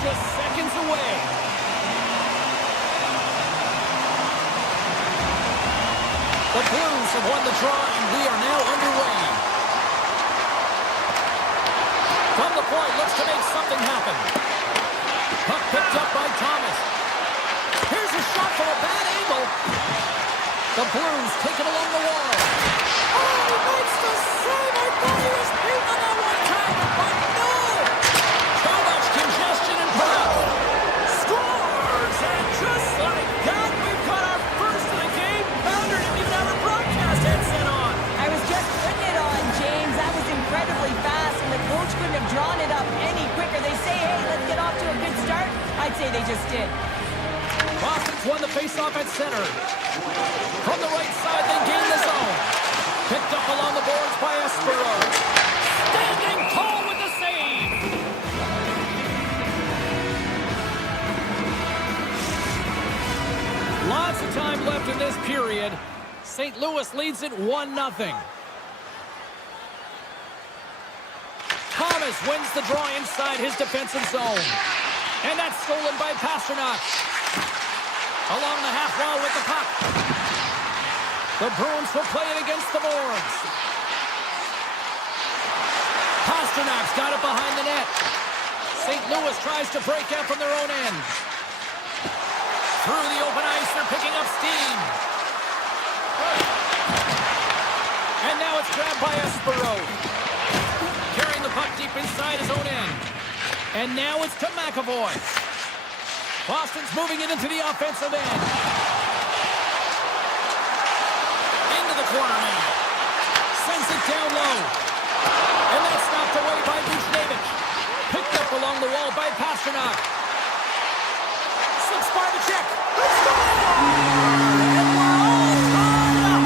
just seconds away. The Bruins have won the draw, and we are now underway. From the point, looks to make something happen. Puck picked up by Thomas. Here's a shot from a bad angle. The Bruins take it along the wall. Oh, he makes the save. I thought he was beaten on that one time, but no! Too much congestion and power. Scores! And just like that, we've got our first of the game. Pounder didn't even have a broadcast headset on. I was just putting it on, James. That was incredibly fast, and the coach couldn't have drawn it up any quicker. They say, hey, let's get off to a good start. I'd say they just did. Boston's won the faceoff at center. From the right side, they gain the zone. Picked up along the boards by Subzero. Standing tall with the save. Lots of time left in this period. St. Louis leads it 1-0. Thomas wins the draw inside his defensive zone. And that's stolen by Pastrnak. Along the half wall with the puck. The Bruins will play it against the boards. Pasternak's got it behind the net. St. Louis tries to break out from their own end. Through the open ice, they're picking up steam. And now it's grabbed by Subzero. Carrying the puck deep inside his own end. And now it's to McAvoy. Boston's moving it into the offensive end. Into the corner now. Sends it down low. And that's knocked away by Buchnevich. Picked up along the wall by Pastrnak. Slips by the check.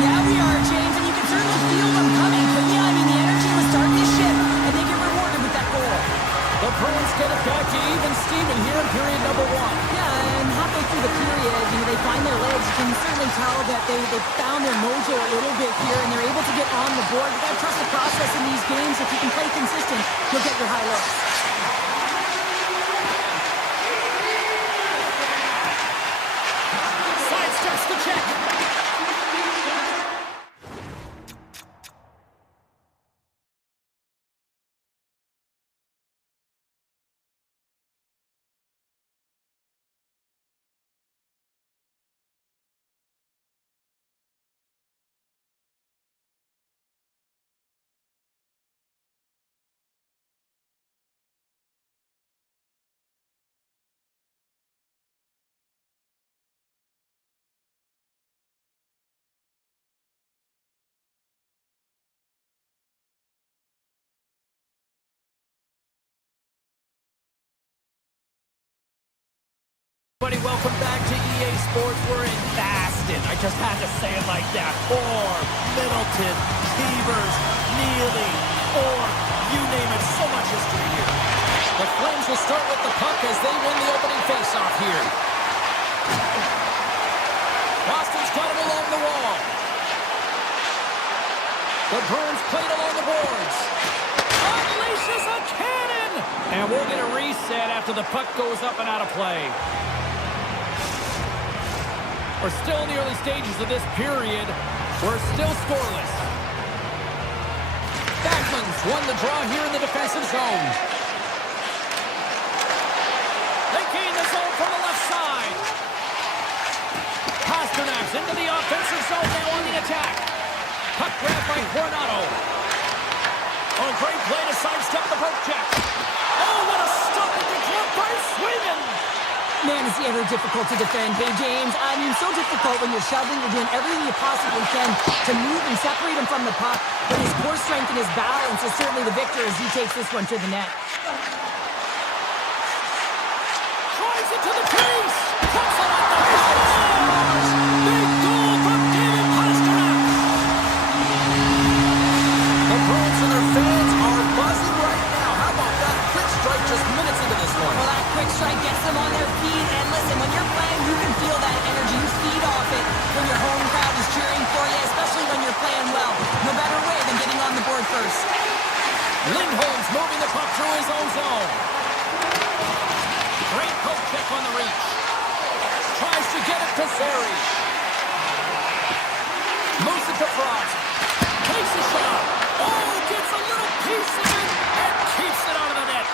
Yeah, we are, James, and you can certainly feel them coming. But yeah, I mean, the energy was starting to shift, and they get rewarded with that goal. The Bruins get it back to even Steven here in period number 1. Yeah, and halfway through the period, they find their legs. You can certainly tell that they found their mojo a little bit here, and they're able to get on the board. You got to trust the process in these games. If you can play consistent, you'll get your high looks. Sidesteps the check. Welcome back to EA Sports. We're in Baston. I just had to say it like that. Or Middleton, Beavers, Neely, or you name it. So much history here. The Flames will start with the puck as they win the opening faceoff here. Boston's got him along the wall. The Bruins played along the boards. Unleashes a cannon! And we'll get a reset after the puck goes up and out of play. We're still in the early stages of this period. We're still scoreless. Backlund's won the draw here in the defensive zone. They gain the zone from the left side. Pasternak's into the offensive zone now on the attack. Puck grab by Coronado. Oh, great play to sidestep the poke check. Oh, what a stop at the glove by Sweden. Man, is he ever difficult to defend. Hey, James, I mean, so difficult when you're shoving. You're doing everything you possibly can to move and separate him from the puck. But his core strength and his balance is certainly the victor as he takes this one to the net. Drives it to the crease. Puts it on the goal. Big goal from David Pastrnak. The Bruins and their fans are buzzing right now. How about that quick strike just minutes into this one? Well, that quick strike gets them on their feet. And listen, when you're playing, you can feel that energy. You feed off it when your home crowd is cheering for you, especially when you're playing well. No better way than getting on the board first. Lindholm's moving the puck through his own zone. carry. Moves it to Frost. Takes a shot. Oh, gets a little piece of it and keeps it out of the net.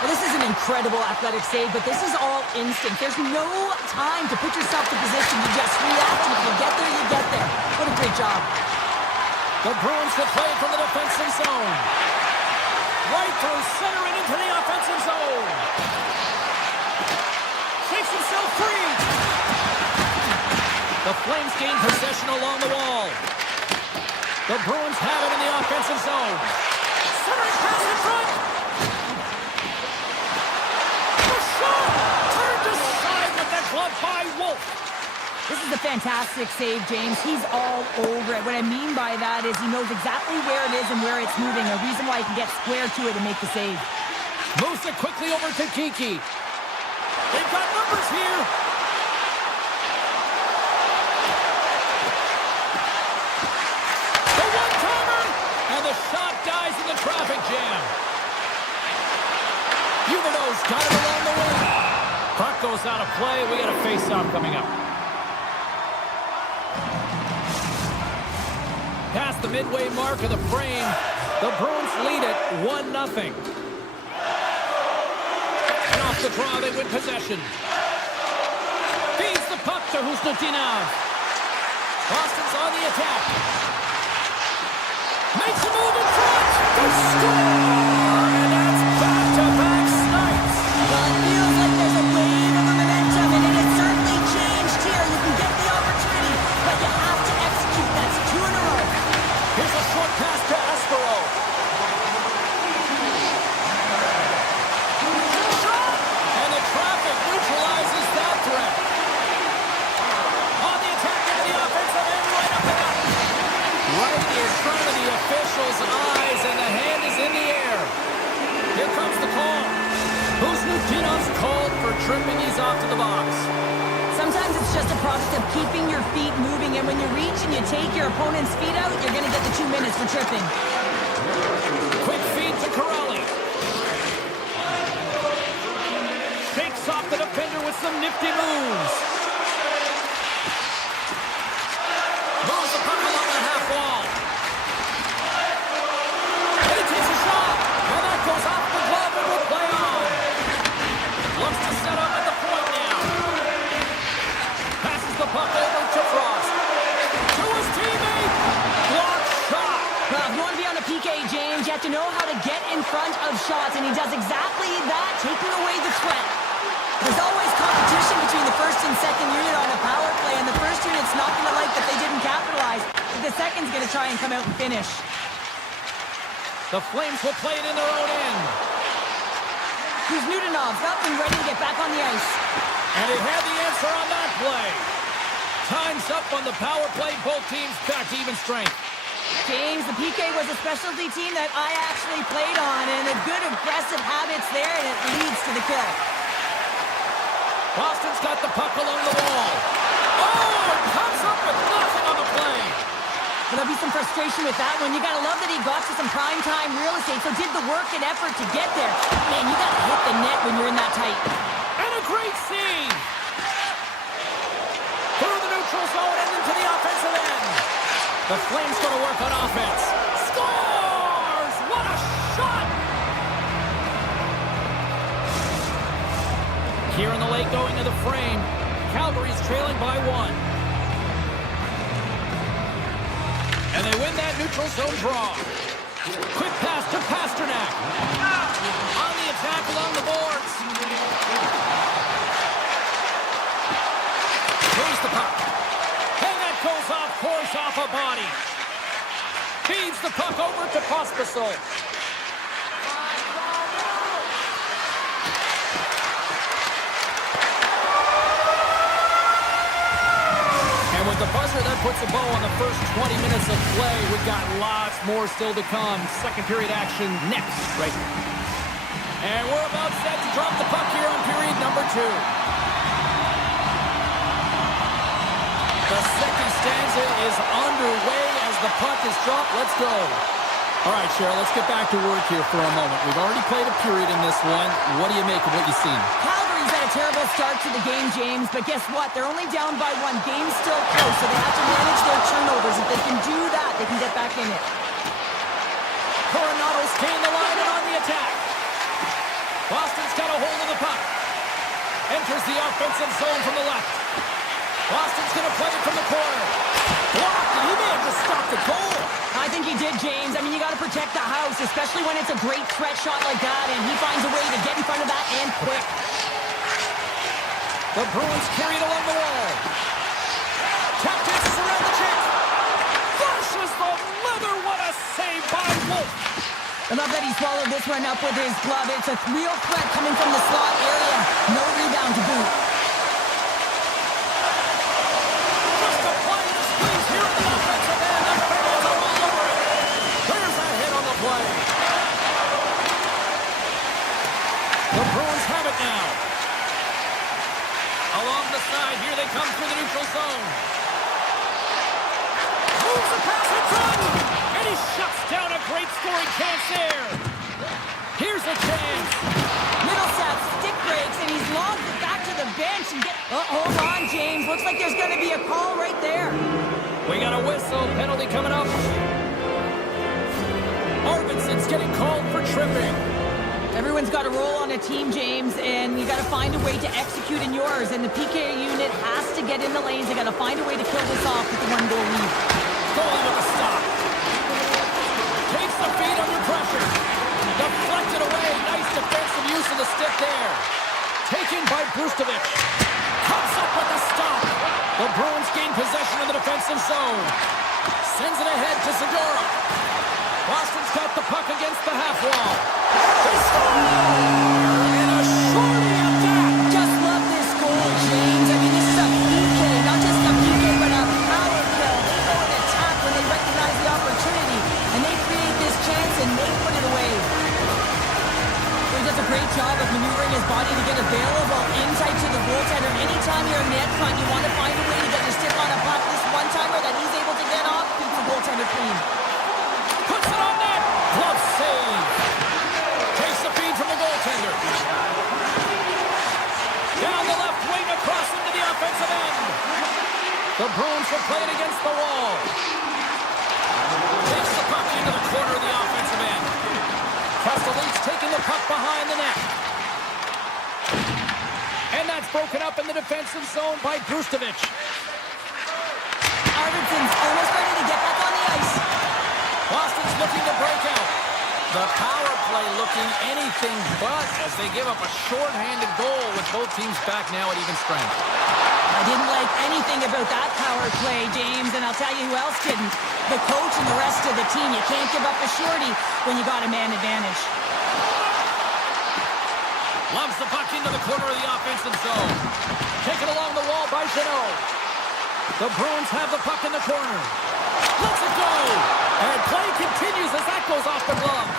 Well, this is an incredible athletic save, but this is all instinct. There's no time to put yourself to position. You just react, and if you get there, you get there. What a great job. The Bruins will play it from the defensive zone. Right through center and into the offensive zone. Shakes himself free. The Flames gain possession along the wall. The Bruins have it in the offensive zone. Centering pass in front. The shot turned aside with the glove by Wolf. This is a fantastic save, James. He's all over it. What I mean by that is he knows exactly where it is and where it's moving. A reason why he can get square to it and make the save. Moves it quickly over to Kiki. They've got numbers here. The one-timer! And the shot dies in the traffic jam. Huberdeau's got it along the wing. Puck goes out of play. We got a face-off coming up. Past the midway mark of the frame, the Bruins lead it 1-0. And off the draw, they win possession. Feeds the puck to Husnutinov. Boston's on the attack. Makes a move in front. They score! And that's back-to-back snipes. Well, it feels like there's a wave of momentum, and it has certainly changed here. You can get the opportunity, but you have to execute. That's 2 in a row. Here's a short pass to Espero. Shot! And the traffic neutralizes that threat. On the attack into the offensive end, right up and up. Right in front of the officials' eyes, and the hand is in the air. Here comes the call. Husnutinov's called for tripping. He's off to the box. Sometimes it's just a product of keeping your feet moving, and when you reach and you take your opponent's feet out, you're going to get the 2 minutes for tripping. Quick feed to Corelli. Shakes off the defender with some nifty moves. Moves the puck along the half wall. And he takes a shot. Well, that goes off the glove and will play on. Looks to set up at the point now. Passes the puck over to Frost. To his teammate. Block shot. Well, if you want to be on a PK, James, you have to know how to get in front of shots, and he does exactly that, taking away the threat. There's always competition between the first and second unit on a power play, and the first unit's not going to like that they didn't capitalize, but the second's going to try and come out and finish. The Flames will play it in their own end. Husnutinov's up and ready to get back on the ice. And he had the answer on that play. Time's up on the power play. Both teams back to even strength. James, the PK was a specialty team that I actually played on, and a good aggressive habits there, and it leads to the kill. Boston's got the puck along the wall. Oh, it comes up with nothing on the play. There'll be some frustration with that one. You got to love that he got to some primetime real estate, so did the work and effort to get there. Man, you got to hit the net when you're in that tight. And a great save. Through the neutral zone and into the offensive end. The Flames going to work on offense. Scores! What a shot! Here in the late going to the frame. Calgary's trailing by 1. And they win that neutral zone draw. Quick pass to Pasternak. On the attack along the boards. Here's the puck. And that goes off course off a body. Feeds the puck over to Pospisil. And with the buzzer, that puts a bow on the first 20 minutes of play. We've got lots more still to come. Second period action next, right here. And we're about set to drop the puck here on period number 2. The second stanza is underway as the puck is dropped. Let's go. All right, Cheryl, let's get back to work here for a moment. We've already played a period in this one. What do you make of what you've seen? Calgary's at a terrible start to the game, James, but guess what? They're only down by one. Game's still close, so they have to manage their turnovers. If they can do that, they can get back in it. Coronado's gained the line and on the attack. Boston's got a hold of the puck. Enters the offensive zone from the left. Boston's going to play it from the corner. Blocked, and he may have just stopped the goal. I think he did, James. I mean, you got to protect the house, especially when it's a great threat shot like that, and he finds a way to get in front of that and quick. The Bruins carry it along the wall. Tap dances around the check. Flushes the leather. What a save by Wolf. I love that he swallowed this one up with his glove. It's a real threat coming from the slot area. No rebound to boot. Just applying the squeeze here at the offensive end. And fans are all over it. There's a hit on the play. The Bruins have it now. Along the side, here they come through the neutral zone. Moves the pass in front. And he shuts down a great scoring chance there. Here's a chance. Middlesat stick breaks, and he's logged it back to the bench. And hold on, James. Looks like there's going to be a call right there. We got a whistle. Penalty coming up. Arvidsson's getting called for tripping. Everyone's got a role on a team, James, and you got to find a way to execute in yours. And the PK unit has to get in the lanes. They got to find a way to kill this off with the one-goal lead. Goalie with a stop. Takes the feed under pressure. Deflected away. Nice defensive use of the stick there. Taken by Brustovic. Comes up with the stop. The Bruins gain possession of the defensive zone. Sends it ahead to Segura. Boston's got the puck against the half wall. They score! And a shorty at that. Just love this goal, James. I mean, this is a PK, not just a PK, but a power kill. They go and attack when they recognize the opportunity, and they create this chance, and they put it away. He does a great job of maneuvering his body to get available inside to the goaltender. Anytime you're in net front, you want to find a way to get your stick on a puck. This one-timer that he's able to get off keeps the goaltender clean. Puts it on net. Glove save. Takes the feed from the goaltender. Down the left wing across into the offensive end. The Bruins will play it against the wall. Takes the puck into the corner of the offensive end. Castelli's taking the puck behind the net. And that's broken up in the defensive zone by Brustovic. Arvidsson's almost ready to get back on the ice. Boston's looking to break out. The power play looking anything but as they give up a short-handed goal with both teams back now at even strength. I didn't like anything about that power play, James, and I'll tell you who else didn't. The coach and the rest of the team. You can't give up a shorty when you got a man advantage. Loves the puck into the corner of the offensive zone. Taken along the wall by Jeannot. The Bruins have the puck in the corner. Let's it go! And play continues as that goes off the glove.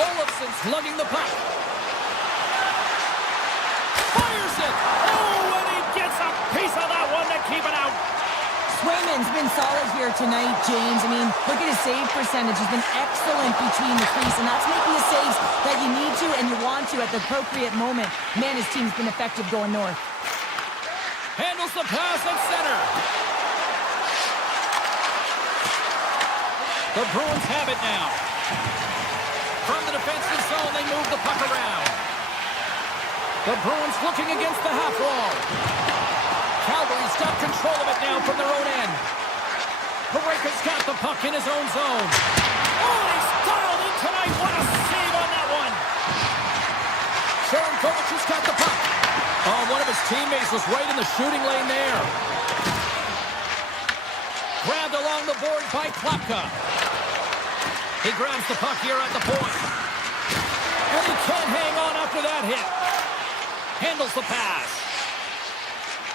Olofsson's lugging the puck. Fires it! Oh, and he gets a piece of that one to keep it out. Swayman's been solid here tonight, James. I mean, look at his save percentage. He's been excellent between the crease, and that's making the saves that you need to and you want to at the appropriate moment. Man, his team's been effective going north. Handles the pass at center. The Bruins have it now. From the defensive zone, they move the puck around. The Bruins looking against the half wall. Calgary's got control of it now from their own end. Pareka's got the puck in his own zone. Oh, he's dialed in tonight. What a save on that one. Sharankovic has got the puck. Oh, one of his teammates was right in the shooting lane there. Grabbed along the board by Klapka. He grabs the puck here at the point. And he can't hang on after that hit. Handles the pass.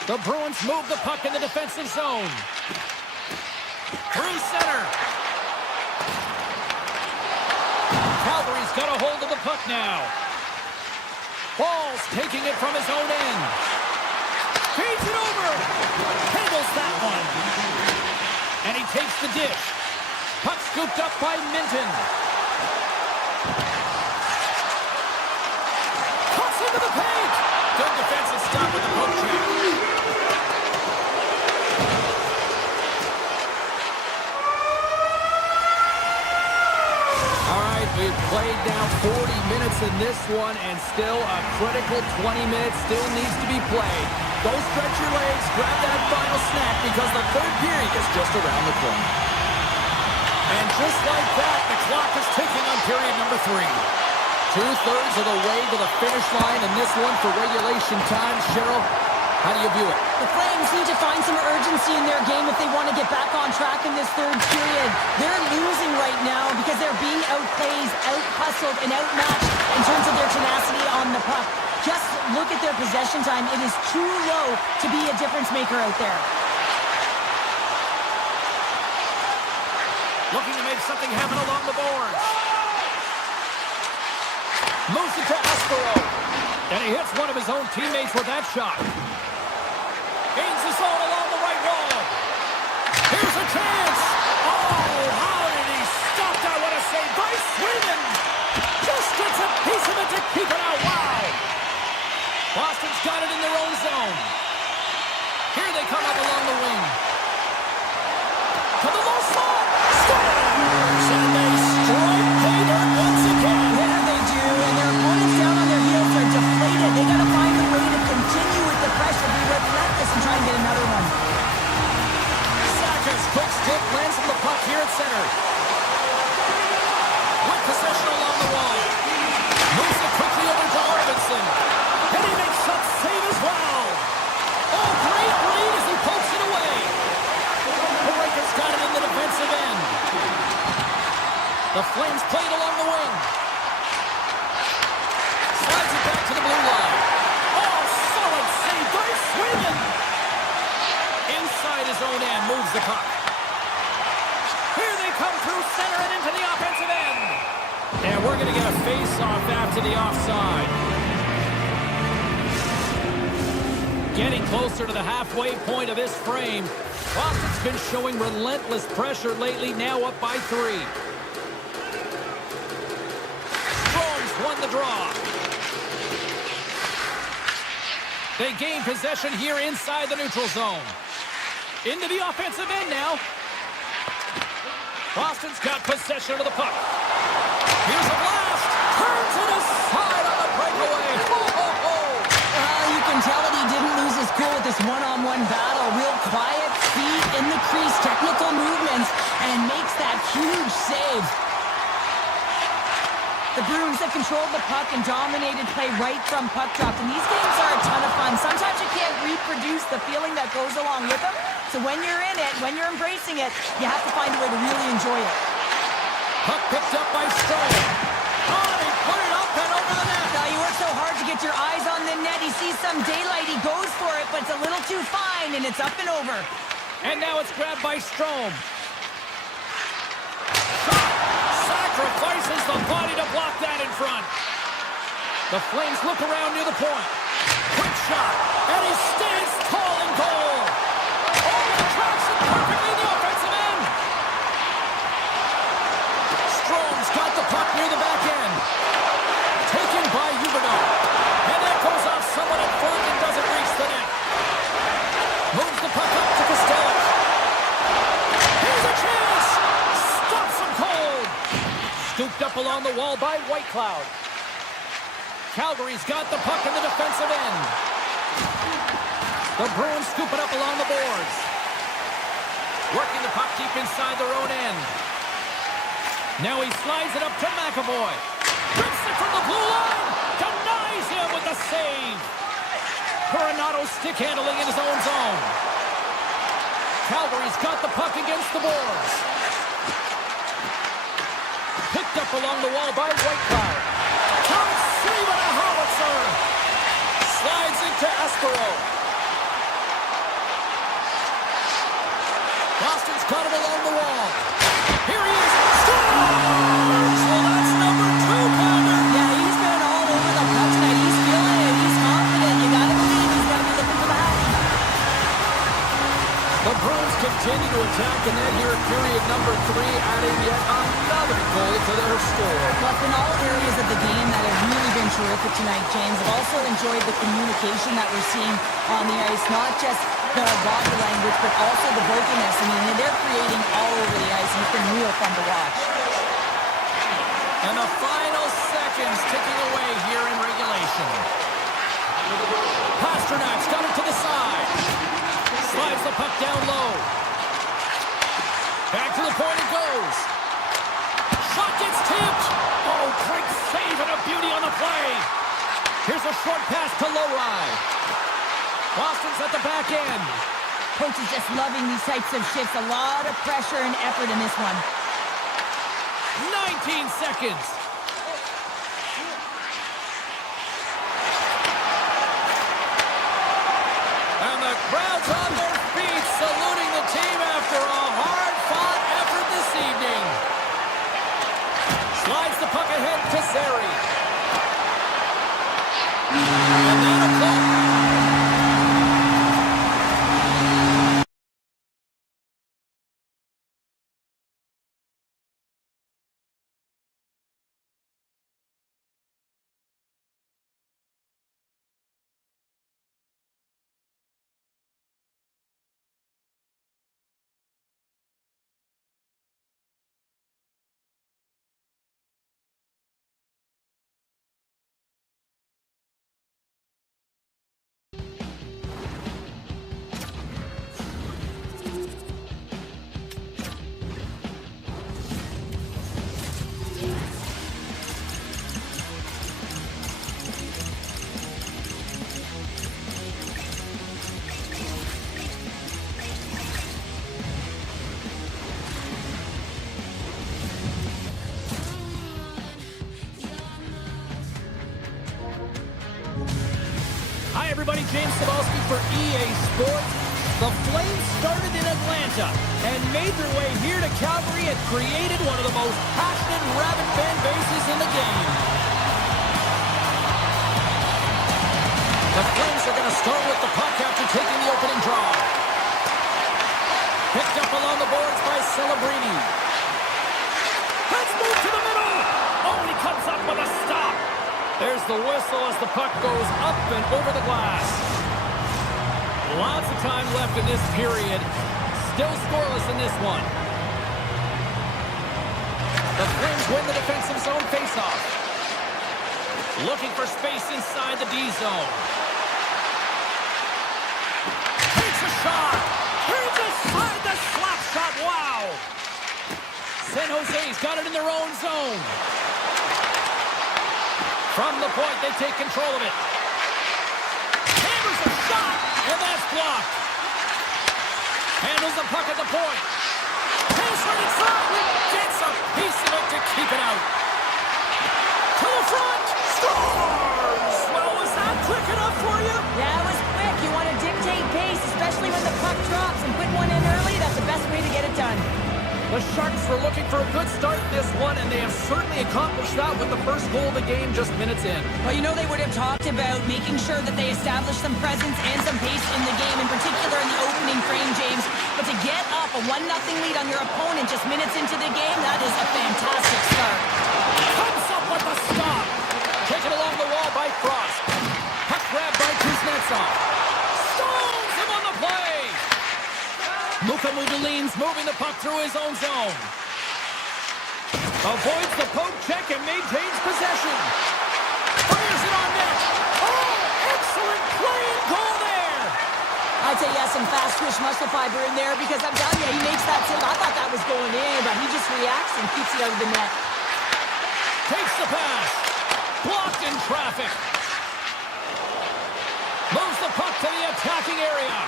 The Bruins move the puck in the defensive zone. Through center. Calgary's got a hold of the puck now. Ball's taking it from his own end. Feeds it over. Handles that one. And he takes the dish. Puck scooped up by Minton. Cuts it paint. Good defensive stop with the poke check. All right, we've played now 40 minutes in this one, and still a critical 20 minutes still needs to be played. Go stretch your legs, grab that final snack, because the third period is just around the corner. And just like that, the clock is ticking on period number 3. 2/3 of the way to the finish line in this one for regulation time. Cheryl, how do you view it? The Flames need to find some urgency in their game if they want to get back on track in this third period. They're losing right now because they're being outplayed, out-hustled, and outmatched in terms of their tenacity on the puck. Just look at their possession time. It is too low to be a difference maker out there. Looking to make something happen along the boards. Moves it to Subzero. And he hits one of his own teammates with that shot. Gains the zone along the right wall. Here's a chance. Oh, how did he stop that? What a save by Sweden. Just gets a piece of it to keep it out. Wow. Boston's got it in their own zone. Here they come up along the wing. To the low slot. Scores! And they strike pay dirt once again. Yeah, they do. And their opponents down on their heels are deflated. They got to find a way to continue with the pressure, be relentless, and try and get another one. Saka's quick stick lands on the puck here at center. With possession along the wall. Moves it quickly over to Arvidsson. And he makes that save as well. Oh, great read as he pokes it away. The Lakers got it in the defensive end. The Flames played along the wing. Slides it back to the blue line. Oh, solid save by Sweden. Inside his own end, moves the puck. Here they come through center and into the offensive end. And we're going to get a face-off after the offside. Getting closer to the halfway point of this frame. Boston's been showing relentless pressure lately, now up by 3. Strom's won the draw. They gain possession here inside the neutral zone. Into the offensive end now. Boston's got possession of the puck. Here's a blast. Turns it aside on the breakaway. You can tell that he didn't lose his cool with this one-on-one battle. Real quiet, feet in the crease, technical movements, and makes that huge save. The Bruins have controlled the puck and dominated play right from puck drop. And these games are a ton of fun. Sometimes you can't reproduce the feeling that goes along with them. So when you're in it, when you're embracing it, you have to find a way to really enjoy it. Puck picked up by Strom. Oh, he put it up and over the net. Now you work so hard to get your eyes on the net. He sees some daylight. He goes for it, but it's a little too fine, and it's up and over. And now it's grabbed by Strom. Sacrifices the body to block that in front. The Flames look around near the point. Quick shot, and he stands tall in goal. Oh, and tracks it perfectly in the offensive end. Strom's got the puck near the back end. Taken by Huberdeau. And that goes off someone in front and doesn't reach the net. Moves the puck up to Costello. Here's a chance. Stops him cold. Scooped up along the wall by Whitecloud. Calgary's got the puck in the defensive end. The Bruins scoop it up along the boards. Working the puck deep inside their own end. Now he slides it up to McAvoy. Rips it from the blue line. Denies him with the save. Coronado stick handling in his own zone. Calgary's got the puck against the boards. Picked up along the wall by Whitecloud. Comes free with a howitzer. Slides into Subzero. Boston's got it along the wall. Here he is. Scores! Well, that's number 2, Calder. Yeah, he's been all over the puck tonight. He's feeling it. He's confident. You gotta believe he's gonna be looking for the hat. The Bruins continue to attack the net here at period number 3, adding yet another coveted goal to their score. Well, it's been all areas of the game that have really been terrific tonight, James. I've also enjoyed the communication that we're seeing on the ice, not just the body language, but also the vocalness. I mean, they're creating all over the ice, and it's been real fun to watch. And the final seconds ticking away here in regulation. Pasternak's got it to the side. Slides the puck down low. Back to the point it goes. Shot gets tipped. Oh, great save and a beauty on the play. Here's a short pass to Lowry. Boston's at the back end. Coach is just loving these types of shifts. A lot of pressure and effort in this one. 19 seconds. And the crowd's on their feet, saluting the team after a hard-fought effort this evening. Slides the puck ahead to Zary. And then a close. Hi, everybody. James Cebulski for EA Sports. The Flames started in Atlanta and made their way here to Calgary and created one of the most passionate, rabid fan bases in the game. The Flames are going to start with the puck after taking the opening draw. Picked up along the boards by Celebrini. Let's move to the middle. Oh, and he comes up with a stop. There's the whistle as the puck goes up and over the glass. Lots of time left in this period. Still scoreless in this one. The Flames win the defensive zone faceoff. Looking for space inside the D zone. Takes a shot. Here's aside the slap shot. Wow. San Jose's got it in their own zone. From the point, they take control of it. Hammers a shot, and that's blocked. Handles the puck at the point. Pass right inside. Gets a piece of it to keep it out. To the front. Scores! Well, was that quick enough for you? Yeah, it was quick. You want to dictate pace, especially when the puck drops, and put one in early. That's the best way to get it done. The Sharks were looking for a good start in this one, and they have certainly accomplished that with the first goal of the game just minutes in. Well, you know they would have talked about making sure that they established some presence and some pace in the game, in particular in the opening frame, James. But to get up a 1-0 lead on your opponent just minutes into the game, that is a fantastic start. Comes up with a stop. Taken along the wall by Frost. Puck grabbed by Kuznetsov. Stones him on the play. Luka Mudulin's moving the puck through his own zone. Avoids the poke check and maintains possession. Fires it on net. Oh, excellent play and goal there. I'd say yes, some fast twitch muscle fiber in there, because I'm telling you, he makes that save. I thought that was going in, but he just reacts and keeps it out of the net. Takes the pass. Blocked in traffic. Moves the puck to the attacking area.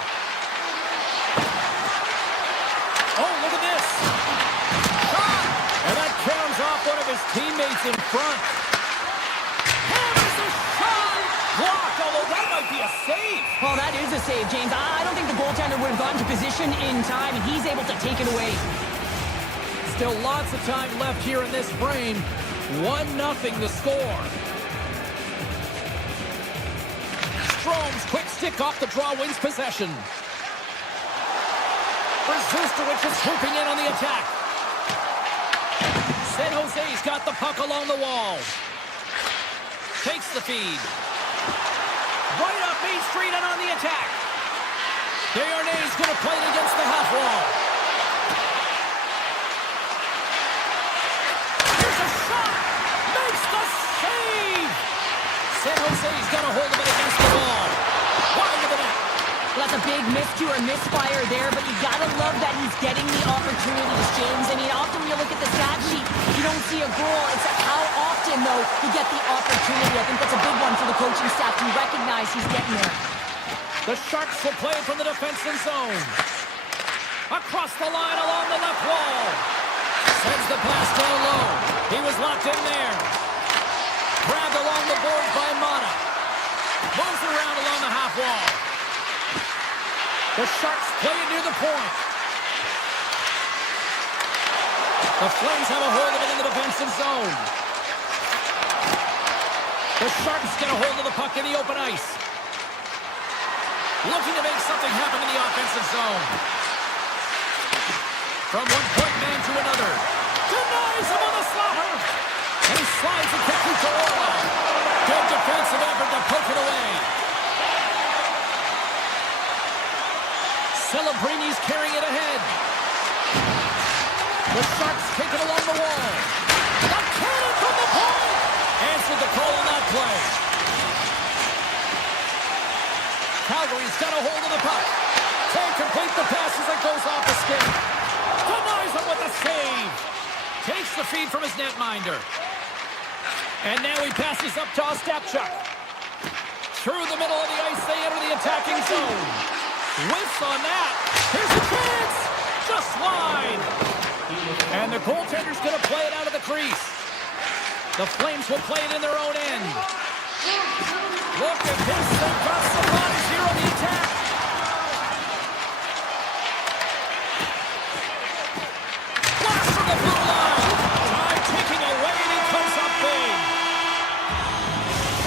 Oh, look at this. Shot! And that caroms off one of his teammates in front. Hammers a shot! Blocked, although that might be a save. Well, that is a save, James. I don't think the goaltender would have gotten to position in time, and he's able to take it away. Still lots of time left here in this frame. 1-0 the score. Strome's quick stick off the draw wins possession. Brzezinski is swooping in on the attack. Sent San Jose's got the puck along the wall. Takes the feed. Right up Main Street and on the attack. Desharnais going to play it against the half wall. Here's a shot. Makes the save. San Jose's got a hold of it against the wall. Wide of the net. Well, that's a big miscue or misfire there, but you gotta love that he's getting the opportunities, James. I mean, often when you look at the stat sheet, you don't see a goal. It's how often, though, you get the opportunity. I think that's a big one for the coaching staff to recognize he's getting there. The Sharks will play it from the defensive zone. Across the line along the left wall. Sends the pass down low. He was locked in there. Grabbed along the boards by Mata. Moves around along the half wall. The Sharks play it near the point. The Flames have a hold of it in the defensive zone. The Sharks get a hold of the puck in the open ice. Looking to make something happen in the offensive zone. From one point man to another. Denies him on the slapper. And he slides it quickly to Orla. Good defensive effort to poke it away. Celebrini's carrying it ahead. The Sharks take it along the wall. The cannon from the point. Answered the call on that play. Calgary's got a hold of the puck. Can't complete the pass as it goes off the stick. Denies him with a save. Takes the feed from his netminder. And now he passes up to Ostapchuk. Through the middle of the ice, they enter the attacking zone. Whiffs on that. Here's a chance. Just wide. And the goaltender's going to play it out of the crease. The Flames will play it in their own end. Look at this. They've got some bodies here on the attack. Blast from the blue line. Time ticking away, and he comes up big.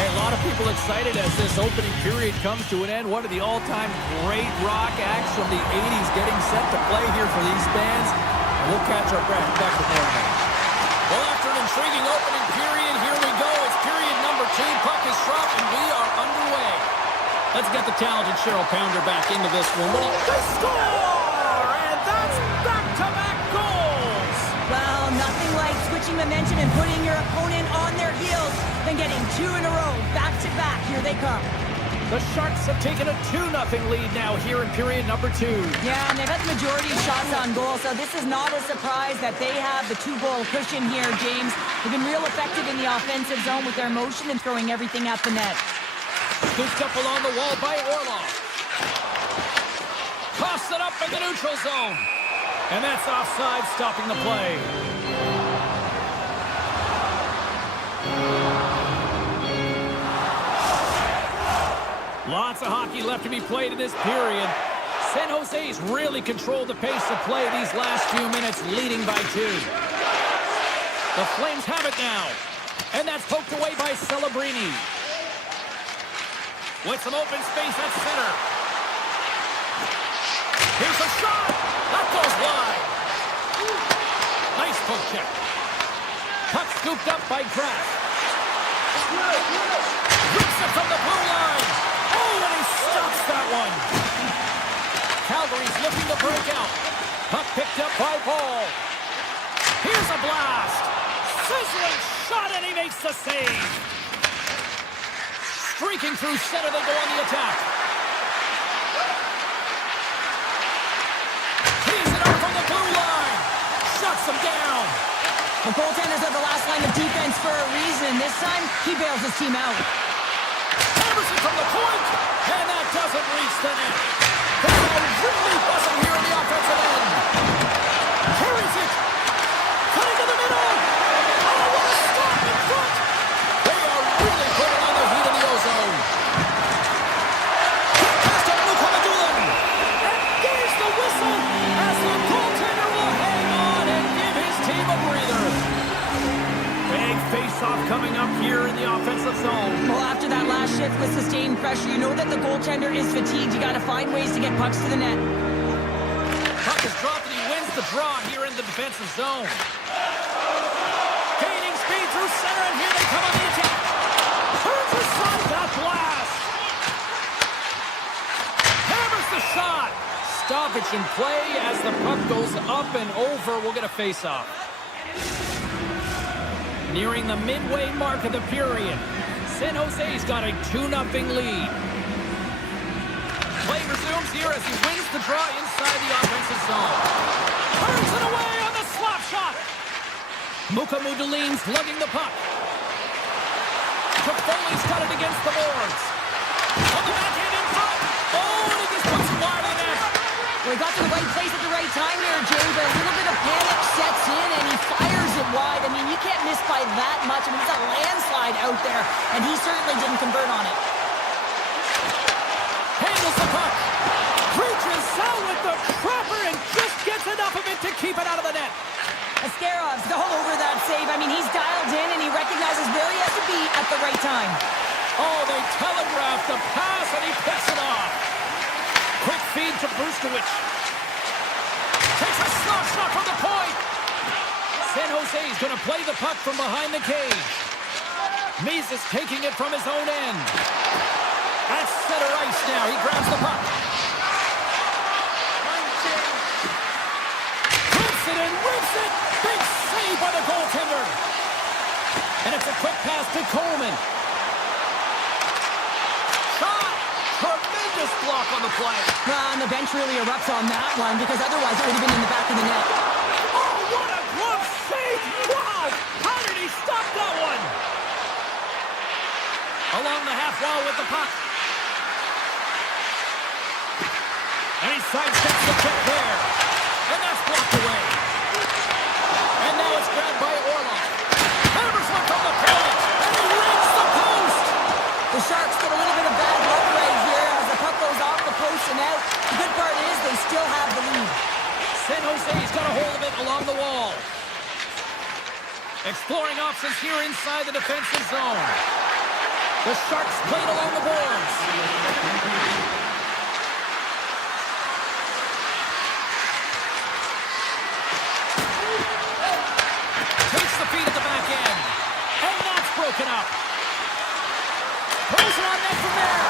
Hey, a lot of people excited as this opening period comes to an end. One of the all-time great rock acts from the 80s getting set to play here for these fans. And we'll catch our breath back to more now. Well, after an intriguing opening period, here we go. It's period number 2. Puck is dropped, and we are underway. Let's get the talented Cheryl Pounder back into this one. They score! And that's back-to-back goals! Well, nothing like switching momentum and putting your opponent on their heels than getting 2 in a row. Back-to-back. Here they come. The Sharks have taken a 2-0 lead now here in period number 2. Yeah, and they've had the majority of shots on goal, so this is not a surprise that they have the 2-goal cushion here, James. They've been real effective in the offensive zone with their motion and throwing everything at the net. Scooped up along the wall by Orlov. Tossed it up in the neutral zone. And that's offside, stopping the play. Lots of hockey left to be played in this period. San Jose's really controlled the pace of play these last few minutes, leading by 2. The Flames have it now. And that's poked away by Celebrini. With some open space at center. Here's a shot. That goes wide. Nice poke check. Puck scooped up by Kraft. Rips it from the blue line. Oh, and he stops that one. Calgary's looking to break out. Puck picked up by Paul. Here's a blast. Sizzling shot, and he makes the save. Streaking through center, they go on the attack. Tees it up from the blue line. Shuts them down. The goaltenders are the last line of defense for a reason. This time, he bails his team out. Emerson from the point, and that doesn't reach the net. They're really buzzing here in the offensive end. Carries it. Cutting to the middle. Oh, what a stop in front. They are really putting on the heat in the ozone. Pass to Mukhamadullin. And there's the whistle as the goaltender will hang on and give his team a breather. Big face-off coming up here in the offensive zone. Well, after that last shift with sustained pressure, you know that the goaltender is fatigued. You got to find ways to get pucks to the net. Puck is dropped and he wins the draw here in the defensive zone. center, and here they come on the attack. Turns aside that blast. Hammers the shot. Stoppage in play as the puck goes up and over. We'll get a face-off. Nearing the midway mark of the period. San Jose's got a 2-0 lead. Play resumes here as he wins the draw inside the offensive zone. Turns it away on the slap shot. Mukamudulin's lugging the puck. Toffoli's got it against the boards. On the backhand in front. Oh, and he just puts it wide on net. Well, he got to the right place at the right time there, Jay, but a little bit of panic sets in, and he fires it wide. I mean, you can't miss by that much. I mean, it's a landslide out there, and he certainly didn't convert on it. Handles the puck. Reaches out with the trapper and just gets enough of it to keep it out of the net. Ascarov's all over that save. I mean, he's dialed in, and he recognizes where he has to be at the right time. Oh, they telegraphed the pass, and he picks it off. Quick feed to Brustowicz. Takes a slap shot from the point. San Jose's going to play the puck from behind the cage. Mises taking it from his own end. At center ice now. He grabs the puck. Rips it and rips it. Big save by the goaltender. And it's a quick pass to Coleman. Shot. Tremendous block on the play. And the bench really erupts on that one because otherwise it would have been in the back of the net. Oh, what a glove save! Wow! How did he stop that one? Along the half wall with the puck. And he sidesteps the kick there. And that's blocked away. And now it's grabbed by Orlov. Hammers one from the point. And he rings the post. The Sharks get a little bit of bad luck right here as the puck goes off the post and out. The good part is they still have the lead. San Jose's got a hold of it along the wall. Exploring options here inside the defensive zone. The Sharks played along the boards. Takes the feed at the back end. And that's broken up. Throws it on net from there.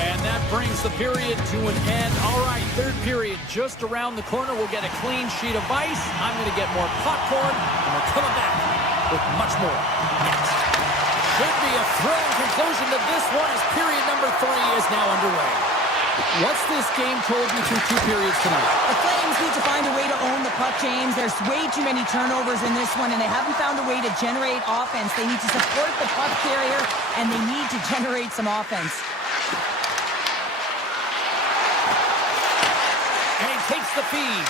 And that brings the period to an end. All right, third period just around the corner. We'll get a clean sheet of ice. I'm going to get more popcorn, and we're coming back with much more next. Should be a thrilling conclusion to this one as period number 3 is now underway. What's this game told you through 2 periods tonight? The Flames need to find a way to own the puck, James. There's way too many turnovers in this one, and they haven't found a way to generate offense. They need to support the puck carrier, and they need to generate some offense. And he takes the feed.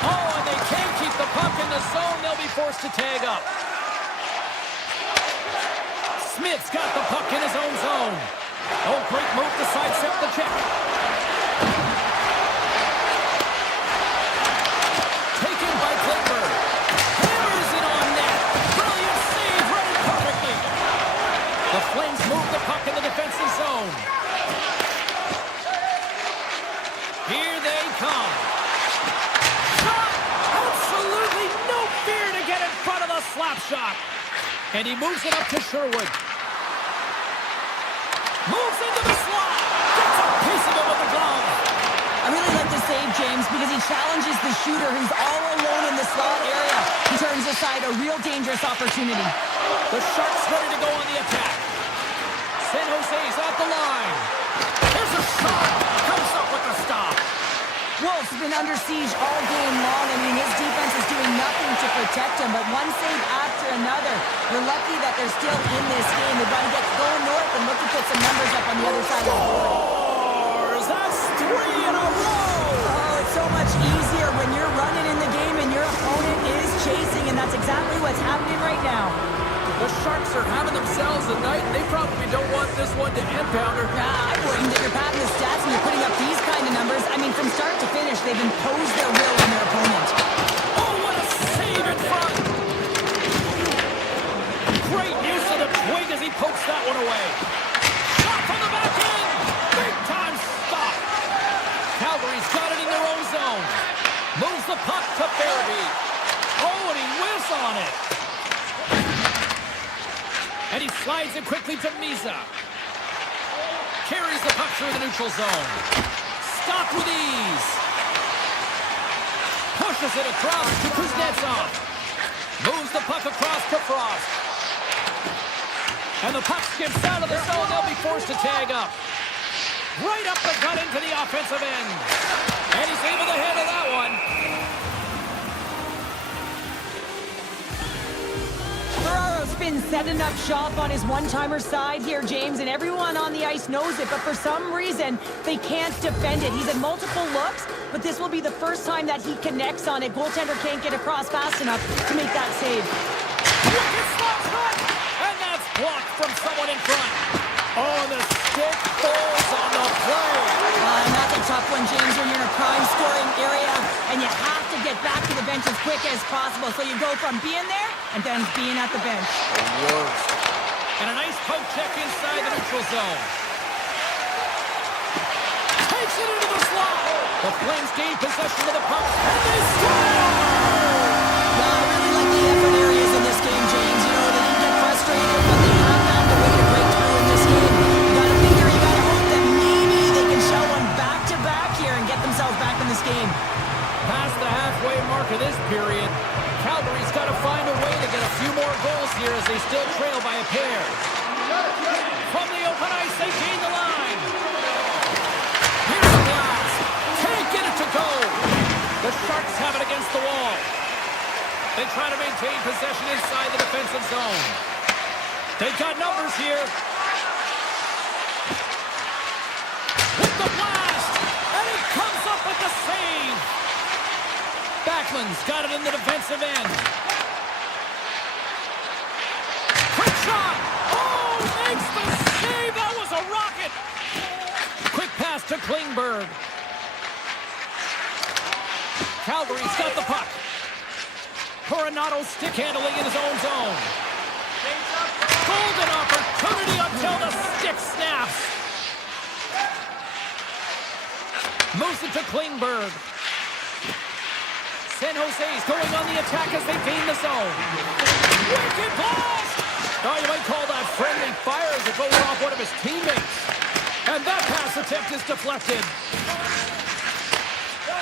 Oh, and they can't keep the puck in the zone. They'll be forced to tag up. Smith's got the puck in his own zone. Oh, great move to sidestep the check. Taken by Klingberg. Hammers it on net. Brilliant save, read it perfectly. The Flames move the puck in the defensive zone. Here they come. Shot! Absolutely no fear to get in front of the slap shot. And he moves it up to Sherwood. Moves into the slot. Gets a piece of it with the glove. I really like the save, James, because he challenges the shooter who's all alone in the slot area. He turns aside a real dangerous opportunity. The Sharks ready to go on the attack. San Jose's at the line. Here's a shot. Comes up with the stop. Wolf's been under siege all game long. I mean, his defense is doing nothing to protect him, but one save after another. They're lucky that they're still in this game. They've got to get going north and look to put some numbers up on the other side of the board. Scores! That's 3 in a row! Oh, it's so much easier when you're running in the game and your opponent is chasing, and that's exactly what's happening right now. The Sharks are having themselves a night, and they probably don't want this one to end, Pounder. Nah, I wouldn't. If you're padding the stats and you're putting up these kind of numbers, I mean, from start to finish, they've imposed their will on their opponent. Oh, what a save in front! Great use of the twig as he pokes that one away. Shot from the back end! Big time stop! Calgary's got it in their own zone. Moves he slides it quickly to Misa. Carries the puck through the neutral zone. Stopped with ease. Pushes it across to Kuznetsov. Moves the puck across to Frost. And the puck skips out of the zone. They'll be forced to tag up. Right up the gut into the offensive end. And he's able to handle that one. Ferraro's been setting up shop on his one-timer side here, James, and everyone on the ice knows it, but for some reason, they can't defend it. He's had multiple looks, but this will be the first time that he connects on it. Goaltender can't get across fast enough to make that save. Wicked slap shot! And that's blocked from someone in front. Oh, the stick falls on the play. And that's a tough one, James, when you're in a prime scoring area, and you have to get back to the bench as quick as possible. So you go from being there and then being at the bench. The worst. And a nice poke check inside the neutral zone. Takes it into the slot. The Flames gain possession of the puck, and they score! I really like the effort areas in this game, James. You know, they didn't get frustrated, but they have found a way to break through in this game. You gotta figure, you gotta hope that maybe they can show one back-to-back here and get themselves back in this game. Past the halfway mark of this period, Calgary's got to find a way to get a few more goals here as they still trail by a pair. From the open ice, they gain the line. Here's the blast. Can't get it to go. The Sharks have it against the wall. They try to maintain possession inside the defensive zone. They've got numbers here. With the blast, and it comes up with the save. Backlund's got it in the defensive end. Quick shot. Oh, makes the save. That was a rocket. Quick pass to Klingberg. Calgary's got the puck. Coronado stick handling in his own zone. Golden opportunity until the stick snaps. Moves it to Klingberg. San Jose's going on the attack as they gain the zone. Wicked blast! Oh, you might call that friendly fire as it goes off one of his teammates. And that pass attempt is deflected.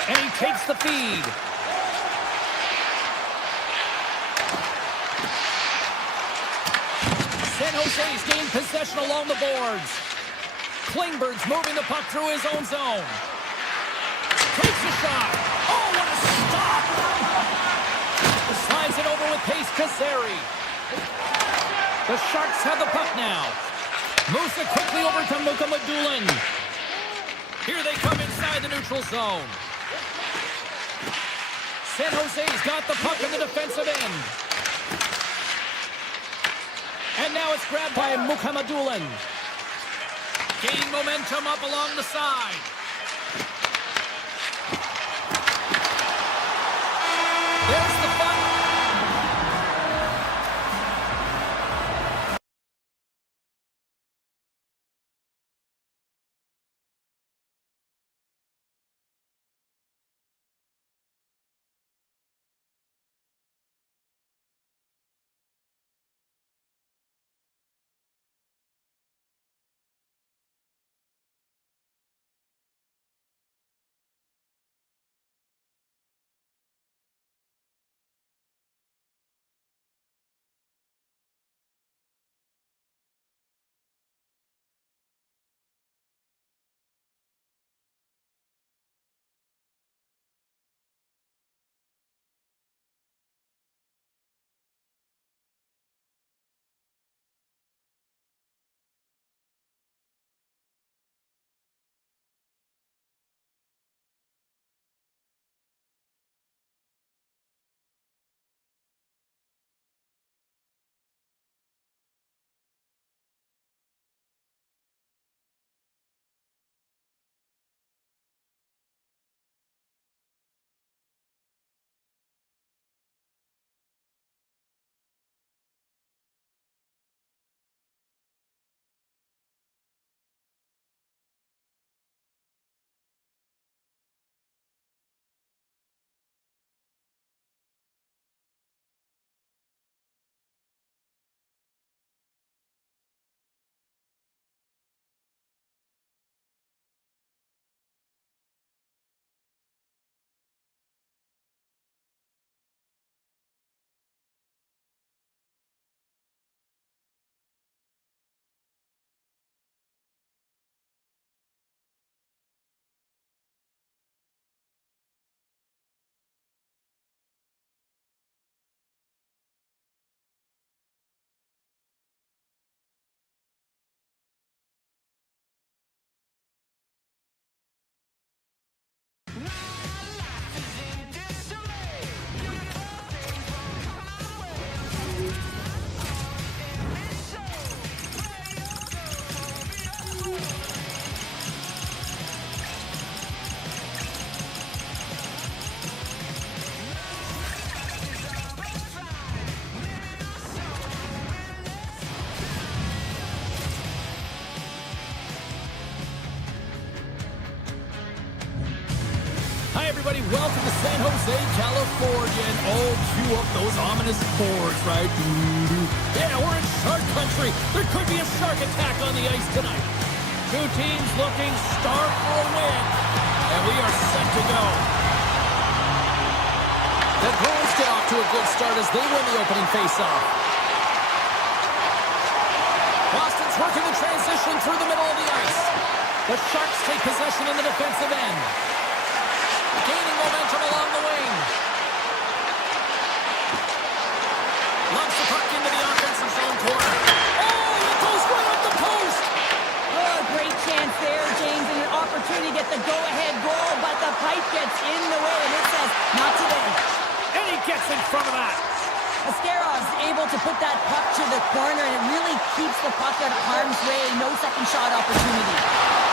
And he takes the feed. San Jose's gained possession along the boards. Klingberg's moving the puck through his own zone. Takes a shot. Oh, what a stop! Slides it over with pace to Zary. The Sharks have the puck now. Moves it quickly over to Mukamadulin. Here they come inside the neutral zone. San Jose's got the puck in the defensive end. And now it's grabbed by Mukamadulin. Gaining momentum up along the side. everybody, welcome to San Jose, California. And oh, cue up those ominous boards, right? Yeah, we're in shark country. There could be a shark attack on the ice tonight. Two teams looking starved for a win. And we are set to go. The Bruins get off to a good start as they win the opening faceoff. Boston's working the transition through the middle of the ice. The Sharks take possession in the defensive end. Gaining momentum along the wing. Lumps the puck into the offensive zone corner. Oh, it goes right up the post. Oh, great chance there, James, and an opportunity to get the go-ahead goal, but the pipe gets in the way, and it says, not today. And he gets in front of that. Ascarov's able to put that puck to the corner, and it really keeps the puck out of harm's way. No second shot opportunity.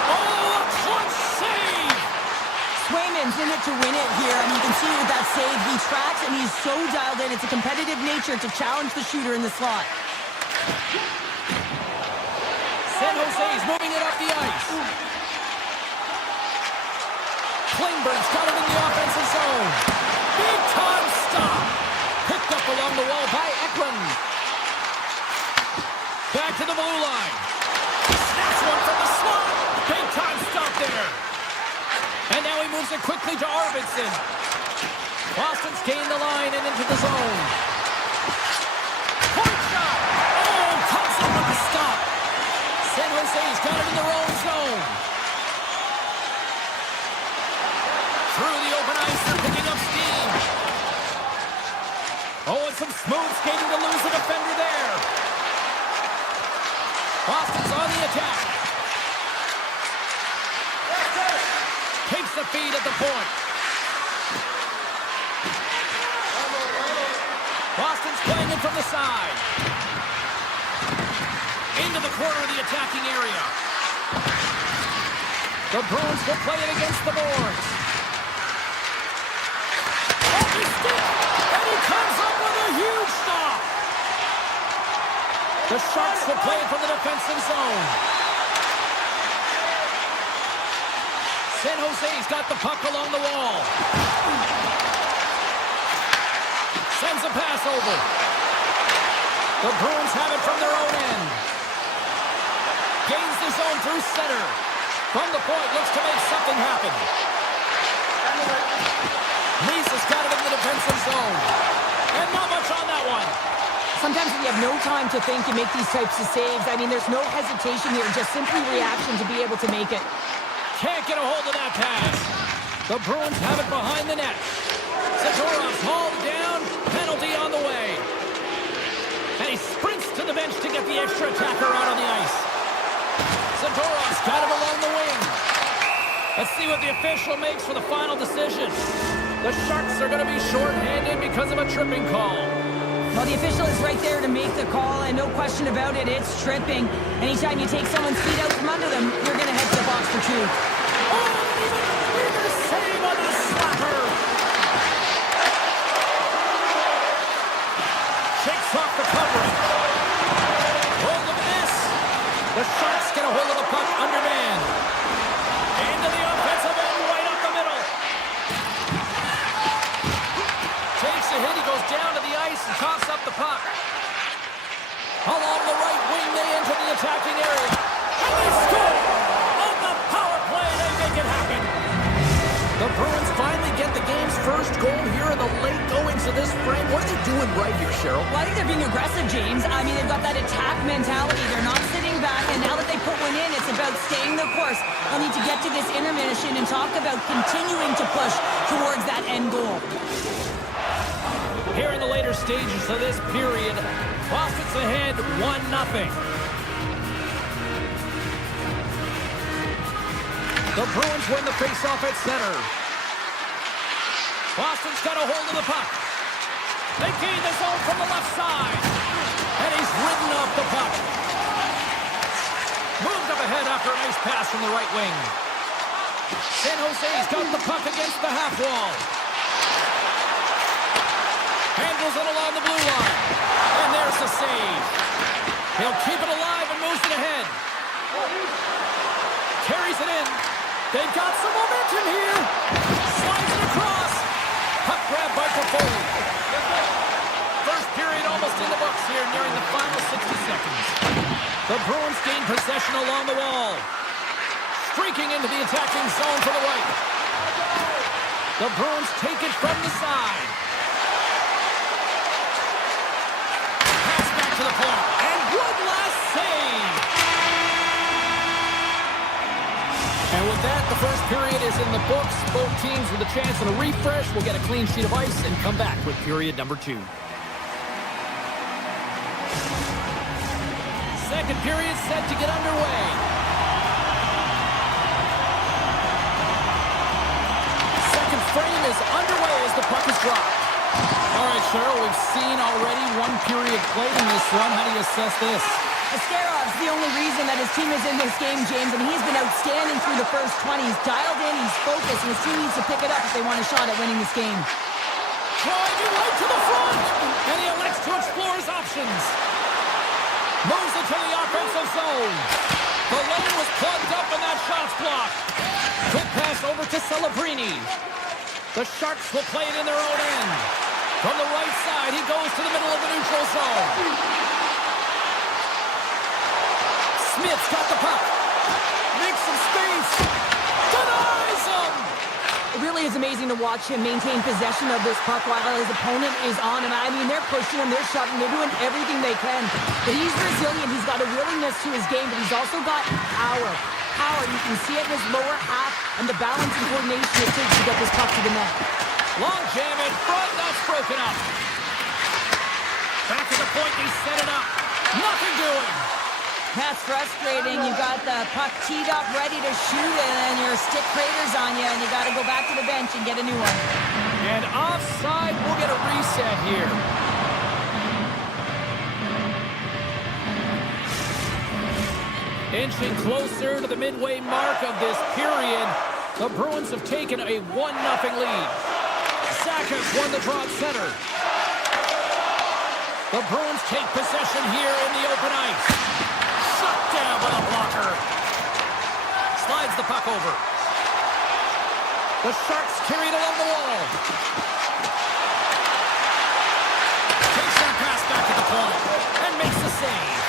Oh, a clutch save! Swayman's in it to win it here, and you can see with that save, he tracks, and he's so dialed in. It's a competitive nature to challenge the shooter in the slot. San Jose's moving it up the ice. Klingberg's got it in the offensive zone. Big time stop. Picked up along the wall by Eklund. Back to the blue line. Snaps one from the slot. Big time stop there. And now he moves it quickly to Arvidsson. Boston's gained the line and into the zone. Point shot. Oh, comes up with the stop. San Jose's got it in their own zone. Through the open ice, they're picking up steam. Oh, and some smooth skating to lose a defender there. Boston's on the attack. Takes the feed at the point. Boston's playing it from the side. Into the corner of the attacking area. The Bruins will play it against the boards. Oh, he sticks! And he comes up with a huge stop! The Sharks will play it from the defensive zone. San Jose's got the puck along the wall. Sends a pass over. The Bruins have it from their own end. Gains the zone through center. From the point, looks to make something happen. Lisa's got it in the defensive zone. And not much on that one. Sometimes when you have no time to think, you make these types of saves. I mean, there's no hesitation here, just simply reaction to be able to make it. Can't get a hold of that pass. The Bruins have it behind the net. Zadorov's hauled down. Penalty on the way. And he sprints to the bench to get the extra attacker out on the ice. Zadorov's got him along the wing. Let's see what the official makes for the final decision. The Sharks are going to be shorthanded because of a tripping call. Well, the official is right there to make the call, and no question about it, it's tripping. Anytime you take someone's feet out from under them, you're going to head to the box for two. Oh, even a bigger save on the slapper. Shakes off the covering. Hold of this. The Sharks get a hold of the puck underman. Into the offensive end, right up the middle. Takes a hit, he goes down to the ice and coughs up the puck. Along the right wing, they enter the attacking area. And they score! On the power play, they make it happen. The Bruins finally get the game's first goal here in the late goings of this frame. What are they doing right here, Cheryl? Well, I think they're being aggressive, James. I mean, they've got that attack mentality. They're not sitting back, and now that they put one in, it's about staying the course. They'll need to get to this intermission and talk about continuing to push towards that end goal. Here in the later stages of this period, Boston's ahead 1-0. The Bruins win the faceoff at center. Boston's got a hold of the puck. They gain the zone from the left side. And he's ridden off the puck. Moved up ahead after a nice pass from the right wing. San Jose's got the puck against the half wall. Handles it along the blue line. And there's the save. He'll keep it alive and moves it ahead. Carries it in. They've got some momentum here. Slides it across. in the books here nearing the final 60 seconds. The Bruins gain possession along the wall. Streaking into the attacking zone to the right. The Bruins take it from the side. Pass back to the point. And one last save. And with that, the first period is in the books. Both teams with a chance and a refresh will get a clean sheet of ice and come back with period number 2. Second period set to get underway. Second frame is underway as the puck is dropped. All right, Cheryl, we've seen already one period played in this run. How do you assess this? Askarov's the only reason that his team is in this game, James, and he's been outstanding through the first 20. He's dialed in, he's focused, and his team needs to pick it up if they want a shot at winning this game. Driving right to the front, and he elects to explore his options. Moves it to the offensive zone. The lane was plugged up, and that shot's blocked. Quick pass over to Celebrini. The Sharks will play it in their own end. From the right side, he goes to the middle of the neutral zone. Smith's got the puck. Makes some space. Denies him. It really is amazing to watch him maintain possession of this puck while his opponent is on him. I mean, they're pushing him, they're shoving, they're doing everything they can. But he's resilient. He's got a willingness to his game, but he's also got power. You can see it in his lower half and the balance and coordination it takes to get this puck to the net. Long jam in front, that's broken up. Back to the point, they set it up. Nothing doing. That's frustrating. You got the puck teed up, ready to shoot, and then your stick craters on you, and you got to go back to the bench and get a new one. And offside, we'll get a reset here. Inching closer to the midway mark of this period, the Bruins have taken a 1-0 lead. Sakic won the draw at center. The Bruins take possession here in the open ice. Shut down by the blocker. Slides the puck over. The Sharks carry it along the wall. Takes that pass back to the point and makes the save.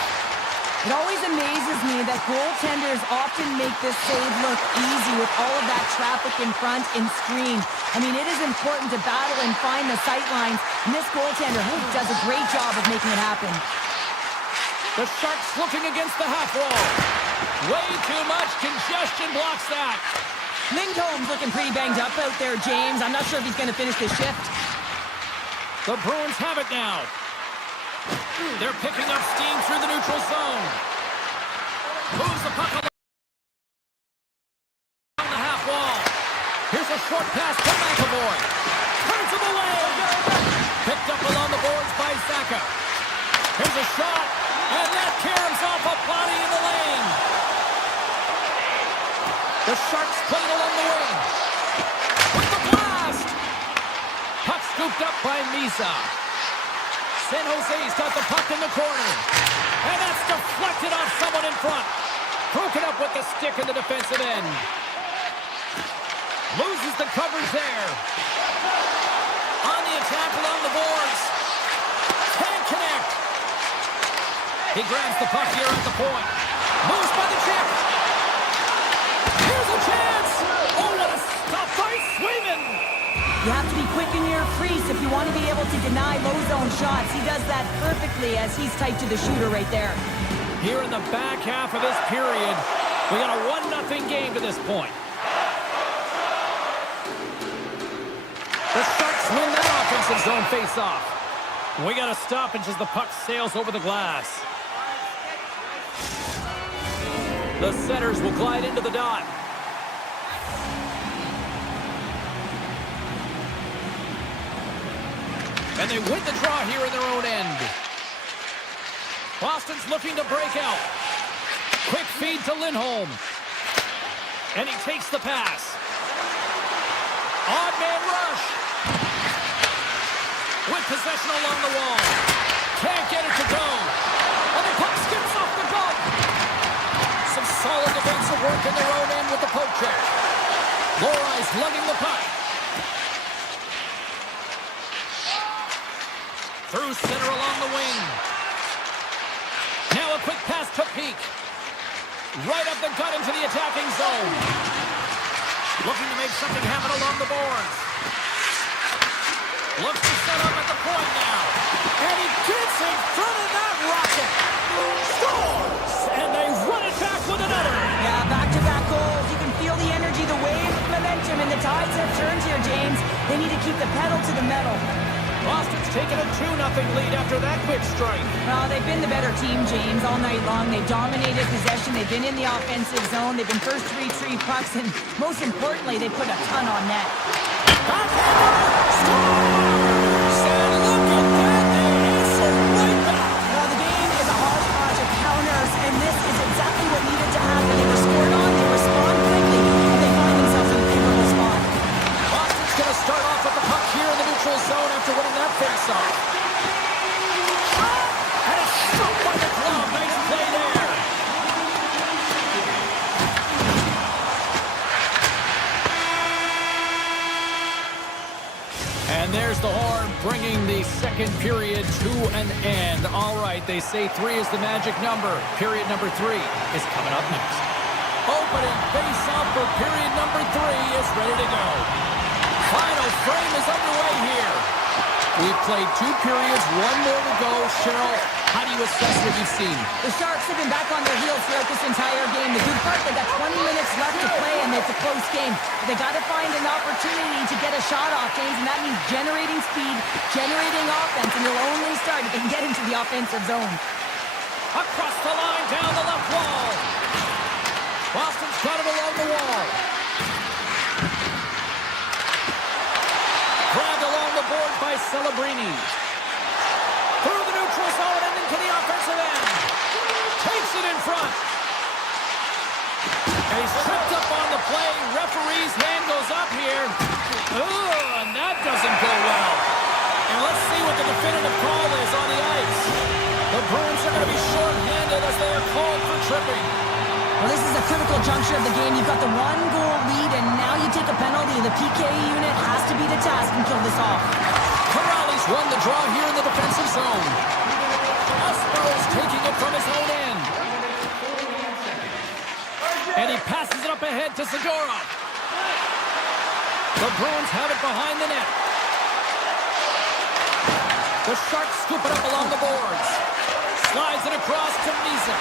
It always amazes me that goaltenders often make this save look easy with all of that traffic in front and screen. I mean, it is important to battle and find the sight lines, and this goaltender does a great job of making it happen. The Sharks looking against the half wall. Way too much congestion blocks that. Lindholm's looking pretty banged up out there, James. I'm not sure if he's going to finish this shift. The Bruins have it now. They're picking up steam through the neutral zone. Moves the puck along the half wall. Here's a short pass to McAvoy. Turns him away. Picked up along the boards by Zacha. Here's a shot, and that caroms off a body in the lane. The Sharks play it along the wing. With the blast. Puck scooped up by Misa. San Jose's got the puck in the corner. And that's deflected off someone in front. Broken up with the stick in the defensive end. Loses the coverage there. On the attack along the boards. Can't connect. He grabs the puck here at the point. Moves by the chip. Here's a chance. Oh, what a stop by Swayman. You have to be quick in your crease if you want to be able to deny low zone shots. He does that perfectly as he's tight to the shooter right there. Here in the back half of this period, we got a 1-0 game to this point. The Sharks win that offensive zone face-off. We got a stoppage as the puck sails over the glass. The Setters will glide into the dot. And they win the draw here in their own end. Boston's looking to break out. Quick feed to Lindholm. And he takes the pass. Odd man rush. With possession along the wall. Can't get it to go. And the puck skips off the glove. Some solid defensive work in their own end with the poke check. Lohrey's lugging the puck. Through center along the wing. Now a quick pass to Peak. Right up the gut into the attacking zone. Looking to make something happen along the boards. Looks to set up at the point now. And he gets in front of that rocket. Scores! And they run it back with another. Yeah, back-to-back goals. You can feel the energy, the wave of momentum, and the tides have turned here, James. They need to keep the pedal to the metal. Boston's taken a 2-0 lead after that quick strike. Well, they've been the better team, James, all night long. They've dominated possession. They've been in the offensive zone. They've been first to retrieve pucks, and most importantly, they put a ton on net. Backhander! Scores! And look at that! They answer right back! Well, the game is a hodgepodge of counters, and this is exactly what needed to happen. They were scored on, they respond quickly, and they find themselves in a favorable spot. Boston's going to start off with the puck here in the neutral zone after winning that face-off. And it's struck by the glove. Nice play there. And there's the horn, bringing the second period to an end. All right, they say 3 is the magic number. Period number 3 is coming up next. Opening face-off for period number 3 is ready to go. Final frame is underway here. We've played 2 periods, 1 more to go. Cheryl, how do you assess what you've seen? The Sharks have been back on their heels throughout this entire game. The good part, they got 20 minutes left to play, and it's a close game. They got to find an opportunity to get a shot off, James, and that means generating speed, generating offense, and you'll only start if they can get into the offensive zone. Across the line, down the left wall. Boston's got it along the wall. Grabbed along the board by Celebrini. Through the neutral zone and into the offensive end. Takes it in front. And he's tripped up on the play. Referee's hand goes up here. Ooh, and that doesn't go well. And let's see what the definitive call is on the ice. The Bruins are going to be short-handed as they are called for tripping. Well, this is a critical juncture of the game. You've got the 1-goal lead, and now you take a penalty. The PK unit has to be the task and kill this off. Corrales won the draw here in the defensive zone. Aspero's taking it from his own end. And he passes it up ahead to Zadorov. The Bruins have it behind the net. The Sharks scoop it up along the boards. Slides it across to Misa.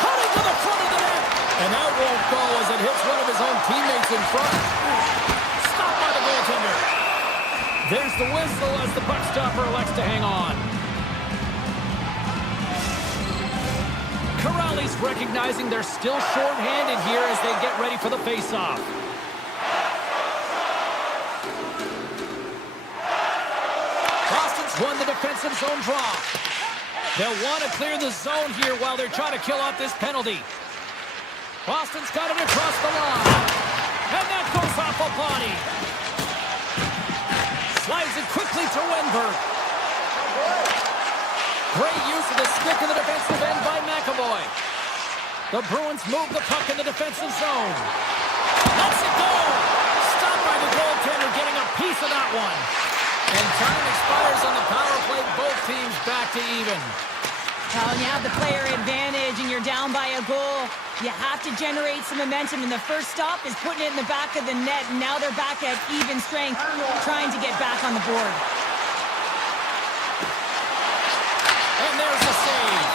Cutting to the front of the net. And that won't go as it hits one of his own teammates in front. Stopped by the goaltender. There's the whistle as the puck stopper elects to hang on. Corrales recognizing they're still short-handed here as they get ready for the face-off. Boston's won the defensive zone draw. They'll want to clear the zone here while they're trying to kill off this penalty. Boston's got him across the line. And that goes off a body. Slides it quickly to Wenberg. Great use of the stick in the defensive end by McAvoy. The Bruins move the puck in the defensive zone. Lets it go. Stopped by the goaltender, getting a piece of that one. And time expires on the power play. Both teams back to even. Well, when you have the player advantage and you're down by a goal, you have to generate some momentum. And the first stop is putting it in the back of the net. And now they're back at even strength, trying to get back on the board. And there's the save.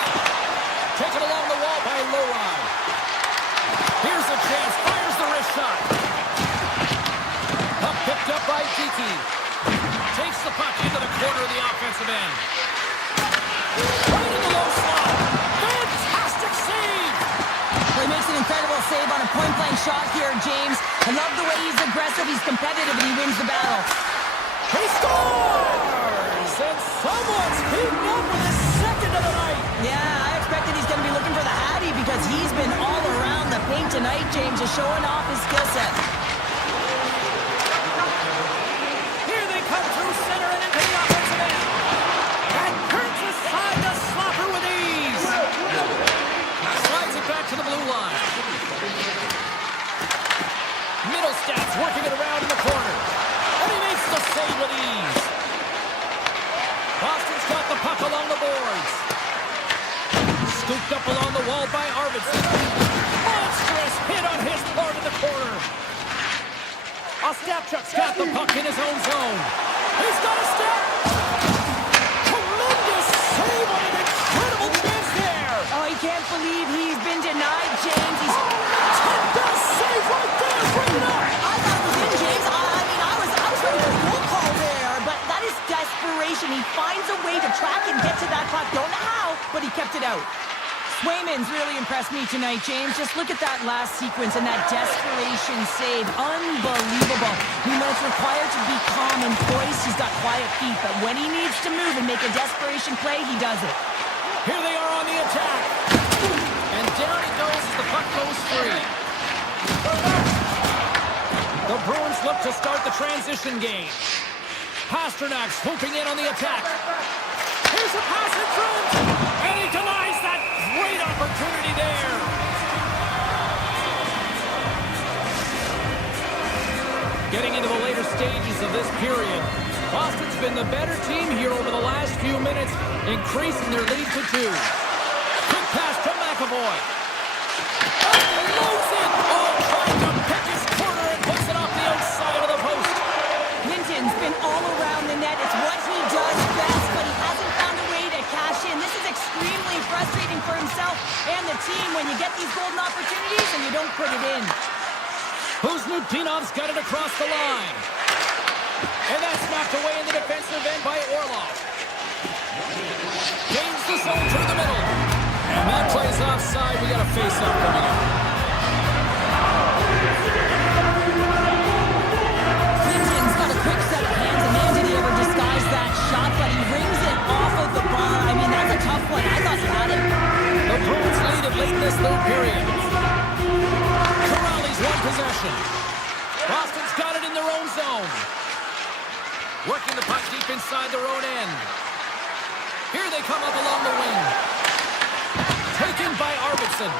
Taken along the wall by Leroy. Here's a chance. Fires the wrist shot. Puck picked up by Kiki. Takes the puck into the corner of the offensive end. Right in the low slot. Fantastic save. Well, he makes an incredible save on a point-blank shot here, James. I love the way he's aggressive, he's competitive, and he wins the battle. He scores! And someone's beaten up with his second of the night. Yeah, I expected he's going to be looking for the Hattie because he's been all around the paint tonight, James, just showing off his skill set. Here they come through center and into the offensive end. And turns aside the slapper with ease. Slides it back to the blue line. Middle stats working it around in the corner. And he makes the save with ease. got the puck along the boards. Scooped up along the wall by Arvidsson. Monstrous hit on his part in the corner. Ostapchuk's got the puck in his own zone. He's got a step. Tremendous save on an incredible chance there. Oh, he can't believe he's been denied, James. He's... Best save right there. Bring it up. I thought it was in, James. I was ready for a goal call there, but that is desperation. He finds a way to track and get to that puck. Don't know how, but he kept it out. Swayman's really impressed me tonight, James. Just look at that last sequence and that desperation save. Unbelievable. I mean, when it's required to be calm and poised, he's got quiet feet. But when he needs to move and make a desperation play, he does it. Here they are on the attack. And down he goes as the puck goes free. The Bruins look to start the transition game. Pasternak's swooping in on the attack. Here's a pass in front. And he denies that great opportunity there. Getting into the later stages of this period, Boston's been the better team here over the last few minutes, increasing their lead to 2. Quick pass to McAvoy. Loads it. Oh, trying to pick his corner and puts it off the outside of the post. Clinton's been all around the net. It's what he does best, but he hasn't found a way to cash in. This is extremely frustrating for himself and the team when you get these golden opportunities and you don't put it in. Kuzmutinov's got it across the line. And that's knocked away in the defensive end by Orlov. Gains the zone through the middle. And that plays offside. We got a face-off coming up. Clinton's got a quick set of hands, and man, did he ever disguise that shot, but he rings it off of the bar. I mean, that's a tough one. I thought he had it. The Bruins lead it late in this third period. Corrales one possession. Boston's got it in their own zone. Working the puck deep inside their own end. Here they come up along the wing. Taken by Arvidsson.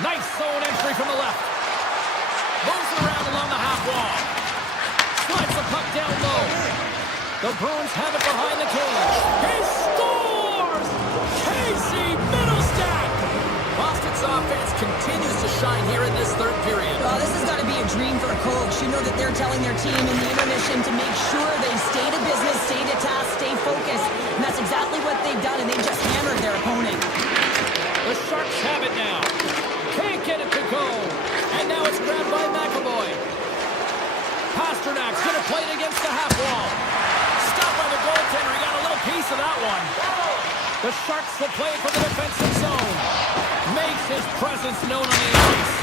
Nice zone entry from the left. Moves it around along the half wall. Slides the puck down low. The Bruins have it behind the cage. He scores! Casey Middlestat! Boston's offense continues to shine here in this third period. Oh, this has got to be a dream for a coach. You know that they're telling their team in the intermission to make sure they stay to business, stay to task, stay focused. And that's exactly what they've done, and they've just hammered their opponent. The Sharks have it now. Can't get it to go. And now it's grabbed by McAvoy. Pasternak's going to play it against the half wall. Stopped by the goaltender. He got a little piece of that one. The Sharks will play it from the defensive zone. Makes his presence known on the ice.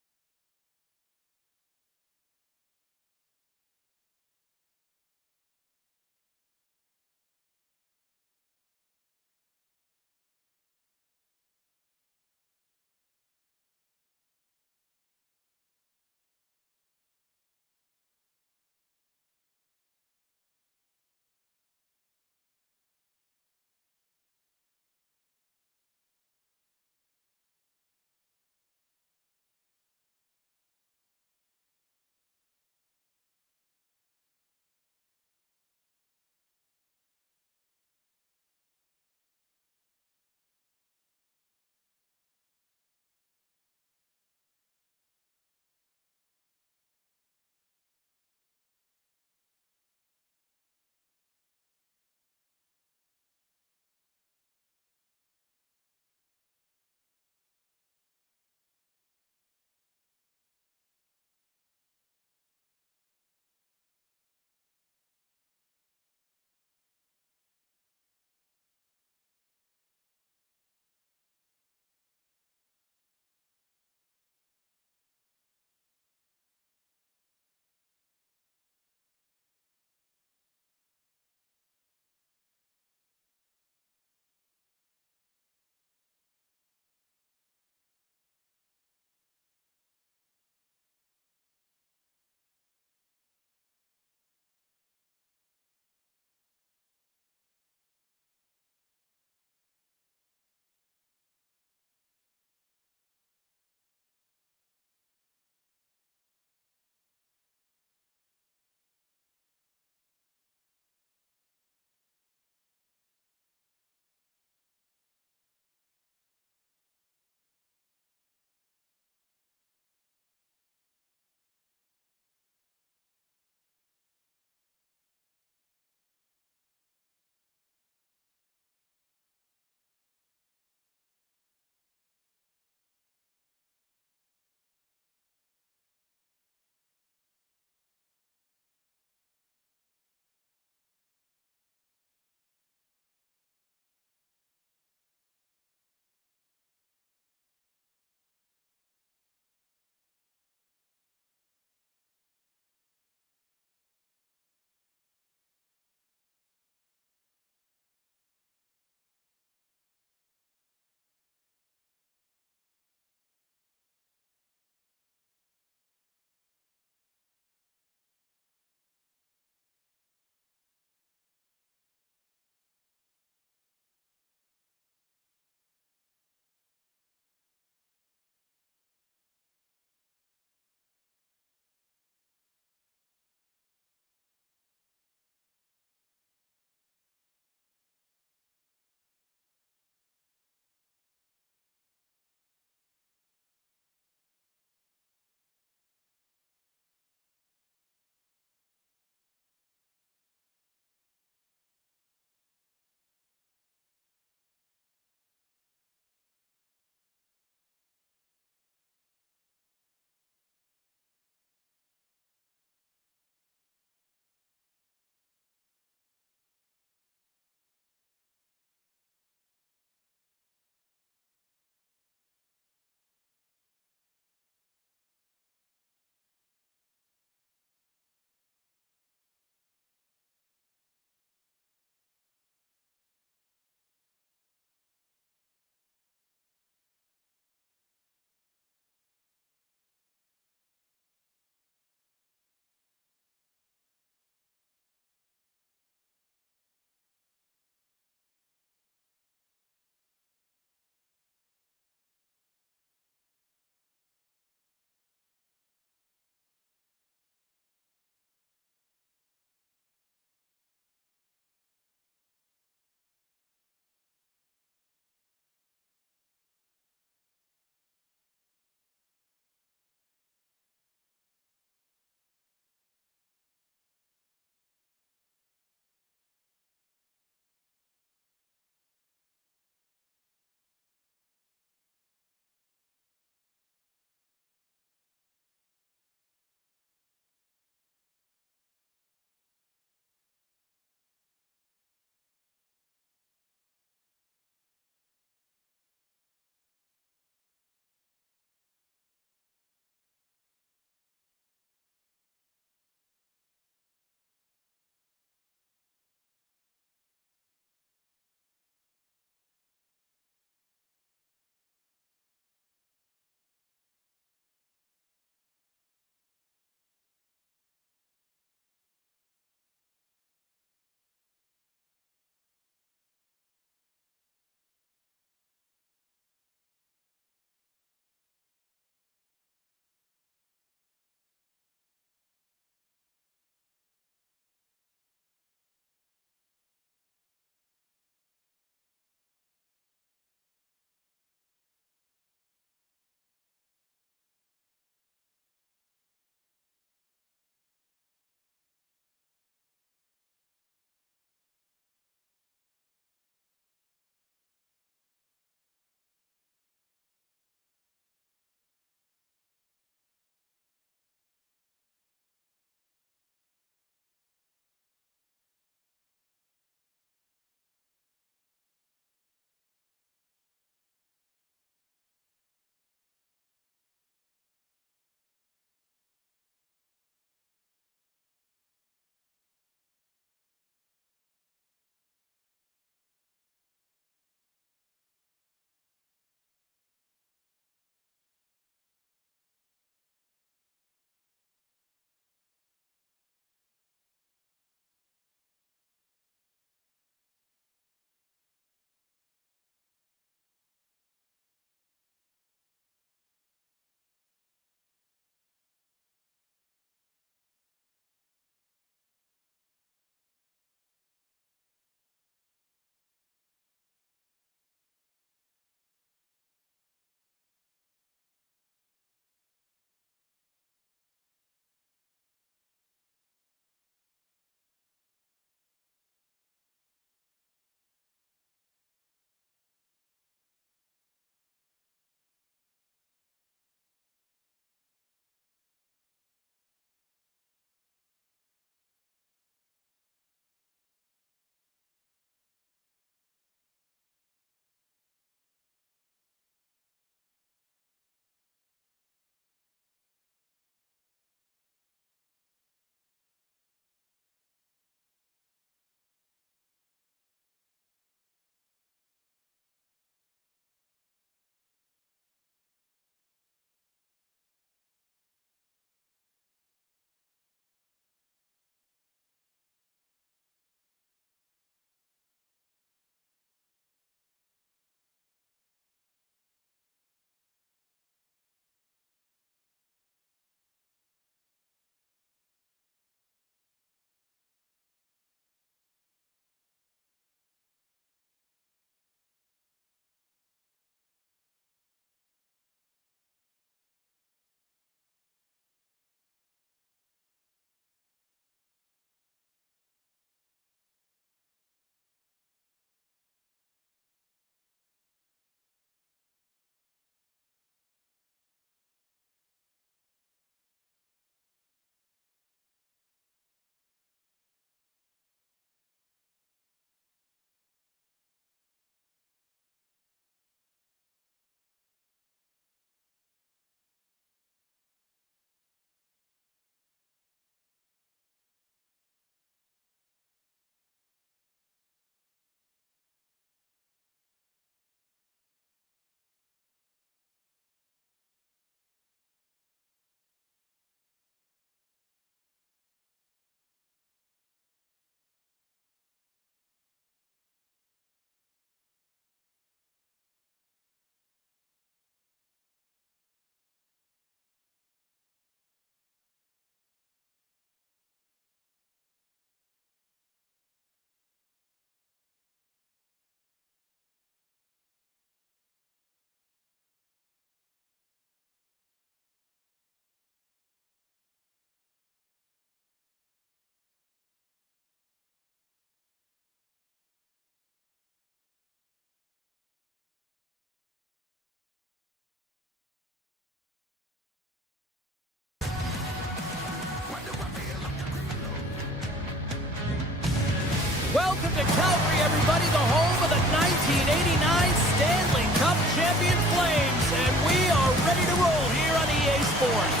boards.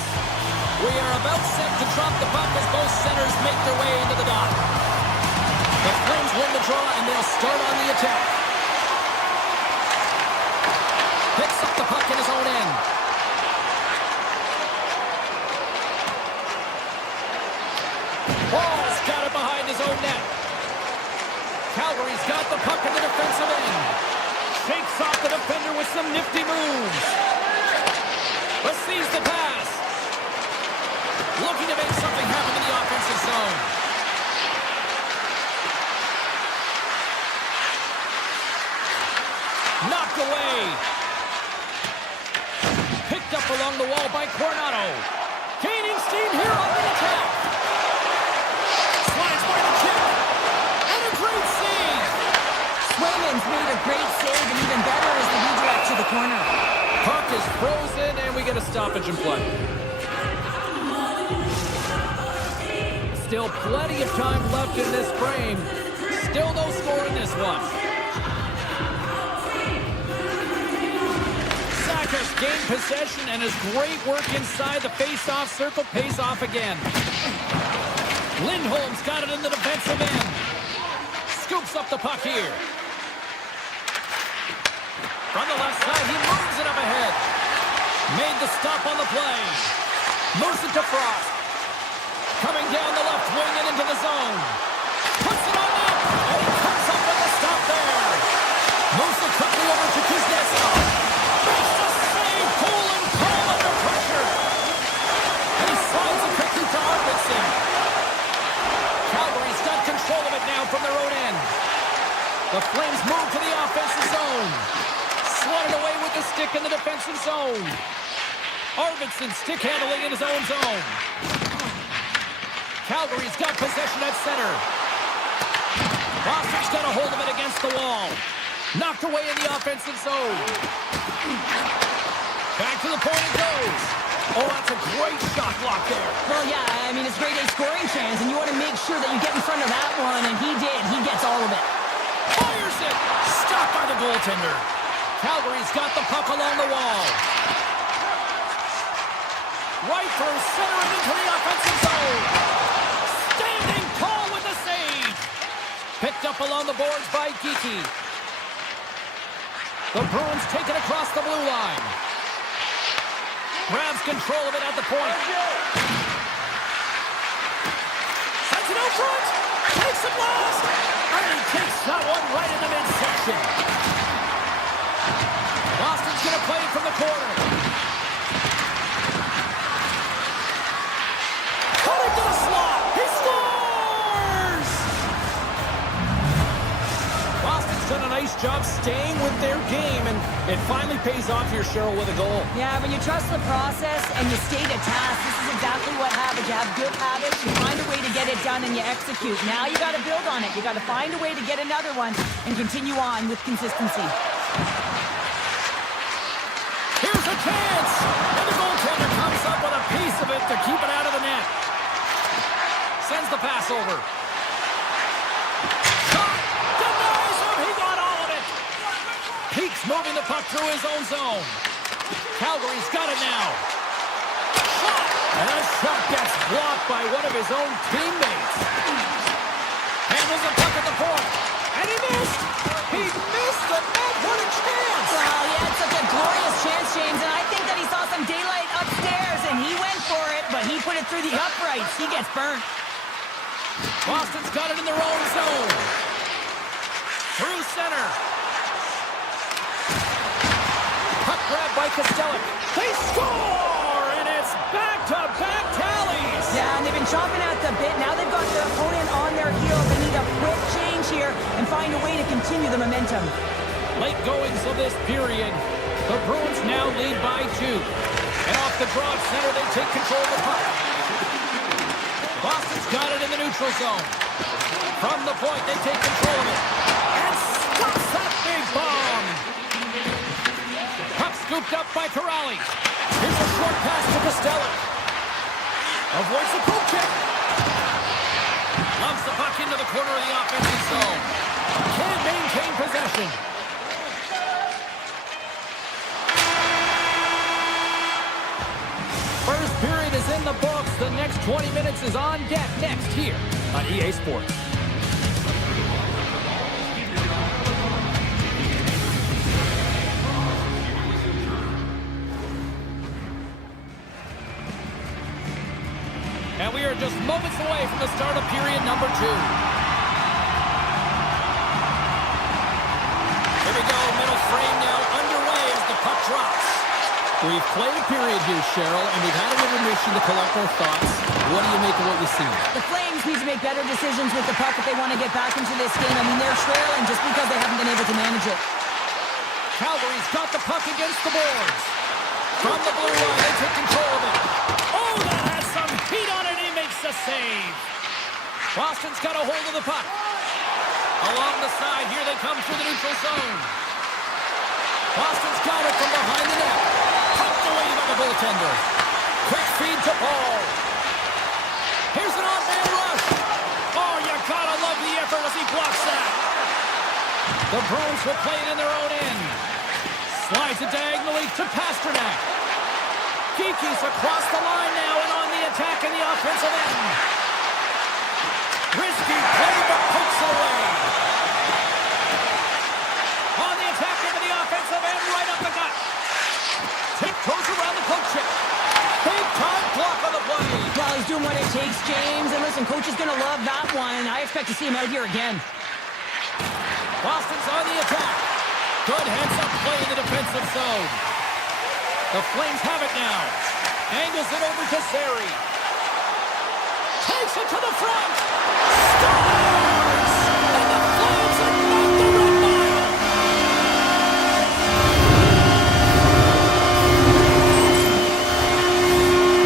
We are about set to drop the puck as both centers make their way into the dot. The Flames win the draw, and they'll start on the attack. Picks up the puck in his own end. Ball's got it behind his own net. Calgary's got the puck in the defensive end. Shakes off the defender with some nifty moves. Receives the pass. Looking to make something happen in the offensive zone. Knocked away. Picked up along the wall by Coronado. Gaining steam here on the attack. Slides by the chip. And a great save. Swayman's made a great save, and even better is the redirect to the corner. Puck is frozen, and we get a stoppage in play. Still plenty of time left in this frame. Still no score in this one. Sackers gained possession, and his great work inside the face-off circle pays off again. Lindholm's got it in the defensive end. Scoops up the puck here. From the left side, he moves it up ahead. Made the stop on the play. Moves it to Frost. Coming down the left wing and into the zone. Puts it on net. And he comes up with the stop there. Moves it quickly over to Kuznetsov. Makes the save. Cool and calm under pressure. And he slides it quickly to Arvidsson. Calgary's got control of it now from their own end. The Flames move to the offensive zone. Swatted away with the stick in the defensive zone. Arvidsson stick handling in his own zone. Calgary's got possession at center. Bostic's got a hold of it against the wall. Knocked away in the offensive zone. Back to the point it goes. Oh, that's a great shot block there. Well, yeah, I mean, it's grade A scoring chance, and you want to make sure that you get in front of that one, and he did. He gets all of it. Fires it. Stopped by the goaltender. Calgary's got the puck along the wall. Right through center and into the offensive zone. Standing tall with the save. Picked up along the boards by Geekie. The Bruins take it across the blue line. Grabs control of it at the point. Sends it out front. Takes it last. And he takes that one right in the midsection. Boston's going to play it from the corner. Cutting to the slot. He scores! Boston's done a nice job staying with their game, and it finally pays off here, Cheryl, with a goal. Yeah, when you trust the process and you stay to task, this is exactly what happens. You have good habits, you find a way to get it done, and you execute. Now you got to build on it. You got to find a way to get another one and continue on with consistency. Here's a chance! And the goaltender comes up with a piece of it to keep it out of the net. Sends the pass over. Shot! Denies him! He got all of it! Peaks moving the puck through his own zone. Calgary's got it now. Shot! And that shot gets blocked by one of his own teammates. Handles the puck at the point. And he missed! He missed the net! What a chance! Well, he had such a glorious chance, James, and I think that he saw some daylight upstairs, and he went for it, but he put it through the uprights. He gets burnt. Boston's got it in their own zone. Through center. Puck grab by Kostelic. They score! And it's back-to-back tallies! Yeah, and they've been chomping at the bit. Now they've got their opponent on their heels. They need a quick change here and find a way to continue the momentum. Late goings of this period. The Bruins now lead by 2. And off the draw at center, they take control of the puck. Boston's got it in the neutral zone. From the point, they take control of it. And stops that big bomb. Puck scooped up by Corrali. Here's a short pass to Kostelic. Avoids the poke check. Loves the puck into the corner of the offensive zone. Can't maintain possession. First period is in the books. The next 20 minutes is on deck next here on EA Sports. And we are just moments away from the start of period number 2. Here we go, middle frame now underway as the puck drops. We've played a period here, Cheryl, and we've had an intermission to collect our thoughts. What do you make of what you see? The Flames need to make better decisions with the puck if they want to get back into this game. I mean, they're trailing just because they haven't been able to manage it. Calgary's got the puck against the boards. From the blue line, they take control of it. Oh, that has some heat on it. He makes the save. Boston's got a hold of the puck. Along the side, here they come through the neutral zone. Boston's got it from behind the net. Tucked away by the goaltender. Quick feed to Paul. Here's an off-man rush. Oh, you gotta love the effort as he blocks that. The Bruins will play it in their own end. Slides it diagonally to Pasternak. Geeky's across the line now and on the attack in the offensive end. Risky play, but pokes away. On the attack into the offensive end, right up the gut. Tiptoes around the poke check. Big time block on the play. Well, he's doing what it takes, James. And listen, coach is going to love that one. I expect to see him out here again. Boston's on the attack. Good heads-up play in the defensive zone. The Flames have it now. Angles it over to Sari. Takes it to the front. Scores! And the Flames are not the red mile.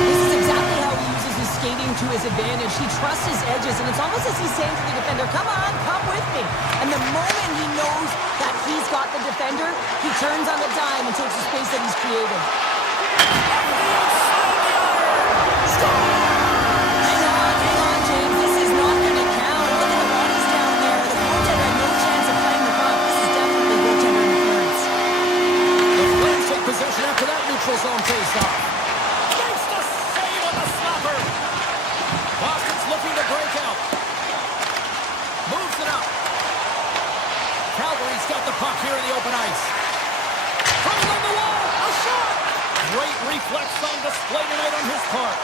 This is exactly how he uses his skating to his advantage. He trusts his edges, and it's almost as he's saying to the defender, come on, come with me. And the moment he knows that he's got the defender, he turns on the dime and takes the space that he's created. Hang on, James. This is not going to count. Look at the bodies down there. The goaltender had no chance of playing the puck. This is definitely goaltender interference. The Flames take possession after that neutral zone face-off. Makes the save on the slapper. Boston's looking to break out. Moves it up. Calgary's got the puck here in the open ice. From along the wall, a shot! Great reflex on display tonight on his part.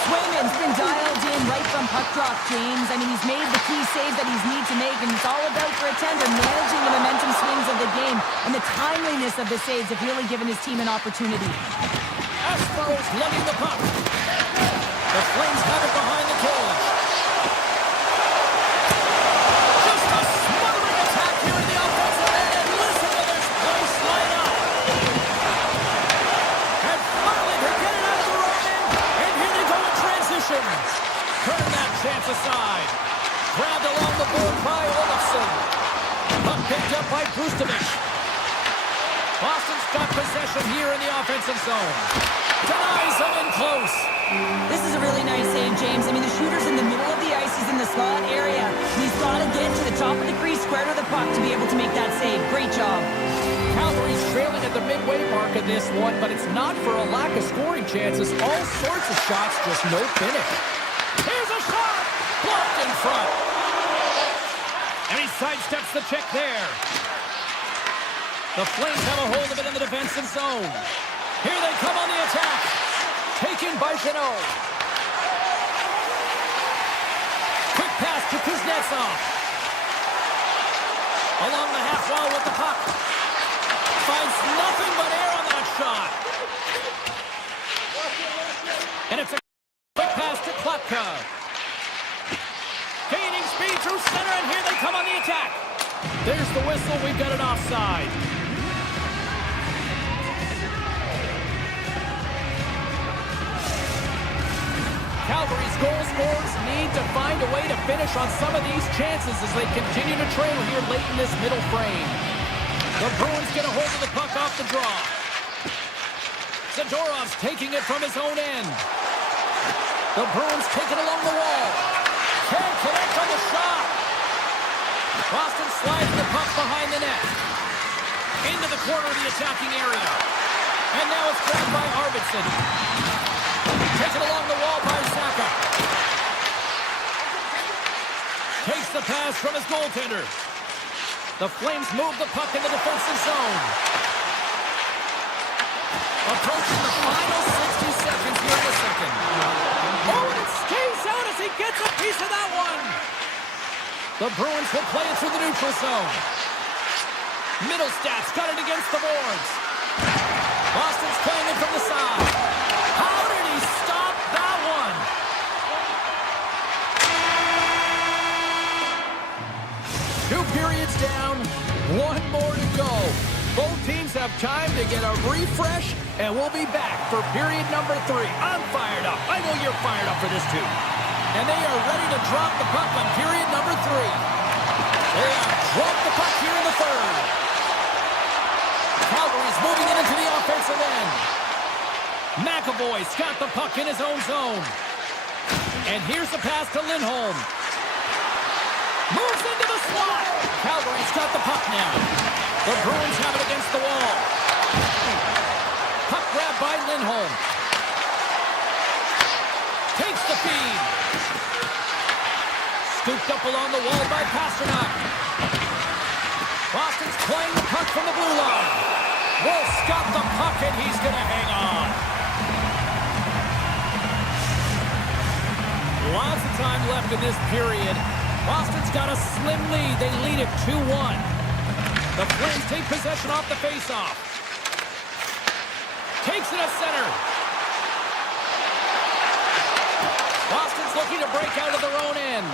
Swayman's been dialed in right from puck drop, James. I mean, he's made the key save that he's need to make, and it's all about for a tender managing the momentum swings of the game, and the timeliness of the saves have really given his team an opportunity. Aspero's lugging the puck. The Flames have it behind the cage. Just a smothering attack here in the offensive end, and listen to this place line up. And finally they get it out of the wrong end, and here they go in transition. Turn that chance aside. Grabbed along the board by Olofsson. Puck picked up by Brustovich. Boston's got possession here in the offensive zone. Denies him in close. This is a really nice save, James. I mean, the shooter's in the middle of the ice. He's in the slot area. He's got to get to the top of the crease, square to the puck to be able to make that save. Great job. Calgary's trailing at the midway mark of this one, but it's not for a lack of scoring chances. All sorts of shots, just no finish. Here's a shot! Blocked in front. And he sidesteps the check there. The Flames have a hold of it in the defensive zone. Here they come on the attack. Taken by Jeannot. Quick pass to Kuznetsov. Along the half wall with the puck. Finds nothing but air on that shot. And it's a quick pass to Klapka. Gaining speed through center, and here they come on the attack. There's the whistle. We've got an offside. Calgary's goal scorers need to find a way to finish on some of these chances as they continue to trail here late in this middle frame. The Bruins get a hold of the puck off the draw. Zadorov's taking it from his own end. The Bruins take it along the wall. Can't connect on the shot. Boston sliding the puck behind the net. Into the corner of the attacking area. And now it's grabbed by Arvidsson. the pass from his goaltender. The Flames move the puck in the defensive zone. Approaching the final 60 seconds here in the second. Oh, and it stays out as he gets a piece of that one. The Bruins will play it through the neutral zone. Middlestats got it against the boards. Boston's playing it from the side. How did he stop that one? 2 periods down, 1 more to go. Both teams have time to get a refresh, and we'll be back for period number 3. I'm fired up. I know you're fired up for this too. And they are ready to drop the puck on period number 3. They have dropped the puck here in the third. Calgary's moving it into the offensive end. McAvoy's got the puck in his own zone. And here's the pass to Lindholm. Moves into the slot. Calgary's got the puck now. The Bruins have it against the wall. Puck grab by Lindholm. Takes the feed. Scooped up along the wall by Pasternak. Boston's playing the puck from the blue line. Wolf's got the puck and he's going to hang on. Lots of time left in this period. Boston's got a slim lead. They lead it 2-1. The Flames take possession off the faceoff. Takes it at center. Boston's looking to break out of their own end.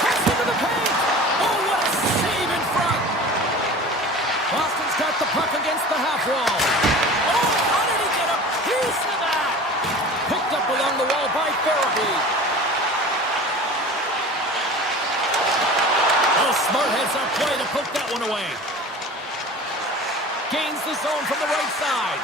Cuts into the paint. Oh, what a save in front. Boston's got the puck against the half wall. Oh, how did he get a piece of that? Picked up along the wall by Farabee. Oh, smart heads-up play to poke that one away. Gains the zone from the right side.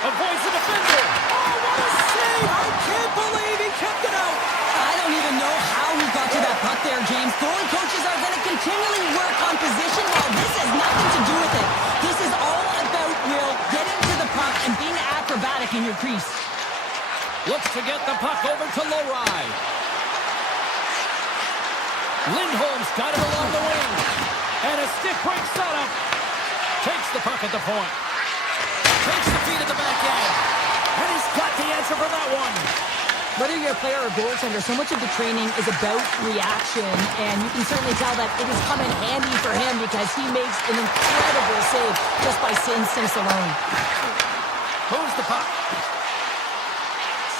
Avoids the defender. Oh, what a save! I can't believe he kept it out. I don't even know how he got to that puck there, James. Goalie coaches are going to continually work on position. Well, this has nothing to do with it. This is all about Will getting to the puck and being acrobatic in your crease. Looks to get the puck over to Lowry. Lindholm's got it along the wing. And a stick break setup. Takes the puck at the point. Takes the feed at the back end. And he's got the answer for that one. Whether you're a player or goaltender, so much of the training is about reaction, and you can certainly tell that it has come in handy for him because he makes an incredible save just by instincts alone. Moves the puck.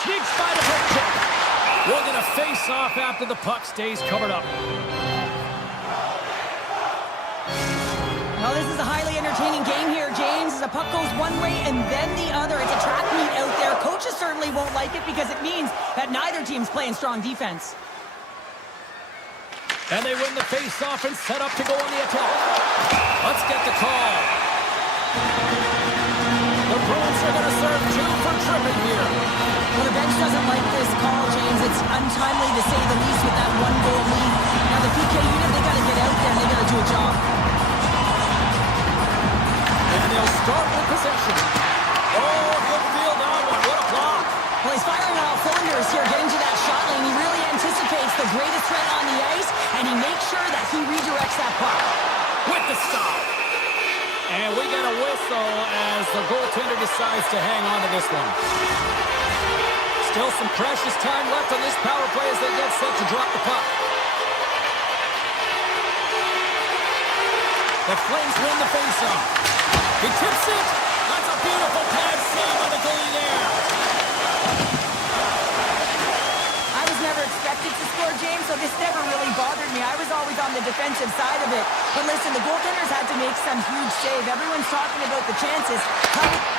Sneaks by the puck check. We're going to face off after the puck stays covered up. Well, this is a highly entertaining game here, James. As the puck goes one way and then the other. It's a track meet out there. Coaches certainly won't like it because it means that neither team's playing strong defense. And they win the face-off and set up to go on the attack. Let's get the call. The Bruins are going to serve 2 for tripping here. Well, the bench doesn't like this call, James. It's untimely to say the least with that 1-goal lead. Now, the PK unit, they got to get out there and they got to do a job. And they'll start with possession. Oh, good field that one. What a block. Well, he's firing on all cylinders here, getting to that shot lane. He really anticipates the greatest threat on the ice, and he makes sure that he redirects that puck. With the stop. And we get a whistle as the goaltender decides to hang on to this one. Still some precious time left on this power play as they get set to drop the puck. The Flames win the faceoff. He tips it. That's a beautiful pad save on the goalie there. I was never expected to score, James, so this never really bothered me. I was always on the defensive side of it. But listen, the goaltenders had to make some huge save. Everyone's talking about the chances.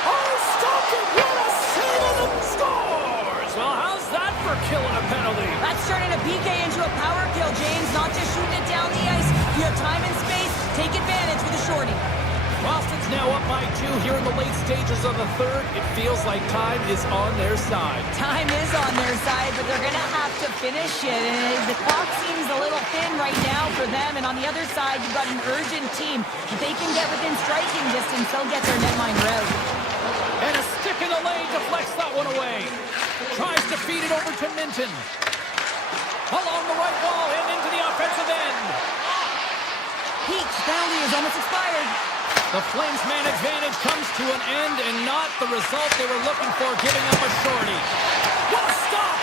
Oh, stop it! What a save on the scores! Well, how's that for killing a penalty? That's turning a PK into a power kill, James. Not just shooting it down the ice. If you have time and space, take advantage with a shorty. Boston's now up by 2 here in the late stages of the third. It feels like time is on their side. Time is on their side, but they're going to have to finish it. And the clock seems a little thin right now for them. And on the other side, you've got an urgent team. If they can get within striking distance, they'll get their netminder out. And a stick in the lane deflects that one away. Tries to feed it over to Minton. Along the right wall and into the offensive end. Peach penalty is almost expired. The Flames' man advantage comes to an end and not the result they were looking for, giving up a shorty. What a stop!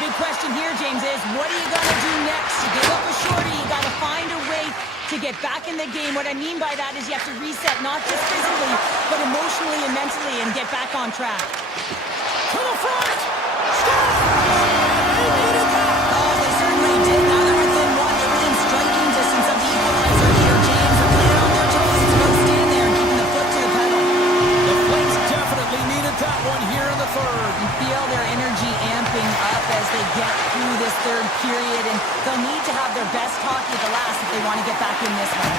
Big question here, James, is what are you going to do next? You give up a shorty, you got to find a way to get back in the game. What I mean by that is you have to reset, not just physically, but emotionally and mentally, and get back on track. To the front! Stop! They needed that! Oh, they certainly did. Now they're within one. They're within striking distance of the equalizer here, James. They're playing on their toes. It's about staying there and keeping the foot to the pedal. The Flames definitely needed that one here in the third. You feel their energy amping up as they get through this third period, and they'll need to have their best hockey at the last if they want to get back in this one.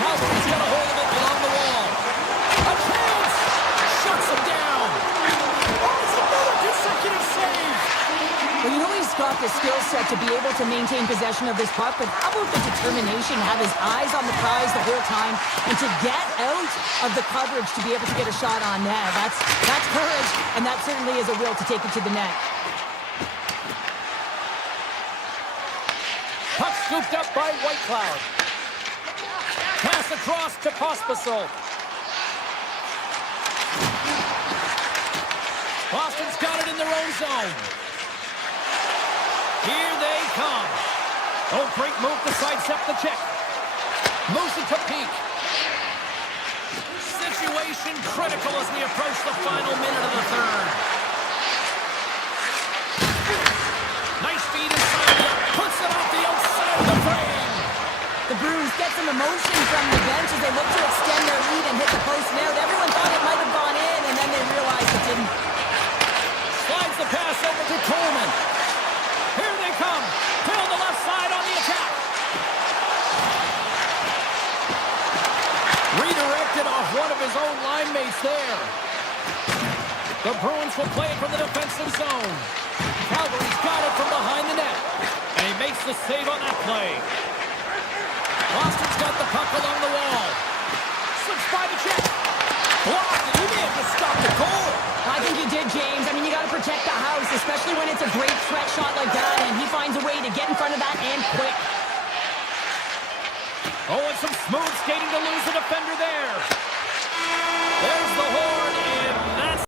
Calgary's got a hold of it along the wall. A chance! Shuts him down. Oh, it's another consecutive save. Well, you know he's got the skill set to be able to maintain possession of this puck, but how about the determination, have his eyes on the prize the whole time, and to get out of the coverage to be able to get a shot on net. That's courage, and that certainly is a will to take it to the net. Puck scooped up by Whitecloud. Pass across to Pospisil. Boston's got it in their own zone. Here they come. Oh, great move to sidestep the check. Moves it to Peak. Situation critical as we approach the final minute of the third. Nice feed inside the net. Puts it off the outside of the frame. The Bruins get some emotion from the bench as they look to extend their lead and hit the post now. Everyone thought it might have gone in, and then they realized it didn't. Slides the pass over to Coleman. Here they come. Hill the left side on the attack. Redirected off one of his own line mates there. The Bruins will play it from the defensive zone. Calgary's got it from behind the net. And he makes the save on that play. Boston's got the puck along the wall. Slips by the check. Blocked, and he may have just stopped the goal. I think he did, James. I mean, you got to protect the house, especially when it's a great threat shot like that, and he finds a way to get in front of that and quick. Oh, and some smooth skating to lose the defender there. There's the horn, and that's...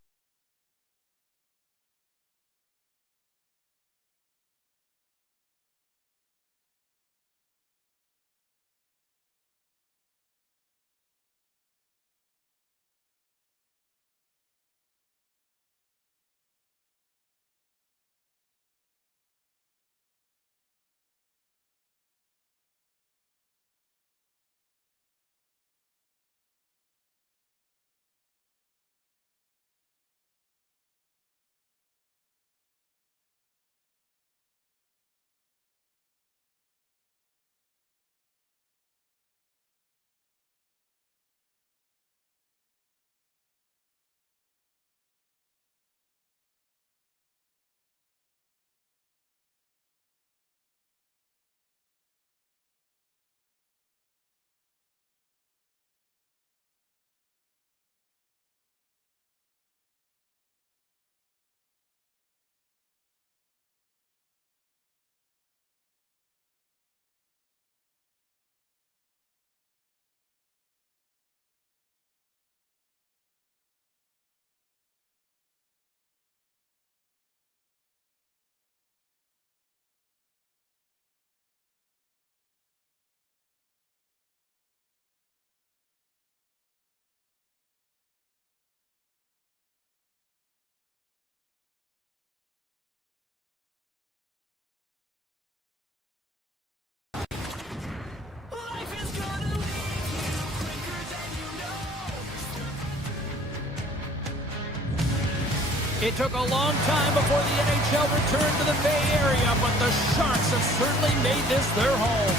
It took a long time before the NHL returned to the Bay Area, but the Sharks have certainly made this their home.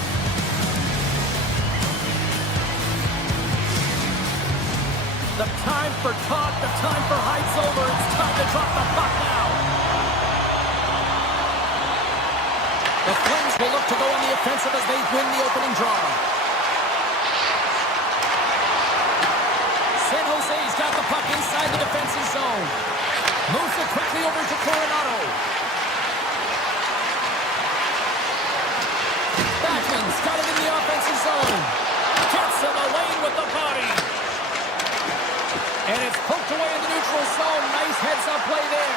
The time for talk, the time for hype's over. It's time to drop the puck now. The Flames will look to go on the offensive as they win the opening draw. San Jose's got the puck inside the defensive zone. Moves it quickly over to Coronado. Backman's got it in the offensive zone. Gets in the lane with the body. And it's poked away in the neutral zone. Nice heads-up play there.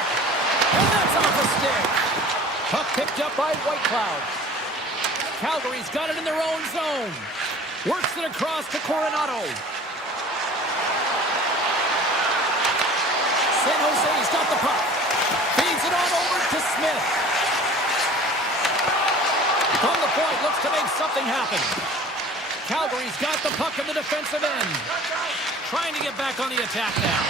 And that's off the stick. Puck picked up by Whitecloud. Calgary's got it in their own zone. Works it across to Coronado. San Jose's got the puck. Feeds it on over to Smith. From the point, looks to make something happen. Calgary's got the puck in the defensive end. Trying to get back on the attack now.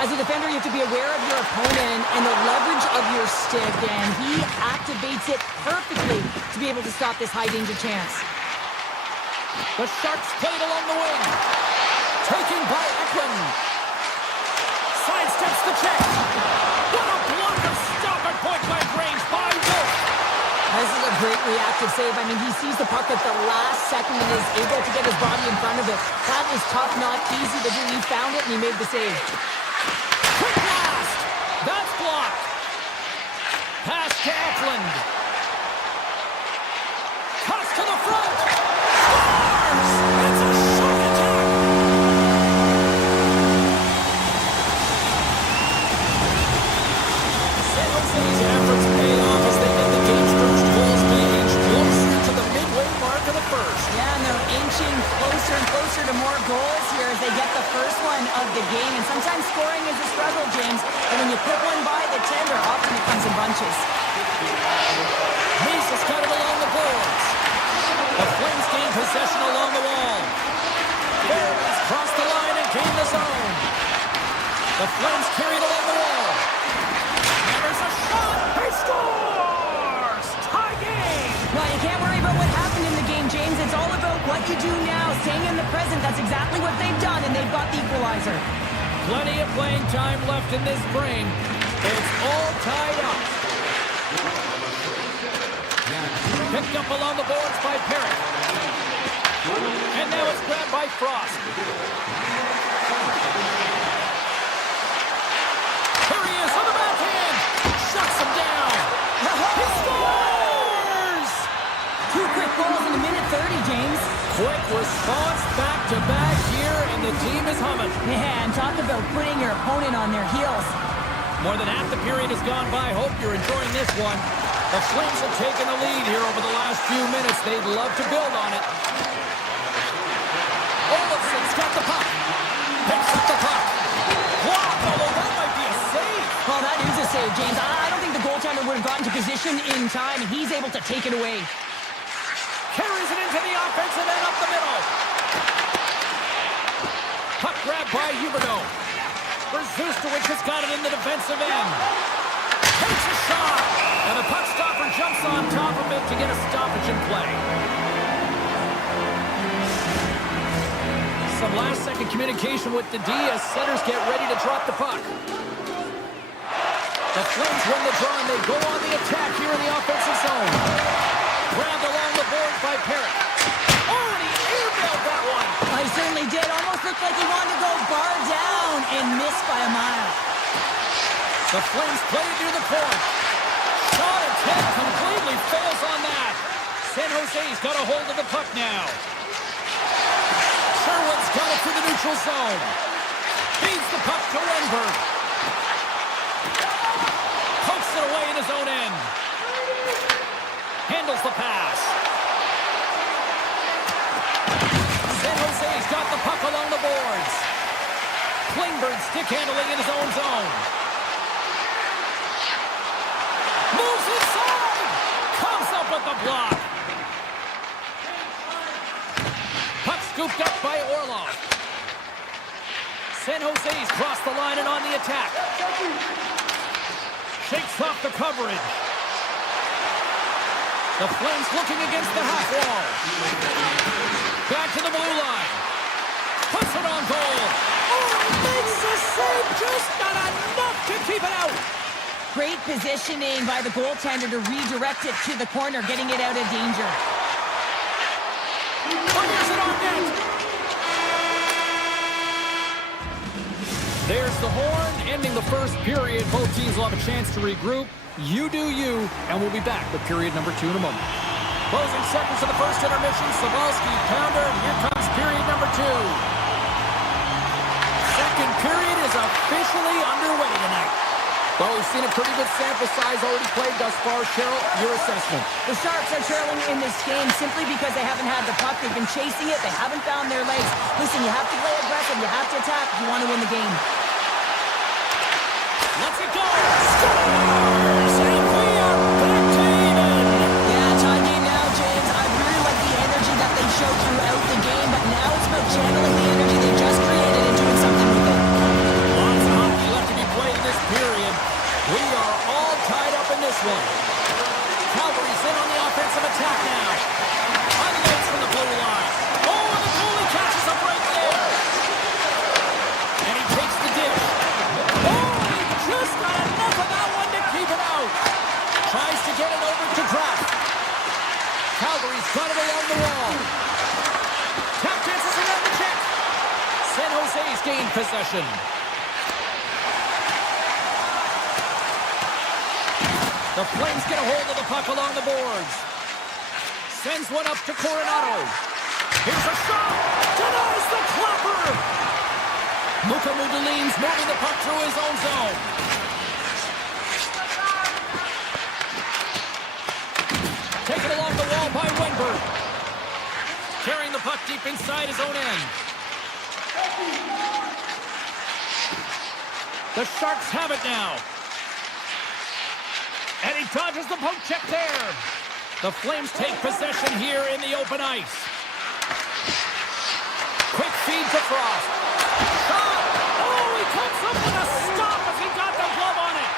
As a defender, you have to be aware of your opponent and the leverage of your stick, and he activates it perfectly to be able to stop this high-danger chance. The Sharks played along the wing. Taking by Eklund. Sidesteps the check. What a block of stop at point-blank range by Wolf. This is a great reactive save. I mean, he sees the puck at the last second and is able to get his body in front of it. That was tough, not easy to do. He found it and he made the save. Quick blast! That's blocked. Pass to Eklund. Cuts to the front. Scores! It's a shark attack! San Jose's efforts pay off as they get the game's first goals being inched closer to the midway mark of the first. Yeah, and they're inching closer and closer to more goals here as they get the first one of the game. And sometimes scoring is a struggle, James. And when you put one by the tender, often it comes in bunches. Mesa's got it along the boards. The Flames gain possession along the wall. Barons cross the line and gain the zone. The Flames carry it along the wall. And there's a shot. He scores! Tie game! Well, you can't worry about what happened in the game, James. It's all about what you do now, staying in the present. That's exactly what they've done, and they've got the equalizer. Plenty of playing time left in this frame. It's all tied up. Picked up along the boards by Perry. And now it's grabbed by Frost. Here he is on the backhand. Shuts him down. He scores! 2 quick goals in a minute 30, James. Quick response back-to-back here, and the team is humming. Man, talk about putting your opponent on their heels. More than half the period has gone by. Hope you're enjoying this one. The Flames have taken the lead here over the last few minutes. They'd love to build on it. Olofsson's got the puck. Picks up the puck. Blocked, although that might be a save. Well, that is a save, James. I don't think the goaltender would have gotten to position in time, and he's able to take it away. Carries it into the offensive end up the middle. Puck grabbed by Huberdeau. Brzuskowicz has got it in the defensive end. Takes a shot. And the puck stopper jumps on top of it to get a stoppage in play. Some last-second communication with the D as centers get ready to drop the puck. The Flames win the draw, and they go on the attack here in the offensive zone. Grabbed along the board by Perry. Oh, and he airmailed that one. He certainly did. Almost looked like he wanted to go bar down and missed by a mile. The Flames play it near the point. Shot attempt completely fails on that. San Jose's got a hold of the puck now. Sherwood's got it through the neutral zone. Feeds the puck to Wenberg. Pokes it away in his own end. Handles the pass. San Jose's got the puck along the boards. Klingberg stick handling in his own zone. Moves inside! Comes up with the block. Puck scooped up by Orlov. San Jose's crossed the line and on the attack. Shakes off the coverage. The Flames looking against the half wall. Back to the blue line. Puts it on goal. Oh, makes the save, just not enough to keep it out. Great positioning by the goaltender to redirect it to the corner, getting it out of danger. Fires it on net. There's the horn, and ending the first period. Both teams will have a chance to regroup. You do you, and we'll be back with period number 2 in a moment. Closing seconds of the first intermission. Sabalski, pounder, and here comes period number 2. Second period is officially underway tonight. Well, we've seen a pretty good sample size already played thus far. Cheryl, your assessment. The Sharks are trailing in this game simply because they haven't had the puck. They've been chasing it. They haven't found their legs. Listen, you have to play aggressive. You have to attack if you want to win the game. Let's it go! Scores! And we are back to even! Yeah, tie game now, James. I really like the energy that they showed throughout the game, but now it's about channeling the energy they just created and doing something with it. Lots of hockey left to be played in this period. We are all tied up in this one. Calgary's in on the offensive attack now. Unloads from the blue line. Oh, and the goalie catches up right there. And he takes the dish. Oh, he just got enough of that one to keep it out. Tries to get it over to Kraft. Calgary's got it along the wall. Tap dances around the check. San Jose's gained possession. The Flames get a hold of the puck along the boards. Sends one up to Coronado. Here's a shot. Denies the clapper. Luka Mudulin's moving the puck through his own zone. Taken along the wall by Wenberg. Carrying the puck deep inside his own end. The Sharks have it now. And he dodges the poke check there. The Flames take possession here in the open ice. Quick feed to Frost. Shot! Oh, he comes up with a stop as he got the glove on it.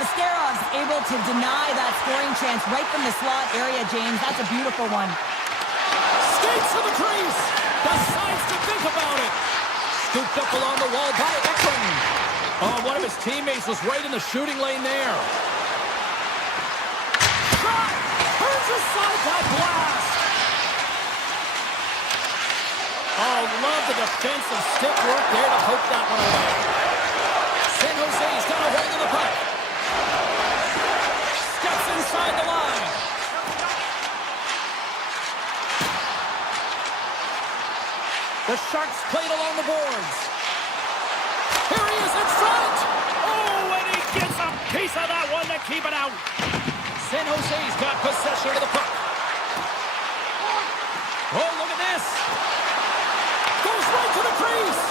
Mascarov's able to deny that scoring chance right from the slot area, James. That's a beautiful one. Skates to the crease. Decides to think about it. Scooped up along the wall by Ekman. Oh, one of his teammates was right in the shooting lane there. Aside that blast! Oh, love the defensive stick work there to poke that one away. San Jose's got a hold of the puck. Steps inside the line. The Sharks played along the boards. Here he is in front! Oh, and he gets a piece of that one to keep it out. San Jose's got possession of the puck. Oh, look at this. Goes right to the crease.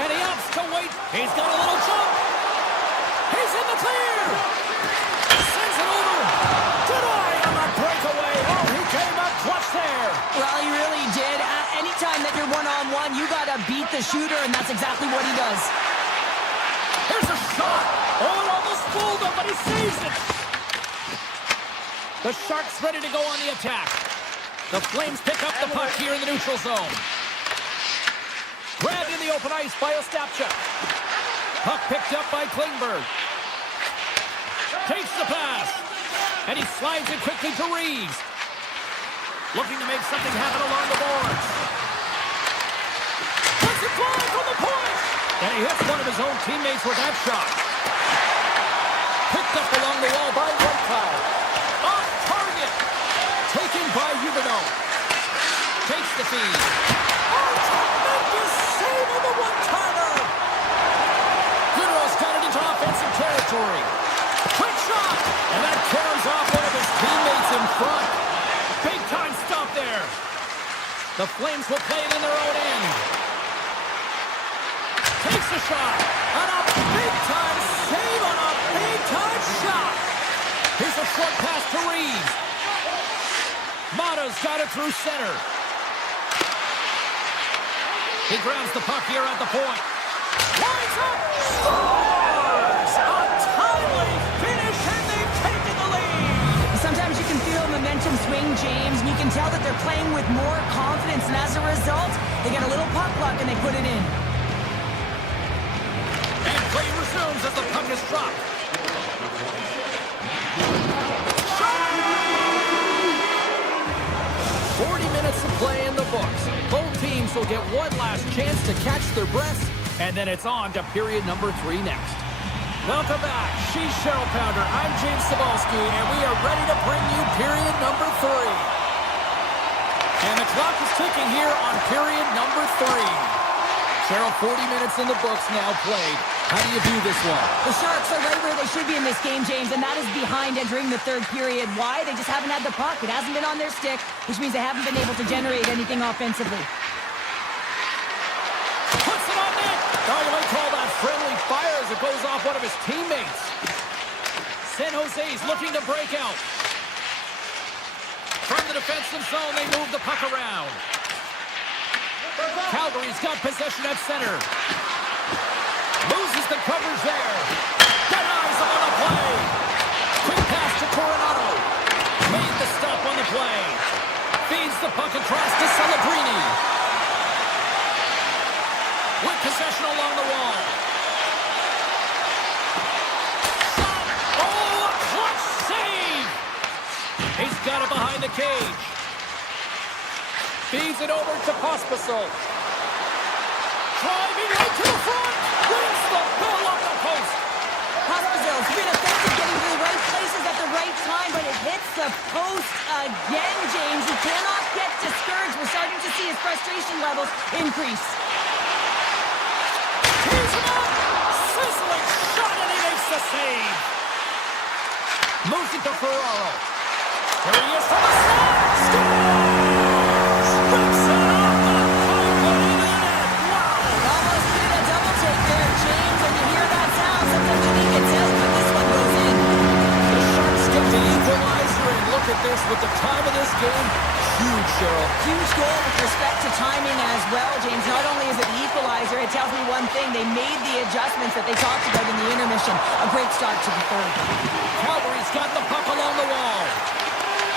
And he opts to wait. He's got a little jump. He's in the clear. Sends it over. Deny on the breakaway. Oh, he came up clutch there. Well, he really did. Anytime that you're one-on-one, you got to beat the shooter, and that's exactly what he does. Here's a shot. Oh, it almost fooled him, but he saves it. The Sharks ready to go on the attack. The Flames pick up the puck here in the neutral zone. Grabbed in the open ice by Ostapchuk. Puck picked up by Klingberg. Takes the pass. And he slides it quickly to Reeves. Looking to make something happen along the boards. Puts it flying from the point. And he hits one of his own teammates with that shot. Picked up along the wall by Whitecloud. Off target. Taken by Huguenot. Takes the feed. Oh, tremendous save on the one-timer. Huguenot's got it into offensive territory. Quick shot. And that carries off one of his teammates in front. Big-time stop there. The Flames will play it in their own end. Takes the shot. And a big-time save on a big-time shot. Here's a short pass to Reeves. Mata's got it through center. He grabs the puck here at the point. Lines up. Scores! A timely finish, and they've taken the lead. Sometimes you can feel momentum swing, James, and you can tell that they're playing with more confidence, and as a result, they get a little puck luck and they put it in. And play resumes as the puck is dropped. 40 minutes of play in the books. Both teams will get one last chance to catch their breaths, and then it's on to period number 3 next. Welcome back. She's Cheryl Pounder. I'm James Cebulski, and we are ready to bring you period number 3. And the clock is ticking here on period number 3. Cheryl, 40 minutes in the books now played. How do you view this one? The Sharks are right where they should be in this game, James, and that is behind entering the third period. Why? They just haven't had the puck. It hasn't been on their stick, which means they haven't been able to generate anything offensively. Puts it on net. Oh, you might call that friendly fire as it goes off one of his teammates. San Jose's looking to break out. From the defensive zone, they move the puck around. Calgary's got possession at center. Loses the coverage there. Denies him on the play. Quick pass to Coronado. Made the stop on the play. Feeds the puck across to Celebrini. With possession along the wall. Shot! Oh, a clutch save! He's got it behind the cage. Feeds it over to Pospisil. Driving right to the front. Wins the ball off the post. Pospisil's been effective getting to the right places at the right time, but it hits the post again, James. He cannot get discouraged. We're starting to see his frustration levels increase. Here's him up. Sizzling shot, and he makes the save. Moves it to Ferraro. Here he is from the slot. Scores! Rips it off the pipe and into the net. Wow! Almost needed a double take there, James. When you hear that sound, sometimes you think it's out, but this one goes in. The Sharks get the equalizer, and look at this with the time of this game. Huge, Cheryl. Huge goal with respect to timing as well, James. Not only is it the equalizer, it tells me one thing. They made the adjustments that they talked about in the intermission. A great start to the third. Calgary's got the puck along the wall.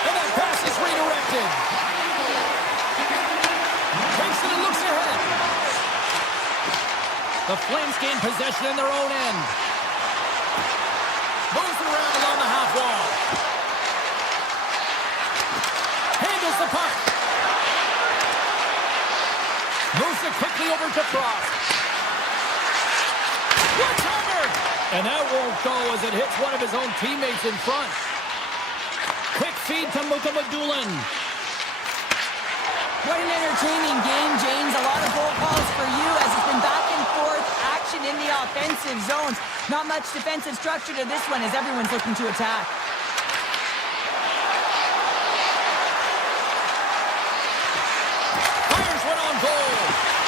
And that pass is redirected. Takes it and looks ahead. The Flames gain possession in their own end. Moves it around along the half wall. Handles the puck. Moves it quickly over to Frost. One-timer! And that won't go as it hits one of his own teammates in front. Quick feed to Mukamadulin. What an entertaining game, James. A lot of goal calls for you as it's been back and forth action in the offensive zones. Not much defensive structure to this one as everyone's looking to attack. Fires one on goal.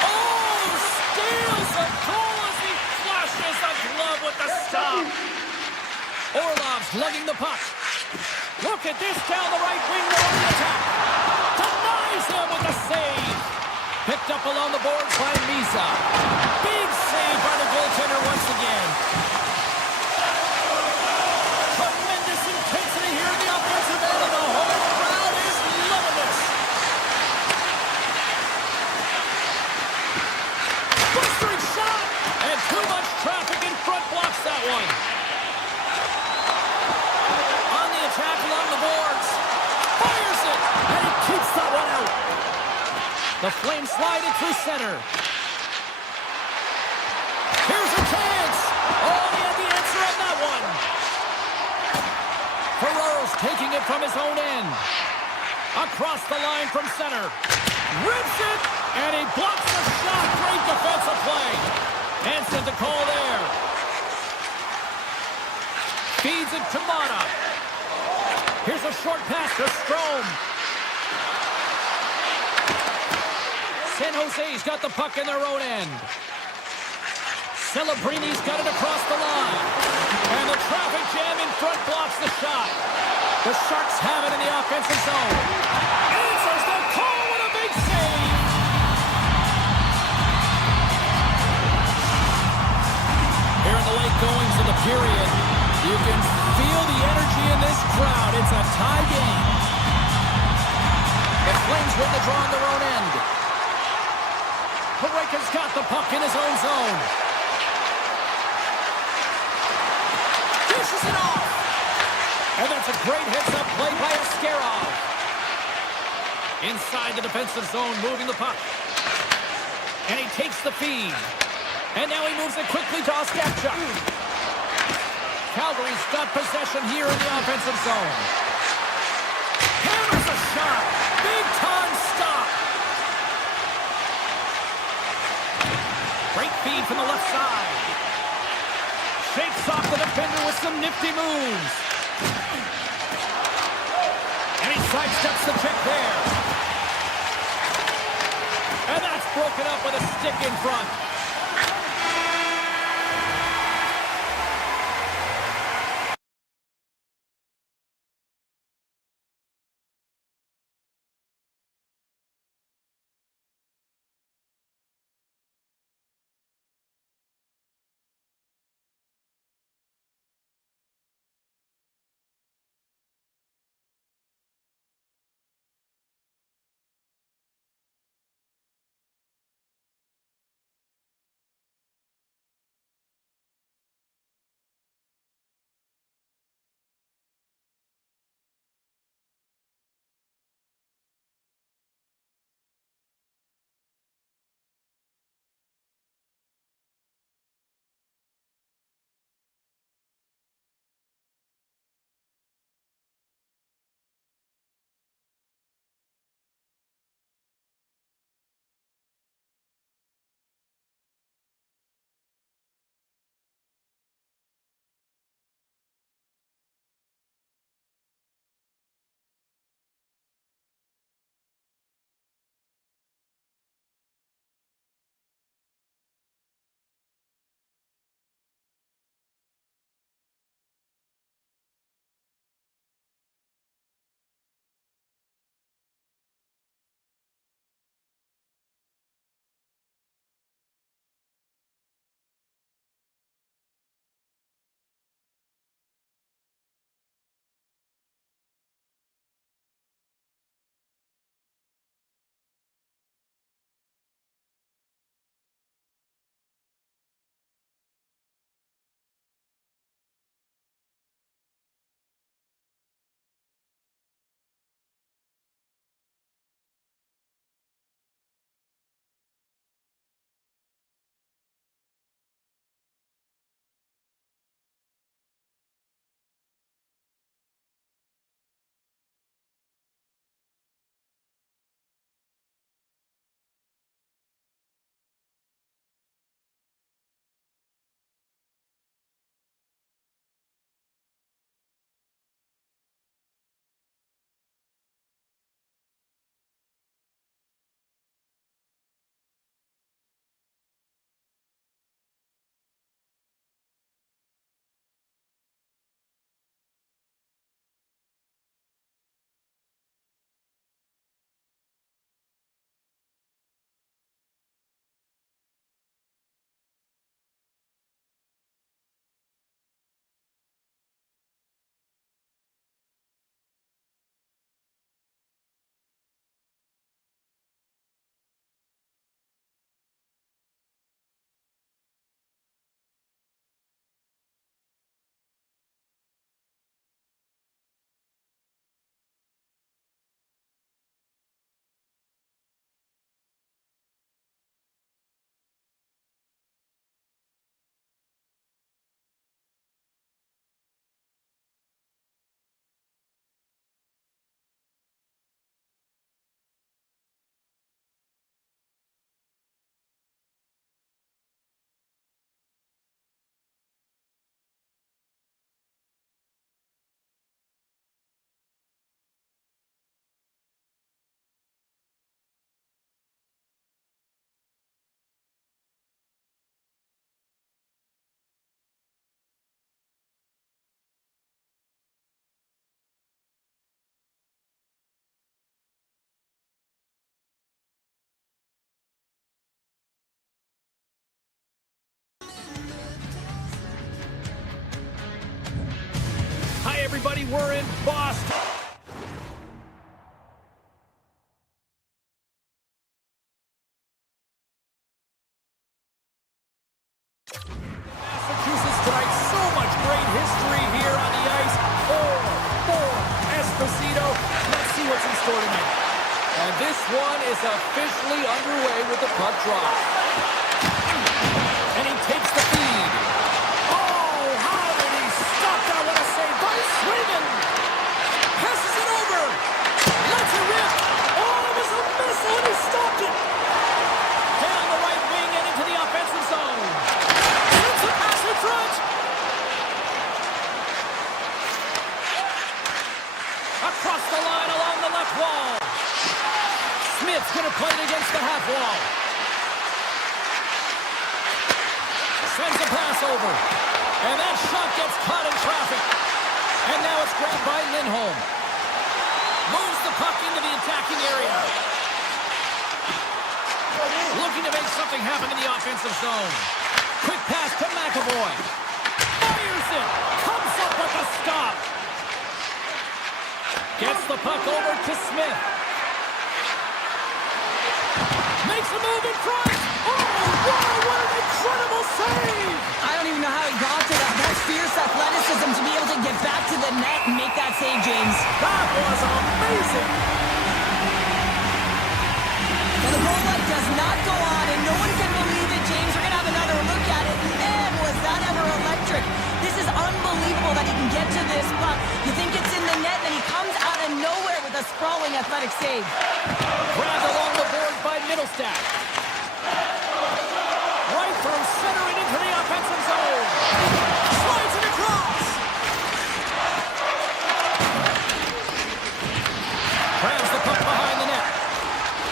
Oh, steals a goal as he flashes a glove with the stop. Orlov's lugging the puck. Look at this down the right wing, on the attack. Denies him with the save. Picked up along the boards by Misa. Big save by the goaltender once again. Tremendous intensity here in the offensive end, and the whole crowd is loving this. Blistering shot, and too much traffic in front blocks that one. Attack along the boards. Fires it, and he keeps that one out. The Flames slide it through center. Here's a chance. Oh, he had the answer on that one. Ferraro's taking it from his own end. Across the line from center. Rips it, and he blocks the shot. Great defensive play. Hansen to call there. Feeds it to Mata. Here's a short pass to Strome. San Jose's got the puck in their own end. Celebrini's got it across the line. And the traffic jam in front blocks the shot. The Sharks have it in the offensive zone. Answers the call with a big save. Here in the late goings of the period, you can feel the energy in this crowd. It's a tie game. The Flames win the draw on their own end. Pareka's got the puck in his own zone. Dishes it off. And that's a great heads-up play by Askarov. Inside the defensive zone, moving the puck. And he takes the feed. And now he moves it quickly to Ostapchuk. Calgary's got possession here in the offensive zone. Hammers a shot. Big time stop. Great feed from the left side. Shakes off the defender with some nifty moves. And he sidesteps the check there. And that's broken up with a stick in front. Hi, everybody. We're in Boston. Massachusetts tonight. So much great history here on the ice. 4-4 Esposito. Let's see what's in store tonight. And this one is officially underway with the puck drop. And he takes the feed. Oh, how did he stop Smith's going to play it against the half wall. Sends a pass over. And that shot gets caught in traffic. And now it's grabbed by Lindholm. Moves the puck into the attacking area. Looking to make something happen in the offensive zone. Quick pass to McAvoy. Fires it. Comes up with a stop. Gets the puck over to Smith. Makes a move in front. Oh, wow, what an incredible save. I don't even know how he got to that. That's fierce athleticism to be able to get back to the net and make that save, James. That was amazing. And the goal light does not go on, and no one can believe it, James. We're going to have another look at it. Man, was that ever electric. This is unbelievable that he can get to this puck. You think it's in the net, and he comes out of nowhere with a sprawling athletic save. Grabbed along the boards by Middlestat. Right through center and into the offensive zone. Slides it across. Grabs the puck behind the net.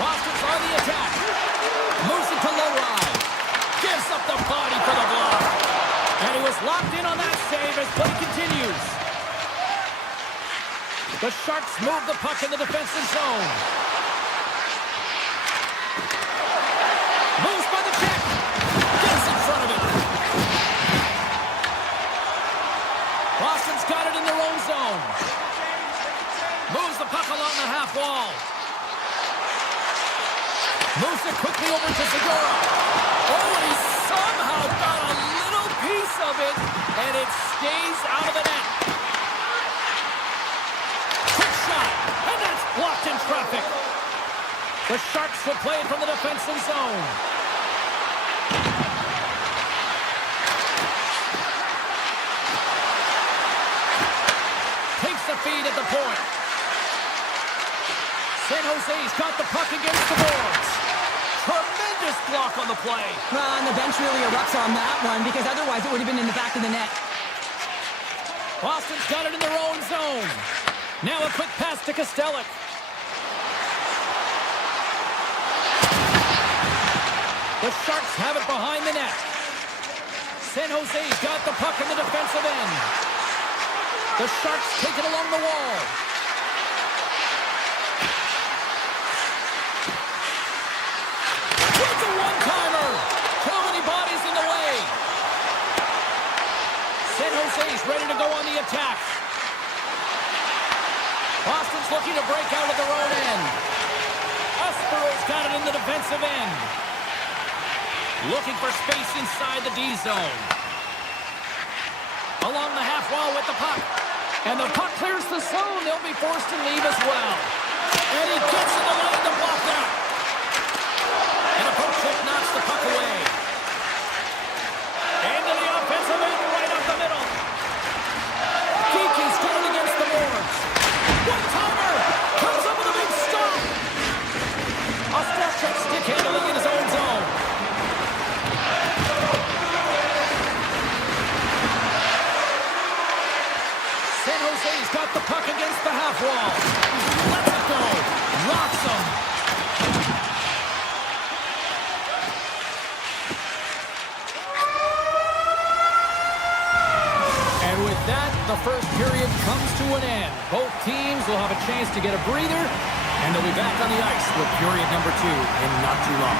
Boston's on the attack. Moves it to Lowry. Gives up the body for the block. And he was locked in on that save as play continues. The Sharks move the puck in the defensive zone. Moves by the check. Gets in front of it. Boston's got it in their own zone. Moves the puck along the half wall. Moves it quickly over to Segura. Oh, and he somehow got a little piece of it, and it stays out of the net. Quick shot, and that's blocked in traffic. The Sharks will play it from the defensive zone. Takes the feed at the point. San Jose's got the puck against the boards. Tremendous block on the play. And the bench really erupts on that one, because otherwise it would have been in the back of the net. Boston's got it in their own zone. Now a quick pass to Kostelic. The Sharks have it behind the net. San Jose's got the puck in the defensive end. The Sharks take it along the wall. It's a one-timer. Too many bodies in the way. San Jose's ready to go on the attack. Boston's looking to break out of their own end. Espero's got it in the defensive end. Looking for space inside the D zone. Along the half wall with the puck. And the puck clears the zone. They'll be forced to leave as well. And he gets in the lane to block that. And a poke check knocks the puck away. Into the offensive end right up the middle. Geeky's going against the boards. One-timer. Comes up with a big stop. Ostrowchuk stick handling in his own zone. San Jose's got the puck against the half wall. Lets it go. Rocks him. And with that, the first period comes to an end. Both teams will have a chance to get a breather, and they'll be back on the ice with period number 2 in not too long.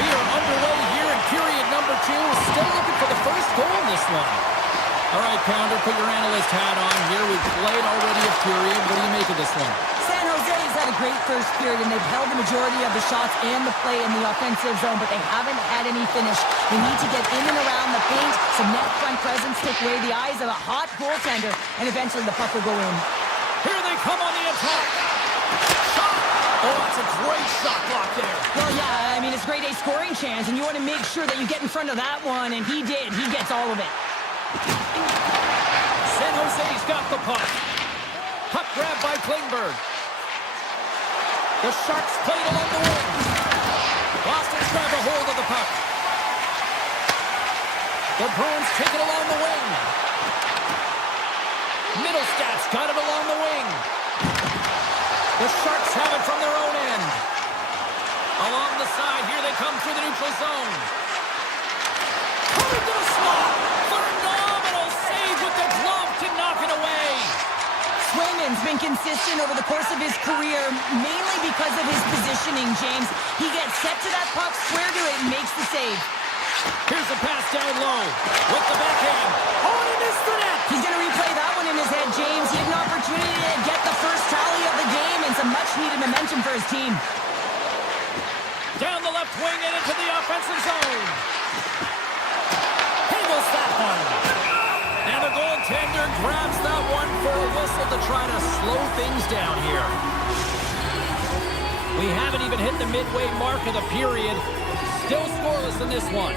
We are underway here in period number 2. Still looking for the first goal in this one. All right, Pounder, put your analyst hat on here. We've played already a period. What do you make of this one? San Jose's had a great first period, and they've held the majority of the shots and the play in the offensive zone, but they haven't had any finish. They need to get in and around the paint, some net front presence, take away the eyes of a hot goaltender, and eventually the puck will go in. Here they come on the attack. Shot! Oh, that's a great shot block there. Well, yeah, I mean, it's a grade A scoring chance, and you want to make sure that you get in front of that one, and he did. He gets all of it. San Jose's got the puck. Puck grabbed by Klingberg. The Sharks played along the wing. Boston's grabbed a hold of the puck. The Bruins take it along the wing. Middlestat's got it along the wing. The Sharks have it from their own end. Along the side, here they come through the neutral zone. Coming to the slot. Phenomenal save with the glove to knock it away. Swayman's been consistent over the course of his career, mainly because of his positioning, James. He gets set to that puck, square to it, and makes the save. Here's a pass down low with the backhand. Oh, and he missed the net. He's going to replay that one in his head, James. He had an opportunity to get the first tally of the game and some much-needed momentum for his team. Down the left wing and into the offensive zone. Handles that one. And the goaltender grabs that one for a whistle to try to slow things down here. We haven't even hit the midway mark of the period. Still scoreless in this one.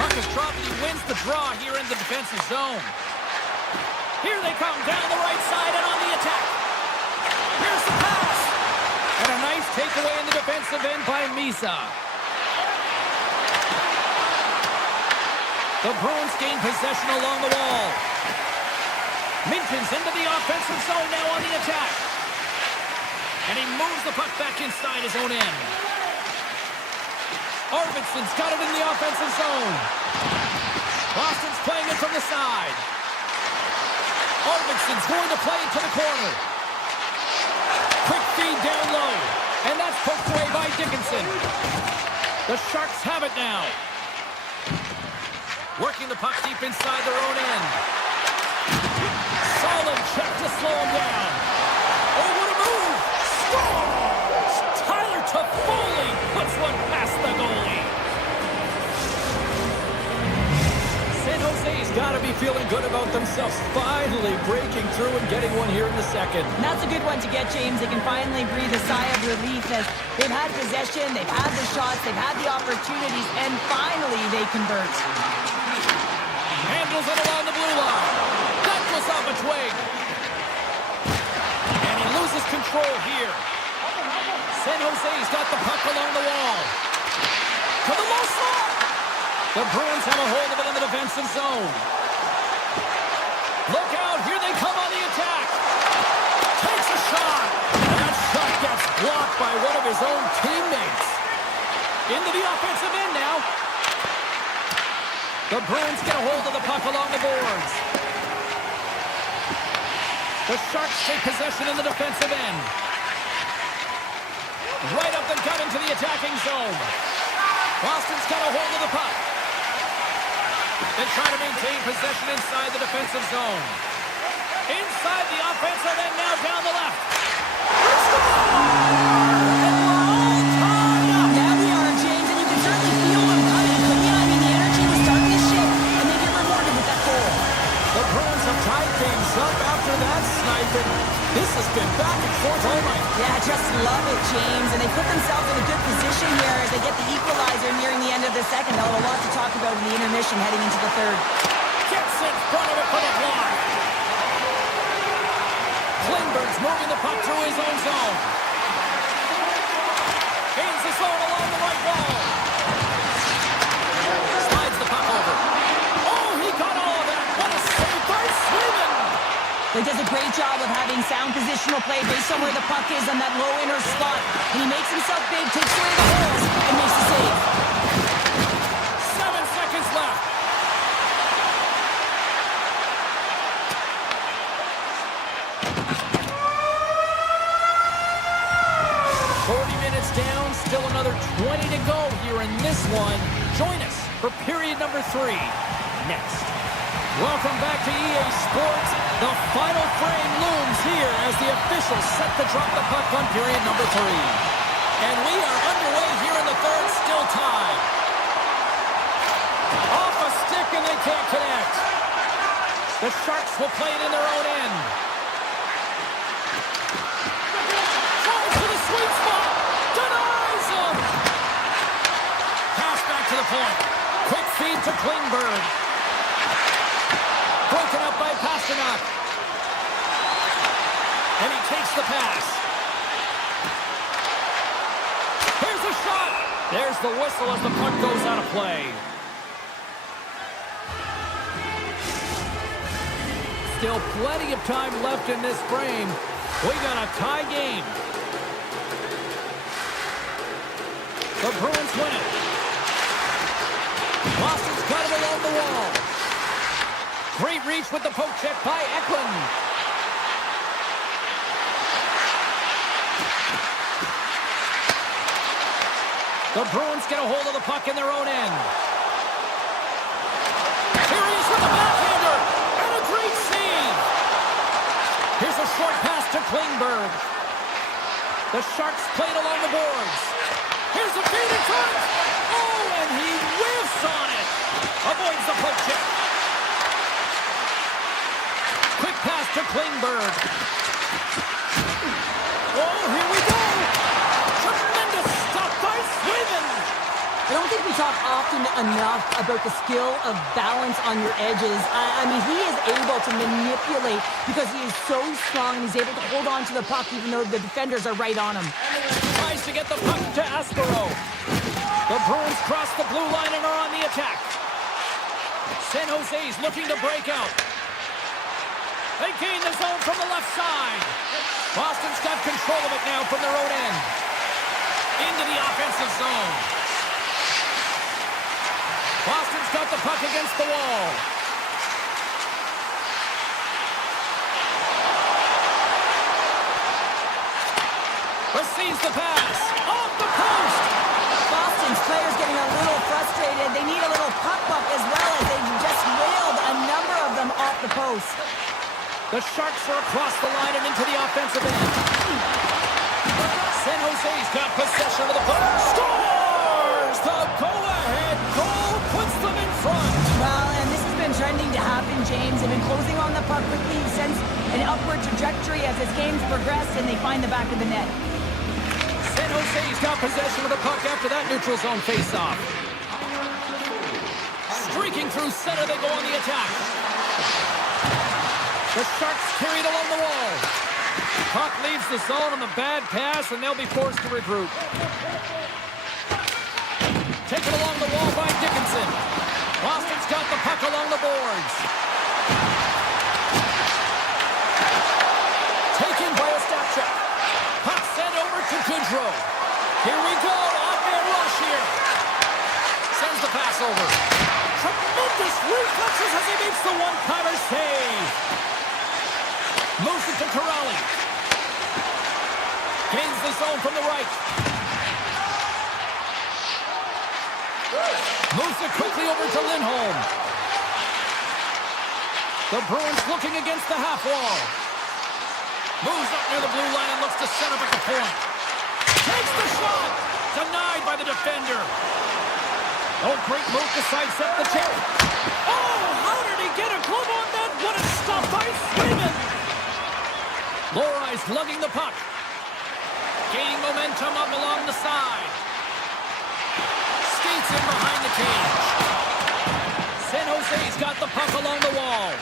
Puck is dropped and he wins the draw here in the defensive zone. Here they come down the right side and on the attack. Here's the pass. And a nice takeaway in the defensive end by Misa. The Bruins gain possession along the wall. Minton's into the offensive zone now on the attack. And he moves the puck back inside his own end. Arvidsson's got it in the offensive zone. Boston's playing it from the side. Arvidsson's going to play it to the corner. Quick feed down low. And that's poked away by Dickinson. The Sharks have it now. Working the puck deep inside their own end. Solid check to slow him down. Oh, what a move! Scores! Tyler Toffoli puts one past the goalie. San Jose's got to be feeling good about themselves, finally breaking through and getting one here in the second. And that's a good one to get, James. They can finally breathe a sigh of relief as they've had possession, they've had the shots, they've had the opportunities, and finally they convert. Handles it along the blue line. That goes off a twig. And he loses control here. San Jose's got the puck along the wall. To the low slot. The Bruins have a hold of it in the defensive zone. Look out. Here they come on the attack. Takes a shot. And that shot gets blocked by one of his own teammates. Into the offensive end now. The Bruins get a hold of the puck along the boards. The Sharks take possession in the defensive end. Right up the gut into the attacking zone. Boston's got a hold of the puck. They try to maintain possession inside the defensive zone. Inside the offensive end now down the left. Now we are, James, and you can certainly feel them coming. But yeah, I mean, the energy was starting to shift, and they get rewarded with that goal. The Bruins have tied things up after that sniping. This has been back and forth all night. Yeah, I just love it, James. And they put themselves in a good position here as they get the equalizer nearing the end of the second. They'll have a lot to talk about in the intermission heading into the third. Gets in front of it for the block. Klingberg's moving the puck through his own zone. Gains the zone along the right wall. Slides the puck over. Oh, he got all of that. What a save by Swayman. He does a great job of having sound positional play based on where the puck is on that low inner slot. And he makes himself big, takes away the holes, and makes the save. 7 seconds left. Down, still another 20 to go here in this one. Join us for period number 3 next. Welcome back to EA Sports. The final frame looms here as the officials set to drop the puck on period number 3. And we are underway here in the third, still tied. Off a stick and they can't connect. The Sharks will play it in their own end. Tries to the sweet spot. Denies him! Pass back to the point. Quick feed to Klingberg. Broken up by Pasternak. And he takes the pass. Here's a shot. There's the whistle as the puck goes out of play. Still plenty of time left in this frame. We got a tie game. The Bruins win it. Boston's got it along the wall. Great reach with the poke check by Eklund. The Bruins get a hold of the puck in their own end. Here he is with the backhander. And a great save. Here's a short pass to Klingberg. The Sharks played along the boards. Here's a feed in front. Oh, and he whiffs on it. Avoids the poke check. Quick pass to Klingberg. Oh, here we go. Tremendous stop by Swayman. I don't think we talk often enough about the skill of balance on your edges. I mean, he is able to manipulate because he is so strong and he's able to hold on to the puck even though the defenders are right on him. Tries to get the puck to Aspero. The Bruins cross the blue line and are on the attack. San Jose's looking to break out. They gain the zone from the left side. Boston's got control of it now from their own end. Into the offensive zone. Boston's got the puck against the wall. Receives the pass. Off the post. Boston's players getting a little frustrated. They need a little puck buck as well as they just wailed a number of them off the post. The Sharks are across the line and into the offensive end. San Jose's got possession of the puck. Scores! The go-ahead goal puts them in front. Well, and this has been trending to happen, James. They've been closing on the puck quickly since an upward trajectory as this game's progressed, and they find the back of the net. San Jose's got possession of the puck after that neutral zone face-off. Streaking through center, they go on the attack. The Sharks carried along the wall. Puck leaves the zone on the bad pass, and they'll be forced to regroup. Taken along the wall by Dickinson. Boston's got the puck along the boards. Taken by a step check. Puck sent over to Goodrow. Here we go. Off-man rush here. Sends the pass over. Tremendous reflexes as he makes the one-timer save. Moves it to Corrali. Gains the zone from the right. Moves it quickly over to Lindholm. The Bruins looking against the half wall. Moves up near the blue line and looks to set up at the point. Takes the shot. Denied by the defender. Oh, great move to sidestep the check. Oh, how did he get a glove on that? What a stop by Swayman. Lohrey's lugging the puck. Gaining momentum up along the side. Skates in behind the cage. San Jose's got the puck along the wall.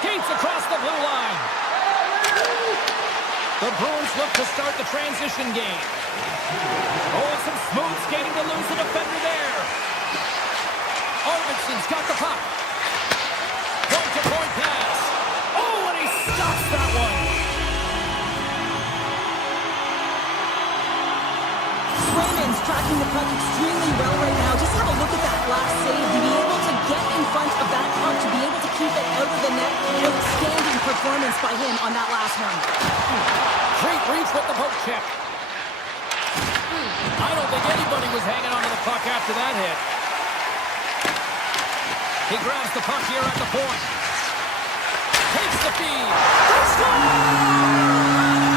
Skates across the blue line. The Bruins look to start the transition game. Oh, some smooth skating to lose the defender there. Arvidsson's got the puck. Point-to-point pass. Oh, and he stops that one. Swayman's tracking the puck extremely well right now. Just have a look at that last save. To be able to get in front of that puck, to be able to keep it out of the net. Outstanding performance by him on that last one. Great reach with the poke check. I don't think anybody was hanging onto the puck after that hit. He grabs the puck here at the point. Takes the feed. They score!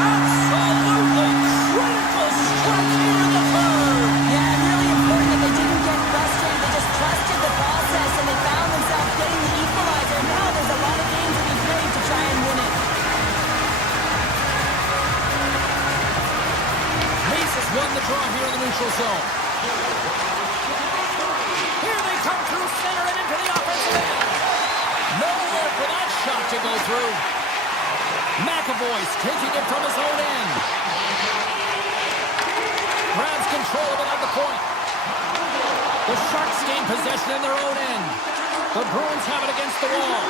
Absolutely critical strike here in the third. Yeah, and really important that they didn't get frustrated. They just trusted the process, and they found themselves getting the equalizer. Now there's a lot of games to be played to try and win it. Mace won the draw here in the neutral zone. Here they come through center and into the offensive end. Nowhere for that shot to go through. McAvoy's taking it from his own end. Grabs control of it at the point. The Sharks gain possession in their own end. The Bruins have it against the wall.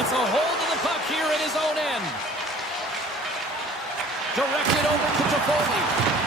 Gets a hold of the puck here at his own end. Directed over to Toffoli.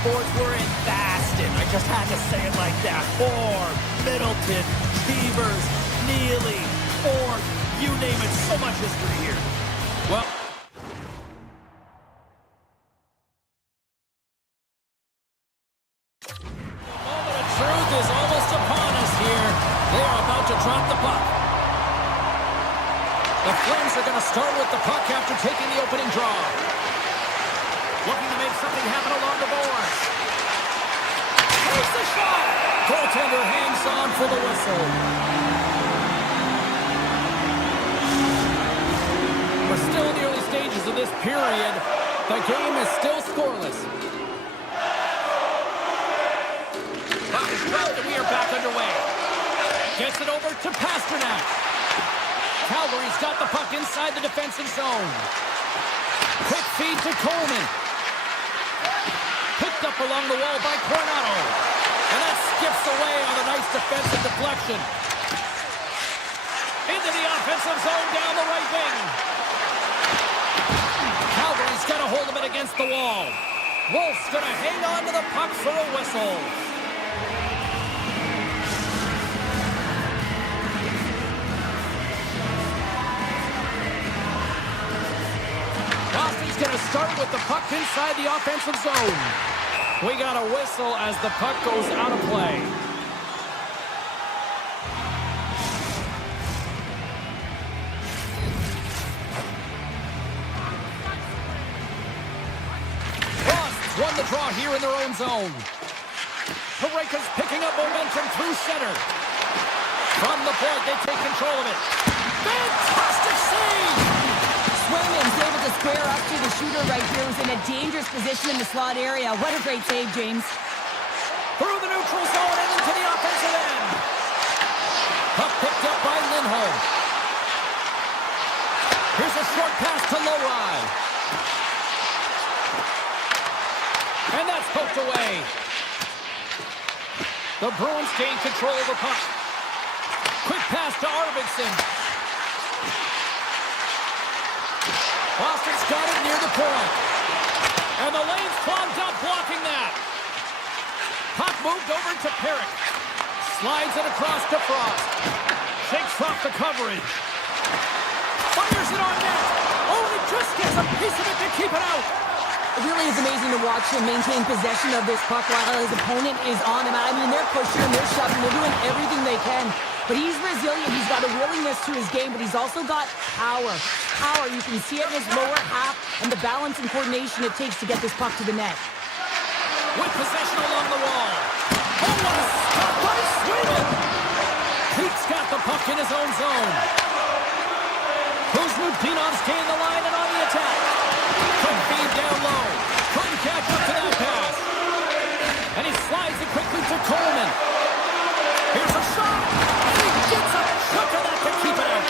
Sports were in Baston. I just had to say it like that. Orr, Middleton, Beavers, Neely, Ford, you name it. So much history here. Well, the moment of truth is almost upon us here. They are about to drop the puck. The Flames are going to start with the puck after taking the opening draw. Looking to make something happen along the boards. Here's the shot! Goaltender hangs on for the whistle. We're still in the early stages of this period. The game is still scoreless. Puck is dropped and we are back underway. Gets it over to Pasternak. Calgary's got the puck inside the defensive zone. Quick feed to Coleman. Picked up along the wall by Coronado. And that skips away on a nice defensive deflection. Into the offensive zone down the right wing. Calgary's got a hold of it against the wall. Wolf's going to hang on to the puck for a whistle. Boston's going to start with the puck inside the offensive zone. We got a whistle as the puck goes out of play. Frost won the draw here in their own zone. Pareka's picking up momentum through center. From the point, they take control of it. Fantastic save! Swayman's able to square up to the shooter right here, who's in a dangerous position in the slot area. What a great save, James. Through the neutral zone and into the offensive end. Puck picked up by Lindholm. Here's a short pass to Lowry. And that's poked away. The Bruins gain control of the puck. Quick pass to Arvidsson. Boston's got it near the point. And the lane's clogged up, blocking that. Puck moved over to Perrick. Slides it across to Frost. Shakes off the coverage. Fires it on net. Oh, and he just gets a piece of it to keep it out. It really is amazing to watch him maintain possession of this puck while his opponent is on him. I mean, they're pushing him, they're shoving, they're doing everything they can. But he's resilient. He's got a willingness to his game, but he's also got power. Power, you can see it in his lower half and the balance and coordination it takes to get this puck to the net. With possession along the wall. Oh, what a stop by Sweden! Pete's got the puck in his own zone. Kuzmudinov's gained the line and on the attack. Quick feed down low. Couldn't catch up to that pass. And he slides it quickly to Coleman. Here's a shot. And he gets a chunk of that to keep it out.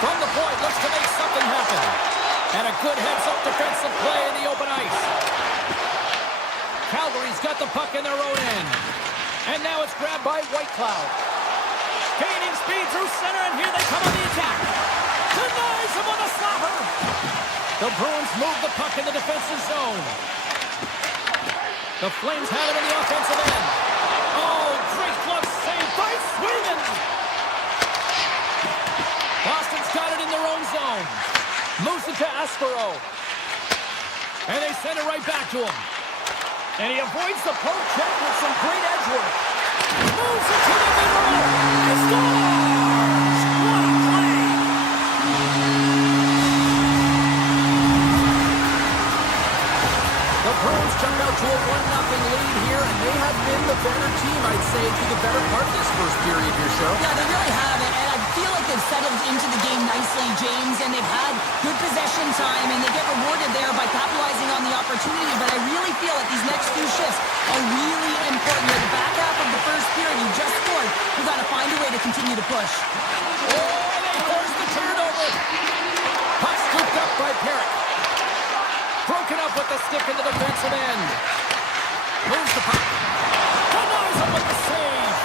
From the point, looks to make something happen. And a good heads-up defensive play in the open ice. Calgary's got the puck in their own end. And now it's grabbed by Whitecloud. Gaining speed through center, and here they come on the attack. Denies him on the slapper. The Bruins move the puck in the defensive zone. The Flames have it in the offensive end. Oh, great glove save by Sweden. Boston's got it in their own zone. Moves it to Aspero. And they send it right back to him. And he avoids the poke check with some great edge work. Moves it to the middle. He scores! What a play! The Bruins jump out to a 1-0 lead here, and they have been the better team, I'd say, through the better part of this first period here, Cheryl. Yeah, they really have it, and I feel like they've settled into the game nicely, James, and they've had good possession time, and they get rewarded there by capitalizing on the opportunity, but I really feel like these next few shifts are really important. You're the back half of the first period, you just scored. You've got to find a way to continue to push. Oh, they force the turnover. Puck scooped up by Perrick. Broken up with the stick in the defensive end. Moves the puck. Denies him with the save.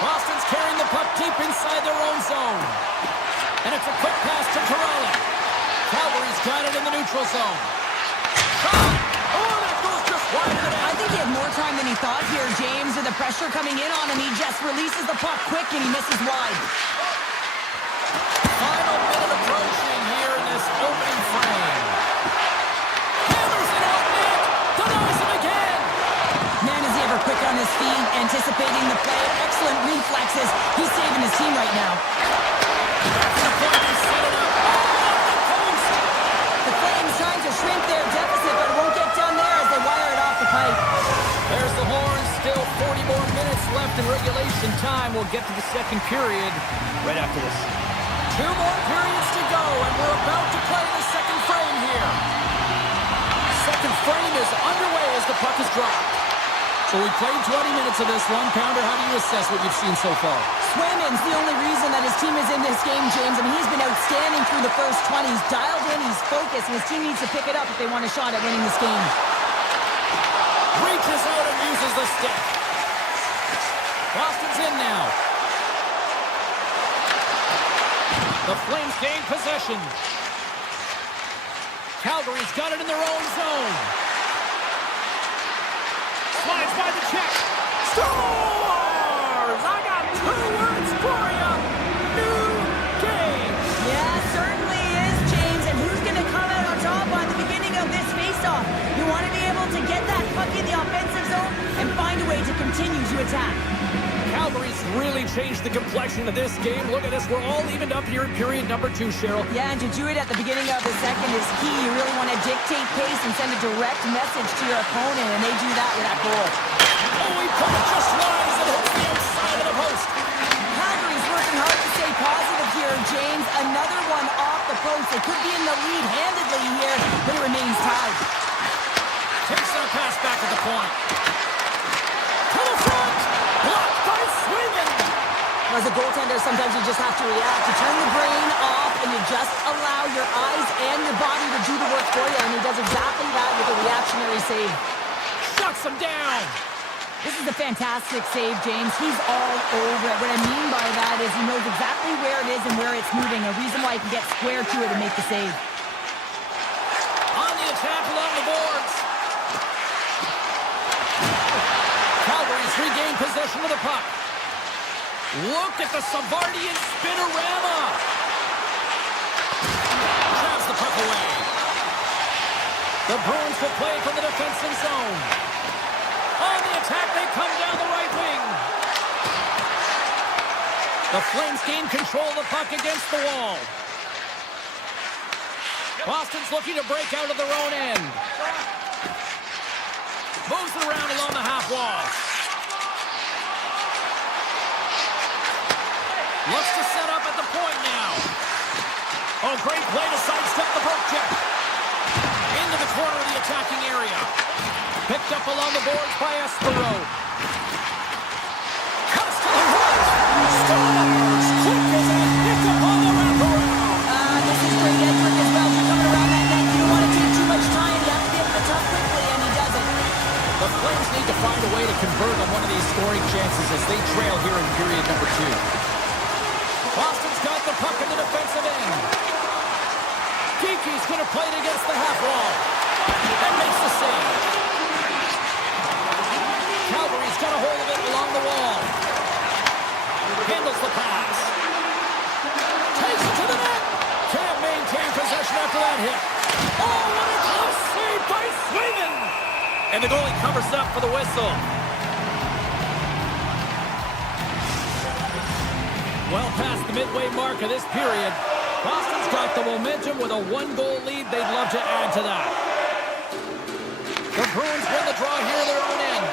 Boston's carrying the puck deep inside their own zone. And it's a quick pass to Corrali. Calgary's got it in the neutral zone. Shot! Oh, that goes just wide of the net. I think he had more time than he thought here, James, with the pressure coming in on him. He just releases the puck quick and he misses wide. Final minute approaching here in this opening frame. Hammers it out, net. Denies him again. Man, is he ever quick on his feet, anticipating the play. Excellent reflexes. He's saving his team right now. Back to the point and set it up. Oh, off the post. The Flames trying to shrink their deficit, but it won't get done there as they wire it off the pipe. There's the horn. Still 40 more minutes left in regulation time. We'll get to the second period right after this. 2 more periods to go, and we're about to play the second frame here. Second frame is underway as the puck is dropped. So we played 20 minutes of this one-pounder. How do you assess what you've seen so far? Swayman's the only reason that his team is in this game, James. I mean, he's been outstanding through through the first 20. He's dialed in, he's focused, and his team needs to pick it up if they want a shot at winning this game. Reaches out and uses the stick. Boston's in now. The Flames gain possession. Calgary's got it in their own zone. Slides by the check. Scores! I got 2 words for you. New game. Yeah, certainly is, James. And who's going to come out on top by the beginning of this faceoff? You want to be able to get that puck in the offensive zone and find a way to continue to attack. Calgary's really changed the complexion of this game. Look at this. We're all evened up here in period number 2, Cheryl. Yeah, and to do it at the beginning of the second is key. You really want to dictate pace and send a direct message to your opponent, and they do that with that goal. Oh, he put it just wide as it hits the outside of the post. Calgary's working hard to stay positive here, James. Another one off the post. They could be in the lead handedly here, but it remains tied. Takes a pass back at the point. To the front. Blocked by Sweden. As a goaltender, sometimes you just have to react. You turn the brain off, and you just allow your eyes and your body to do the work for you, and he does exactly that with a reactionary save. Shuts him down. This is a fantastic save, James. He's all over it. What I mean by that is he knows exactly where it is and where it's moving, a reason why he can get square to it and make the save. On the attack along the boards. Calgary's regained possession of the puck. Look at the Savardian spinorama. Grabs the puck away. The Bruins will play from the defensive zone. On the attack, they come down the right wing. The Flames gain control of the puck against the wall. Boston's looking to break out of their own end. Moves it around along the half wall. Looks to set up at the point now. Oh, great play to sidestep the poke check. Into the corner of the attacking area. Picked up along the boards by Subzero. Cuts to the right. Scores! Quick as a hiccup on the wraparound. This is great effort as well. You're coming around that net. You don't want to take too much time. You have to be able to top quickly, and he does it. The Flames need to find a way to convert on one of these scoring chances as they trail here in period number 2. Boston's got the puck in the defensive end. Kiki's going to play it against the half wall. And makes the save. Calgary's got a hold of it along the wall. Handles the pass. Takes it to the net. Can't maintain possession after that hit. Oh, what a close save by Sweden. And the goalie covers up for the whistle. Well past the midway mark of this period, Boston's got the momentum with a 1-goal lead. They'd love to add to that. The Bruins win the draw here in their own end.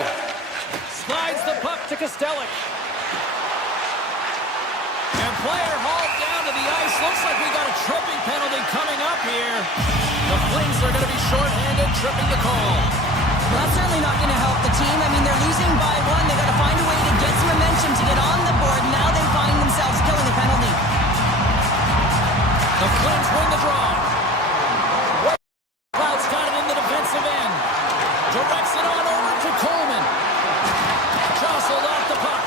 Slides the puck to Kostelic. And player hauled down to the ice. Looks like we got a tripping penalty coming up here. The Flames are going to be shorthanded, tripping the call. Well, that's certainly not going to help the team. I mean, they're losing by 1. They got to find a way to get some momentum to get on the board. Now they find themselves killing a penalty. The Flames win the draw. Cloud's got it in the defensive end. Directs it on over to Coleman. Jostled off the puck.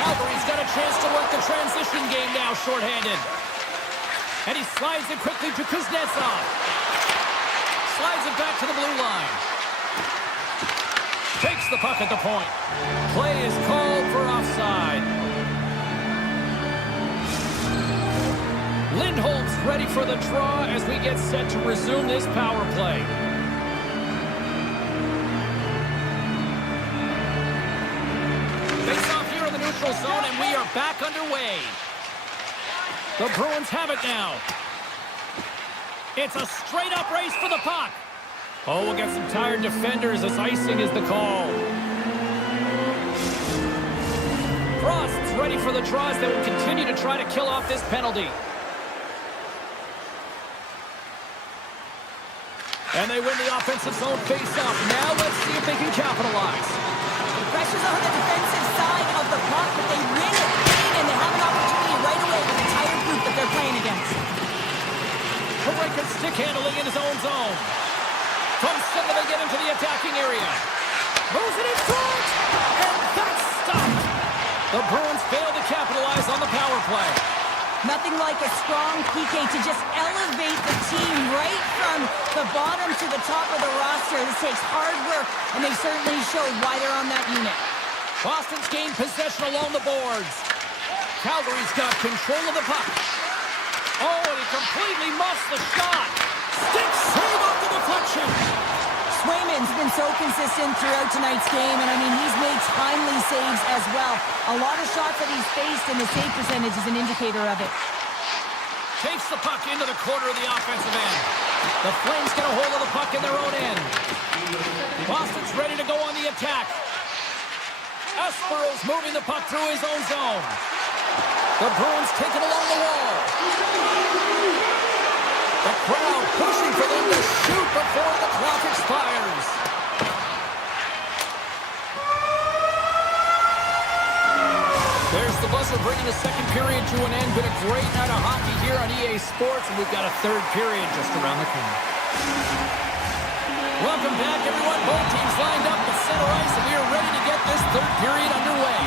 Calgary's got a chance to work the transition game now, shorthanded. And he slides it quickly to Kuznetsov. Slides it back to the blue line. Takes the puck at the point. Play is called for offside. Lindholm's ready for the draw as we get set to resume this power play. Face off here in the neutral zone, and we are back underway. The Bruins have it now. It's a straight-up race for the puck. Oh, we'll get some tired defenders as icing is the call. Frost's ready for the draws that will continue to try to kill off this penalty. And they win the offensive zone face-off. Now let's see if they can capitalize. The pressure's on the defensive side of the puck, but they win it into the attacking area. Moves it in front, and that's stopped. The Bruins fail to capitalize on the power play. Nothing like a strong PK to just elevate the team right from the bottom to the top of the roster. This takes hard work, and they certainly showed why they're on that unit. Boston's gained possession along the boards. Calgary's got control of the puck. Oh, and he completely muffs the shot. Stick save off the deflection. Swayman's been so consistent throughout tonight's game, and I mean, he's made timely saves as well. A lot of shots that he's faced, and the save percentage is an indicator of it. Takes the puck into the corner of the offensive end. The Flames get a hold of the puck in their own end. Boston's ready to go on the attack. Espero's moving the puck through his own zone. The Bruins take it along the wall. The crowd pushing for them to shoot before the clock expires. There's the buzzer bringing the second period to an end. Been a great night of hockey here on EA Sports, and we've got a third period just around the corner. Welcome back, everyone. Both teams lined up at center ice, and we are ready to get this third period underway.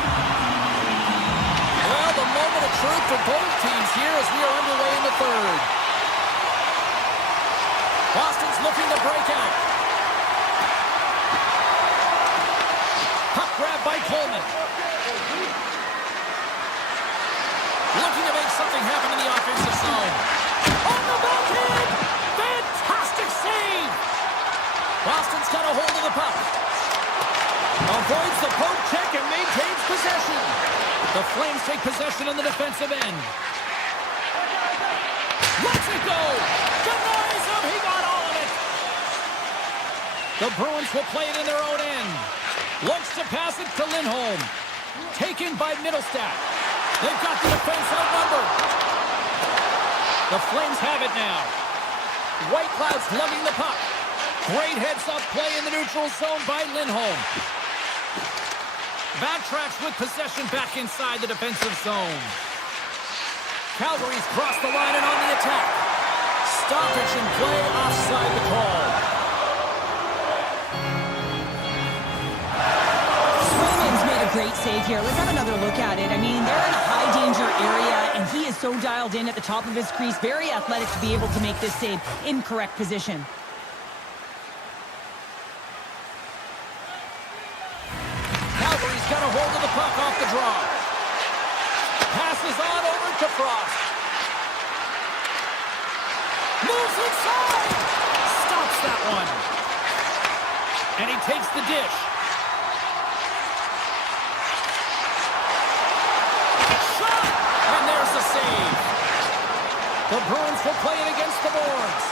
Well, the moment of truth for both teams here as we are underway in the third. Boston's looking to break out. Puck grab by Coleman. Looking to make something happen in the offensive zone. On the backhand! Fantastic save! Boston's got a hold of the puck. Avoids the poke check and maintains possession. The Flames take possession on the defensive end. Lets it go! Denies him! He got all of it! The Bruins will play it in their own end. Looks to pass it to Lindholm. Taken by Middlestat. They've got the defense outnumbered. The Flames have it now. Whitecloud's lugging the puck. Great heads-up play in the neutral zone by Lindholm. Backtracks with possession back inside the defensive zone. Calgary's crossed the line and on the attack. Stoppage in play offside the call. Swayman's made a great save here. Let's have another look at it. I mean, they're in a high-danger area, and he is so dialed in at the top of his crease. Very athletic to be able to make this save in correct position. Calgary's got a hold of the puck off the draw. Passes on over to Frost. Moves inside. Stops that one. And he takes the dish. Shot! And there's the save. The Bruins will play it against the boards.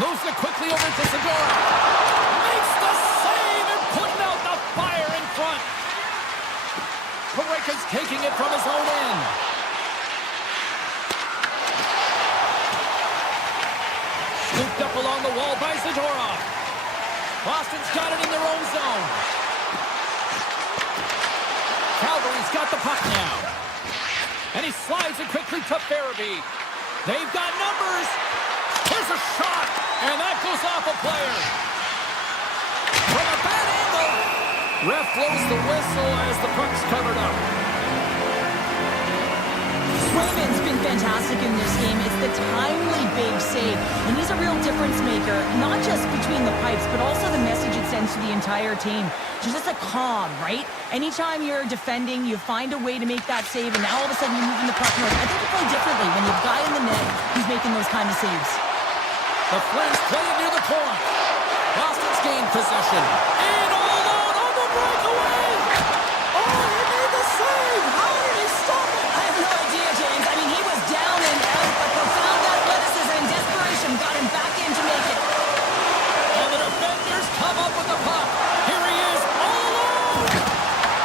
Moves it quickly over to Subzero. Makes the save and putting out the fire in front. Pareka's taking it from his own end. Scooped up along the wall by Zadorov. Boston's got it in their own zone. Calgary's got the puck now. And he slides it quickly to Farabee. They've got numbers. Here's a shot. And that goes off a player. From a bad angle. Ref blows the whistle as the puck's covered up. Swayman's been fantastic in this game. It's the timely big save, and he's a real difference maker, not just between the pipes, but also the message it sends to the entire team. Just a calm, right? Anytime you're defending, you find a way to make that save, and now all of a sudden you're moving the puck north. I think you play differently when you have a guy in the net who's making those kind of saves. The Flames play it near the point. Boston's gained possession. And all alone on the breakaway! Oh, he made the save! How did he stop it? I have no idea, James. I mean, he was down and out, but profound athleticism and desperation got him back in to make it. And the defenders come up with the puck. Here he is, all alone!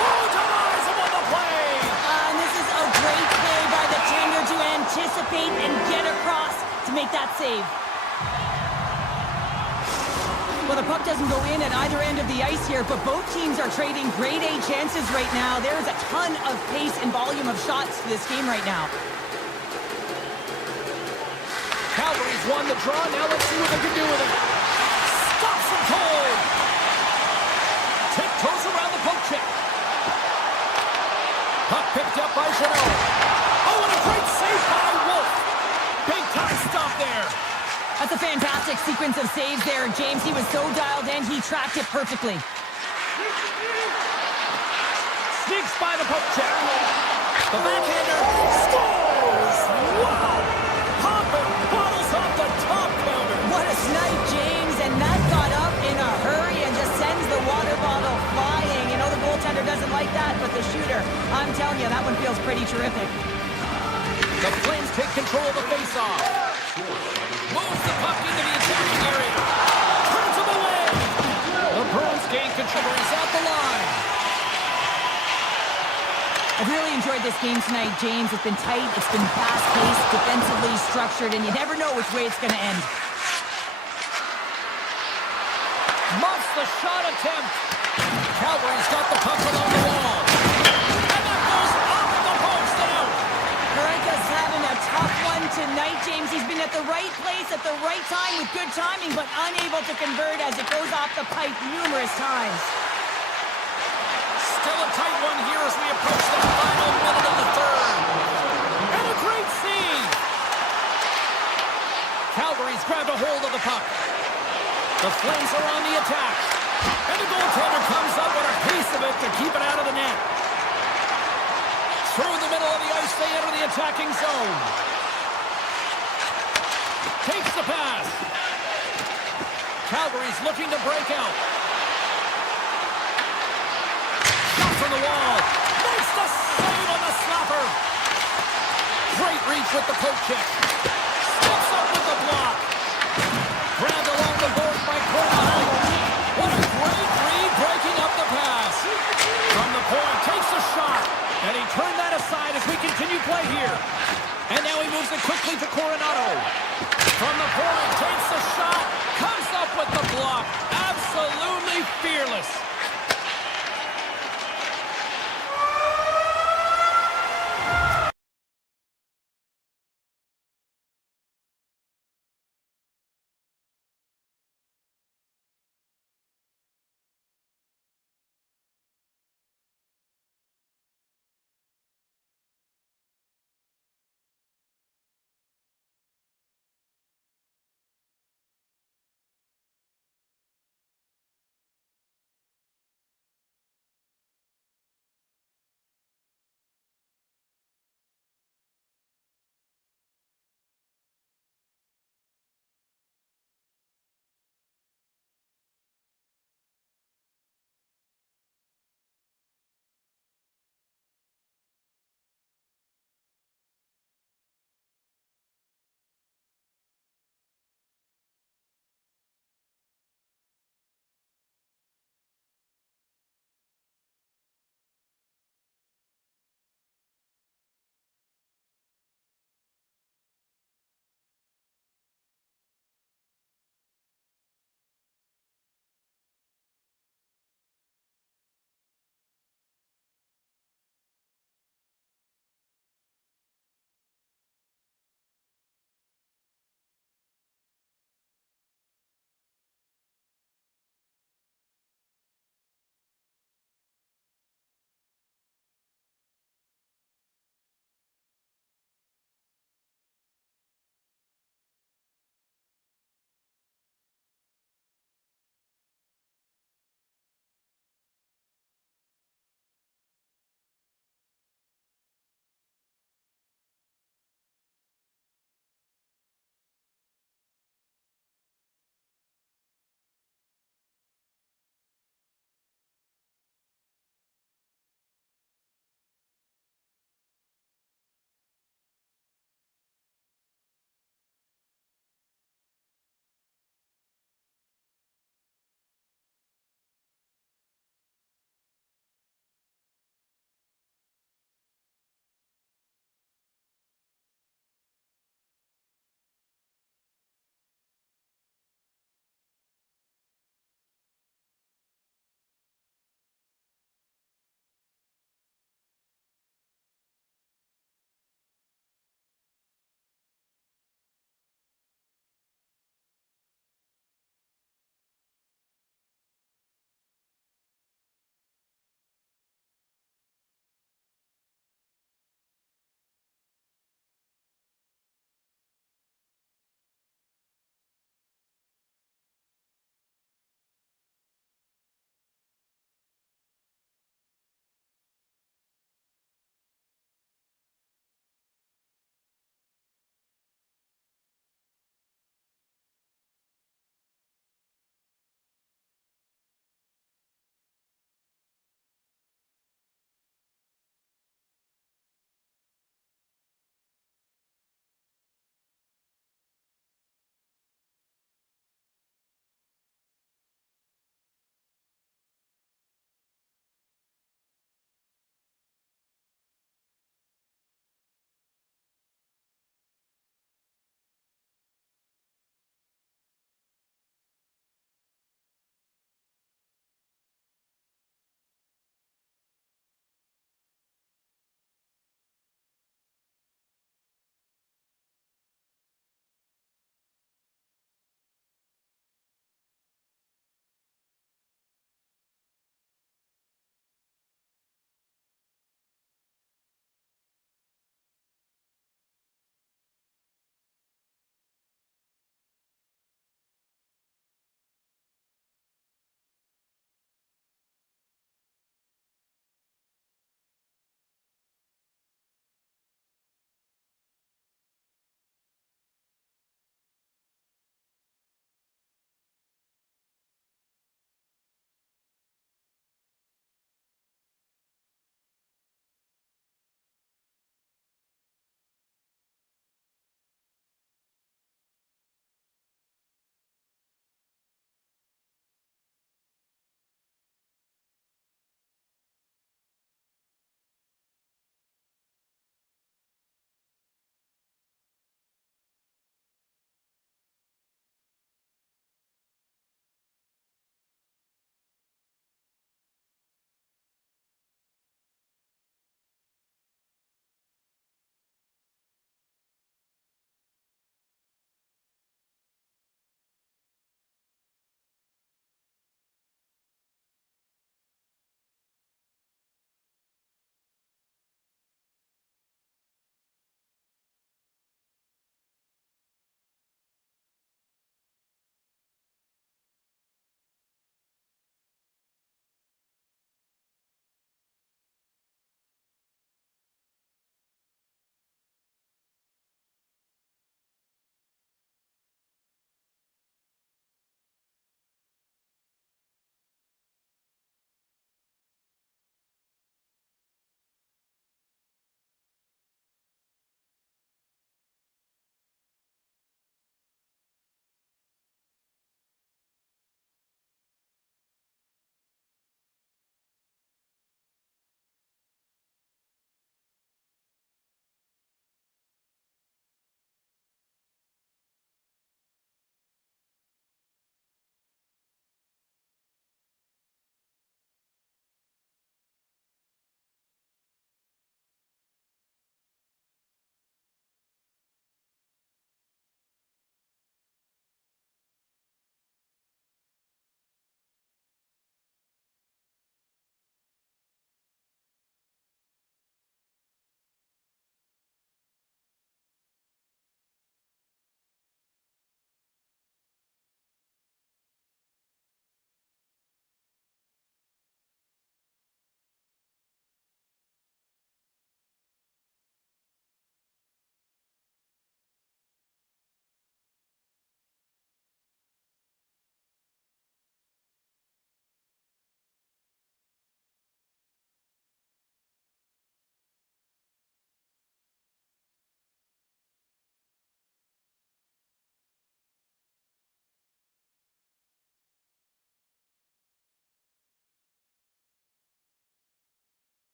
Oh, denies him on the play! And this is a great play by the tender to anticipate and get across to make that save. Well, the puck doesn't go in at either end of the ice here, but both teams are trading grade A chances right now. There's a ton of pace and volume of shots to this game right now. Calgary's won the draw. Now let's see what they can do with it. Stops him cold. Puck picked up by Janot. Oh, and a great save by Wolf. Big time stop there. That's a fantastic sequence of saves there, James. He was so dialed in, he tracked it perfectly. Sneaks by the poke check. The backhander scores! Wow! Hopping bottles off the top counter. What a snipe, James, and that got up in a hurry and just sends the water bottle flying. You know the goaltender doesn't like that, but the shooter, I'm telling you, that one feels pretty terrific. The Flames take control of the faceoff. Moves the puck into the attacking area. Turns him away. The Bruins gain control. He's at the line. I've really enjoyed this game tonight, James. It's been tight, it's been fast-paced, defensively structured, and you never know which way it's going to end. Muffs the shot attempt. Calgary's got the puck along the wall. And that goes off the post and out. Karenka's having a tough one tonight, James. He's been at the right place at the right time with good timing, but unable to convert as it goes off the pipe numerous times. Still a tight one here as we approach the final minute of the third. And a great save. Calgary's grabbed a hold of the puck. The Flames are on the attack. And the goaltender comes up with a piece of it to keep it out of the net. Through the middle of the ice, they enter the attacking zone. Takes the pass. Calgary's looking to break out. From the wall. Makes the save on the slapper. Great reach with the poke check. Steps up with the block. Grabbed along the board by Coronado. What a great read breaking up the pass. From the point, takes a shot. And he turned that aside as we continue play here. And now he moves it quickly to Coronado. From the point, takes a shot. Comes up with the block. Absolutely fearless.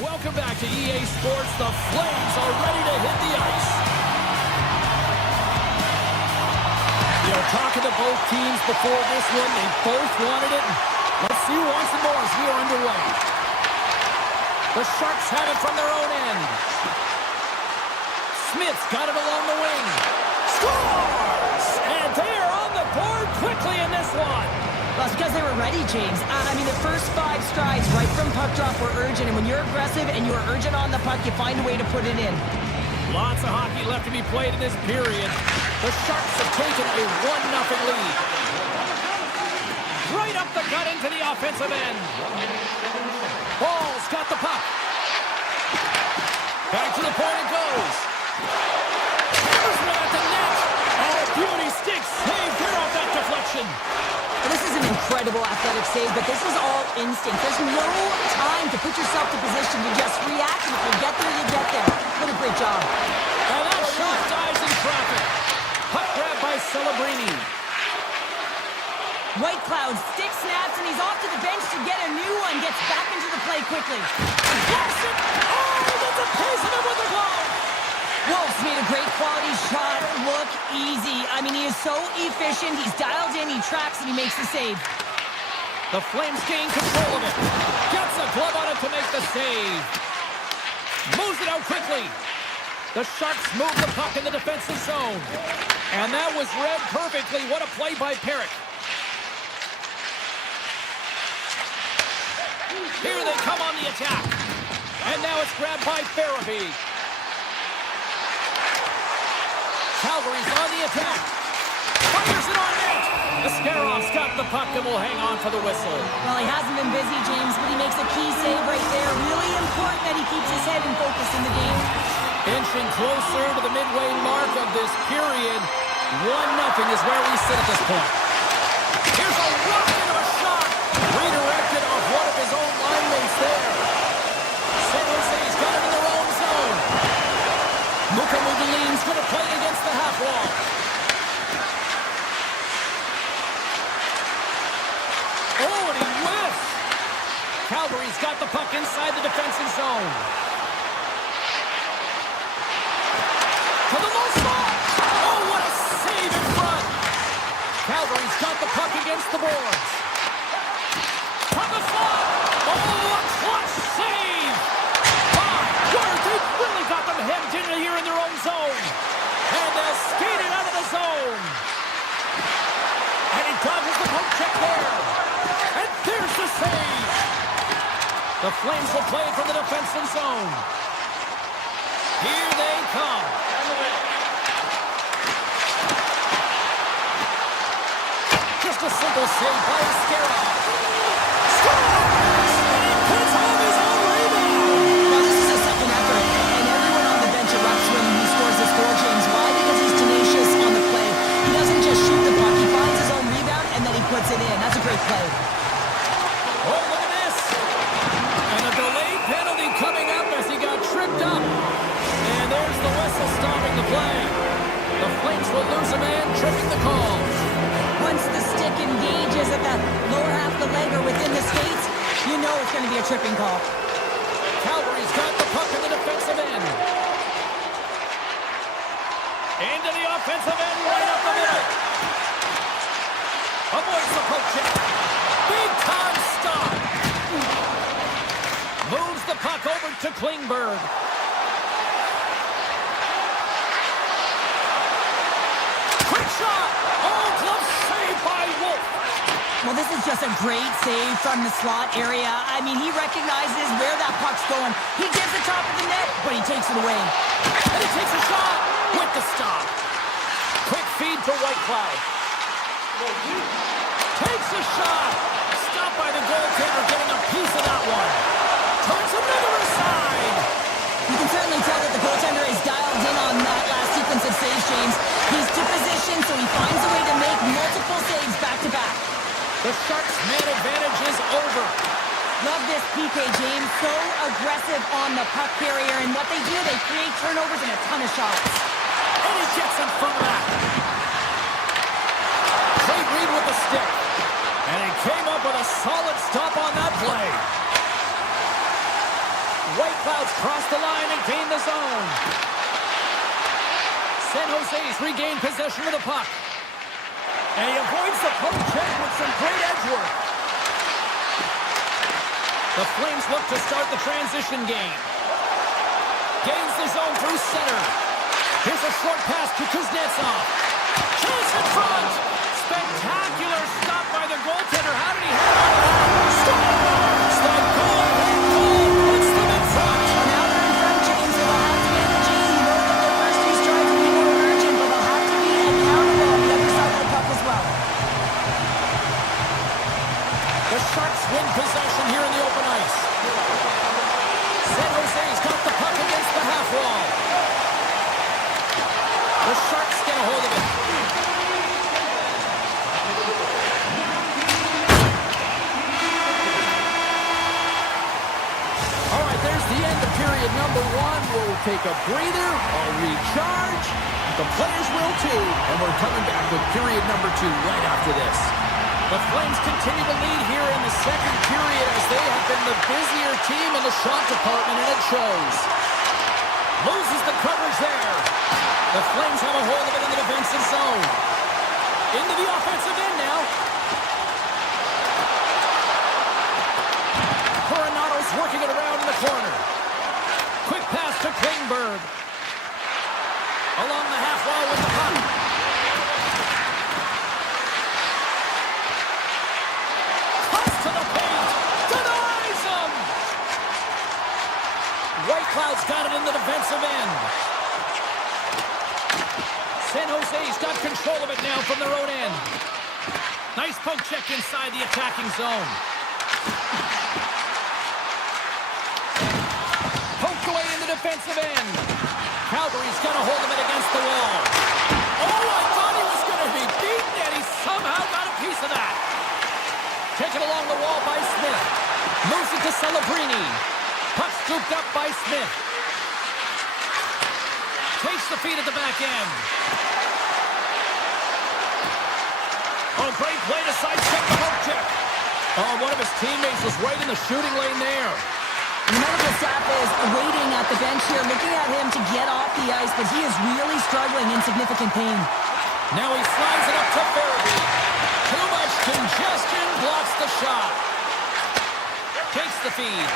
Welcome back to EA Sports. The Flames are ready to hit the ice. You know, talking to both teams before this one, they both wanted it. Let's see who wants it more as we are underway. The Sharks had it from their own end. Smith's got it along the wing. Scores! And they are on the board quickly in this one. Well, it's because they were ready, James. I mean, the first 5 strides right from puck drop were urgent, and when you're aggressive and you're urgent on the puck, you find a way to put it in. Lots of hockey left to be played in this period. The Sharks have taken a 1-0 lead. Right up the gut into the offensive end. Ball's got the puck. Back to the point it goes. Hammers one at the net. Oh, beauty stick save there off that deflection. Well, this is an incredible athletic save, but this is all instinct. There's no time to put yourself to position. You just react, and if you get there, you get there. What a great job. And that shot dies in traffic. Puck grab by Celebrini. White Cloud stick snaps, and he's off to the bench to get a new one. Gets back into the play quickly. Blocks it. Oh, that's a piece of it with the glove. Wolf's made a great quality shot look easy. I mean, he is so efficient. He's dialed in, he tracks, and he makes the save. The Flames gain control of it. Gets a glove on it to make the save. Moves it out quickly. The Sharks move the puck in the defensive zone. And that was read perfectly. What a play by Perrick. Here they come on the attack. And now it's grabbed by Farabee. Calgary's on the attack. Fires it on net. Ascarov's got the puck and will hang on for the whistle. Well, he hasn't been busy, James, but he makes a key save right there. Really important that he keeps his head and focus in the game. Inching closer to the midway mark of this period. 1-0 is where we sit at this point. Here's a rocket of a shot. Redirected off one of his own line mates there. San Jose's got it in their own zone. Mukamudulin's going to play against the half wall. Oh, and he whiffs. Calgary's got the puck inside the defensive zone. To the low slot. Oh, what a save in front. Calgary's got the puck against the boards. From the slot. Oh, a clutch save. My word, they've really got them hemmed in here in their own zone. And they'll skate it out of the zone. And he dodges the poke check there. And there's the save. The Flames will play from the defensive zone. Here they come. Just a simple save by Ascarov. Scores! And he puts home his own rebound. Well, this is a second effort, and everyone on the bench erupts when he scores this goal, James. Why? Because he's tenacious on the play. He doesn't just shoot the puck. He finds his own rebound, and then he puts it in. That's a great play. Oh, look at this. And a delayed penalty coming up as he got tripped up. And there's the whistle stopping the play. The Flames will lose a man, tripping the call. Once the stick engages at the lower half of the leg or within the skates, you know it's going to be a tripping call. Calgary's got the puck in the defensive end. Into the offensive end, right up the middle. Avoids the poke check. Big time stop. Moves the puck over to Klingberg. Quick shot. Oh, glove save by Wolf. Well, this is just a great save from the slot area. I mean, he recognizes where that puck's going. He gives the top of the net, but he takes it away. And he takes a shot with the stop. Quick feed to White Cloud. Takes a shot. Stopped by the goaltender, getting a piece of that one. Turns another aside. You can certainly tell that the goaltender is dialed in on that last sequence of saves, James. He's to position, so he finds a way to make multiple saves back-to-back. The Sharks' man advantage is over. Love this PK, James. So aggressive on the puck carrier, and what they do, they create turnovers and a ton of shots. And he gets in front of that. Great read with the stick. And he came up with a solid stop on that play. White Clouds cross the line and gain the zone. San Jose's regained possession of the puck. And he avoids the poke check with some great edge work. The Flames look to start the transition game. Gains the zone through center. Here's a short pass to Kuznetsov. Chance in front. Spectacular stop by the goaltender. How did he hit out of that? Scores! The goal-ahead goal puts them in front. Well, now they're in front, James. They will have to get the G. You know that their first two strikes will be more urgent, but they'll have to be accountable on the other side of the puck as well. The Sharks win possession here in the open ice. San Jose's got the puck against the half wall. The Sharks get a hold of it. All right, there's the end of period number one. We'll take a breather, a recharge. The players will too. And we're coming back with period number two right after this. The Flames continue to lead here in the second period as they have been the busier team in the shot department, and it shows. Loses the coverage there. The Flames have a hold of it in the defensive zone. Into the offensive end now. Coronato's working it around in the corner. Quick pass to Klingberg. Along the half wall with the puck. To the paint. Denies him. White Cloud's got it in the defensive end. San Jose's got control of it now from their own end. Nice poke check inside the attacking zone. Poked away in the defensive end. Calgary's got a hold of it against the wall. Oh, I thought he was going to be beaten, and he somehow got a piece of that. Taken along the wall by Smith. Moves it to Celebrini. Puck scooped up by Smith. Takes the feed at the back end. Oh, great play to sidestep the hook check. Oh, one of his teammates was right in the shooting lane there. The medical staff is waiting at the bench here, looking at him to get off the ice, but he is really struggling in significant pain. Now he slides it up to Farabee. Too much congestion, blocks the shot. Takes the feed.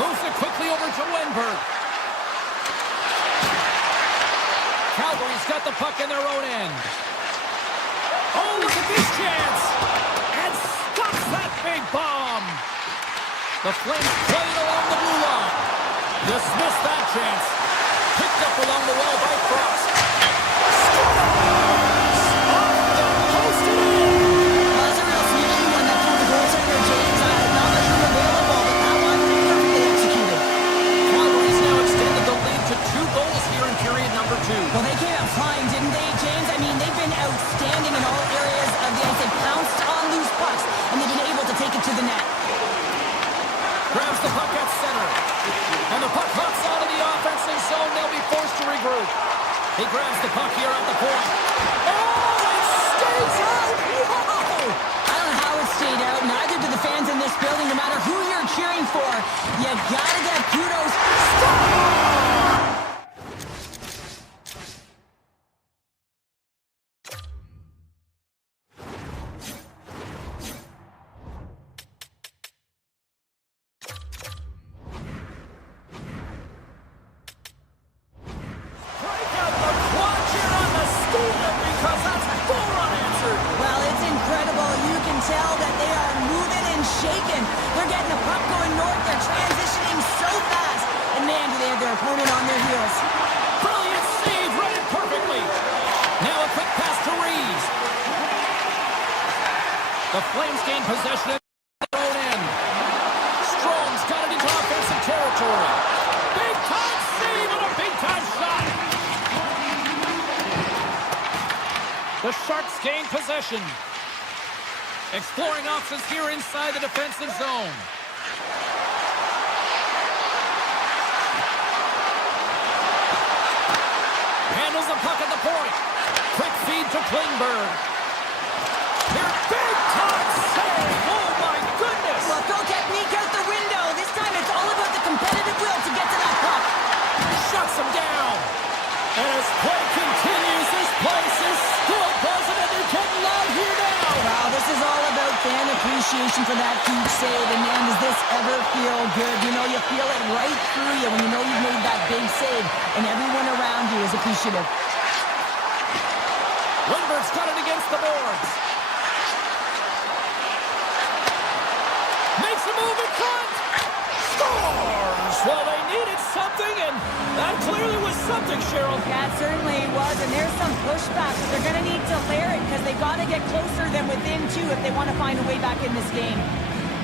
Moves it quickly over to Wenberg. Calgary's got the puck in their own end. Oh, look at this chance. And stops that big bomb. The Flames played along the blue line. Dismissed that chance. Picked up along the wall by Frost. Scores! Off the post and in. Well, it's a real sneaky one that threw the goaltender, James. Not much room available, but that one perfectly executed. Calgary's now extended the lead to 2 goals here in period number 2. Well, they came out flying, didn't they, James? I mean, they've been outstanding in all areas of the ice. They pounced on loose pucks, and they've been able to take it to the net. Grabs the puck at center. And the puck hops out of the offensive zone. They'll be forced to regroup. He grabs the puck here at the point. Oh, it stays out! Whoa! I don't know how it stayed out. Neither do the fans in this building. No matter who you're cheering for, you gotta get kudos. Stop! Break out the quad cheer on the stadium because that's 4 unanswered. Well, it's incredible. You can tell that they are moving and shaking. They're getting the puck going north. They're transitioning so fast. And man, do they have their opponent on their heels. Brilliant save, read it perfectly. Now a quick pass to Reeves. The Flames gain possession at their own end. Strong's got it into offensive territory. Big time save and a big time shot. The Sharks gain possession. Exploring options here inside the defensive zone. Handles the puck at the point. Quick feed to Klingberg. Here, big time save. Oh, my goodness. Well, throw technique out the window. This time it's all about the competitive will to appreciation for that huge save. And man, does this ever feel good? You know, you feel it right through you when you know you've made that big save, and everyone around you is appreciative. Lindbergh's got it against the boards. Makes a move in front. Scores! Well, they needed something, and that clearly was something, Cheryl. That certainly was, and there's some pushback. They're going to need to layer it because they've got to get closer than within two if they want to find a way back in this game.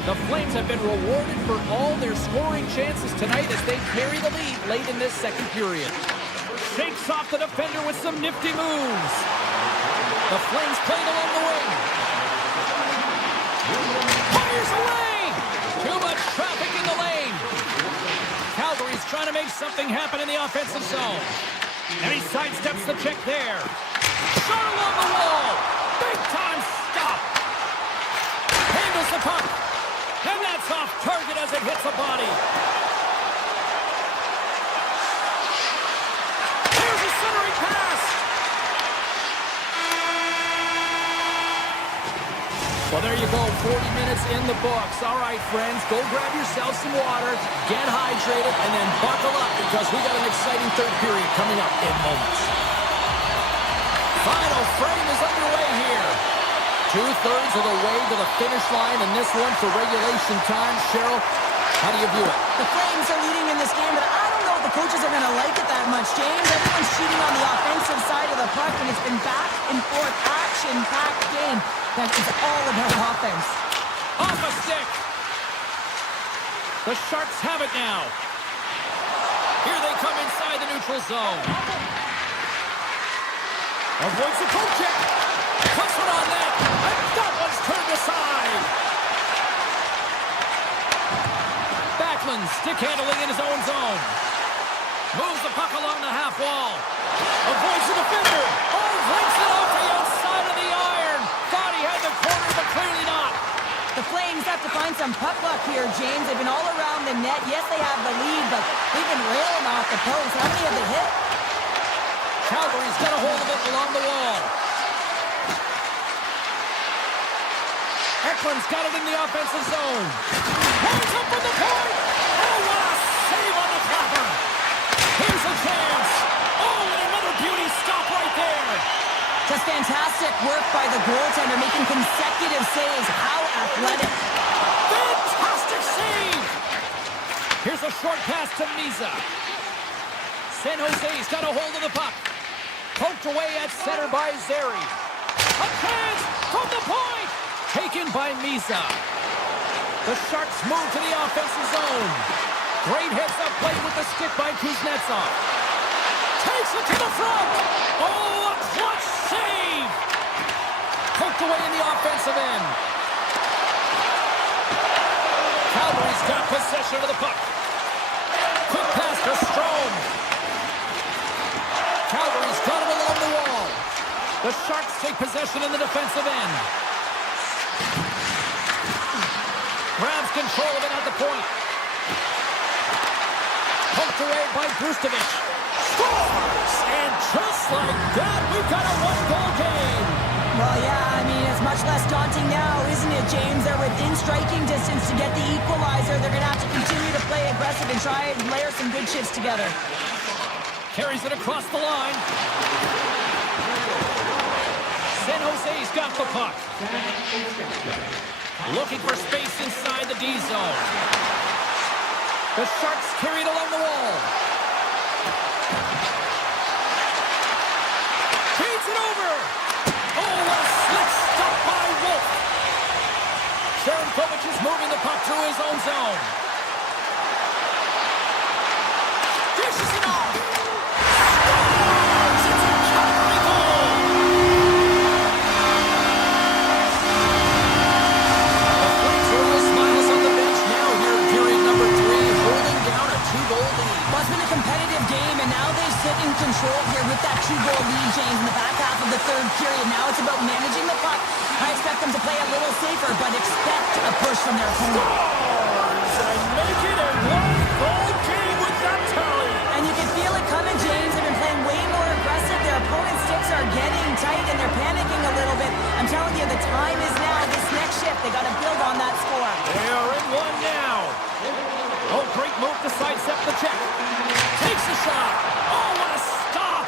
The Flames have been rewarded for all their scoring chances tonight as they carry the lead late in this second period. Shakes off the defender with some nifty moves. The Flames playing along the wing. Fires away! Too much traffic in the lane. Calgary's trying to make something happen in the offensive zone. And he sidesteps the check there. Shot along the wall. Big time stop. Handles the puck. And that's off target as it hits a body. Here's a centering pass. Well, there you go, 40 minutes in the books. All right, friends, go grab yourself some water, get hydrated, and then buckle up because we got an exciting third period coming up in moments. Final frame is underway here. 2/3 of the way to the finish line, and this one for regulation time. Cheryl, how do you view it? The Flames are leading in this game, but I don't know if the coaches are going to like it that much, James. Everyone's shooting on the offensive side of the puck, and it's been back and forth, action-packed game. That is all about offense. Off a stick. The Sharks have it now. Here they come inside the neutral zone. Avoids the poke check. Puts it on net. And that one's turned aside. Backlund stick handling in his own zone. Moves the puck along the half wall. Avoids the defender. Oh, breaks it off the outside of the iron. Thought he had the corner, but clearly not. The Flames have to find some puck luck here, James. They've been all around the net. Yes, they have the lead, but they've been railing off the post. How many have they hit? Calgary's got a hold of it along the wall. Eklund's got it in the offensive zone. Lines up from the point. Oh, what a save on the tapper. Here's a chance. Oh, and another beauty stop right there. Just fantastic work by the goaltender, making consecutive saves. How athletic. Fantastic save. Here's a short pass to Misa. San Jose's got a hold of the puck. Poked away at center by Zeri. A chance from the point. Taken by Misa. The Sharks move to the offensive zone. Great heads-up play with the stick by Kuznetsov. Takes it to the front. Oh, a clutch save. Poked away in the offensive end. Calgary's got possession of the puck. Quick pass to Strome. Calgary's got it along the wall. The Sharks take possession in the defensive end. Grabs control of it at the point. Poked away by Brustovich. Scores! And just like that, we've got a one-goal game. Well, yeah, I mean, it's much less daunting now, isn't it, James? They're within striking distance to get the equalizer. They're going to have to continue to play aggressive and try and layer some good shifts together. Carries it across the line. San Jose's got the puck. Looking for space inside the D zone. The Sharks carry it along the wall. Feeds it over. Oh, what a slick stop by Wolf. Sharankovich is moving the puck through his own zone. Dishes it off. Scores! It's a Calgary goal. The Flames are all smiles on the bench now here in period number 3, holding down a 2-goal lead. Well, it's been a competitive game, and now they sit in control here with that 2-goal lead, James, in the back half of the third period. Now it's about managing the puck. I expect them to play a little safer, but expect a push from their opponent. Scores! And make it a one-goal game with that tally. And you can feel it coming, James. They've been playing way more aggressive. Their opponent's sticks are getting tight, and they're panicking a little bit. I'm telling you, the time is now. This next shift, they got to build on that the shot. Oh, what a stop!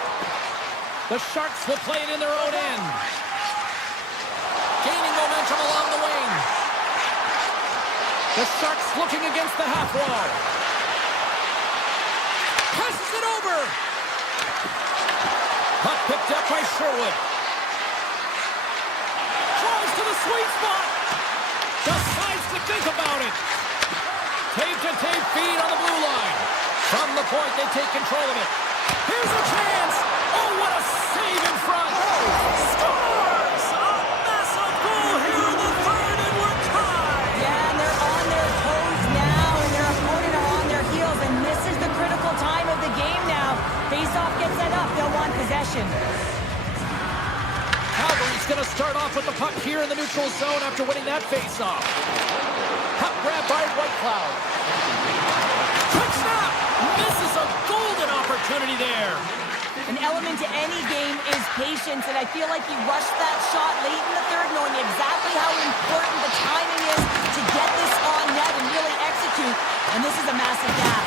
The Sharks will play it in their own end. Gaining momentum along the wing. The Sharks looking against the half wall. Passes it over. Puck picked up by Sherwood. Drives to the sweet spot. Decides to think about it. Tape-to-tape feed on the blue line. From the point, they take control of it. Here's a chance. Oh, what a save in front. Scores! A massive goal here in the third, and we're tied! Yeah, and they're on their toes now, and their opponent are on their heels, and this is the critical time of the game now. Face-off gets set up. They'll want possession. Calgary's going to start off with the puck here in the neutral zone after winning that face-off. Puck grab by Whitecloud. Quick snap! Misses a golden opportunity there. An element to any game is patience, and I feel like he rushed that shot late in the third, knowing exactly how important the timing is to get this on net and really execute, and this is a massive gap.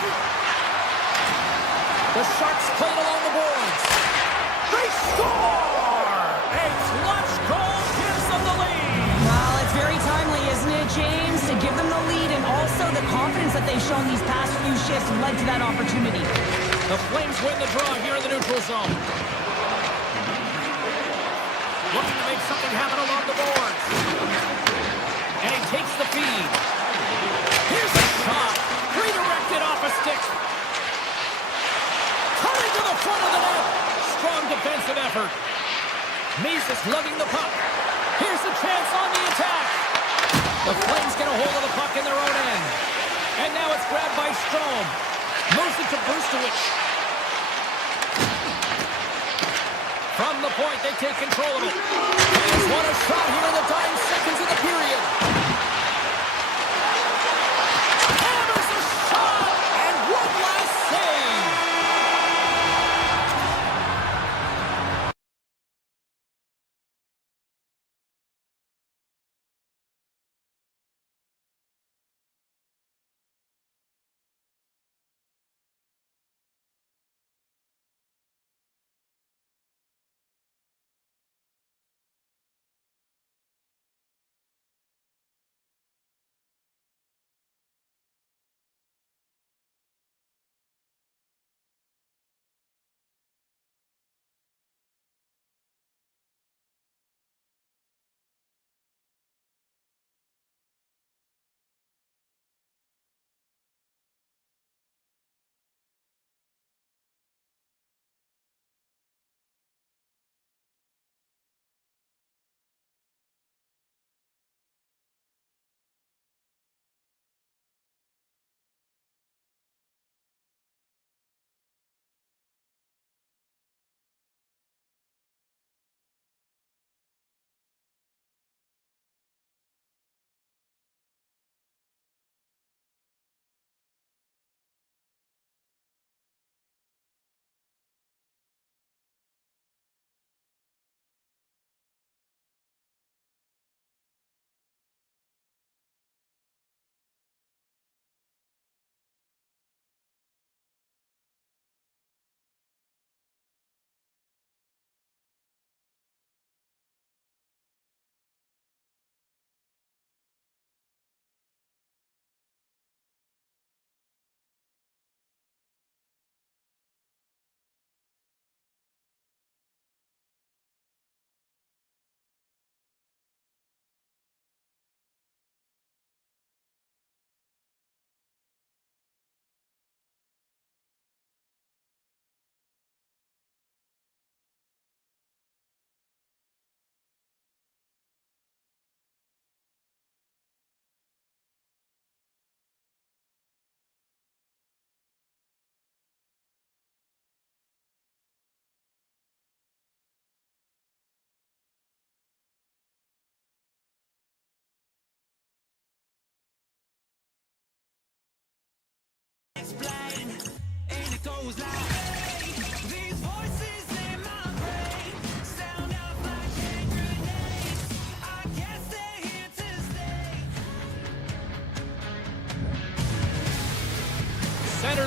The Sharks played along the boards. They score! A clutch goal gives them the lead. Well, it's very timely, isn't it, James, to give them the lead, and also the confidence that they've shown these past few shifts led to that opportunity. The Flames win the draw here in the neutral zone. Looking to make something happen along the boards. And he takes the feed. Here's a shot. Redirected off a stick. Coming to the front of the net. Strong defensive effort. Mises lugging the puck. Here's a chance on the attack. The Flames get a hold of the puck in their own end. And now it's grabbed by Strome. Moves it to Brustowicz. From the point, they take control of it. Flames want a shot here in the dying seconds of the period. Hammers a shot, and one last save.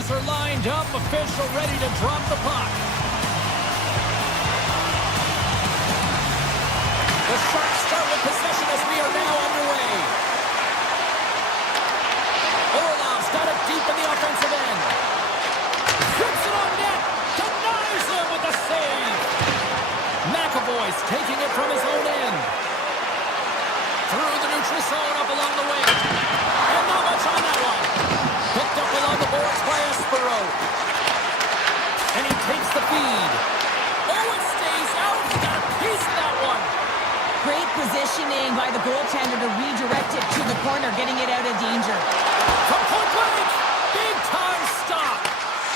Players are lined up, official ready to drop the puck. The Sharks start with possession as we are now underway. Orlov's got it deep in the offensive end. Shoots it on net. Denies him with the save. McAvoy's taking it from his own end. Through the neutral zone up along the wing. And not much on that one. Picked up along the boards by Espero. And he takes the feed. Oh, it stays out. He got a piece of that one. Great positioning by the goaltender to redirect it to the corner, getting it out of danger. From point blank, big time stop.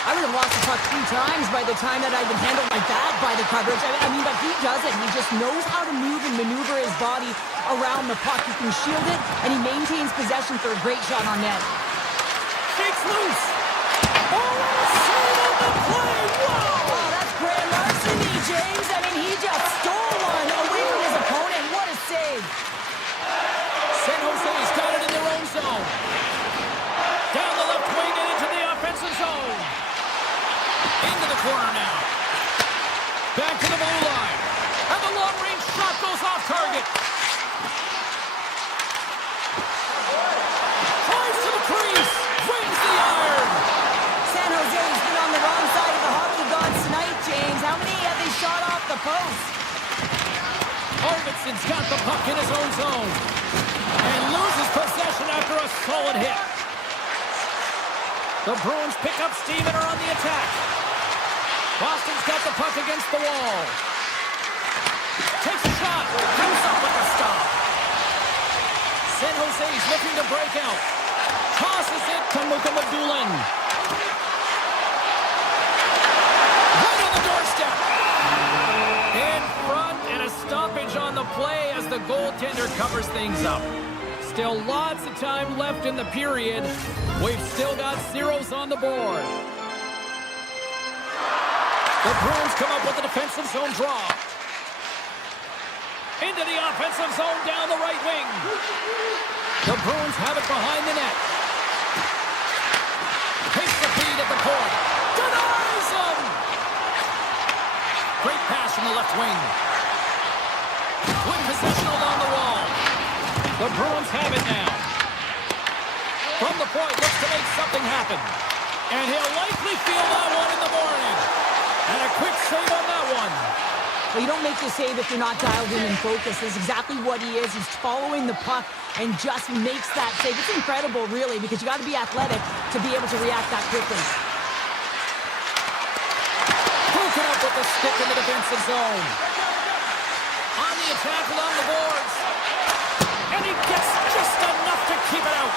I would have lost the puck 3 times by the time that I've been handled like that by the coverage. I mean, but he does it. He just knows how to move and maneuver his body around the puck. He can shield it, and he maintains possession for a great shot on net. Shakes loose. Oh, save on the play. Wow. Oh, that's grand larceny, James. I mean, he just stole one away from his opponent. What a save. San Jose's got it in their own zone. Down the left wing and into the offensive zone. Into the corner now. Back to the blue line. And the long-range shot goes off target. Tries to the crease. Wins the iron. San Jose's been on the wrong side of the hockey gods tonight, James. How many have they shot off the post? Arvidsson's got the puck in his own zone. And loses possession after a solid hit. The Bruins pick up steam and are on the attack. Boston's got the puck against the wall. Takes a shot. Comes up with the stop. San Jose's looking to break out. Tosses it to Mukamadulin. Right on the doorstep. In front and a stoppage on the play as the goaltender covers things up. Still lots of time left in the period. We've still got zeros on the board. The Bruins come up with a defensive zone draw. Into the offensive zone down the right wing. The Bruins have it behind the net. Takes the feed at the point. Denies him! Great pass from the left wing. With possession along the wall. The Bruins have it now. From the point, looks to make something happen. And he'll likely feel that one in the morning. And a quick save on that one. Well, you don't make the save if you're not dialed in and focused. That's exactly what he is. He's following the puck and just makes that save. It's incredible, really, because you got to be athletic to be able to react that quickly. Broken up with the stick in the defensive zone. On the attack along the boards. And he gets just enough to keep it out.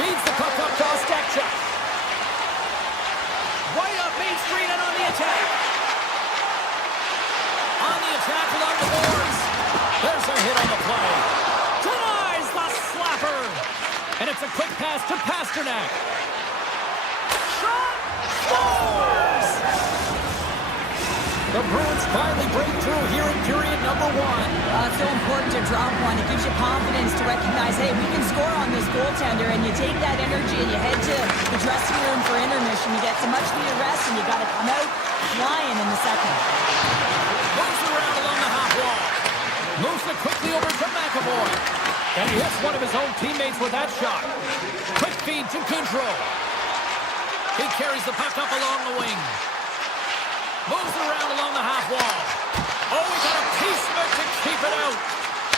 Feeds the puck up to Ostechuk. Right up Main Street and on the attack. On the attack along the boards. There's a hit on the play. Denies the slapper. And it's a quick pass to Pasternak. Shot. Scores! The Bruins finally break through here in period number 1. It's so important to drop one. It gives you confidence to recognize, hey, we can score on this goaltender, and you take that energy and you head to the dressing room for intermission. You get some much-needed rest, and you got to come out flying in the second. Moves around along the half wall. Moves it quickly over to McAvoy. And he hits one of his own teammates with that shot. Quick feed to Goudreau. He carries the puck up along the wing. Moves around along the half wall. Oh, he got a piece of it to keep it out.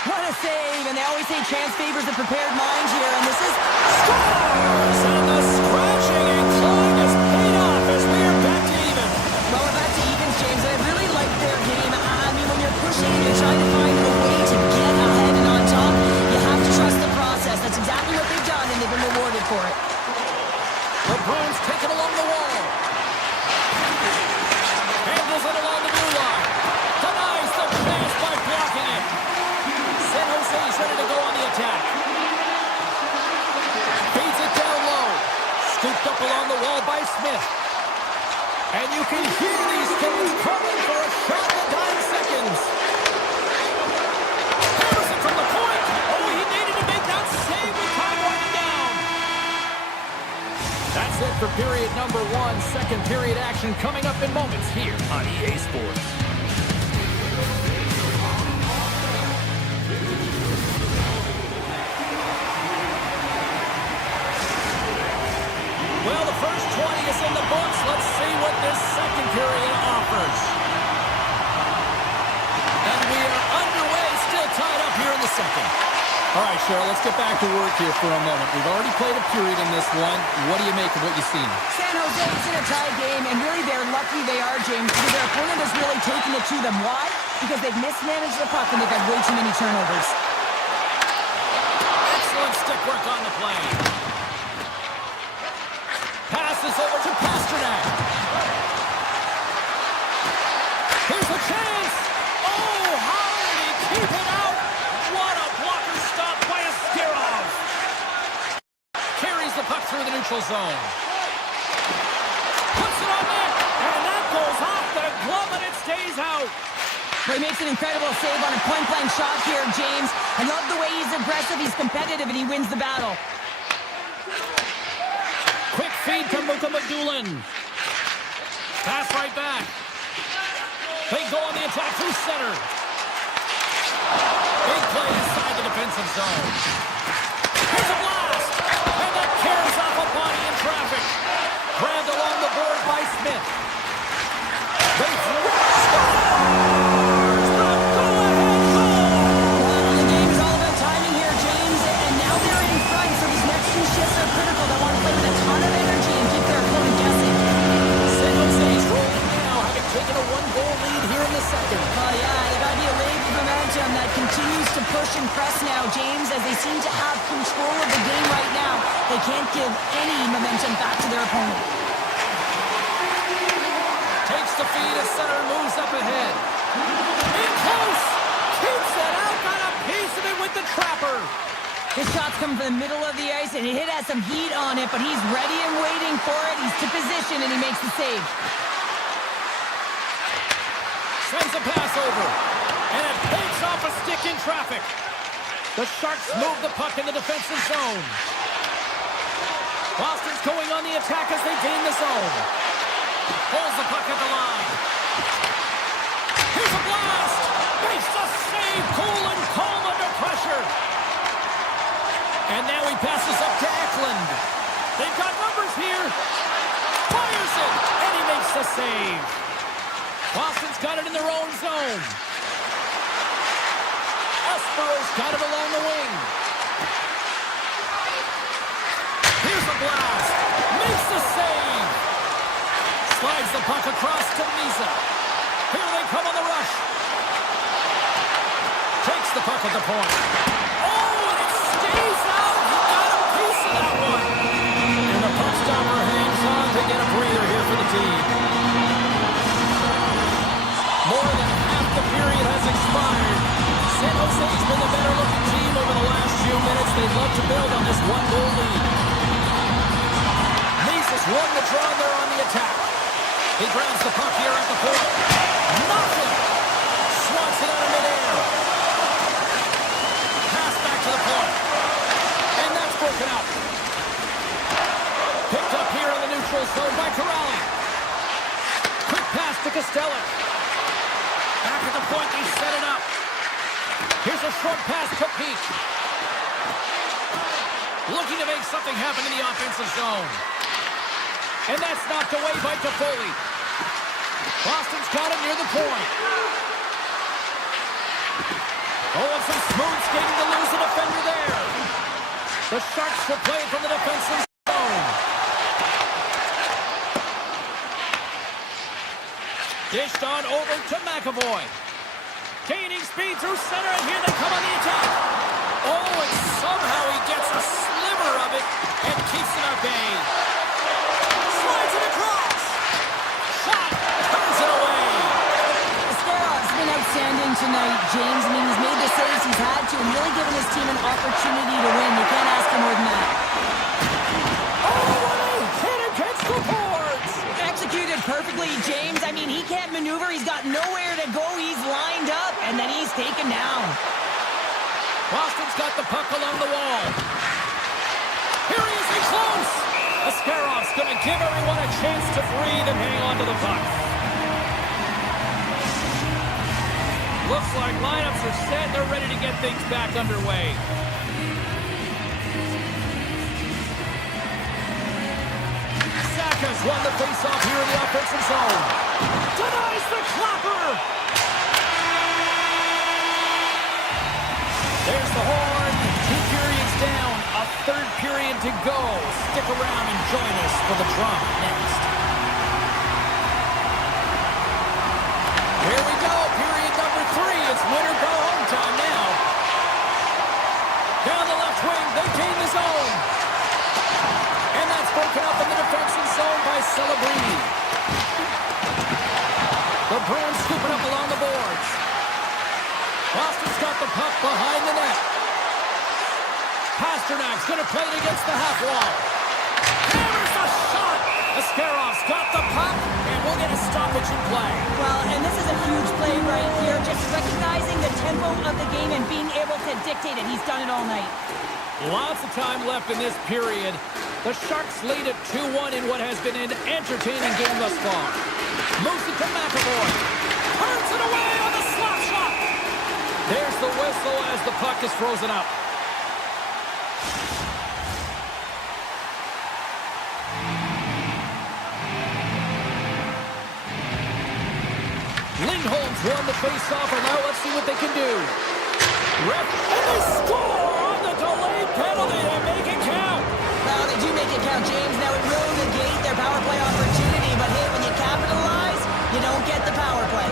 What a save, and they always say chance favors the prepared mind here, and this is Scores! And the scratching and clawing is paid off as we are back to even. well, we're back to evens, James. I really like their game. I mean, when you're pushing and you're trying to find a way to get ahead and on top, you have to trust the process. That's exactly what they've done, and they've been rewarded for it. The Bruins take it along the wall. Handles it along the blue line. Denies the pass by blocking it. San Jose's ready to go on the attack. Feeds it down low. Scooped up along the wall by Smith. And you can hear these fans calling for a shot in the dying seconds. Harrison from the point. Oh, he needed to make that save with time running down. That that's it for period number 1. Second period action coming up in moments here on EA Sports. Well, the first 20 is in the books. Let's see what this second period offers. And we are underway, still tied up here in the second. All right, Cheryl, let's get back to work here for a moment. We've already played a period in this one. What do you make of what you've seen? San Jose is in a tie game, and really they're lucky they are, James, because their opponent has really taken it to them. Why? Because they've mismanaged the puck and they've had way too many turnovers. Excellent stick work on the play. Passes over to Pasternak. Here's a chance. Oh, how did he keep it out? What a blocker stop by Askarov. Carries the puck through the neutral zone. Puts it on net, and that goes off the glove, and it stays out. But he makes an incredible save on a point-blank shot here, James. I love the way he's aggressive, he's competitive, and he wins the battle. Quick feed to Mukamadulin. Pass right back. They go on the attack through center. Big play inside the defensive zone. Here's a blast! And that carries off a body in traffic. Grabbed along the board by Smith. They throw scores! The go-ahead goal! Well, the game is all about timing here, James, and now they're in front, so these next two shifts are critical. They want to play with a ton of energy and keep their opponent guessing. San Jose's rolling now, having taken a one-goal lead here in the second. Oh, yeah, they got to be a wave of momentum that continues to push and press now, James, as they seem to have control of the game right now. They can't give any momentum back to their opponent. Takes the feed as center moves up ahead. In close! Keeps it out, got a piece of it with the trapper. His shot's coming from the middle of the ice, and it has some heat on it, but he's ready and waiting for it. He's to position, and he makes the save. Sends a pass over, and it takes off a stick in traffic. The Sharks move the puck in the defensive zone. Boston's going on the attack as they gain the zone. Pulls the puck at the line. Here's a blast! Makes the save, cool and calm under pressure. And now he passes up to Eklund. They've got numbers here. Fires it, and he makes the save. Boston's got it in their own zone. Espero's got it along the wing. Here's a blast. Makes the save. Slides the puck across to Misa. Here they come on the rush. Takes the puck at the point. Oh, and it stays out. He got a piece of that one. And the puck stopper hangs on to get a breather here for the team. More than half the period has expired. San Jose's been the better-looking team over the last few minutes. They'd love to build on this one-goal lead. Misa's won the draw there on the attack. He grabs the puck here at the point. Nothing! Swats it out of midair. Pass back to the point. And that's broken out. Picked up here in the neutral zone by Corrali. Quick pass to Costello. Back at the point, they set it up. Here's a short pass to Peak. Looking to make something happen in the offensive zone. And that's knocked away by Toffoli. Boston's got it near the point. Oh, and some smooth skating to lose a defender there. The Sharks will play it from the defensive zone. Dished on over to McAvoy. Gaining speed through center, and here they come on the attack. Oh, and somehow he gets a sliver of it and keeps it at bay. Slides it across. Shot. Turns it away. Ascarov's been outstanding tonight, James. I mean, he's made the saves he's had to and really given his team an opportunity to win. You can't ask for more than that. Oh, what a hit against the boards. Executed perfectly, James. I mean, he can't maneuver. He's got nowhere to go. He's lined up, and then he's taken down. Boston's got the puck along the wall. Here he is, in close. Ascarov's going to give everyone a chance to breathe and hang on to the puck. Looks like lineups are set. They're ready to get things back underway. Saka's won the faceoff here in the offensive zone. Denies the clapper. There's the horn. 2 periods down. A third period to go. Stick around and join us for the drama next. Here we go. Period number 3. It's win or go home time now. Down the left wing. They gain the zone. And that's broken up in the defensive zone by Celebrini. The Bruins scooping up along the boards. Boston's got the puck behind the net. Pasternak's going to play it against the half wall. Hammers the shot. Ascarov's got the puck, and we'll get a stoppage in play. Well, and this is a huge play right here. Just recognizing the tempo of the game and being able to dictate it. He's done it all night. Lots of time left in this period. The Sharks lead at 2-1 in what has been an entertaining game thus far. Moves it to McAvoy. Turns it away on the slap shot. There's the whistle as the puck is frozen up. Lindholm's won the face-off, and now let's see what they can do. Ref, and they score on the delayed penalty. They make it count. Well, they do make it count, James. Now it will negate their power play opportunity, but hey, when you capitalize, you don't get the power play.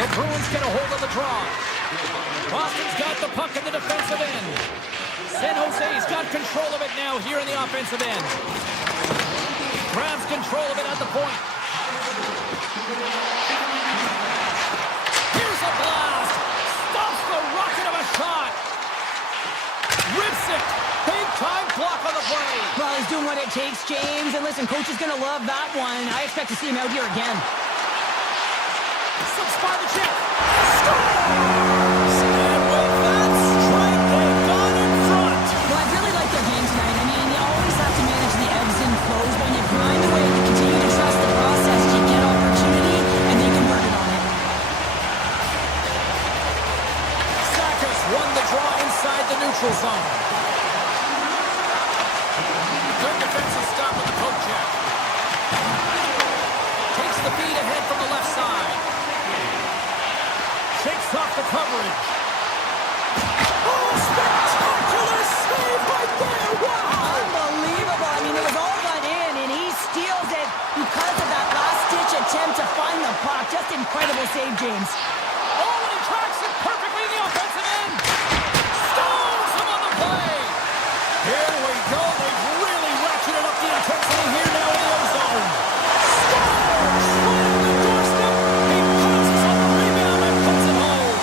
The Bruins get a hold of the draw. Boston's got the puck in the defensive end. San Jose's got control of it now here in the offensive end. Grabs control of it at the point. Here's a blast. Stops the rocket of a shot. Rips it. Big time block on the play. Well, he's doing what it takes, James. And listen, coach is going to love that one. I expect to see him out here again. Slips by the check. Scores! And with that strike, they've gone in front. Well, I really like their game tonight. I mean, you always have to manage the ebbs and flows. When you grind away, you continue to trust the process. You get opportunity, and they convert it on it. Saka's won the draw inside the neutral zone. Good defensive stop with the poke check. Takes the feed ahead from the left side. Shakes off the coverage. Oh, spectacular save right there! Wow! Unbelievable. I mean, it was all done in, and he steals it because of that last-ditch attempt to find the puck. Just incredible save, James. Oh, and he tracks it perfectly in the offensive end. Stones him on the play. Here we go. They've really ratcheted up the intensity here now in the ozone. Scores! Right on the doorstep. He pounces on the rebound and puts it home.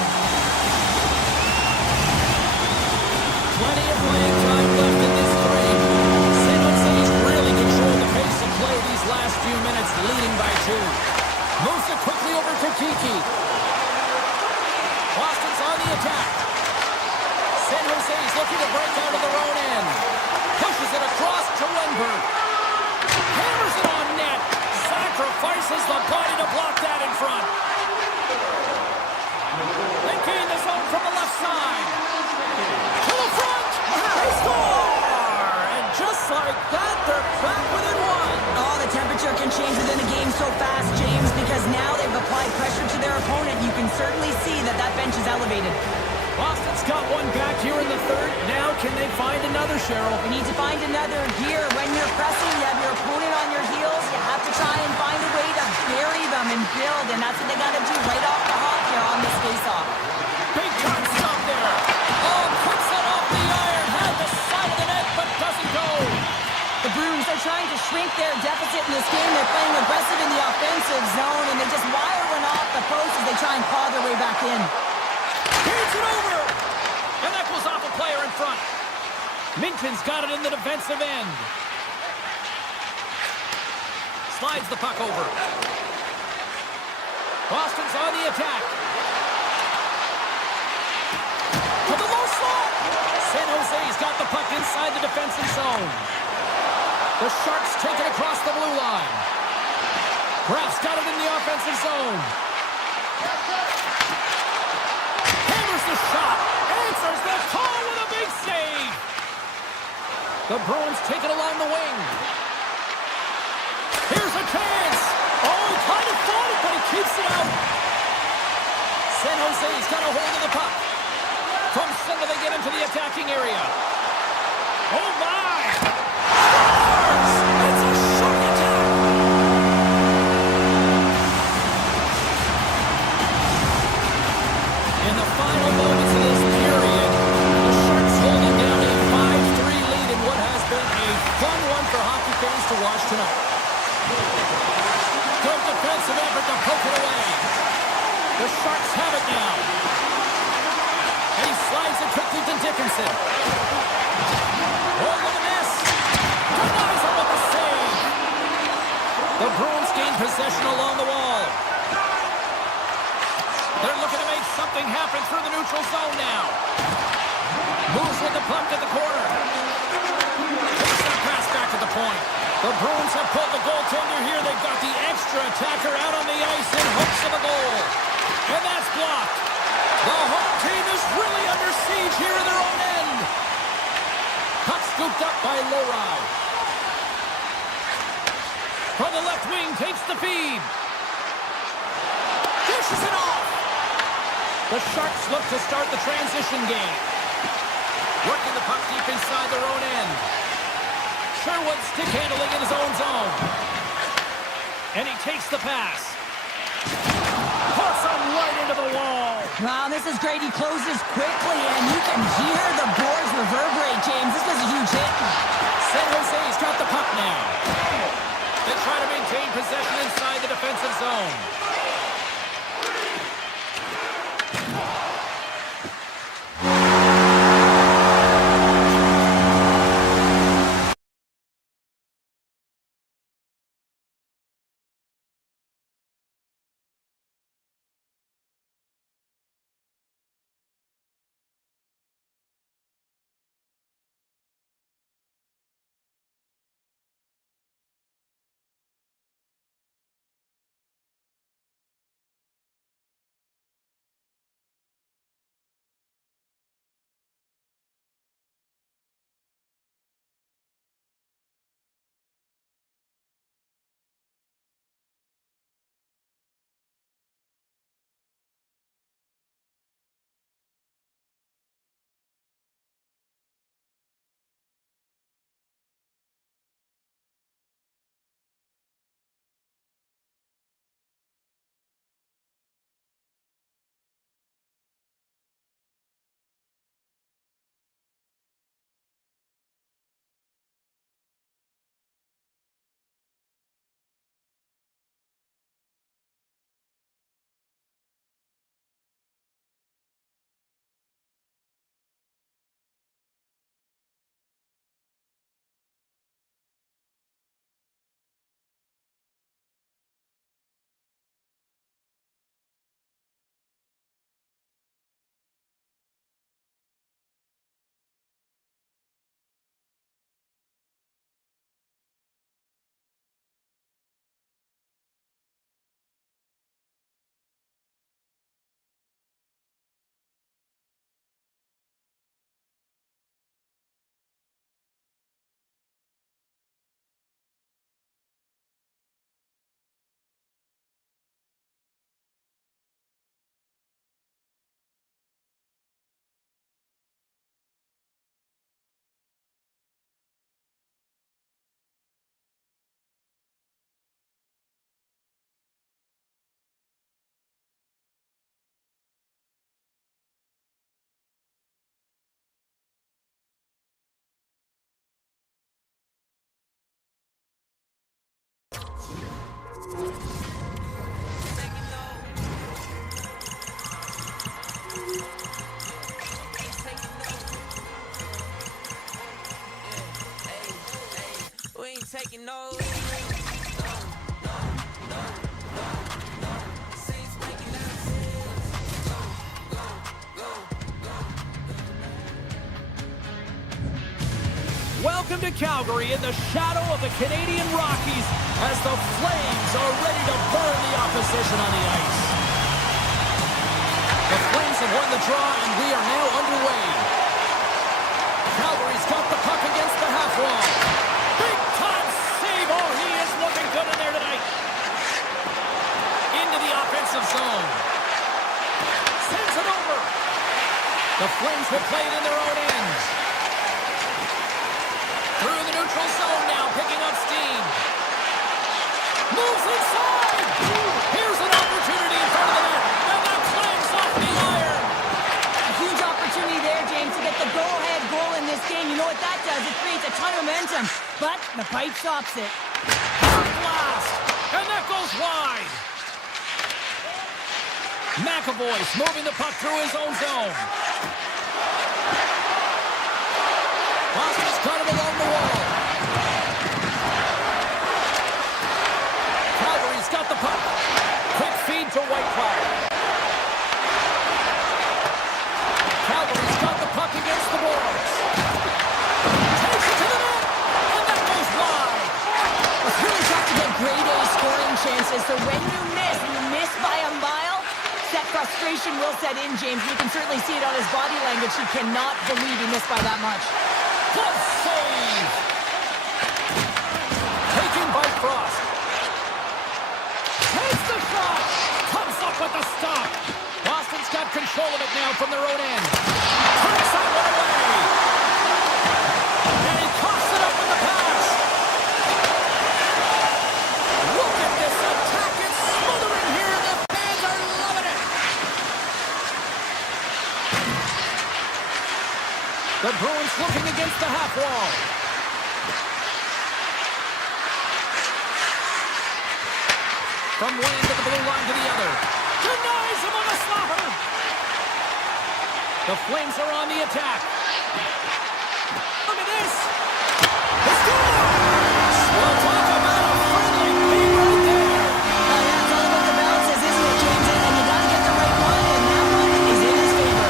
Plenty of playing time left in this frame. San Jose's really controlled the pace of play these last few minutes, leading by 2. Moves it quickly over to Kiki. Boston's on the attack. San Jose's looking to break out of their own end. Pushes it across to Lindbergh. Hammers it on net. Sacrifices the body to block that in front. They gain the zone from the left side. To the front. They score! And just like that, they're back within 1. Oh, the temperature can change within a game so fast, James, because now they've applied pressure to their opponent. You can certainly see that that bench is elevated. Boston's got one back here in the third. Now can they find another, Cheryl? You need to find another here. When you're pressing, you have your opponent on your heels. You have to try and find a way to bury them and build, and that's what they got to do right off the hop here on this face-off. Big time stop there. Oh, puts it off the iron. Had the side of the net, but doesn't go. The Bruins are trying to shrink their deficit in this game. They're playing aggressive in the offensive zone, and they just wire one off the post as they try and claw their way back in. Here's it over. And that goes off a player in front. Minton's got it in the defensive end. Slides the puck over. Boston's on the attack. Jose's got the puck inside the defensive zone. The Sharks take it across the blue line. Graf's got it in the offensive zone. Hammers the shot. Answers the call with a big save. The Bruins take it along the wing. Here's a chance. Oh, he kind of fought it, but he keeps it out. San Jose's got a hold of the puck. From center, they get into the attacking area. Oh, my! Scores! It's a shark attack! In the final moments of this period, the Sharks holding down a 5-3 lead in what has been a fun one for hockey fans to watch tonight. Good defensive effort to poke it away. The Sharks have it now. And he slides it quickly to Dickinson. Over the miss. Denies him with the save. The Bruins gain possession along the wall. They're looking to make something happen through the neutral zone now. Moves with the puck to the corner. Takes that pass back to the point. The Bruins have pulled the goaltender here. They've got the extra attacker out on the ice in hopes of a goal. And that's blocked. The home team is really under siege here in their own end. Puck scooped up by Lowry. From the left wing, takes the feed. Dishes it off. The Sharks look to start the transition game. Working the puck deep inside their own end. Sherwood stick handling in his own zone. And he takes the pass. Puts him right into the wall. Wow, this is great. He closes quickly, and you can hear the boards reverberate, James. This was a huge hit. San Jose's got the puck now. They try to maintain possession inside the defensive zone. Taking no. Welcome to Calgary in the shadow of the Canadian Rockies as the Flames are ready to burn the opposition on the ice. The Flames have won the draw, and we are now underway. Calgary's got the puck against the half wall. Big time save. Oh, he is looking good in there tonight. Into the offensive zone. Sends it over. The Flames will play it in their own end. Through the neutral zone now, picking up steam. Moves inside. Here's an opportunity in front of the net. And that clanks off the iron. A huge opportunity there, James, to get the go-ahead goal in this game. You know what that does? It creates a ton of momentum. But the pipe stops it. Hard blast. And that goes wide. McAvoy's moving the puck through his own zone. Boston's got him along the wall. Calgary's got the puck. Quick feed to Whitecloud. Calgary's got the puck against the boards. Takes it to the net, and that goes wide. It's really tough to get grade A scoring chances, so when you miss by a mile, that frustration will set in, James. You can certainly see it on his body language. He cannot believe he missed by that much. Good save. Taken by Frost. Takes the shot. Comes up with the stop. Boston's got control of it now from their own end. Takes that one away. And he coughs it up with the pass. Look at this attack. It's smothering here. The fans are loving it. The Bruins looking against the half wall. From one end of the blue line to the other. Denies him on the slapper. The Flames are on the attack. Look at this. The score! We'll talk about a friendly game right there. Yeah, it's all about the balances, isn't it, James? And you got to get the right one, and that one is in his favor.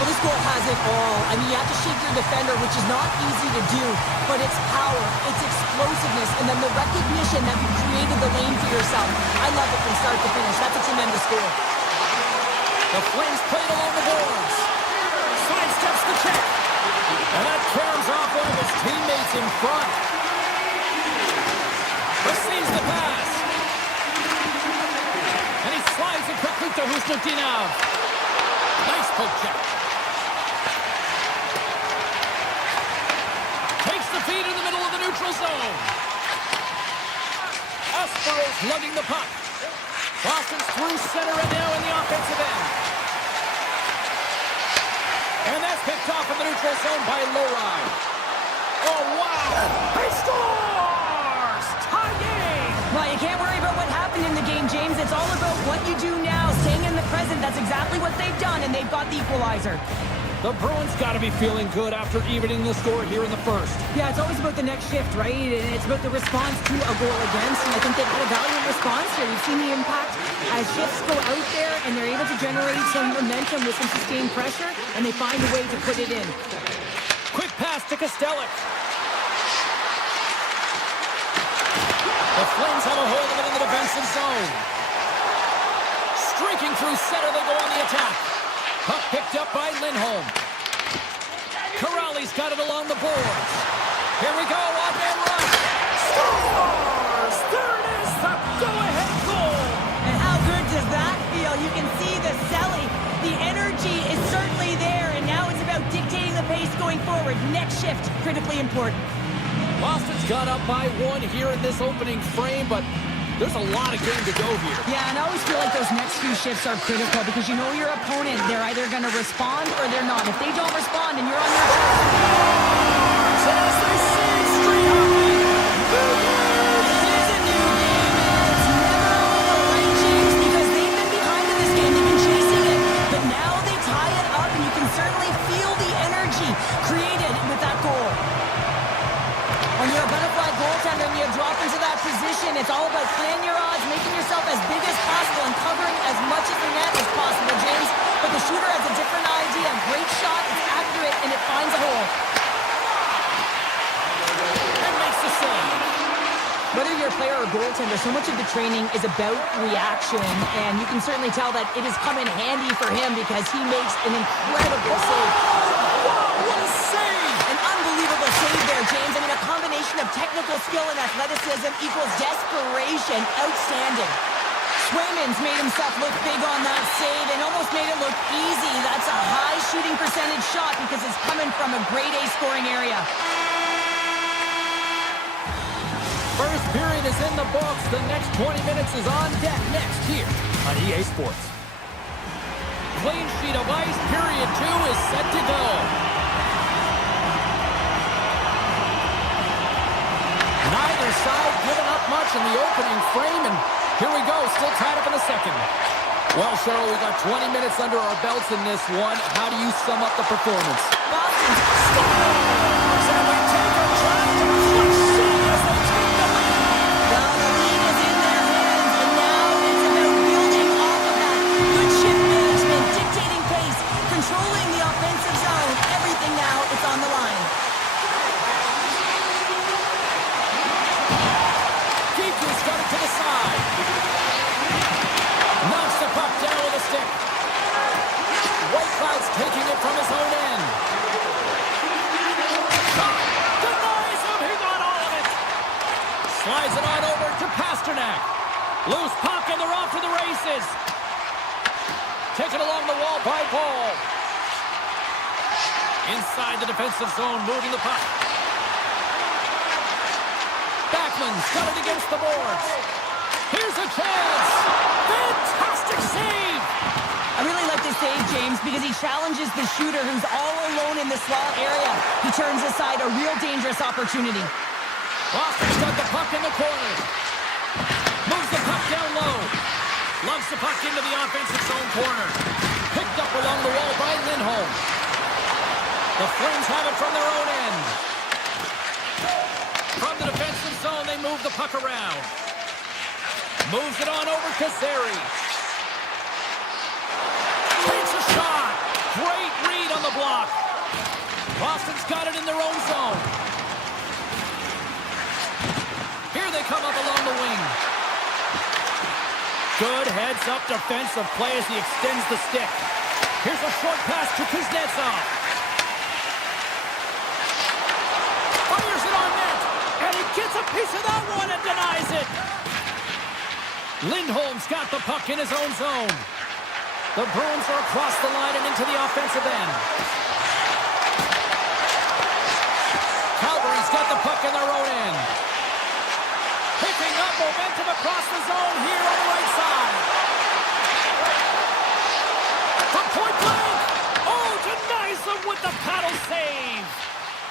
Well, this goal has it all. I mean, you have to shake your defender, which is not easy to do, but it's power, it's explosiveness, and then the recognition that you created the lane for yourself. I love it from start to finish. That's a tremendous goal. The Flames played along the boards. Sidesteps the check. And that caroms off one of his teammates in front. Receives the pass. And he slides it quickly to Husnutinov. Nice poke check. Takes the feed in the middle of the neutral zone. Espero's lugging the puck. Boston's through center and now in the offensive end. And that's picked off in the neutral zone by Lowry. Oh, wow! He scores! Tie game! Well, you can't worry about what happened in the game, James. It's all about what you do now, staying in the present. That's exactly what they've done, and they've got the equalizer. The Bruins got to be feeling good after evening the score here in the first. Yeah, it's always about the next shift, right? And it's about the response to a goal against, and I think they've had a valiant response here. You've seen the impact as shifts go out there, and they're able to generate some momentum with some sustained pressure, and they find a way to put it in. Quick pass to Kostelic. The Flames have a hold of it in the defensive zone. Streaking through center, they go on the attack. Puck picked up by Lindholm. Corrali's got it along the boards. Here we go, on-man rush. Scores! There it is, the go-ahead goal! And how good does that feel? You can see the selling. The energy is certainly there, and now it's about dictating the pace going forward. Next shift, critically important. Boston's got up by one here in this opening frame, but there's a lot of game to go here. Yeah, and I always feel like those next few shifts are critical because you know your opponent, they're either going to respond or they're not. If they don't respond and you're on your As they say, street hockey, it is a new game, and it's never over, right, James? Because they've been behind in this game, they've been chasing it, but now they tie it up, and you can certainly feel the energy created with that goal. When you're a butterfly goaltender and you drop into that position, it's all about playing your odds, making yourself as big as possible, and covering as much of the net as possible, James. But the shooter has a different idea. Great shot, it's accurate, and it finds a hole. And makes the save. Whether you're a player or goaltender, so much of the training is about reaction, and you can certainly tell that it has come in handy for him because he makes an incredible save. Wow, what a save! An unbelievable save there, James. I mean, a combination of technical skill and athleticism equals desperation. Outstanding. Swayman's made himself look big on that save and almost made it look easy. That's a high shooting percentage shot because it's coming from a grade A scoring area. First period is in the books. The next 20 minutes is on deck next here on EA Sports. Clean sheet of ice. Period 2 is set to go. Neither side giving up much in the opening frame, and here we go, still tied up in the second. Well, Cheryl, we got 20 minutes under our belts in this one. How do you sum up the performance? Boston scores, and we take a drive to clutch city as they take the lead. well, the lead is in their hands, and now it's about building off of that. Good shift management, dictating pace, controlling the offensive zone. Everything now, it's on the line. Keegan's got it to the side. Knocks the puck down with a stick. Whitecloud's taking it from his own end. Denies him, he got all of it. Slides it on over to Pasternak. Loose puck and they're off to the races. Taken along the wall by Paul. Inside the defensive zone, moving the puck. Backman's got it against the boards. Here's a chance. Fantastic save. I really like this save, James, because he challenges the shooter who's all alone in the slot area. He turns aside a real dangerous opportunity. Boston's got the puck in the corner. Moves the puck down low. Lumps the puck into the offensive zone corner. Picked up along the wall by Lindholm. The Flames have it from their own end. From the defensive zone, they move the puck around. Moves it on over to Zary. Takes a shot. Great read on the block. Boston's got it in their own zone. Here they come up along the wing. Good heads-up defensive play as he extends the stick. Here's a short pass to Kuznetsov. Fires it on net. And he gets a piece of that one and denies it. Lindholm's got the puck in his own zone. The Bruins are across the line and into the offensive end. Calgary's got the puck in their own end. Picking up momentum across the zone here on the right side. From point blank. Oh, denies them with the paddle save.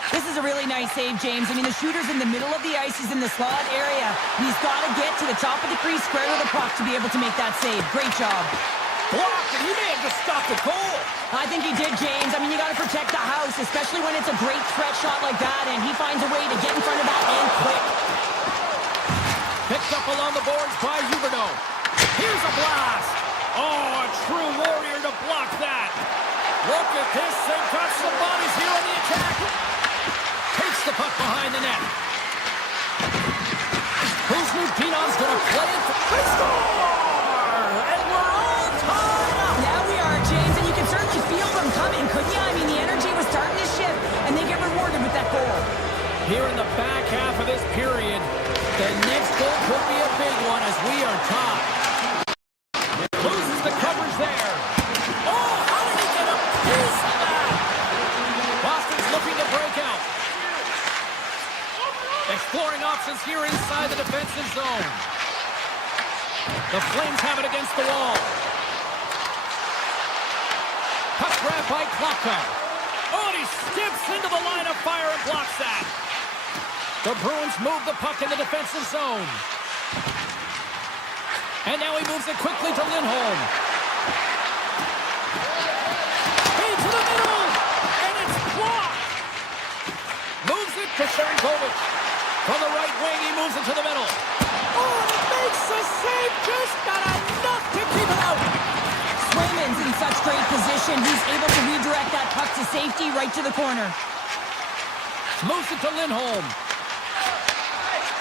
This is a really nice save, James. I mean, the shooter's in the middle of the ice. He's in the slot area. He's got to get to the top of the crease, square to the puck to be able to make that save. Great job. Blocked, and he may have just stopped the goal. I think he did, James. I mean, you got to protect the house, especially when it's a great threat shot like that, and he finds a way to get in front of that and quick. Picked up along the boards by Huberdeau. Here's a blast. Oh, a true warrior to block that. Look at this. They've got some bodies here on the attack. Takes the puck behind the net. Kuzmin's going to play it. They score! And we're all tied up. Yeah, we are, James, and you can certainly feel them coming, couldn't you? I mean, the energy was starting to shift, and they get rewarded with that goal. Here in the back half of this period, the next goal could be a big one as we are tied. Loses the coverage there. Oh, how did he get a piece of that? Boston's looking to break out. Exploring options here inside the defensive zone. The Flames have it against the wall. Puck grab by Klopko. Oh, and he steps into the line of fire and blocks that. The Bruins move the puck in the defensive zone. And now he moves it quickly to Lindholm. Feed to the middle, and it's blocked. Moves it to Sharangovich. From the right wing, he moves it to the middle. Oh, and it makes the save, just got enough to keep it out. Swayman's in such great position. He's able to redirect that puck to safety right to the corner. Moves it to Lindholm.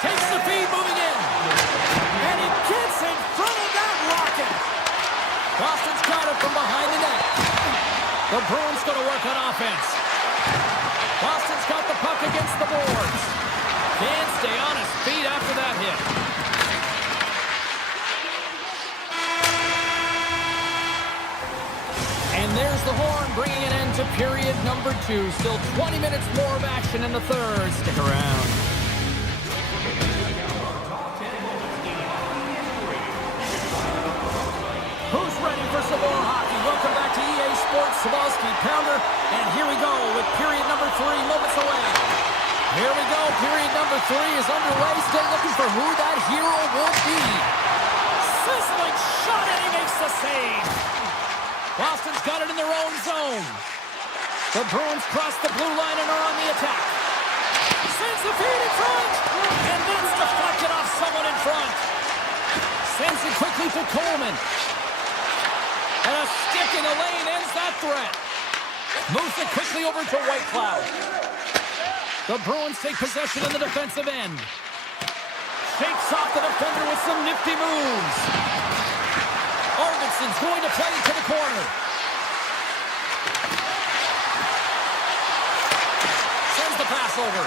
Takes the feed, moving in. And he gets in front of that rocket. Boston's got it from behind the net. The Bruins going to work on offense. Boston's got the puck against the boards. Can't stay on his feet after that hit. And there's the horn, bringing an end to period number 2. Still 20 minutes more of action in the third. Stick around. Who's ready for some more hockey? Welcome back to EA Sports Sabalski Pounder. And here we go with period number 3, moments away. Here we go. Period number 3 is underway. Still looking for who that hero will be. Sizzling shot, and he makes the save. Boston's got it in their own zone. The Bruins cross the blue line and are on the attack. Sends the feed in front. And that's deflected off someone in front. Sends it quickly to Coleman. And a stick in the lane ends that threat. Moves it quickly over to Whitecloud. The Bruins take possession in the defensive end. Shakes off the defender with some nifty moves. Arvidsson's going to play it to the corner. Sends the pass over.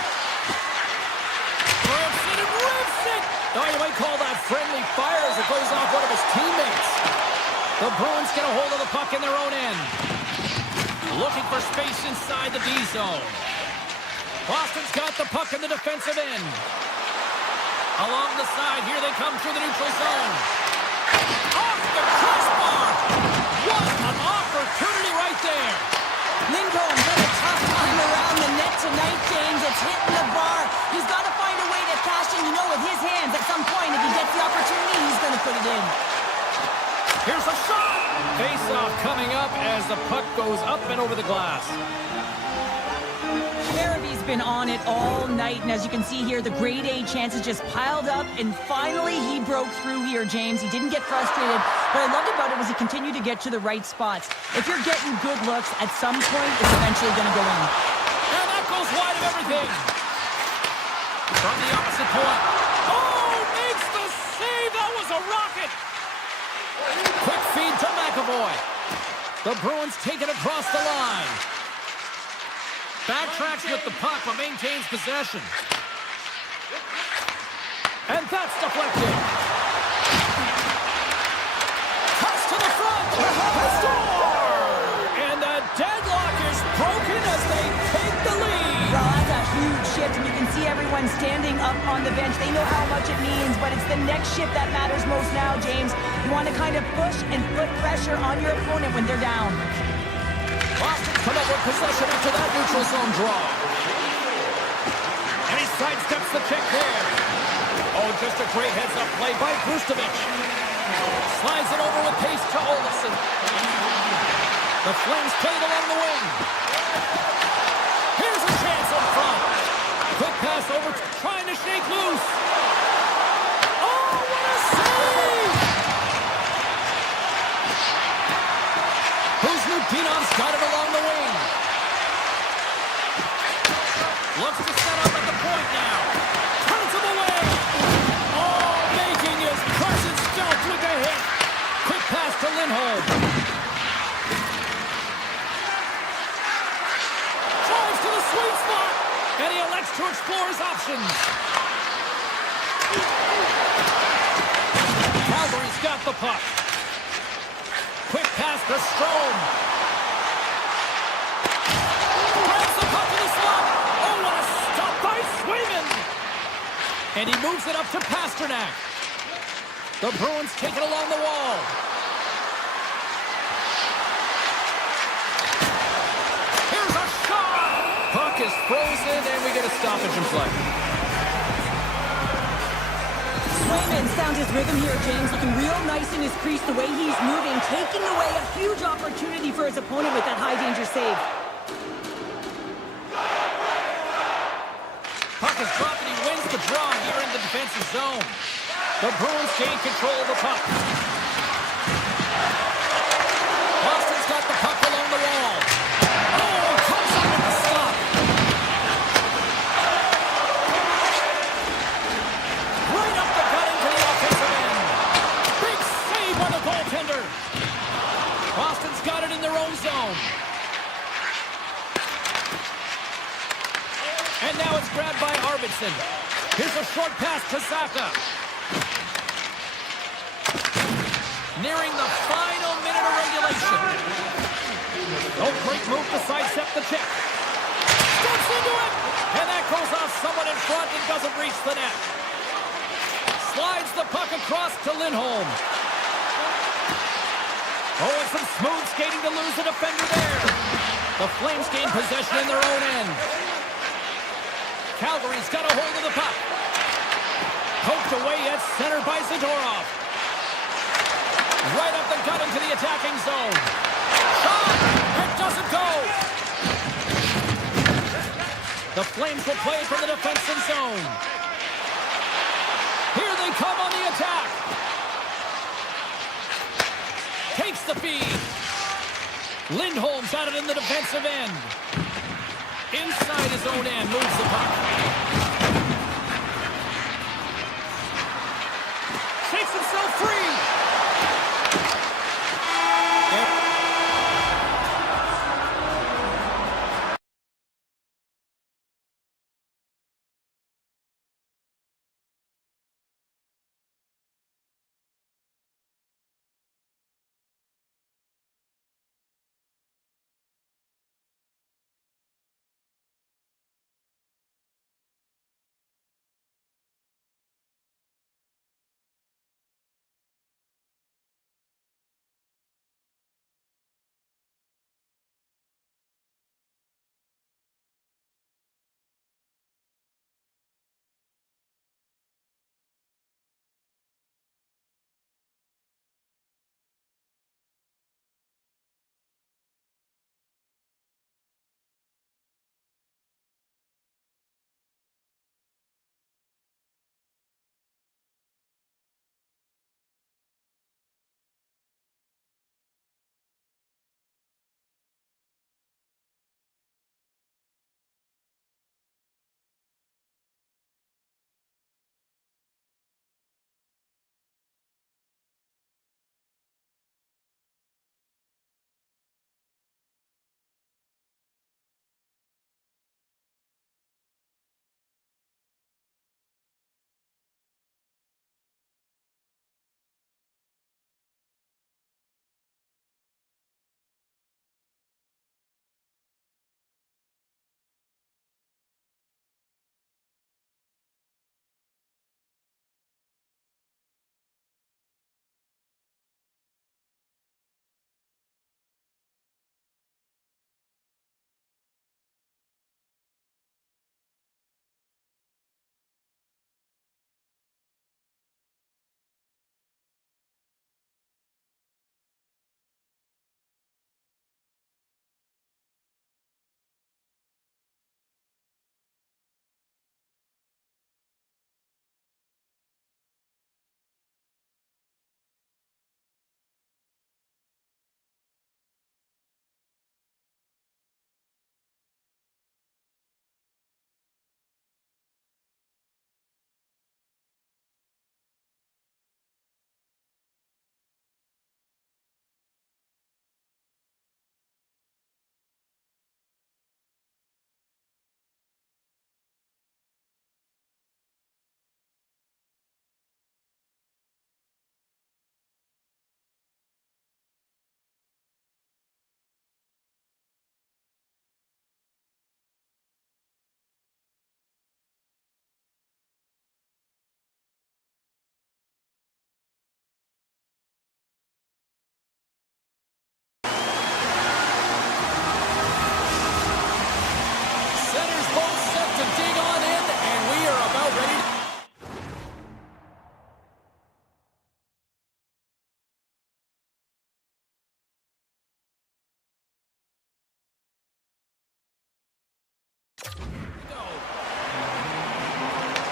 Rips it and rips it! Oh, you might call that friendly fire as it goes off one of his teammates. The Bruins get a hold of the puck in their own end. Looking for space inside the D zone. Boston's got the puck in the defensive end. Along the side, here they come through the neutral zone. Off the crossbar! What an opportunity right there! Lindholm had a tough time around the net tonight, James. It's hitting the bar. He's got to find a way to cash in, with his hands. At some point, if he gets the opportunity, he's going to put it in. Here's a shot! Face-off coming up as the puck goes up and over the glass. Maravy's been on it all night, and as you can see here, the grade A chances just piled up, and finally he broke through here, James. He didn't get frustrated. What I loved about it was he continued to get to the right spots. If you're getting good looks, at some point, it's eventually going to go in. And that goes wide of everything. From the opposite point. Oh, makes the save! That was a rocket! Quick feed to McAvoy. The Bruins take it across the line. Backtracks with the puck but maintains possession. And that's deflected. Cuts to the front. Score! And the deadlock is broken as they take the lead. Well, that's a huge shift, and you can see everyone standing up on the bench. They know how much it means, but it's the next shift that matters most now, James. You want to kind of push and put pressure on your opponent when they're down. Boston come up with possession after that neutral zone draw. And he sidesteps the check there. Oh, just a great heads-up play by Brustovic. Slides it over with pace to Olofsson. The Flames play it along the wing. Here's a chance up front. Quick pass over, trying to shake loose. Oh, what a save! Kuznikov's got it along the wing. Looks to set up at the point now. Turns him away. Oh, making his presence felt with a hit. Quick pass to Lindholm. Drives to the sweet spot. And he elects to explore his options. Calgary's got the puck. Quick pass to Strome. Grabs the puck in the slot. Oh, what a stop by Swayman. And he moves it up to Pasternak. The Bruins take it along the wall. Here's a shot. Puck is frozen, and we get a stoppage in play. Swayman found his rhythm here, James, looking real nice in his crease, the way he's moving, taking away a huge opportunity for his opponent with that high-danger save. Puck is dropped, and he wins the draw here in the defensive zone. The Bruins gain control of the puck. Boston's And now it's grabbed by Arvidsson. Here's a short pass to Saka. Nearing the final minute of regulation. Oh, great move to sidestep the check. Steps into it! And that goes off someone in front and doesn't reach the net. Slides the puck across to Lindholm. Oh, and some smooth skating to lose the defender there. The Flames gain possession in their own end. Calgary's got a hold of the puck. Poked away at center by Zadorov. Right up the gut into the attacking zone. Shot! It doesn't go! The Flames will play from the defensive zone. Here they come on the attack. Takes the feed. Lindholm's got it in the defensive end. Inside his own end, moves the puck. Shakes himself free.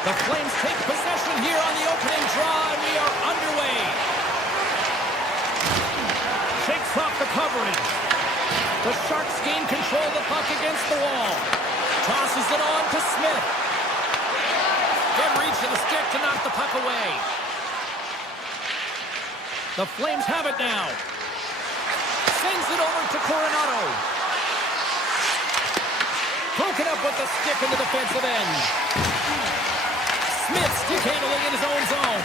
The Flames take possession here on the opening draw, and we are underway. Shakes off the coverage. The Sharks gain control of the puck against the wall. Tosses it on to Smith. Good reach of the stick to knock the puck away. The Flames have it now. Sends it over to Coronado. Broken up with the stick in the defensive end. Smith stick handling in his own zone.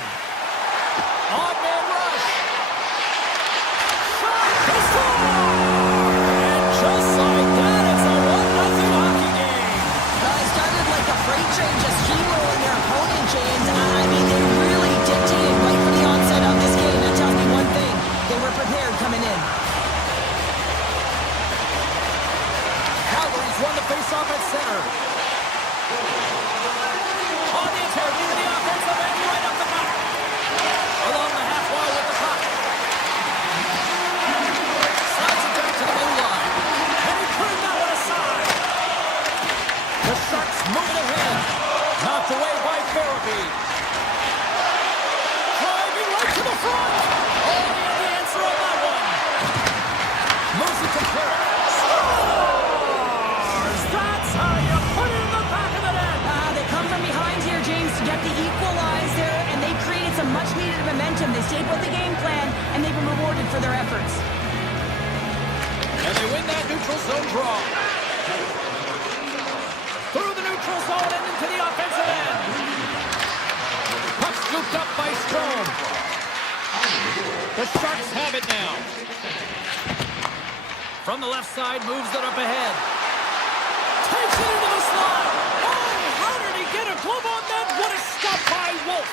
Odd man rush. Shot. They score! And just like that, it's a 1-0 hockey game. It started like a freight train just steamrolling their opponent, James. I mean, they really dictated right from the onset of this game. That tells me one thing. They were prepared coming in. Calgary's won the faceoff at center. On the attack, near the offensive end, right up the back. Along the half wall with the puck. Slides it back to the blue line. And he turned that one aside. The Sharks moving ahead. Knocked away by Therapy. Driving right to the front. Oh, he had the answer on that one. Moves it to Kirk. Scores! That's how you put it in the back of the net. They come from behind here, James, to get the equalizer, and they created some much-needed momentum. They stayed with the game plan, and they've been rewarded for their efforts. And they win that neutral zone draw. Through the neutral zone and into the offensive end. Puck scooped up by Storm. The Sharks have it now. From the left side, moves it up ahead. Takes it into the slot. Oh, how did he get a glove on that? What a stop by Wolf.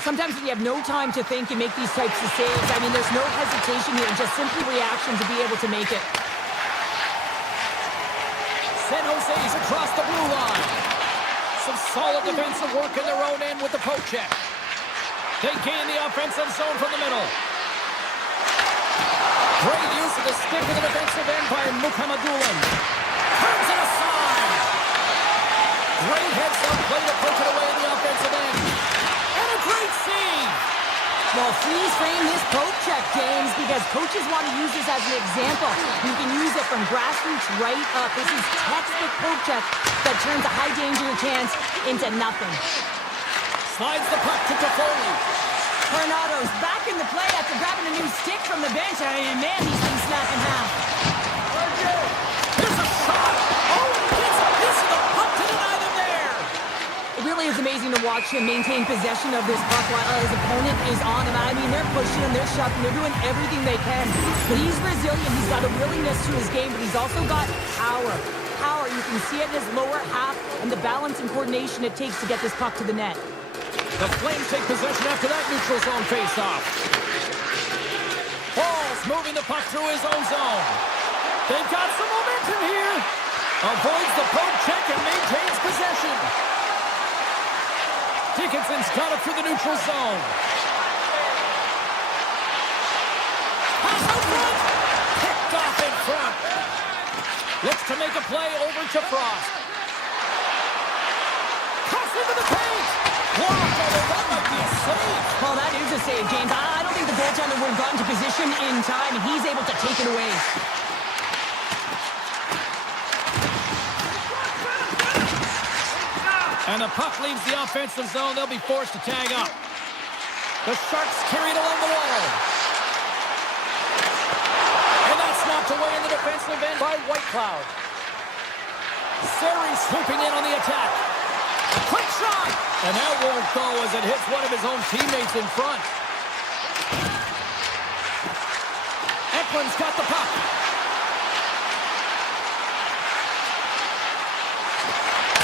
Sometimes when you have no time to think and make these types of saves, I mean, there's no hesitation here, just simply reaction to be able to make it. San Jose's across the blue line. Some solid defensive work in their own end with the poke check. They gain the offensive zone from the middle. Great use of the stick in the defensive end by Mukhamadullin. Turns it aside. Great heads-up play to poke it away in the offensive end. And a great save. Well, please frame this poke check, James, because coaches want to use this as an example. You can use it from grassroots right up. This is textbook poke check that turns a high-danger chance into nothing. Slides the puck to Toffoli. Tornado's back in the play after grabbing a new stick from the bench. I mean, man, these things snap in half. Here's a shot. Oh, he gets a piece of the puck to deny them there. It really is amazing to watch him maintain possession of this puck while his opponent is on him. I mean, they're pushing him, they're shoving, they're doing everything they can. But he's resilient. He's got a willingness to his game, but he's also got power. Power, you can see it in his lower half and the balance and coordination it takes to get this puck to the net. The Flames take possession after that neutral zone face-off. Hall's moving the puck through his own zone. They've got some momentum here. Avoids the poke check and maintains possession. Dickinson's got it through the neutral zone. Pass out front. Picked off in front. Looks to make a play over to Frost. Pass into the paint. Blocked, although that might be a save. Well, that is a save, James. I don't think the goaltender would have gotten to position in time, and he's able to take it away. And the puck leaves the offensive zone. They'll be forced to tag up. The Sharks carry it along the wall. And that's knocked away in the defensive end by Whitecloud. Seri swooping in on the attack. Quick shot! And that won't go as it hits one of his own teammates in front. Ekman's got the puck.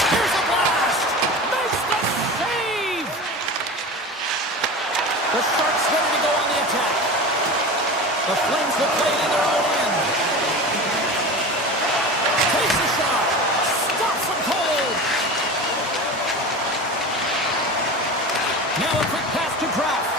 Here's a blast! Makes the save! The Sharks ready to go on the attack. The Flames will play it in their own end. Takes a shot. Stops him cold. Now a quick pass to Kraft.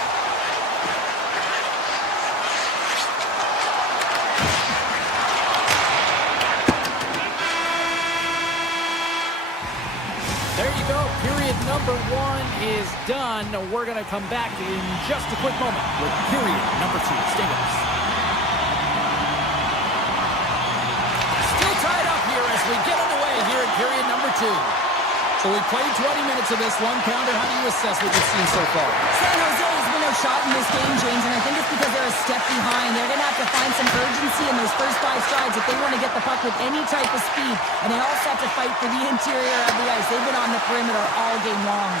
There you go. Period number 1 is done. We're going to come back in just a quick moment with period number 2. Stay with us. Still tied up here as we get underway here in period number 2. So we played 20 minutes of this one. Pounder, how do you assess what you've seen so far? San Jose has been outshot in this game, James, and I think it's because they're a step behind. They're going to have to find some urgency in those first 5 strides if they want to get the puck with any type of speed, and they also have to fight for the interior of the ice. They've been on the perimeter all game long.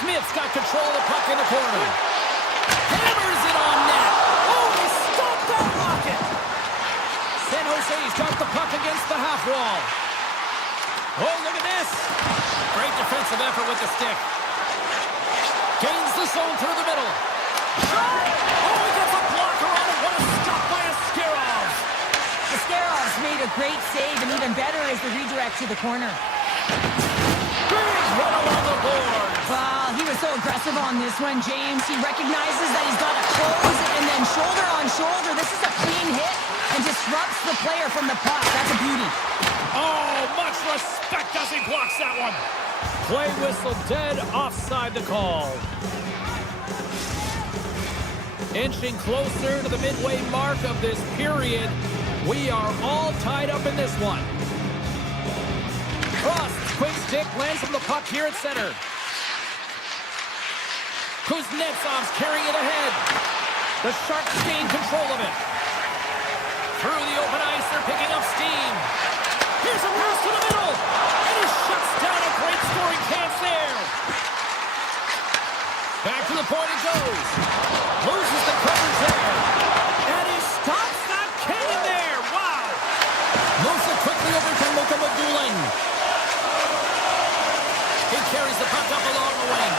Smith's got control of the puck in the corner. Hammers it on net. Oh, he stopped that rocket. San Jose's got the puck against the half wall. Oh, look at this. Great defensive effort with the stick. Gains the zone through the middle. Shot! Oh, he gets a blocker on it. What a stop by Askarov. Askarov's made a great save, and even better is the redirect to the corner. Big hit along the board. Wow, he was so aggressive on this one, James. He recognizes that he's got to close and then shoulder on shoulder. This is a clean hit and disrupts the player from the puck. That's a beauty. Oh, much respect as he blocks that one. Play whistle dead, offside the call. Inching closer to the midway mark of this period. We are all tied up in this one. Cross, quick stick, lands from the puck here at center. Kuznetsov's carrying it ahead. The Sharks gain control of it. Through the open ice, they're picking up steam. Here's a pass to the middle. And he shuts down a great scoring chance there. Back to the point it goes. Loses the coverage there. And he stops that cannon there. Wow. Moves it quickly over to Luka Maguling. He carries the puck up along the wing.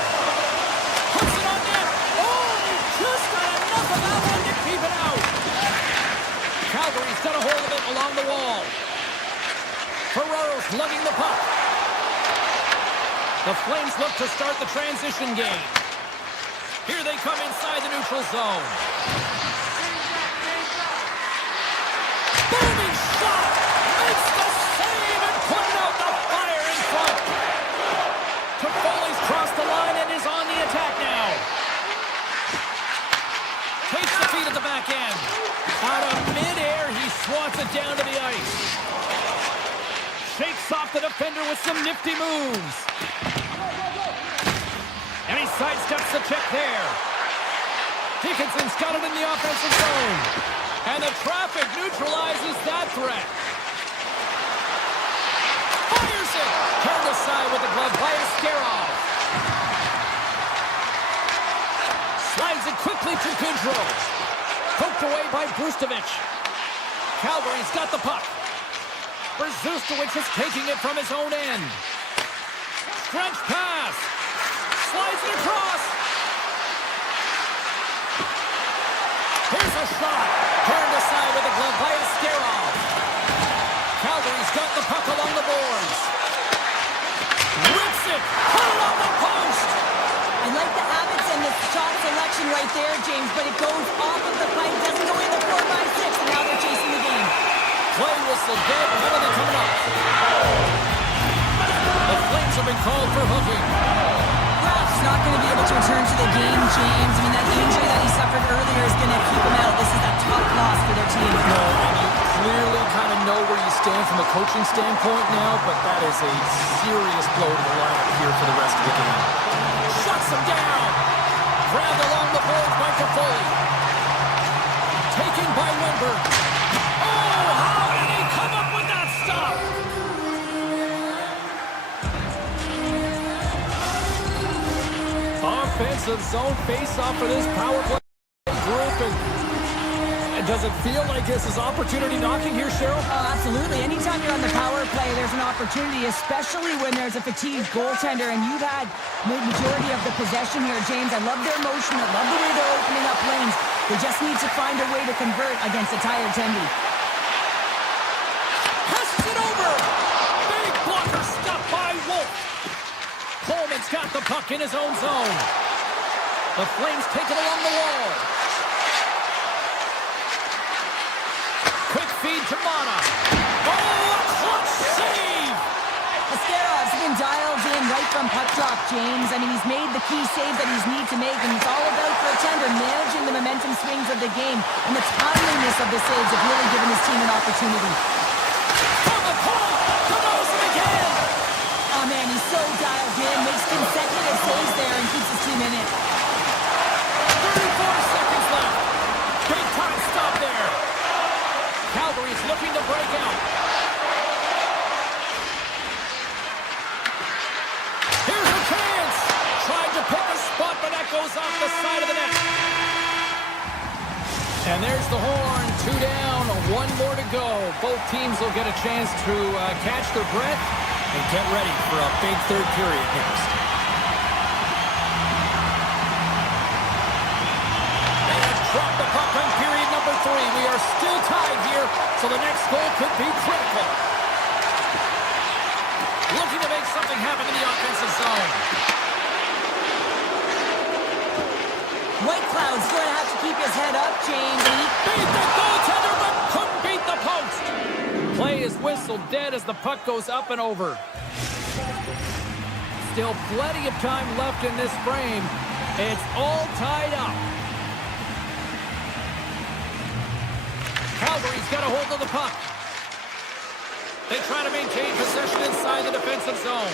Puts it on net. Oh, he just got enough of that one to keep it out. Calgary's got a hold of it along the wall. Ferraro's lugging the puck. The Flames look to start the transition game. Here they come inside the neutral zone. Booming shot! Makes the save and putting out the fire in front. Toffoli's crossed the line and is on the attack now. Takes the feed at the back end. Out of midair, he swats it down to the ice. Shakes off the defender with some nifty moves. And he sidesteps the check there. Dickinson's got it in the offensive zone. And the traffic neutralizes that threat. Fires it. Turned aside with the glove by Askarov. Slides it quickly to Goudreau. Poked away by Brustovich. Calgary's got the puck. Brzustowicz is taking it from his own end. Stretch pass. Slides it across. Here's a shot. Turned aside with a glove by Askarov. Calgary's got the puck along the boards. Rips it. Put it on the post. I like the habits and the shot selection right there, James, but it goes off of the pipe, doesn't go in the 4-by-6, and now they're chasing the game. Play whistle dead. Penalty coming up. The Flames have been called for hooking. Ralph's not going to be able to return to the game, James. I mean, that injury that he suffered earlier is going to keep him out. This is a tough loss for their team. No, and you clearly kind of know where you stand from a coaching standpoint now, but that is a serious blow to the lineup here for the rest of the game. Shuts him down. Grabbed along the boards by Toffoli. Taken by Wimberg. Oh, how did he come up with that stop? Offensive zone face-off for this power play group. And does it feel like this is opportunity knocking here, Cheryl? Oh, absolutely. Anytime you're on the power play, there's an opportunity, especially when there's a fatigued goaltender, and you've had the majority of the possession here, James. I love their motion. I love the way they're opening up lanes. They just need to find a way to convert against a tired Tendy. Passes it over. Big blocker stopped by Wolf. Coleman's got the puck in his own zone. The Flames take it along the wall. Quick feed to Mana. Oh, a clutch save! Askarov's been dialed in right from puck drop, James. I mean, he's made the key save that he's need to make, and it's all about for a tender managing the momentum swings of the game, and the timeliness of the saves have really given his team an opportunity. From the point, to Nose again! Oh, man, he's so dialed in, makes consecutive there and keeps his team in it. 34 seconds left. Big time stop there. Calgary's looking to break out. Here's a chance. Trying to pick a spot, but that goes off the side of the net. And there's the horn. 2 down, 1 more to go. Both teams will get a chance to catch their breath and get ready for a big third period next. They have dropped the puck on period number 3. We are still tied here, so the next goal could be critical. Looking to make something happen in the offensive zone. White Cloud's going to have to keep his head up, James. And he beat the goaltender, but couldn't beat the post. Play is whistled dead as the puck goes up and over. Still plenty of time left in this frame. It's all tied up. Calgary's got a hold of the puck. They try to maintain possession inside the defensive zone.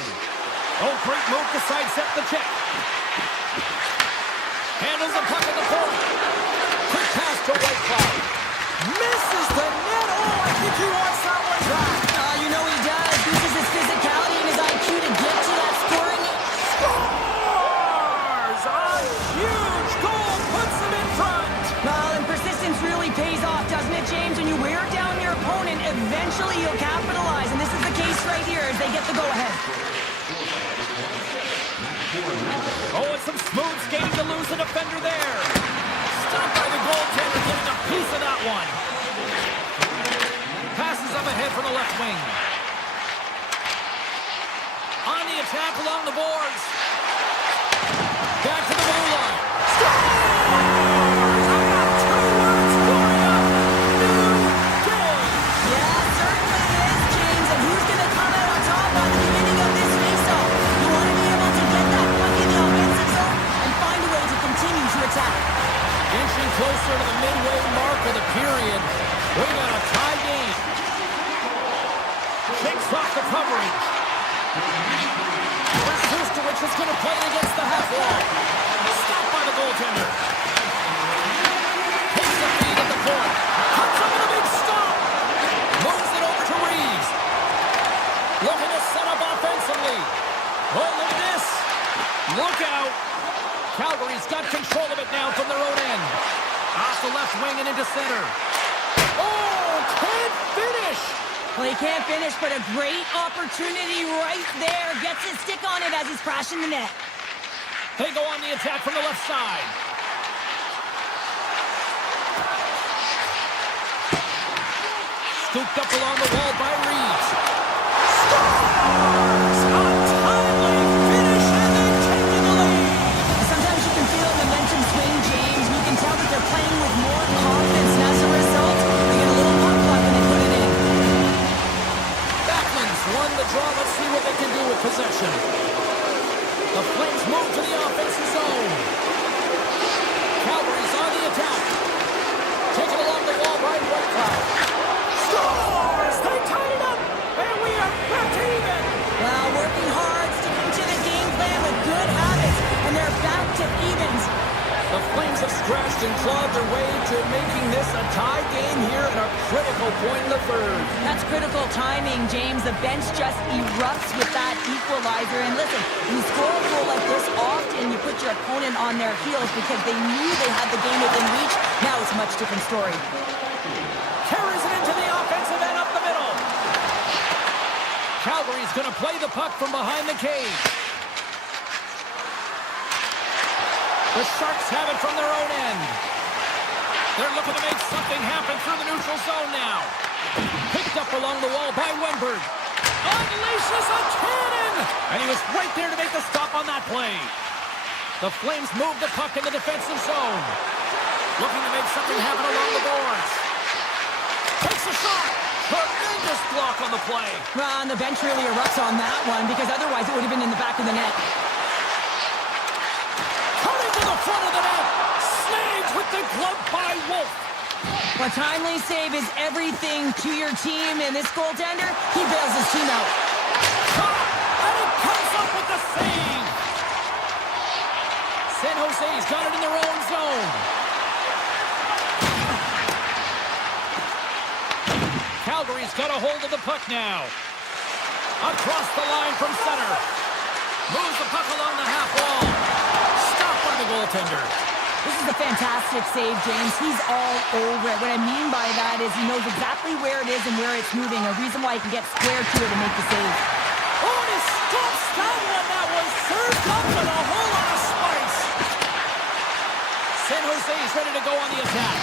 Oh, great move to sidestep the check. Handles the puck in the corner. Quick pass to White Cloud. misses the net. Oh, I think he wants that one back. You know he does. Uses his physicality and his IQ to get to that scoring. Scores! A huge goal puts him in front. Well, and persistence really pays off, doesn't it, James? When you wear down your opponent, eventually you'll capitalize. And this is the case right here as they get the go-ahead. Oh, it's some smooth skating to lose the defender there. Stopped by the goaltender, getting a piece of that one. Passes up ahead from the left wing. On the attack along the boards. Back to the blue line. Scores! I got 2 words for you. New game. Yeah, certainly it is, James. And who's going to come out on top on the beginning of this faceoff? You want to be able to get that puck in the offensive zone and find a way to continue to attack. Inching closer to the midway mark of the period. We got a tie game. Shakes off the coverage. Which is going to play it against the half wall. Stopped by the goaltender. Takes the feed at the point. Cuts up with a big stop. Moves it over to Reeves. Looking to set up offensively. Oh, look at this. Look out. Calgary's got control of it now from their own end. Off the left wing and into center. Oh, can't finish. Well, he can't finish, but a great opportunity right there. Gets his stick on it as he's crashing the net. They go on the attack from the left side. Scooped up along the wall by Reeves. Scores! A timely finish, and they've taken the lead. Sometimes you can feel a momentum swing, James. You can tell that they're playing with more confidence, and as a result, they get a little pop luck when they put it in. Won the draw. Let's see what they can do with possession. The Flames move to the offensive zone. Calgary's on the attack. Taken along the wall by White Cloud. Scores! They tied it up, and we are back even. Well, working hard, sticking to the game plan with good habits, and they're back to evens. The Flames have scratched and clawed their way to making this a tie game here at a critical point in the third. That's critical timing, James. The bench just erupts with that equalizer. And listen, when you score a goal like this, often you put your opponent on their heels because they knew they had the game within reach. Now it's a much different story. Carries it into the offensive end up the middle. Calgary's going to play the puck from behind the cage. The Sharks have it from their own end. They're looking to make something happen through the neutral zone now. Picked up along the wall by Wenberg. Unleashes a cannon! And he was right there to make the stop on that play. The Flames move the puck in the defensive zone. Looking to make something happen along the boards. Takes a shot. Tremendous block on the play. Well, and the bench really erupts on that one because otherwise it would have been in the back of the net. Front of the net, saved with the glove by Wolf. A timely save is everything to your team, and this goaltender, he bails his team out. And he comes up with the save. San Jose's got it in their own zone. Calgary's got a hold of the puck now. Across the line from center. Moves the puck along the half wall. Stopped by the goaltender. This is a fantastic save, James. He's all over it. What I mean by that is he knows exactly where it is and where it's moving. A reason why he can get square to it and make the save. Oh, and he stops that one. That was served up with a whole lot of spice. San Jose is ready to go on the attack.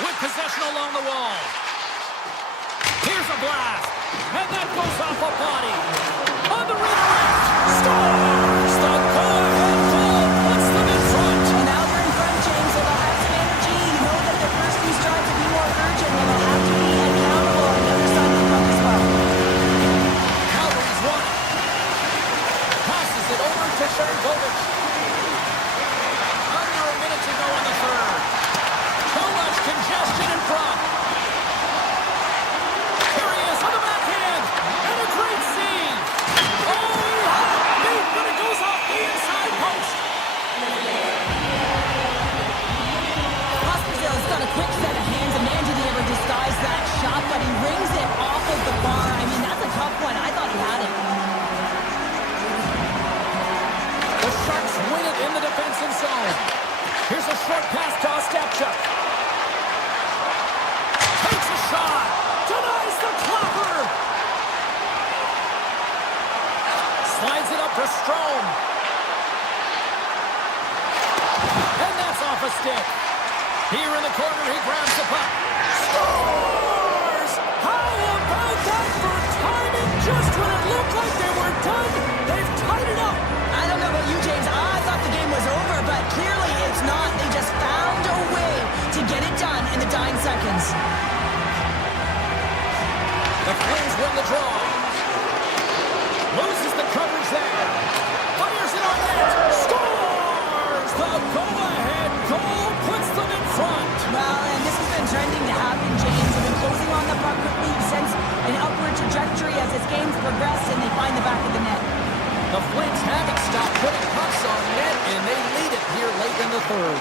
With possession along the wall. Here's a blast. And that goes off a body. On the redirect. Scores! The go-ahead goal puts them in front. And now they're in front, James, so they'll have some energy. You know that their first few strides will be more urgent, and they'll have to be accountable on the other side of the puck as well. Calgary's won it. Passes it over to Shergovic. Under a minute to go in the third. Too much congestion in front. Here he is on the backhand. And a great save. Oh, he had it beat, but it goes off the inside post. Subzero's got a quick set of hands, and man, did he ever disguise that shot, but he rings it off of the bar. I mean, that's a tough one. I thought he had it. The Sharks win it in the defensive zone. Here's a short pass to Ostapchuk. Takes a shot. Denies the clapper. Slides it up for Strome. And that's off a stick. Here in the corner, he grabs the puck. Scores! How about that for timing? Just when it looked like they were done, they've tied it up. I don't know about you, James. I thought the game was over, but clearly it's not. They just found a way to get it done in the dying seconds. The Flames win the draw. Loses the coverage there. Fires it on net. Scores! The go-ahead goal puts them in front. Well, and this has been trending to happen, James. They've been closing on the puck quickly since an upward trajectory as this game's progressed, and they find the back of the net. The Flames haven't stopped putting pucks on net, and they lead it here late in the third.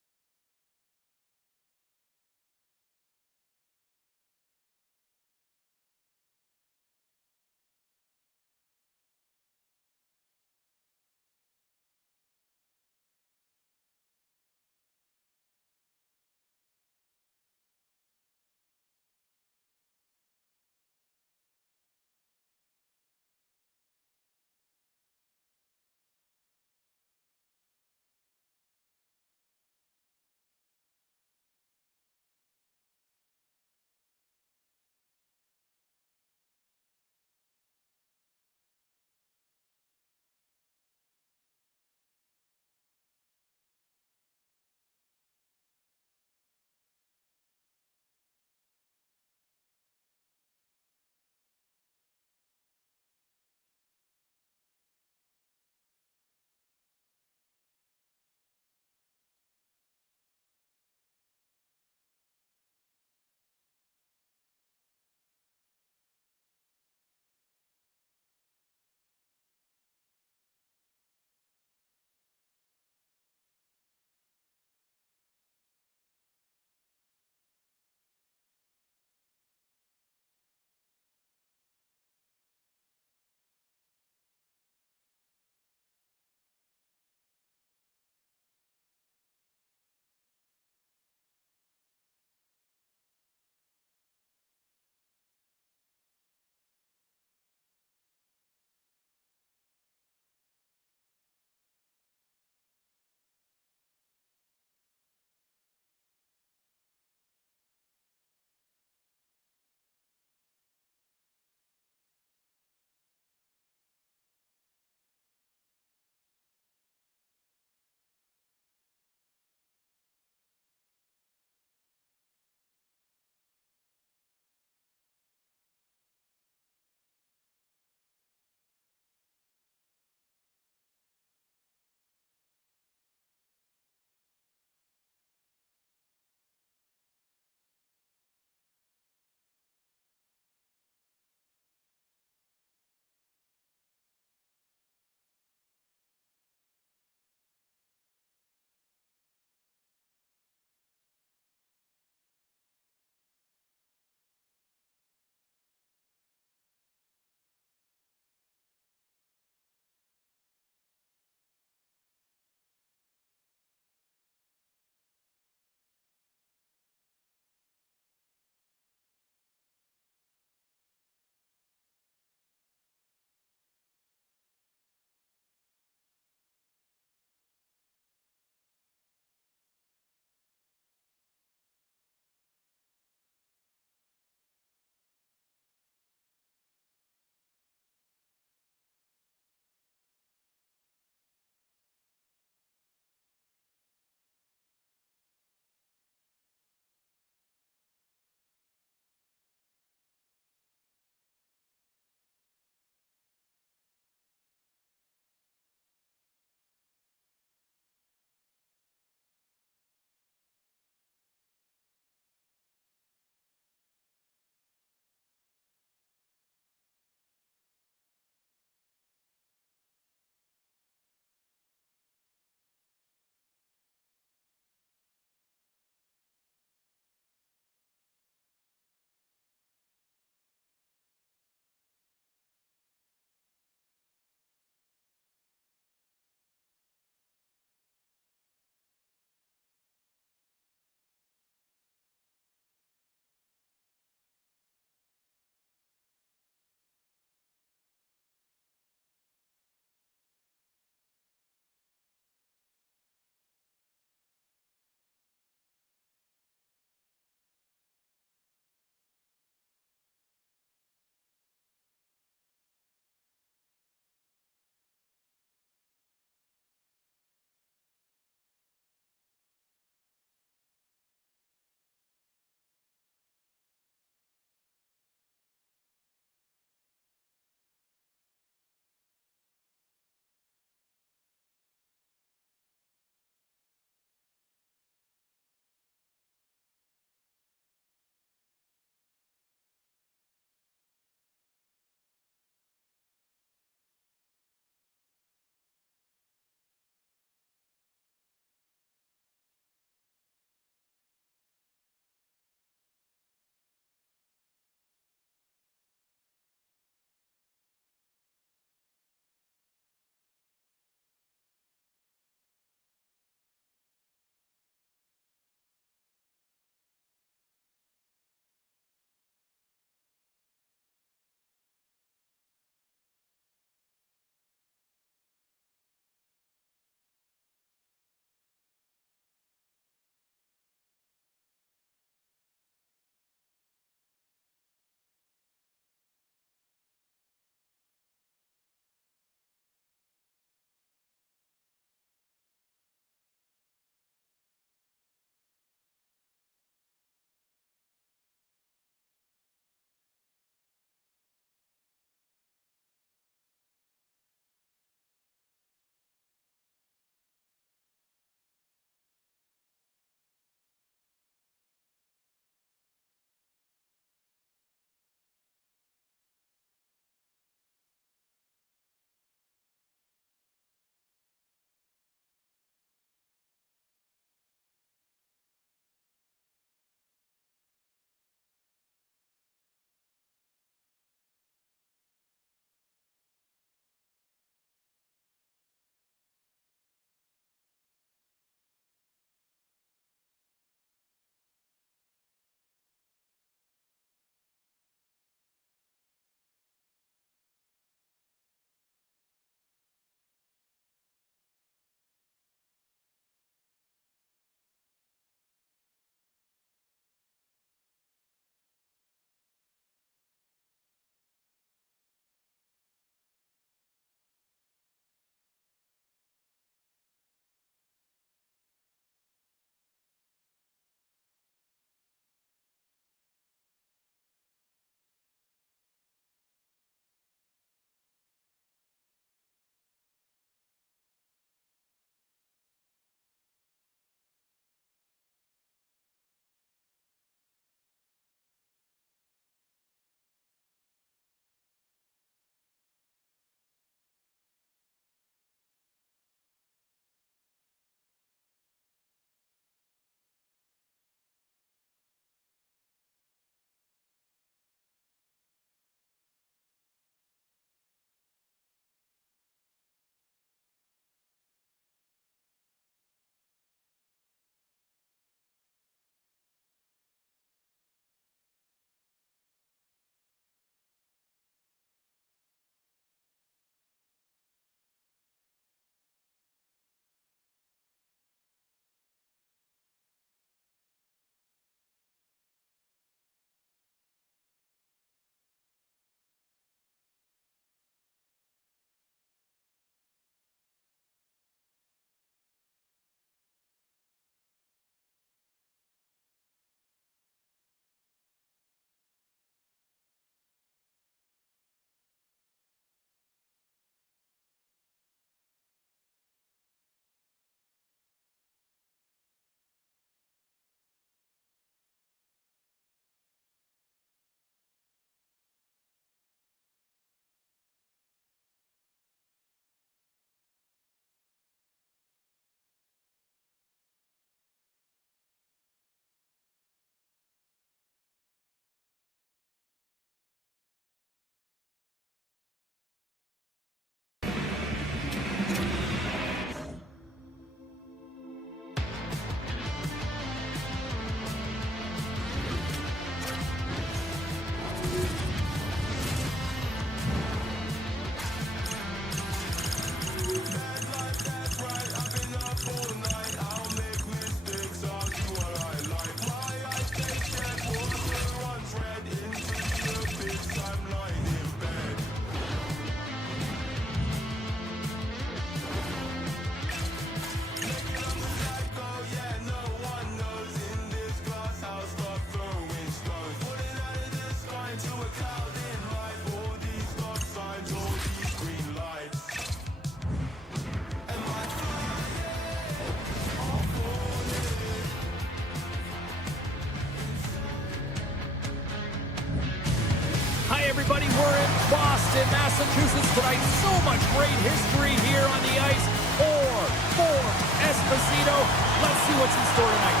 Hi, everybody. We're in Boston, Massachusetts tonight. So much great history here on the ice. For Esposito. Let's see what's in store tonight.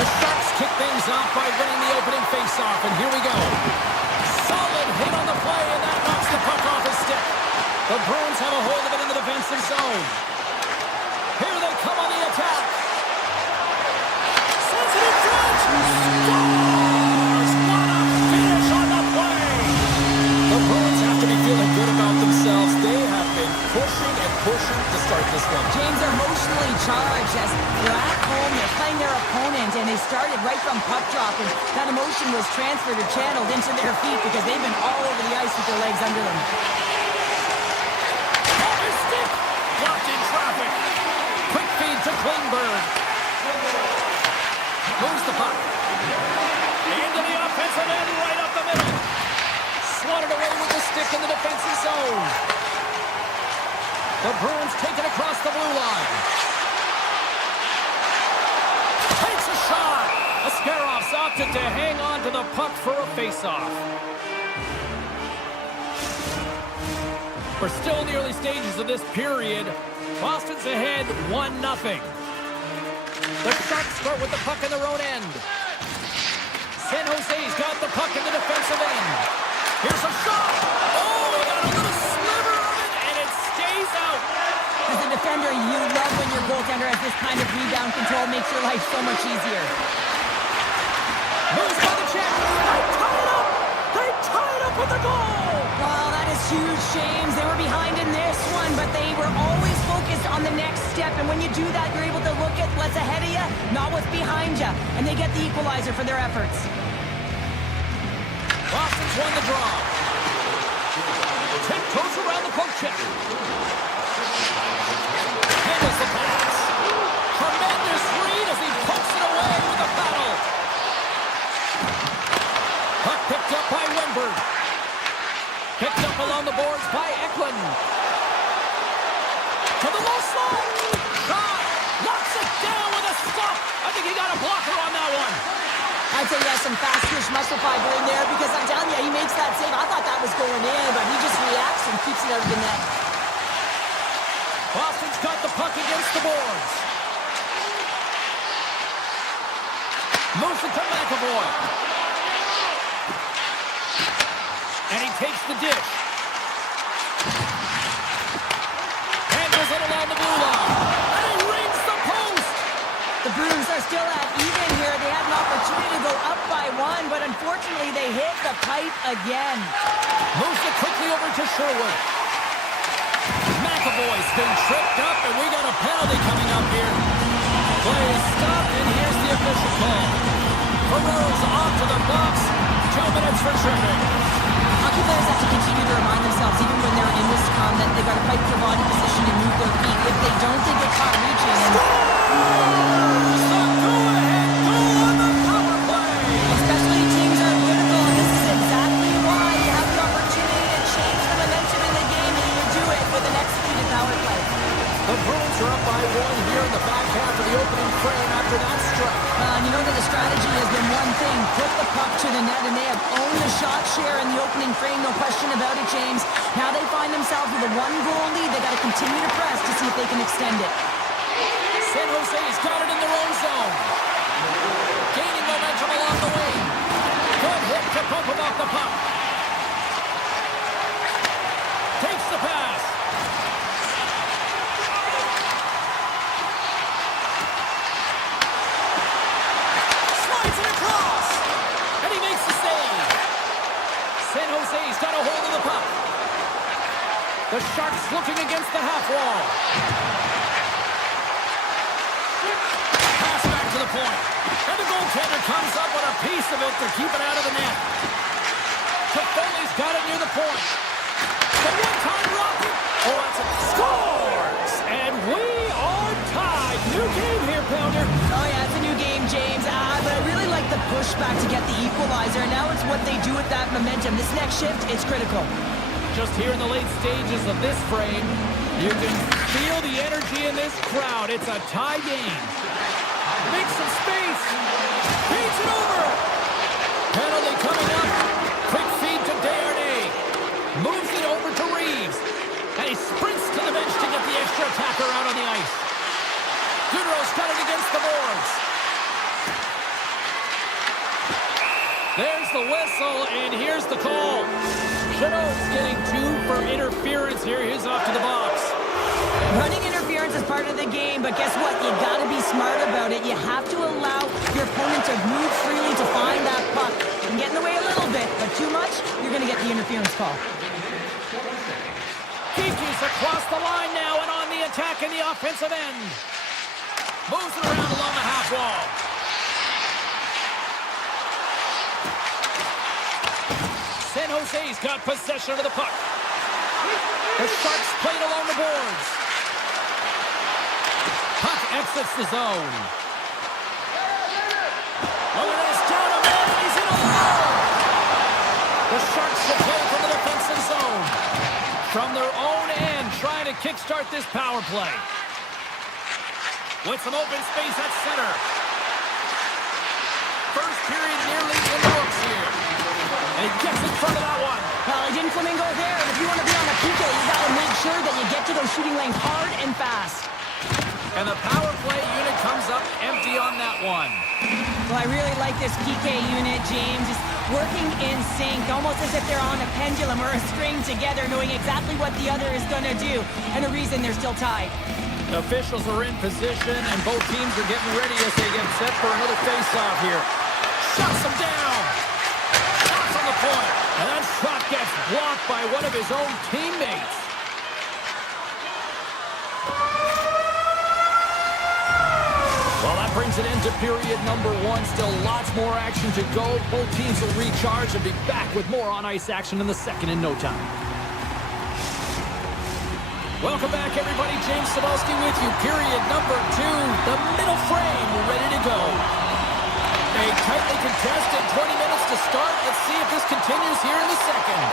The Sharks kick things off by winning the opening faceoff, and here we go. Solid hit on the play, and that knocks the puck off his stick. The Bruins have a hold of it in the defensive zone. Here they come on the attack. Sensitive touch! Scores! What a finish on the play! The Bruins have to be feeling good about themselves. They have been pushing and pushing to start this one. James are emotionally charged as they're at home, they're playing their opponent, and they started right from puck drop, and that emotion was transferred or channeled into their feet because they've been all over the ice with their legs under them. Off his stick! Blocked in traffic. Quick feed to Klingberg. Moves the puck. Into the offensive end, right up the middle. Swatted away with the stick in the defensive zone. The Bruins take it across the blue line. Takes a shot. Ascaroff's opted to hang on to the puck for a faceoff. We're still in the early stages of this period. Boston's ahead 1-0. The Sharks start with the puck in their own end. San Jose's got the puck in the defensive end. Here's a shot. Oh, we got a little sliver of it, and it stays out. As a defender, you love when your goaltender has this kind of rebound control. Makes your life so much easier. Moves by the check. They tie it up. They tie it up with the goal. Well, that is huge, James. They were behind in this one, but they were always focused on the next step. And when you do that, you're able to look at what's ahead of you, not what's behind you. And they get the equalizer for their efforts. Boston's won the draw. Tiptoes around the poke check. Handles the pass. Tremendous read as he pokes it away with a paddle. Puck picked up by Wimberg. Picked up along the boards by Eklund. To the low slot. Shot. Locks it down with a stop. I think he got a blocker on that one. I'd say he has some fast twitch muscle fiber in there because I'm telling you, he makes that save. I thought that was going in, but he just reacts and keeps it out of the net. Boston's got the puck against the boards. Moves it to McAvoy. And he takes the dish. Handles it along the blue line. And he rings the post. The Bruins are still at even here. They had an opportunity to go up by one, but unfortunately they hit the pipe again. Moves it quickly over to Sherwood. McAvoy's been tripped up, and we got a penalty coming up here. Play is stopped, and here's the official call. Ferrero's off to the box. 2 minutes for tripping. Hockey players have to continue to remind themselves, even when they're in this scrum, that they got to fight for body position and move their feet. If they don't, they get caught reaching. Especially teams are critical, and this is exactly why you have the opportunity to change the momentum in the game, and you do it with an executed power play. The Bruins are up by one here in the back half of the opening frame after that strike. You know that the strategy has been one thing, put the puck to the net, and they have owned the shot share in the opening frame, no question about it, James. Now they find themselves with a one-goal lead. They got to continue to press to see if they can extend it. San Jose's got it in their own zone. Gaining momentum along the way. Good hit to bump him off the puck. Takes the pass. The Sharks looking against the half wall. Pass back to the point. And the goaltender comes up with a piece of it to keep it out of the net. Toffoli's got it near the point. The one-time rocket. Oh, that's a scores! And we are tied. New game here, Pounder. Oh, yeah, it's a new game, James. But I really like the pushback to get the equalizer. And now it's what they do with that momentum. This next shift, it's critical. Just here in the late stages of this frame, you can feel the energy in this crowd. It's a tie game. Makes some space. Paints it over. Penalty coming up. Quick feed to Desharnais. Moves it over to Reeves. And he sprints to the bench to get the extra attacker out on the ice. Goodrow's got it against the boards. There's the whistle, and here's the call. Chateau's getting 2 for interference here. He's off to the box. Running interference is part of the game, but guess what? You got to be smart about it. You have to allow your opponent to move freely to find that puck. You can get in the way a little bit, but too much, you're going to get the interference call. Kiki's across the line now and on the attack in the offensive end. Moves it around along the half wall. San Jose's got possession of the puck. The Sharks played along the boards. Puck exits the zone. Look at this, down a man, and he's in alone. The Sharks will play from the defensive zone. From their own end, trying to kickstart this power play. With some open space at center. First period nearly in the books here. And he gets in front of that one. Well, he didn't flamingo there, and if you want to be on the PK, you got to make sure that you get to those shooting lanes hard and fast. And the power play unit comes up empty on that one. Well, I really like this PK unit, James. It's working in sync, almost as if they're on a pendulum or a string together, knowing exactly what the other is going to do, and the reason they're still tied. The officials are in position, and both teams are getting ready as they get set for another face-off here. Shuts them down. Shot from the point. And that shot gets blocked by one of his own teammates. Well, that brings it into period number 1. Still lots more action to go. Both teams will recharge and be back with more on-ice action in the second in no time. Welcome back, everybody. James Cybulski with you. Period number 2. The middle frame ready to go. A tightly contested 20 minutes to start. Let's see if this continues here in the second.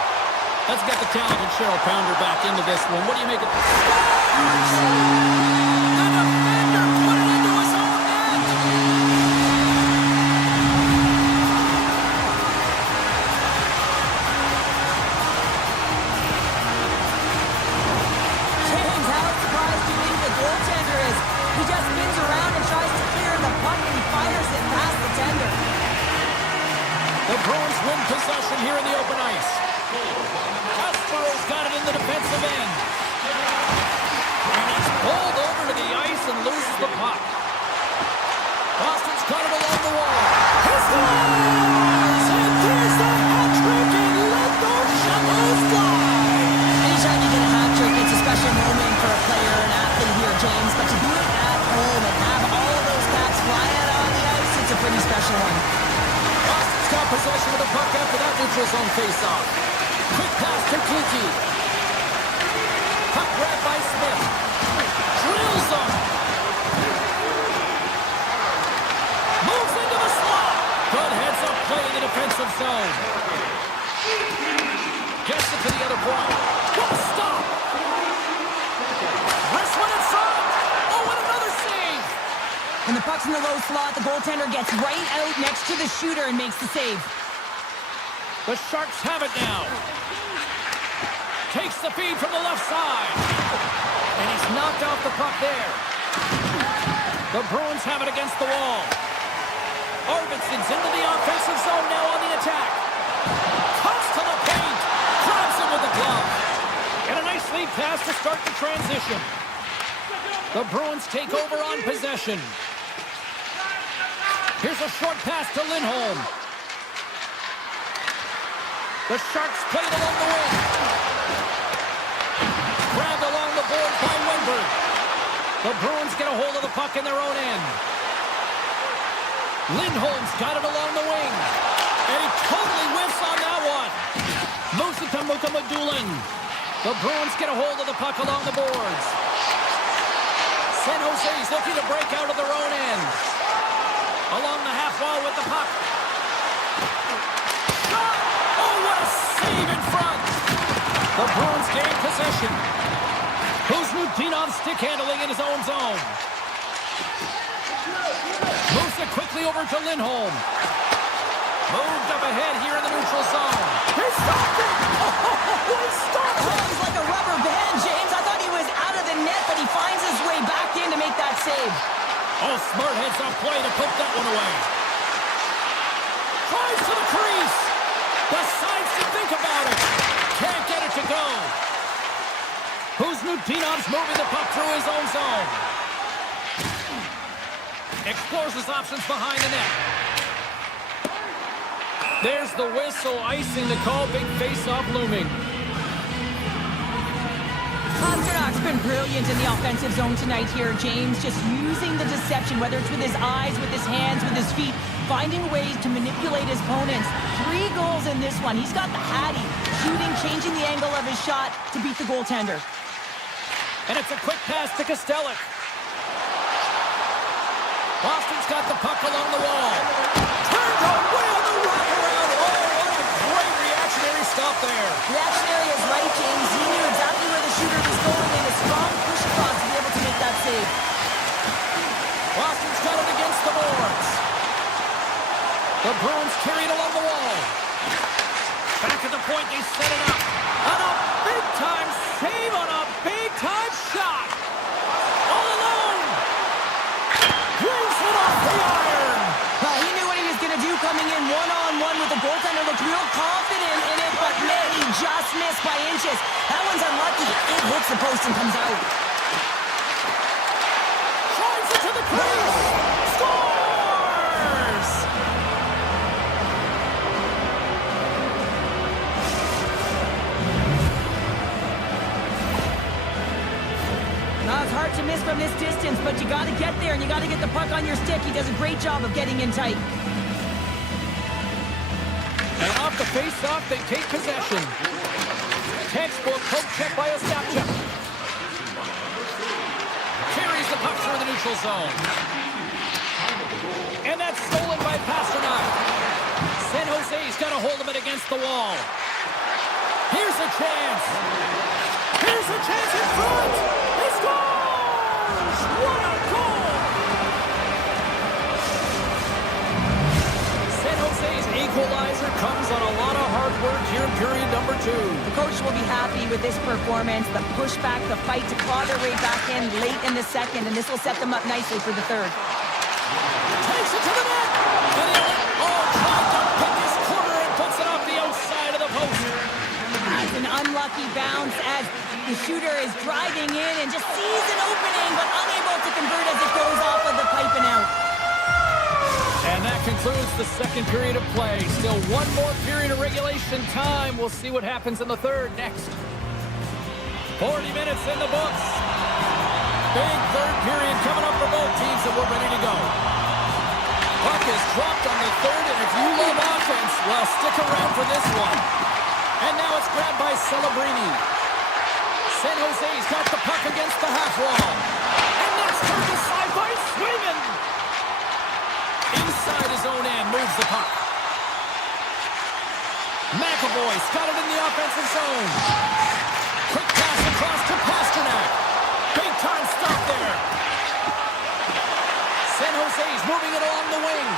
Let's get the talented Cheryl Pounder back into this one. What do you make of this? The defender put it into his own net. James, how surprised do you think the goaltender is? He just spins around and tries to clear the puck, and he fires it past the tender. The Bruins win possession here in the open ice. Kasparov's got it in the defensive end. And he's pulled over to the ice and loses the puck. Boston's got it along the wall. He scores! And there's the hat trick, and let those shovels fly! Anytime you get a hat trick, it's a special moment for a player or an athlete here, James. But to do it at home and have all of those bats flying out on the ice, it's a pretty special one. Boston's got possession of the puck after that neutral zone face-off. Quick pass to Kiki. Puck grabbed by Smith. Drills him. Moves into the slot. Good heads-up play in the defensive zone. Gets it to the other point. What a stop! Wrist one in front. Oh, and another save! When the puck's in the low slot, the goaltender gets right out next to the shooter and makes the save. The Sharks have it now. Takes the feed from the left side. And he's knocked off the puck there. The Bruins have it against the wall. Arvidsson's into the offensive zone now on the attack. Cuts to the paint. Grabs him with the glove. And a nice lead pass to start the transition. The Bruins take over on possession. Here's a short pass to Lindholm. The Sharks play it along the wing. board by Wenberg. The Bruins get a hold of the puck in their own end. Lindholm's got it along the wing. And he totally whiffs on that one. Moves it to Mukamadulin. The Bruins get a hold of the puck along the boards. San Jose's looking to break out of their own end. Along the half wall with the puck. Shot! Oh, what a save in front! The Bruins gain possession. Kuznutinov stick handling in his own zone. Moves it quickly over to Lindholm. Moved up ahead here in the neutral zone. He stopped it! Oh, he stopped it! Oh, he's like a rubber band, James. I thought he was out of the net, but he finds his way back in to make that save. Oh, smart heads-up play to put that one away. Tries to the crease. Decides to think about it. Can't get it to go. Kuznudinov's moving the puck through his own zone. Explores his options behind the net. There's the whistle, icing the call. Big face-off looming. Pasternak's been brilliant in the offensive zone tonight here, James. Just using the deception, whether it's with his eyes, with his hands, with his feet, finding ways to manipulate his opponents. 3 goals in this one. He's got the hattie. Shooting, changing the angle of his shot to beat the goaltender. And it's a quick pass to Kostelik. Boston's got the puck along the wall. Turned away on the wraparound. Oh, what a great reactionary stop there. Reactionary is right, James. He knew exactly where the shooter was going and a strong push across to be able to make that save. Boston's got it against the boards. The Bruins carry it along the wall. Back at the point, they set it up. On a big-time save on a big-time shot. All alone. Brings it off the iron. Well, he knew what he was going to do coming in one-on-one with the goaltender. Looked real confident in it, but man, he just missed by inches. That one's unlucky. It hits the post and comes out. Drives it to the crease. Scores! Now, it's hard to miss from this distance, but you got to get there, and you got to get the puck on your stick. He does a great job of getting in tight. And off the face-off, they take possession. Textbook poke check by Ostapchuk. Carries the puck through the neutral zone. And that's stolen by Pasternak. San Jose's got a hold of it against the wall. Here's a chance. Here's a chance in front. He scores! What a goal! San Jose's equalizer comes on a lot of hard work here in period number 2. The coach will be happy with this performance, the pushback, the fight to claw their way back in late in the second, and this will set them up nicely for the third. Takes it to the net. And tried to pick his corner and puts it off the outside of the post. It's an unlucky bounce as the shooter is driving in and just sees an opening, but unable to convert as it goes off of the pipe and out. And that concludes the second period of play. Still one more period of regulation time. We'll see what happens in the third next. 40 minutes in the books. Big third period coming up for both teams, and we're ready to go. Puck is dropped on the third, and if you love offense, well, stick around for this one. And now it's grabbed by Celebrini. San Jose's got the puck against the half wall. And that's turned aside by Swayman. Inside his own end, moves the puck. McAvoy's got it in the offensive zone. Quick pass across to Pasternak. Big time stop there. San Jose's moving it along the wing.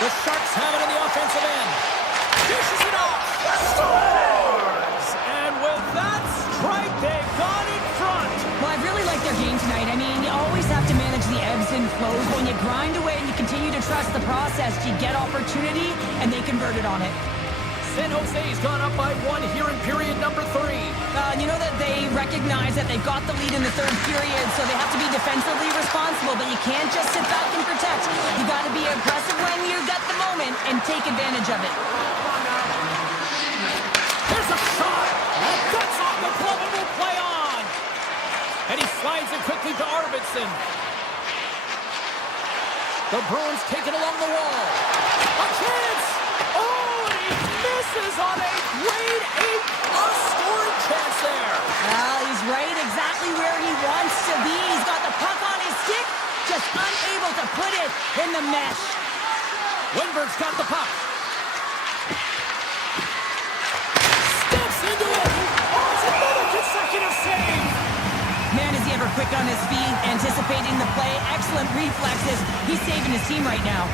The Sharks have it in the offensive end. Dishes it off. Scores! And with that strike, they got in front. Well, I really like their game tonight. I mean, you always have to manage the ebbs and flows. When you grind away and you continue to trust the process, you get opportunity, and they converted on it. San Jose's gone up by 1 here in period number 3. You know that they recognize that they've got the lead in the third period, so they have to be defensively responsible, but you can't just sit back and protect. You got to be aggressive when you got the moment and take advantage of it. There's a shot. And that's And he slides it quickly to Arvidsson. The Bruins take it along the wall. A chance! Oh, and he misses on a grade 8 scoring chance there. Well, he's right exactly where he wants to be. He's got the puck on his stick, just unable to put it in the mesh. Wingberg's got the puck. Steps into it. Oh, it's another consecutive save. Man, is he ever quick on his feet, anticipating the play. Excellent reflexes. He's saving his team right now.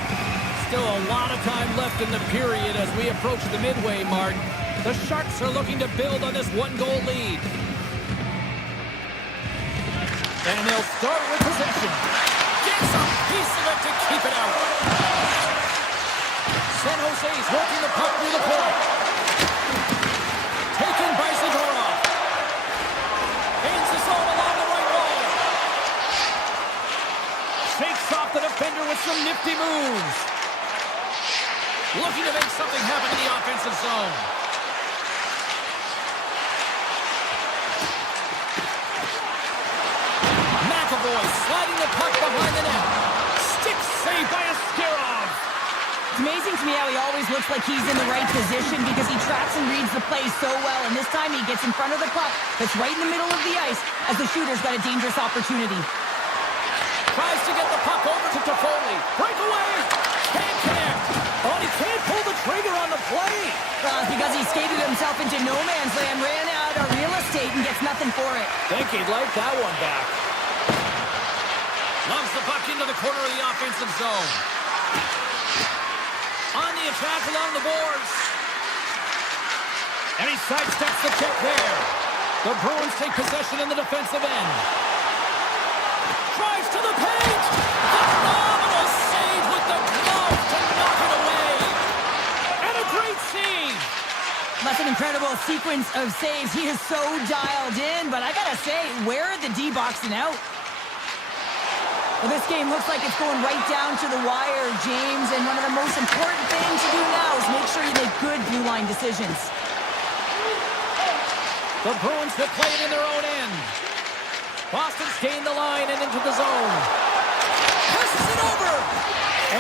Still a lot of time left in the period as we approach the midway mark. The Sharks are looking to build on this one-goal lead. And they'll start with possession. Gets a piece of it to keep it out. San Jose's working the puck through the point. Taken by Zadorov. Aims his own along the right wall. Shakes off the defender with some nifty moves. Looking to make something happen in the offensive zone. McAvoy sliding the puck behind the net. Stick save by Askarov. It's amazing to me how he always looks like he's in the right position because he tracks and reads the play so well. And this time he gets in front of the puck that's right in the middle of the ice as the shooter's got a dangerous opportunity. Tries to get the puck over to Toffoli. Breakaway. Can't connect. Oh, he can't pull the trigger on the play. Because he skated himself into no man's land, ran out of real estate, and gets nothing for it. Think he'd like that one back. Loves the puck into the corner of the offensive zone. On the attack along the boards. And he sidesteps the check there. The Bruins take possession in the defensive end. Drives to the paint. Phenomenal save with the glove to knock it away. And a great save. That's an incredible sequence of saves. He is so dialed in, but I gotta say, where are the D-boxing out? Well, this game looks like it's going right down to the wire, James, and one of the most important things to do now is make sure you make good blue line decisions. The Bruins will play it in their own end. Boston's gained the line and into the zone. Passes it over!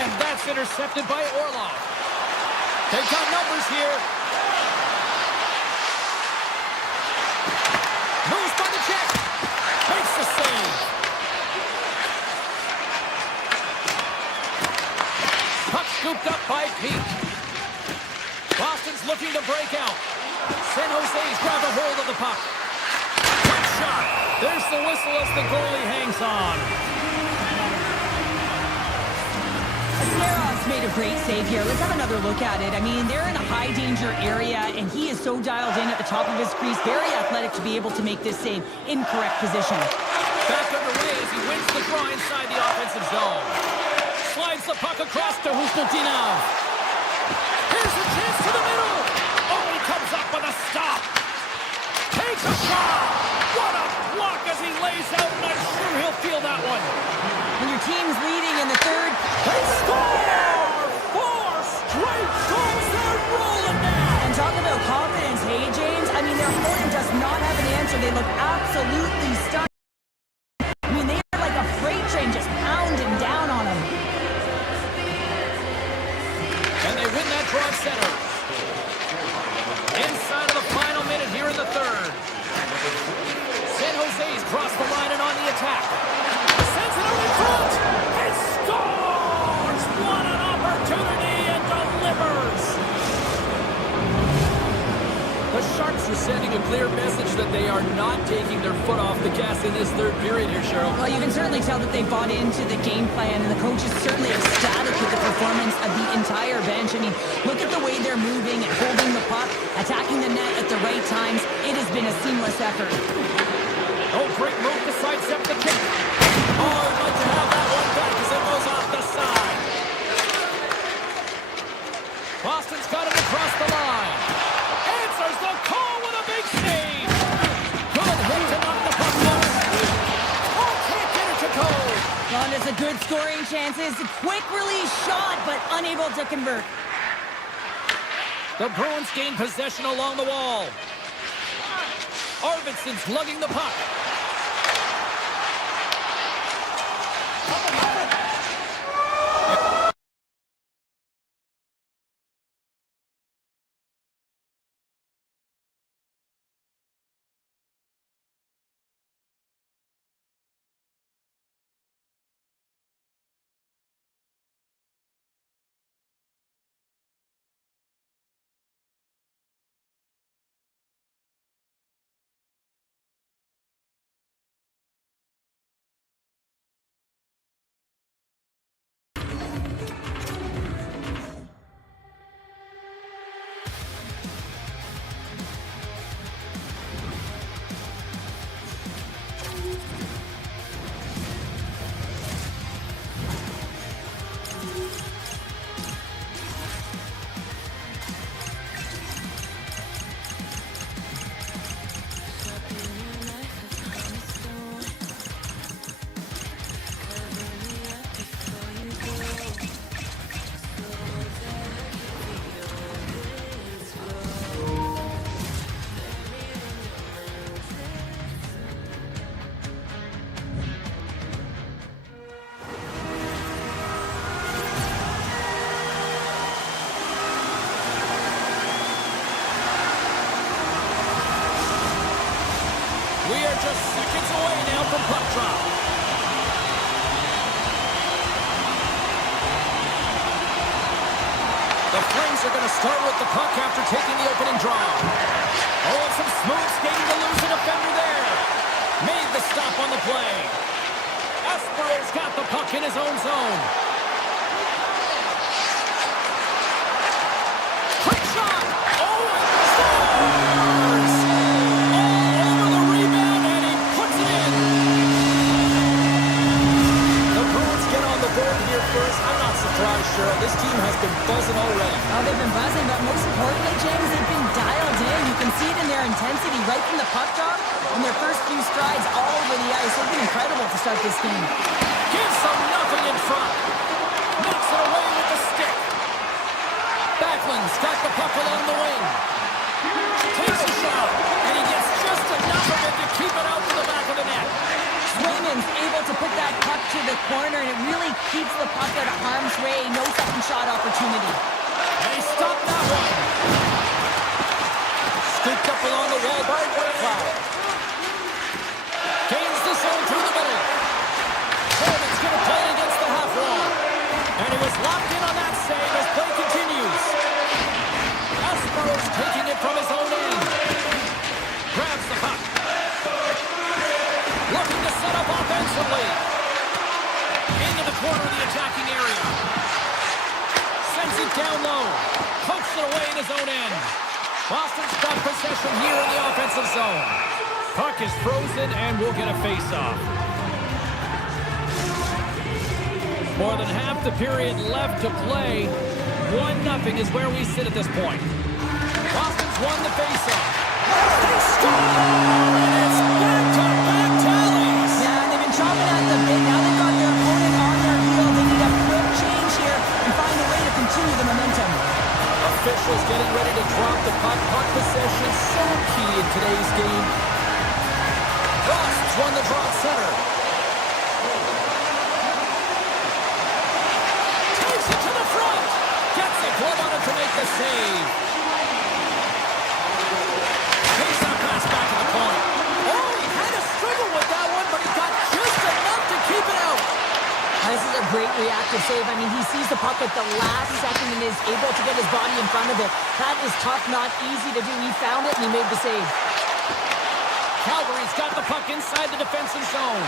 And that's intercepted by Orlov. They've got numbers here. Moves by the check. Makes the save. Puck scooped up by Pete. Boston's looking to break out. San Jose's grab a hold of the puck. Quick shot. There's the whistle as the goalie hangs on. Aslerov's made a great save here. Let's have another look at it. I mean, they're in a high-danger area, and he is so dialed in at the top of his crease. Very athletic to be able to make this save in correct position. Back underway as he wins the draw inside the offensive zone. Slides the puck across to Husnutinov. Here's a chance to the middle. Oh, he comes up with a stop. Takes a shot. What a block as he lays out, and I'm sure he'll feel that one. When your team's leading in the third, They score! 4 straight goals. They're rolling now. and talk about confidence, hey, James? I mean, their opponent does not have an answer. They look absolutely stunned. I mean, they are like a freight train just pounding down on them. And they win that draw center. Inside of the final minute here in the third. San Jose's crossed the line and on the attack. Sends it out in front. And scores! What an opportunity and delivers! The Sharks are sending a clear message that they are not taking their foot off the gas in this third period here, Cheryl. Well, you can certainly tell that they bought into the game plan, and the coach is certainly ecstatic with the performance of the entire bench. I mean, look at the way they're moving and holding the puck, attacking the net at the right times. It has been a seamless effort. Oh, great move to sidestep the kick. Oh, I'd like to have that one back as it goes off the side. Boston's got it across the line. Answers the call with a big save. Good hit to knock the puck loose. Oh, can't get it to go. Well, there's a good scoring chances. Quick release shot, but unable to convert. The Bruins gain possession along the wall. Arvidsson's lugging the puck. just seconds away now from puck drop. The Flames are going to start with the puck after taking the opening draw. Oh, and some smooth skating to lose a defender there. Made the stop on the play. Espero's got the puck in his own zone. Quick shot! Oh, and scores! All over the rebound, and he puts it in. The Bruins get on the board here first. I'm not surprised, Cheryl. This team has been buzzing already. Oh, they've been buzzing, but most importantly, James, they've been dialed in. You can see it in their intensity right from the puck drop and their first few strides all over the ice. They've been incredible to start this game. Gives them nothing in front. Knocks it away with the stick. Backlund's got the puck along the wing. Takes a shot, and he gets just enough of it to keep it out to the back of the net. Swayman's able to put that puck to the corner, and it really keeps the puck out of harm's way. No second shot opportunity. And he stopped that one. Scooped up along the wall by Whitecloud. Gains the zone through the middle. Coleman's going to play it against the half wall. And he was locked in on that save as play continues. Espero's taking it from his own end. Grabs the puck. Looking to set up offensively. Into the corner of the attacking area. Sends it down low. Pokes it away in his own end. Boston's got possession here in the offensive zone. Puck is frozen, and we'll get a face-off. More than half the period left to play. 1-0 is where we sit at this point. Boston's won the face-off. They score! And it's back-to-back tallies! Yeah, and they've been chomping at the bit. Now they've got their opponent on their heel. They need a quick change here and find a way to continue the momentum. Officials getting ready to drop the puck. Puck possession so key in today's game. Frost's won the draw center. Takes it to the front. Gets a glove on it to make the save. Takes that pass back to the point. Oh, he had a struggle with that one, but he got just enough to keep it out. This is a great reactive save. I mean, he sees the puck at the last second and is able to get his body in front of it. That is tough, not easy to do. He found it and he made the save. Calgary's got the puck inside the defensive zone.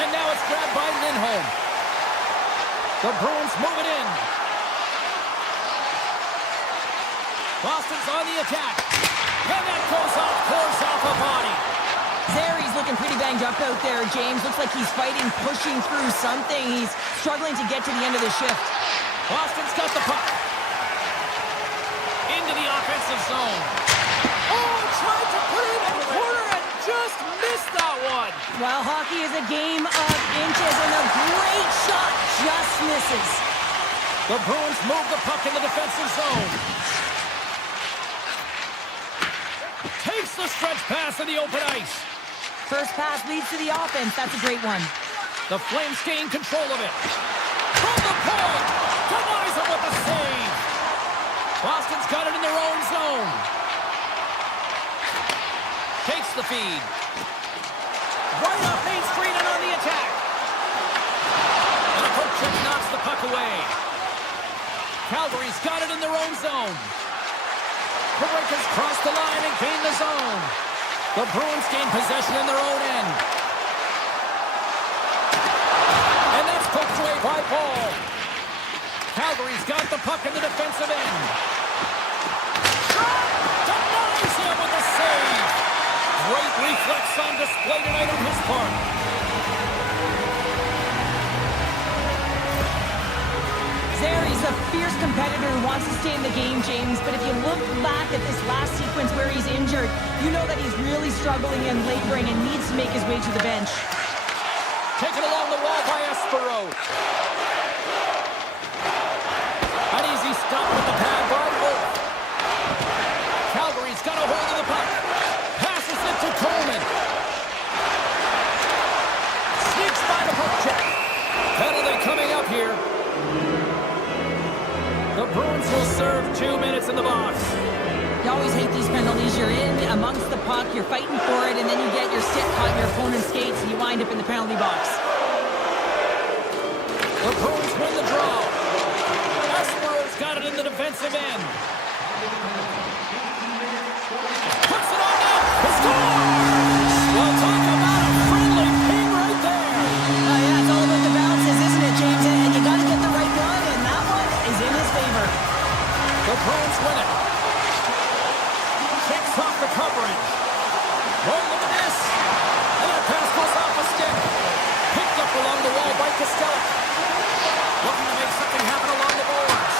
And now it's grabbed by Lindholm. The Bruins move it in. Boston's on the attack. And that goes off, pours off a body. Zeri's looking pretty banged up out there, James. Looks like he's fighting, pushing through something. He's struggling to get to the end of the shift. Boston's got the puck. Into the offensive zone. Oh, tried to put it in the corner and just missed that one. Well, hockey is a game of inches, and a great shot just misses. The Bruins move the puck in the defensive zone. Takes the stretch pass in the open ice. First pass leads to the offense. That's a great one. The Flames gain control of it. From the point. Denies him with the save. Boston's got it in their own zone. Takes the feed. Right off Main Street and on the attack. And a poke check knocks the puck away. Calgary's got it in their own zone. The Breakers cross the line and gain the zone. The Bruins gain possession in their own end. And that's poked away by Paul. Calgary's got the puck in the defensive end. Shot! Denies him with a save. Great reflex on display tonight on his part. Zeri's a fierce competitor who wants to stay in the game, James, but if you look back at this last sequence where he's injured, you know that he's really struggling and laboring and needs to make his way to the bench. Taken along the wall by Espero. An easy stop with the pad by Wolf. Calgary's got a hold of the puck. Passes it to Coleman. Sneaks by the puck check. Penalty coming up here. The Bruins will serve 2 minutes in the box. You always hate these penalties. You're in amongst the puck, you're fighting for it, and then you get your stick caught in your opponent's skates, and you wind up in the penalty box. The Bruins win the draw. Subzero's got it in the defensive end. Puts it on net. He scores! Well, talk about a friendly ping right there. Yeah, it's all about the bounces, isn't it, James? And you got to get the right one, and that one is in his favor. The Bruins win it. Kicks off the coverage. Oh, look at this. And that pass goes off a stick. Picked up along the wall by Costello. Looking to make something happen along the boards.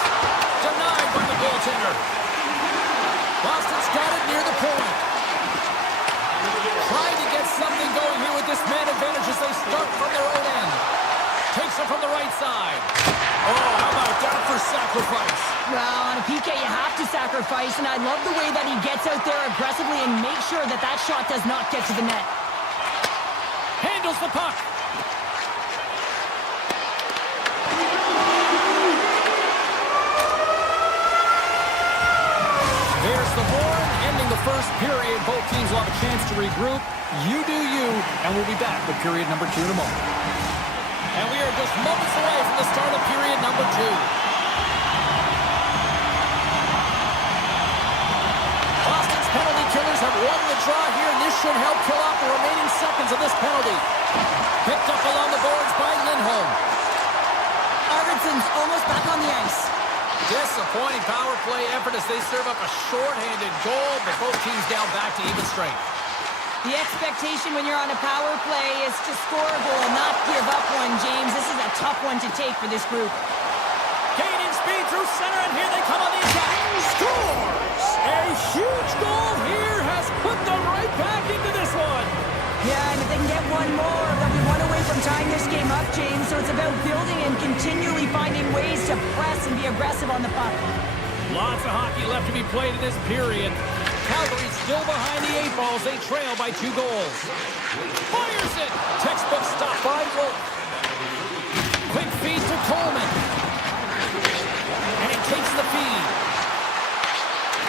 Denied by the goaltender. Boston's got it near the point. Trying to get something going here with this man advantage as they start from their own end. Takes it from the right side. Oh, how about that for sacrifice? Well, on a PK, you have to sacrifice, and I love the way that he gets out there aggressively and makes sure that that shot does not get to the net. Handles the puck. There's the horn, ending the first period. Both teams will have a chance to regroup. You do you, and we'll be back with period number 2 in a moment. And we are just moments away from the start of period number 2. Boston's penalty killers have won the draw here, and this should help kill off the remaining seconds of this penalty. Picked up along the boards by Lindholm. Arvidsson's almost back on the ice. Disappointing power play effort as they serve up a shorthanded goal, but both teams down back to even strength. The expectation when you're on a power play is to score a goal and not give up one, James. This is a tough one to take for this group. Gaining speed through center, and here they come on the attack. Scores! A huge goal here has put them right back into this one. Yeah, and if they can get one more, they'll be one away from tying this game up, James. So it's about building and continually finding ways to press and be aggressive on the puck. Lots of hockey left to be played in this period. Calgary still behind the 8 balls. They trail by 2 goals. Fires it! Textbook stop by Wolf. Quick feed to Coleman. And he takes the feed.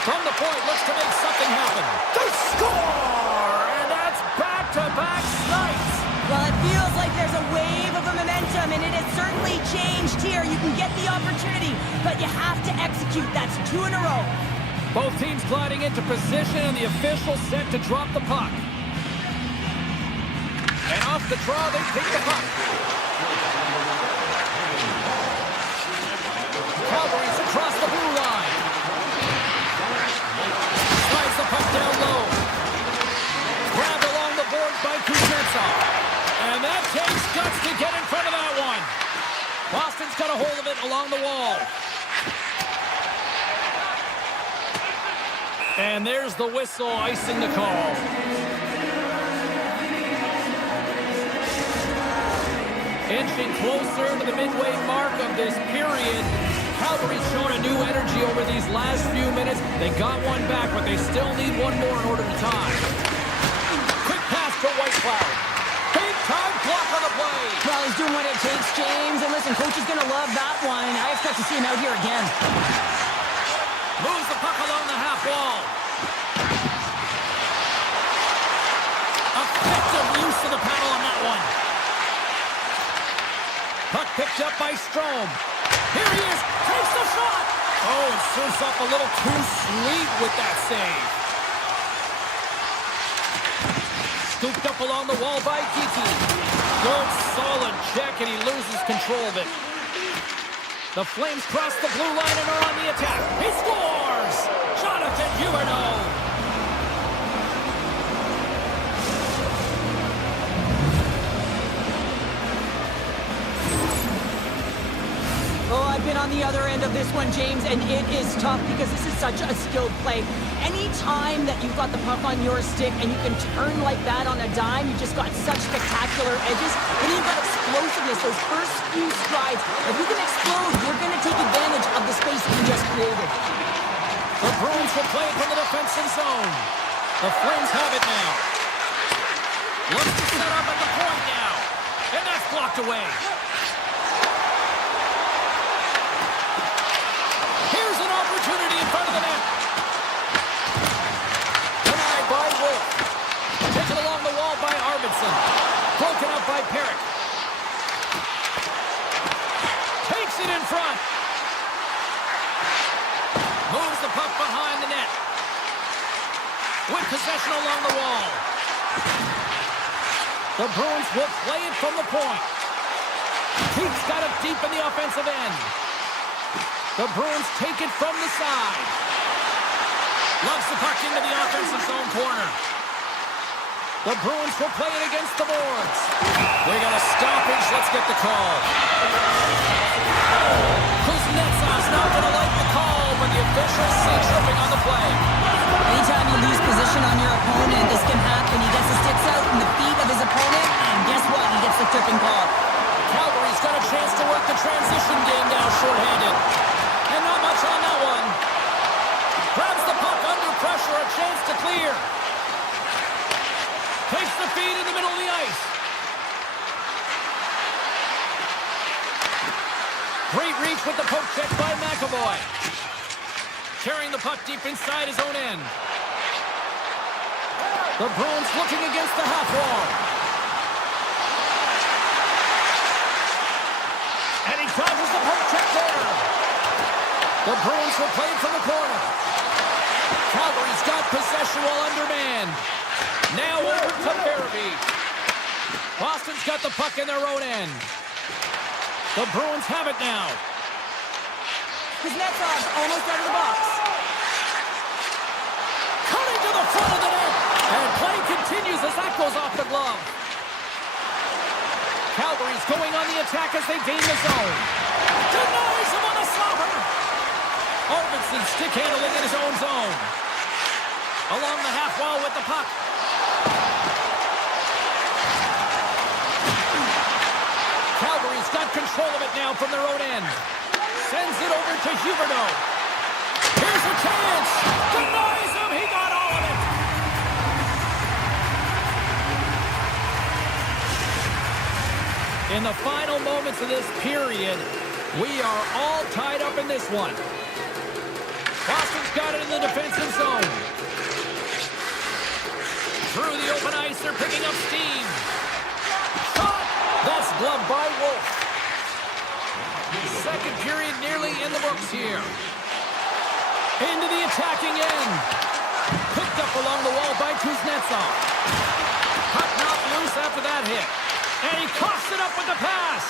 From the point, looks to make something happen. They score! And that's back-to-back snipes. Well, it feels like there's a wave of momentum, and it has certainly changed here. You can get the opportunity, but you have to execute. That's 2 in a row. Both teams gliding into position, and the official set to drop the puck. And off the draw, they pick the puck. Calgary's across the blue line. Slides the puck down low. Grabbed along the boards by Kuznetsov. And that takes guts to get in front of that one. Boston's got a hold of it along the wall. And there's the whistle, icing the call. Inching closer to the midway mark of this period. Calgary's shown a new energy over these last few minutes. They got one back, but they still need one more in order to tie. Quick pass to Whitecloud. Big-time block on the play. Well, he's doing what it takes, James. And listen, coach is going to love that one. I expect to see him out here again. Moves the puck along the half wall. Effective use of the paddle on that one. Puck picked up by Strome. Here he is. Takes the shot. Oh, and serves up a little too sweet with that save. Scooped up along the wall by Kiki. Good solid check, and he loses control of it. The Flames cross the blue line and are on the attack. He scores! Jonathan Huberdeau. Oh, I've been on the other end of this one, James, and it is tough because this is such a skilled play. Any time that you've got the puck on your stick and you can turn like that on a dime, you've just got such spectacular edges. And you've got explosiveness, those first few strides. If you can explode, you're going to take advantage of the space you just created. The Bruins will play it from the defensive zone. The Flames have it now. Looks to set up at the point now. And that's blocked away. Here's an opportunity in front of the net. with possession along the wall. The Bruins will play it from the point. He's got it deep in the offensive end. The Bruins take it from the side. Loves the puck into the offensive zone corner. The Bruins will play it against the boards. We got a stoppage. Let's get the call. Kuznetsov's not going to like the call, but the officials see tripping on the play. Anytime you lose position on your opponent, this can happen. He gets the sticks out in the feet of his opponent, and guess what? He gets the tripping call. Calgary's got a chance to work the transition game now shorthanded. And not much on that one. Grabs the puck under pressure, a chance to clear. Takes the feed in the middle of the ice. Great reach with the poke check by McAvoy. Carrying the puck deep inside his own end. The Bruins looking against the half wall. And he dodges the poke check there. The Bruins will play it from the corner. Calgary's got possession while undermanned. Now over to Barabee. Boston's got the puck in their own end. The Bruins have it now. Kuznetsov's almost out of the box. Cutting to the front of the net. And play continues as that goes off the glove. Calgary's going on the attack as they gain the zone. Denies him on the slobber. Arvidsson stick handling in his own zone. Along the half wall with the puck. Calgary's got control of it now from their own end. Sends it over to Huberdeau. Here's a chance. Denies him. He got all of it. In the final moments of this period, we are all tied up in this one. Boston's got it in the defensive zone. Through the open ice, they're picking up steam. Shot! That's gloved by Wolf. Second period nearly in the books here. Into the attacking end. Picked up along the wall by Kuznetsov. Puck knocked loose after that hit. And he coughs it up with the pass.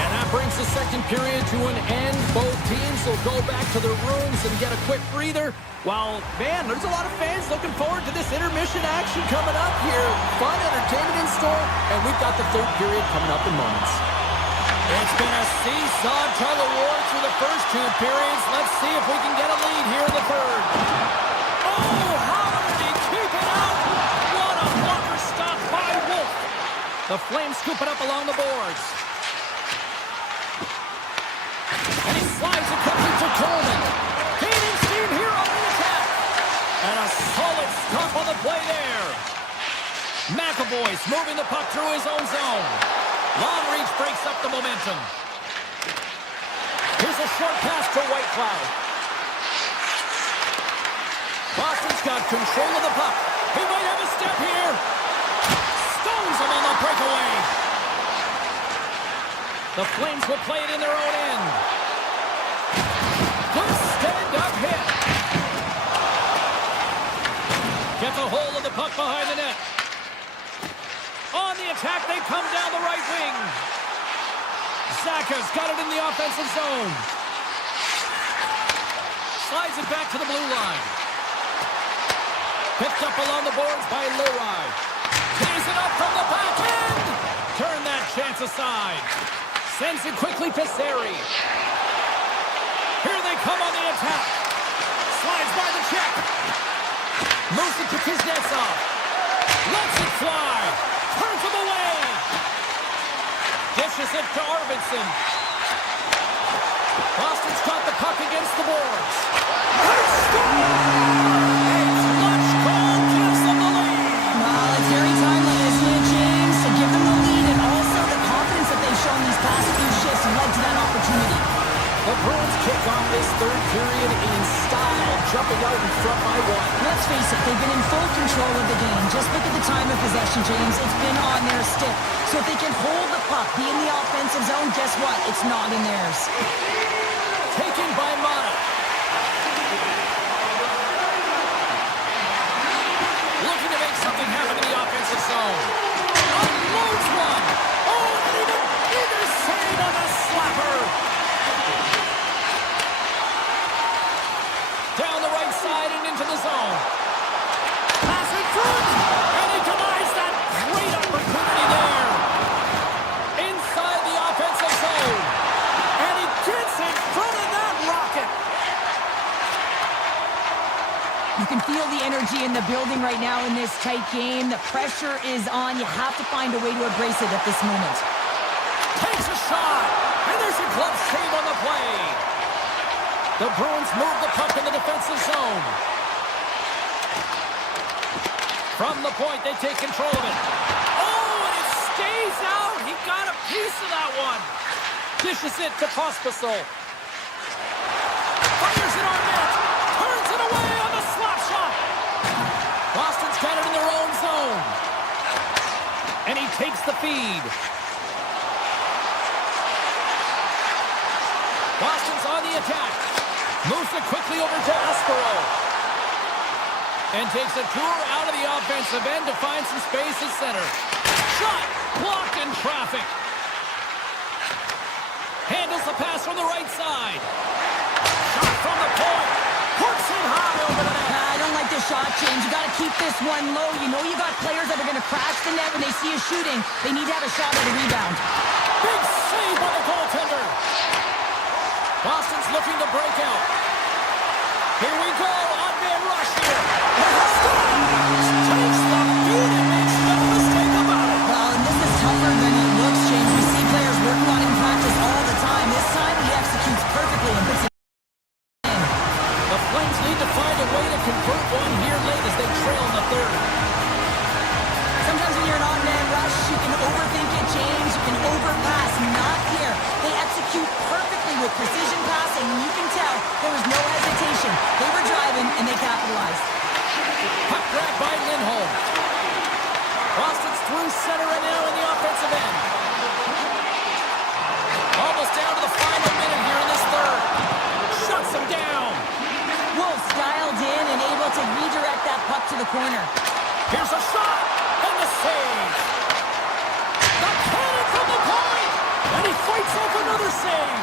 And that brings the second period to an end. Both teams will go back to their rooms and get a quick breather. While, man, there's a lot of fans looking forward to this intermission action coming up here. Fun entertainment in store, and we've got the third period coming up in moments. It's been a seesaw tug of war through the first two periods. Let's see if we can get a lead here in the third. Oh, how did he keep it out? What a blocker stop by Wolf. The Flames scoop it up along the boards. And he slides it quickly to Coleman. Gaining steam here on the attack. And a solid stop on the play there. McAvoy's moving the puck through his own zone. Long reach breaks up the momentum. Here's a short pass to Whitecloud. Boston's got control of the puck. He might have a step here. Stones him on the breakaway. The Flames will play it in their own end. Good stand-up hit. Gets a hold of the puck behind the net. On the attack, they come down the right wing. Zaka's got it in the offensive zone. Slides it back to the blue line. Picked up along the boards by Leroy. Tees it up from the back end. Turn that chance aside. Sends it quickly to Seri. Here they come on the attack. Slides by the check. Moves it to Kuznetsov. Lets it fly. Turns him away. Dishes it to Arvidsson. Boston's got the puck against the boards. They score! A clutch goal gives them the lead. Well, it's very timely, isn't it, James? To give them the lead, and also the confidence that they've shown these past few shifts led to that opportunity. The Bruins kick off this third period in style. jumping out in front by one. Let's face it, they've been in full control of the game. Just look at the time of possession, James. It's been on their stick. So if they can hold the puck, be in the offensive zone, guess what? It's not in theirs. Taken by Mata. Looking to make something happen in the offensive zone. Unloads one. Oh, and even bigger save on the slapper. Down the right side and into the zone. Pass in front. And he denies that great opportunity there. Inside the offensive zone. And he gets in front of that rocket. You can feel the energy in the building right now in this tight game. The pressure is on. You have to find a way to embrace it at this moment. Takes a shot. And there's a glove save on the play. The Bruins move the puck in the defensive zone. From the point, they take control of it. Oh, and it stays out. He got a piece of that one. Dishes it to Pospisil. Fires it on net. Turns it away on the slap shot. Boston's got it in their own zone. And he takes the feed. Boston's on the attack. Moves it quickly over to Aspero. And takes a tour out of the offensive end to find some space at center. Shot! Blocked in traffic. Handles the pass from the right side. Shot from the point. Hooks it high over the net. I don't like this shot, James. You got to keep this one low. You know you got players that are going to crash the net when they see you shooting. They need to have a shot at a rebound. Big save by the goaltender. Boston's looking to break out. Here we go. On-man rush here. Takes the feed and makes no mistake about it. Well, and this is tougher than it looks, James. We see players working on it in practice all the time. This time he executes perfectly and puts it in. The Flames need to find a way to convert one here late as they trail in the third. Sometimes when you're an on-man rush, you can overthink it, James. You can overpass. Not here. They execute perfectly with precision passing, and you can tell there was no hesitation. They were driving, and they capitalized. Puck grab by Lindholm. Boston's through center and now in the offensive end. Almost down to the final minute here in this third. Shuts him down. Wolves dialed in and able to redirect that puck to the corner. Here's a shot. And the save. The cannon from the point. And he fights off another save.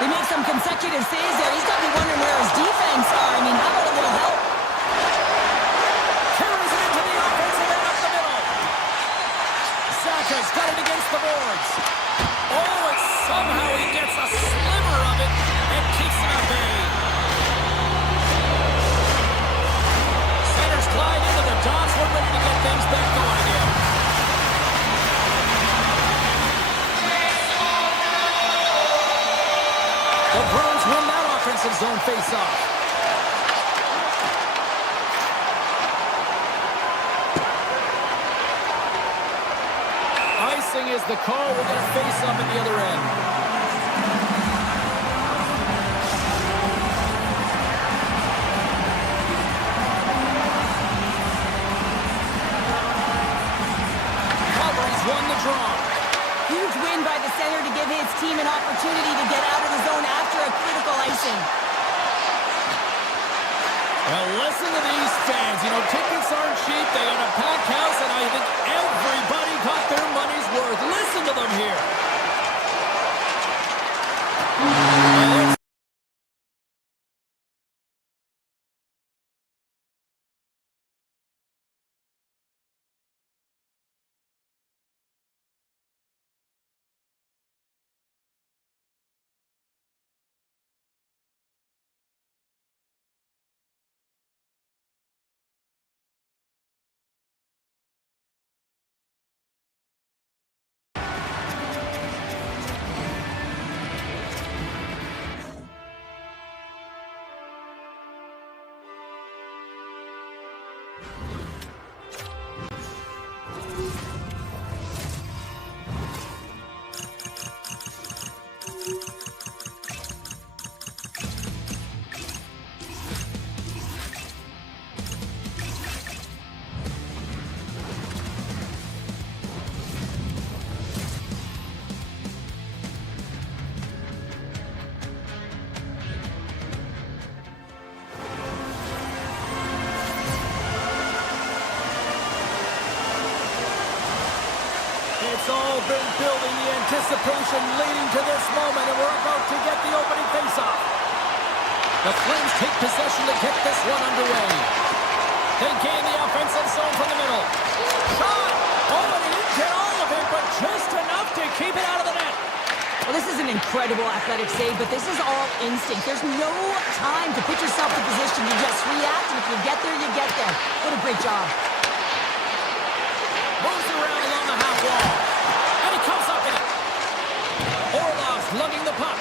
They make some consecutive saves there. He's got me wondering where his defense are. I mean, how about a little help? Carries it into the offensive end up the middle. Saka's got it against the boards. Oh, and somehow he gets a sliver of it and keeps it at bay. Centers glide into the dots. We're ready to get things back going again. The Bruins win that offensive zone face-off. Icing is the call. We're going to face up at the other end. Calgary's won the draw. Huge win by the center to give his team an opportunity to get out of the zone after a critical icing. Well, listen to these fans. You know, tickets aren't cheap. They got a packed house, and I think everybody got their money's worth. Listen to them here. been building, the anticipation leading to this moment, and we're about to get the opening faceoff. The Flames take possession to get this one underway. They gain the offensive zone from the middle. Shot! Oh, and he didn't get all of it, but just enough to keep it out of the net. Well, this is an incredible athletic save, but this is all instinct. There's no time to put yourself in position. You just react, and if you get there, you get there. What a great job. Moves around along the half wall. And he comes up in it. Orlov's lugging the puck.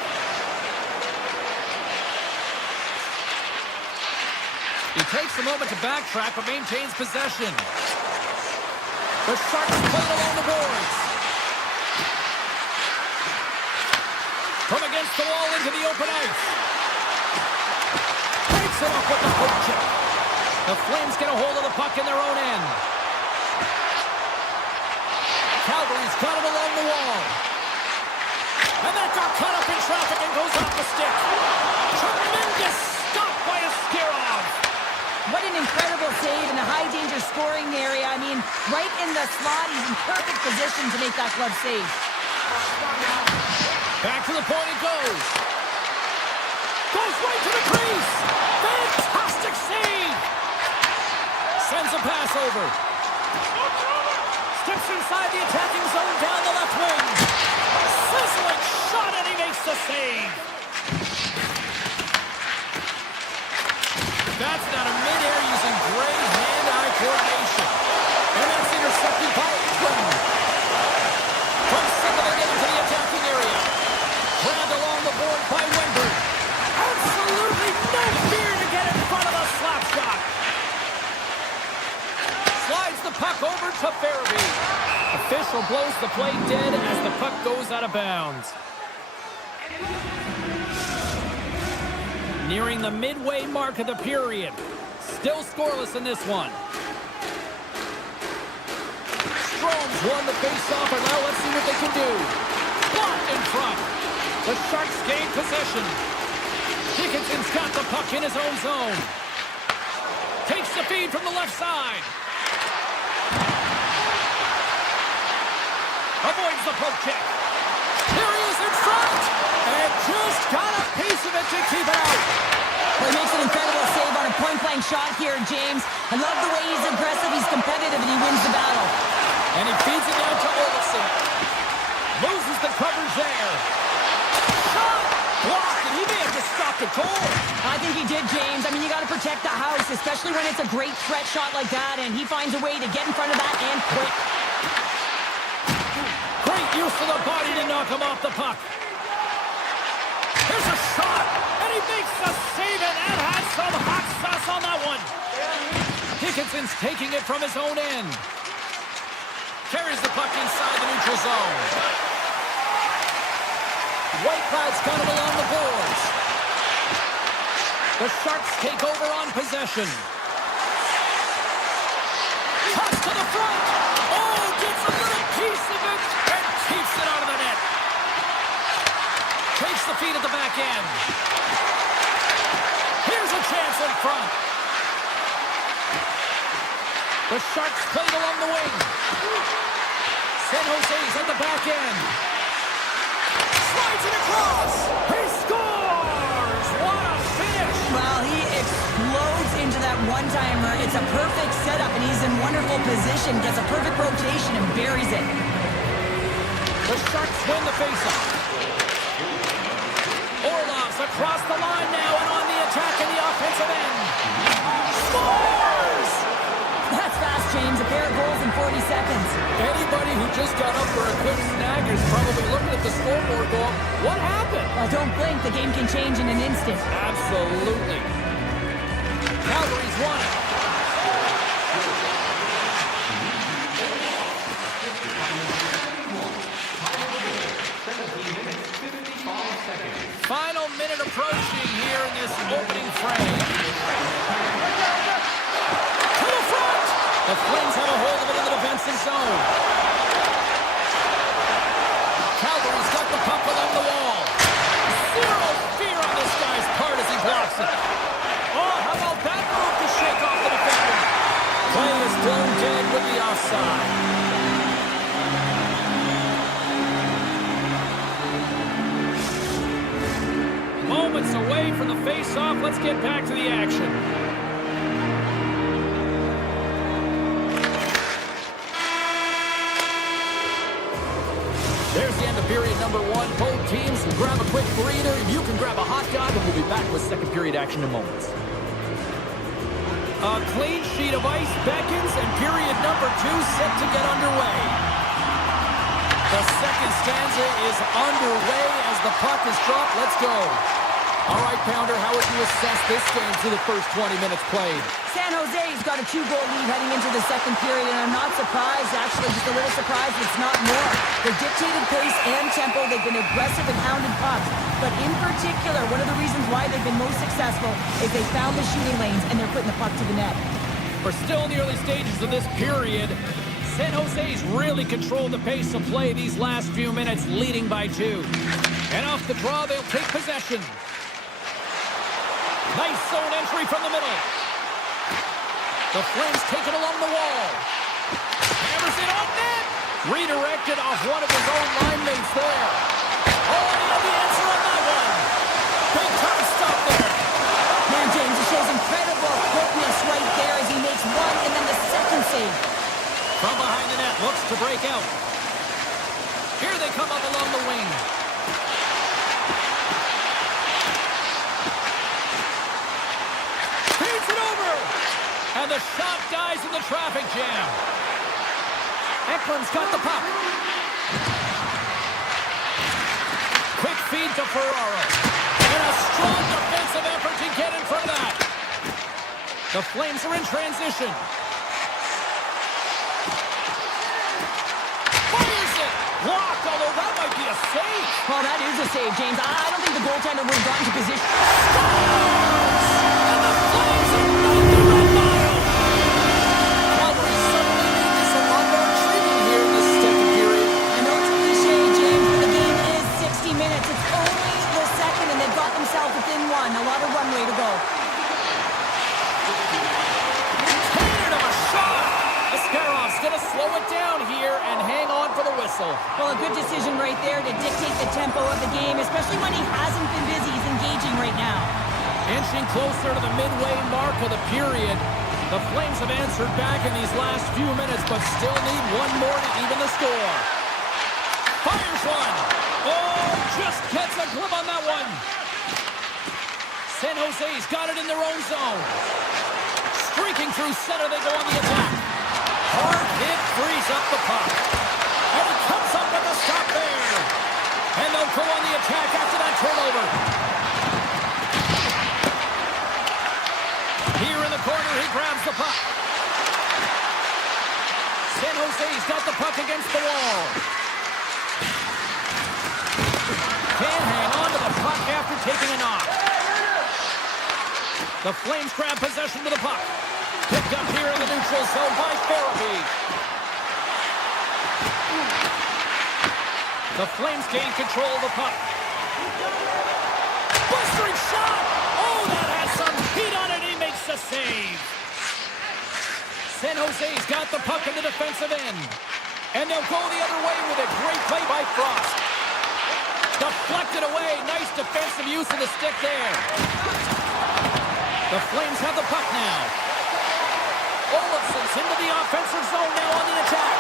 He takes a moment to backtrack, but maintains possession. The Sharks play it along the boards. From against the wall into the open ice. Takes it off with the poke check. The Flames get a hold of the puck in their own end. Calgary's got it along the wall. And that got caught up in traffic and goes off the stick. Tremendous stop by Askarov. What an incredible save in a high-danger scoring area. I mean, right in the slot, he's in perfect position to make that glove save. Back to the point it goes. Goes right to the crease. Fantastic save. Sends a pass over. Steps inside the attacking zone down the left wing. Sizzling shot, and he makes the save. That's not a mid-air using great hand-eye coordination. And that's intercepted by Eaton. From signaling it into the attacking area. Grabbed along the board by Wimber. Absolutely no fear to get in front of the slap shot. Slides the puck over to Farabee. Official blows the play dead as the puck goes out of bounds. Nearing the midway mark of the period. Still scoreless in this one. Strome's won the face-off, and now let's see what they can do. Blocked in front. The Sharks gain possession. Dickinson's got the puck in his own zone. Takes the feed from the left side. Avoids the poke check. Here he is in front! And just got a piece of it to keep it out. Well, he makes an incredible save on a point-blank shot here, James. I love the way he's aggressive, he's competitive, and he wins the battle. And he feeds it down to Olsen. Loses the coverage there. Shot! Blocked, and he may have just stopped a goal. I think he did, James. I mean, you got to protect the house, especially when it's a great threat shot like that, and he finds a way to get in front of that and quick. Great use of the body to knock him off the puck. Here's a shot, and he makes the save, and that had some hot sauce on that one. Dickinson's taking it from his own end. Carries the puck inside the neutral zone. Whitecloud's got it along the boards. The Sharks take over on possession. Toss to the front. Oh, gets a little piece of it and keeps it out of the net. Takes the feed at the back end. Here's a chance in front. The Sharks played along the wing. San Jose's at the back end. Slides it across. He scores! What a finish! Well, he explodes into that one-timer. It's a perfect setup, and he's in wonderful position. Gets a perfect rotation and buries it. The Sharks win the faceoff. Orlov's across the line now and on the attack in the offensive end. Scores! That's fast, James. A pair of goals in 40 seconds. Anybody who just got up for a quick snag is probably looking at the scoreboard going, what happened? Well, don't blink. The game can change in an instant. Absolutely. Calgary's won it. Final minute approaching here in this opening frame. To the front! The Flames have a hold of it in the defensive zone. Calgary's got the puck along the wall. Zero fear on this guy's part as he blocks it. Oh, how about that move to shake off the defender? Play is blown dead with the offside. away from the face-off. Let's get back to the action. There's the end of period number one. Both teams will grab a quick breather. You can grab a hot dog, and we'll be back with second period action in moments. A clean sheet of ice beckons, and period number two set to get underway. The second stanza is underway as the puck is dropped. Let's go. All right, Pounder, how would you assess this game through the first 20 minutes played? San Jose's got a 2-goal lead heading into the second period, and I'm not surprised, actually just a little surprised it's not more. They dictated pace and tempo. They've been aggressive and hounded pucks. But in particular, one of the reasons why they've been most successful is they found the shooting lanes and they're putting the puck to the net. We're still in the early stages of this period. San Jose's really controlled the pace of play these last few minutes, leading by 2. And off the draw, they'll take possession. Nice zone entry from the middle. The Flames take it along the wall. Hammers it on net. Redirected off one of his own line mates there. Oh, he had the answer on that one. Big time stop there. Man, James, it shows incredible quickness right there as he makes one and then the second save. From behind the net, looks to break out. Here they come up along the wing. Feeds it over. And the shot dies in the traffic jam. Ekman's got the puck. Quick feed to Ferraro. And a strong defensive effort to get in front of that. The Flames are in transition. Fires it. Blocked, although that might be a save. Well, that is a save, James. I don't think the goaltender would have gotten to position. And the Flames ignite the red bottom. Calgary suddenly made this a lot more intriguing here in this second period. I know it's a cliche, James, but the game is 60 minutes. It's only the second, and they've got themselves within one. A lot of runway to go. Cannon of a shot. Ascarov's going to slow it down here and hang on for the whistle. Well, a good decision right there to dictate the tempo of the game, especially when he hasn't been busy. He's engaging right now. Inching closer to the midway mark of the period. The Flames have answered back in these last few minutes, but still need one more to even the score. Fires one. Oh, just gets a grip on that one. San Jose's got it in their own zone. Streaking through center, they go on the attack. Hard hit frees up the puck. And he comes up with a stop there. And they'll go on the attack after that turnover. Here in the corner, he grabs the puck. San Jose's got the puck against the wall. Can't hang on to the puck after taking a knock. The Flames grab possession with the puck. Picked up here in the neutral zone by Farabee. The Flames gain control of the puck. Blistering shot! Oh, that has some heat on it. He makes the save. San Jose's got the puck in the defensive end. And they'll go the other way with a great play by Frost. Deflected away. Nice defensive use of the stick there. The Flames have the puck now. Olafson's into the offensive zone now on the attack.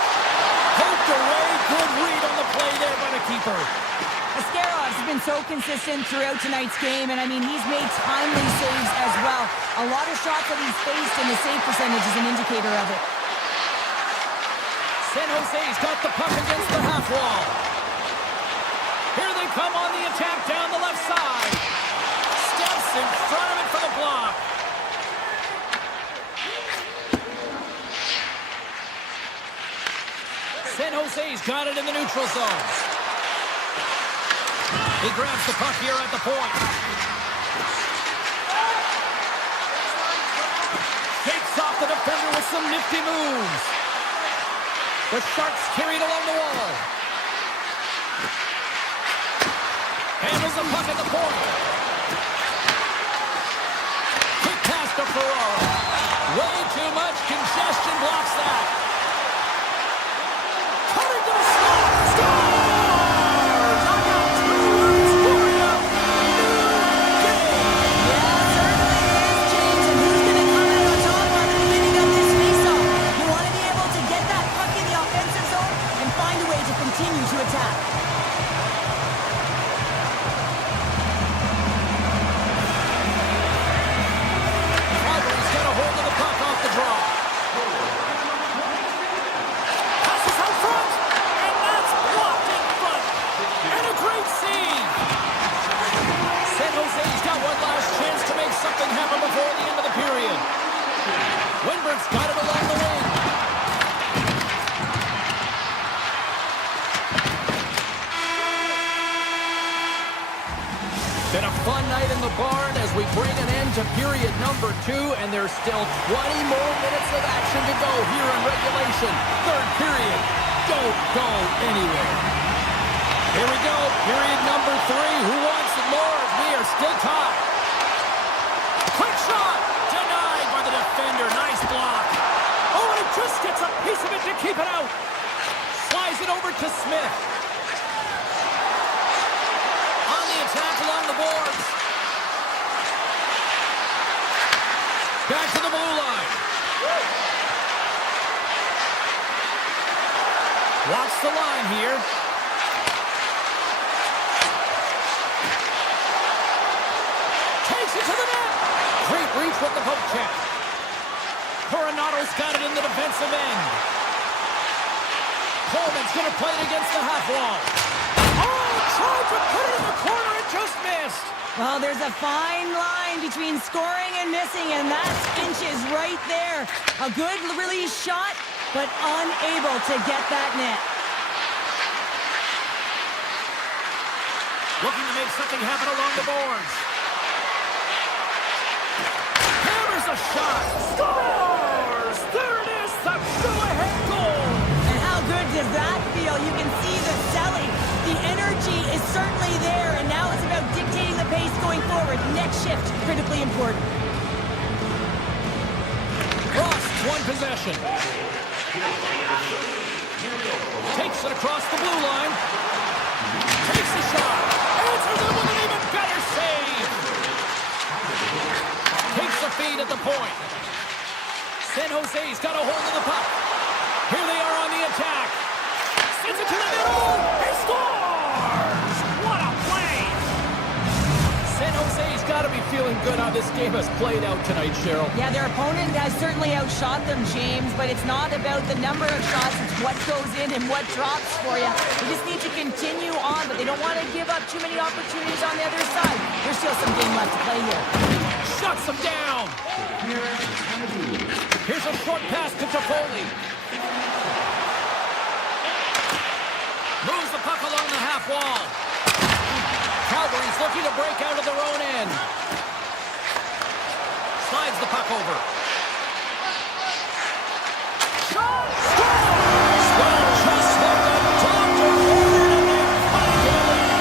Poked away. Good read on the play there by the keeper. Ascarov's been so consistent throughout tonight's game, and I mean, he's made timely saves as well. A lot of shots that he's faced, and the save percentage is an indicator of it. San Jose's got the puck against the half wall. Here they come on the attack down the left side. Steps in front of it for the block. San Jose's got it in the neutral zone. He grabs the puck here at the point. Shakes off the defender with some nifty moves. The Sharks carried along the wall. Handles the puck at the point. Quick pass to Ferraro. Way too much congestion blocks that. Cutting to the slot. Scores! I got 2 words for you. New game. the barn as we bring an end to period number 2, and there's still 20 more minutes of action to go here in regulation. Third period. Don't go anywhere. Here we go. Period number 3. Who wants it more? We are still tied. Quick shot. Denied by the defender. Nice block. Oh, and it just gets a piece of it to keep it out. Slides it over to Smith. On the attack along the boards. Back to the blue line. Watch the line here. Takes it to the net. Great reach with the poke check. Coronado's got it in the defensive end. Coleman's going to play it against the half wall. Oh, tried to put it in the corner and just missed. Well, there's a fine line between scoring and missing, and that's inches right there. A good release shot, but unable to get that net. Looking to make something happen along the boards. Hammers a shot. Scores! There it is, the go-ahead goal. And how good does that feel? You can see the selling. The energy is certainly there, and now it's about dictating the pace going forward. Next shift, critically important. Frost, one possession. Takes it across the blue line. Takes the shot. Answers it with an even better save. Takes the feed at the point. San Jose's got a hold of the puck. Here they are on the attack. Sends it to the middle. He scores! What a play! San Jose's got to be feeling good how this game has played out tonight, Cheryl. Yeah, their opponent has certainly outshot them, James, but it's not about the number of shots. It's what goes in and what drops for you. They just need to continue on, but they don't want to give up too many opportunities on the other side. There's still some game left to play here. Shuts them down. Here's a short pass to Toffoli. Moves the puck along the half wall. Calgary's looking to break out of their own end. Slides the puck over. Shot! Scores! Well, just like the doctor ordered, and they find it.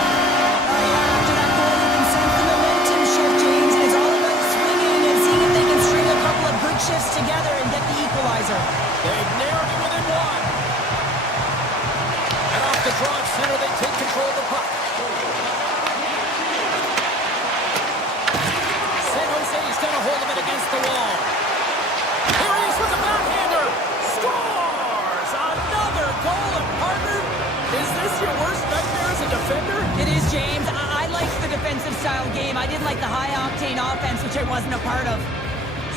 After that goal, you can sense the momentum shift, James. It's all about swinging and seeing if they can string a couple of good shifts together and get the equalizer. They've narrowed it within one. And off the draw at center, they take control of the puck. San Jose's got a hold of it against the wall. Here he is with the backhander. Scores! Another goal, and partner, is this your worst nightmare as a defender? It is, James. I liked the defensive style game. I didn't like the high-octane offense, which I wasn't a part of.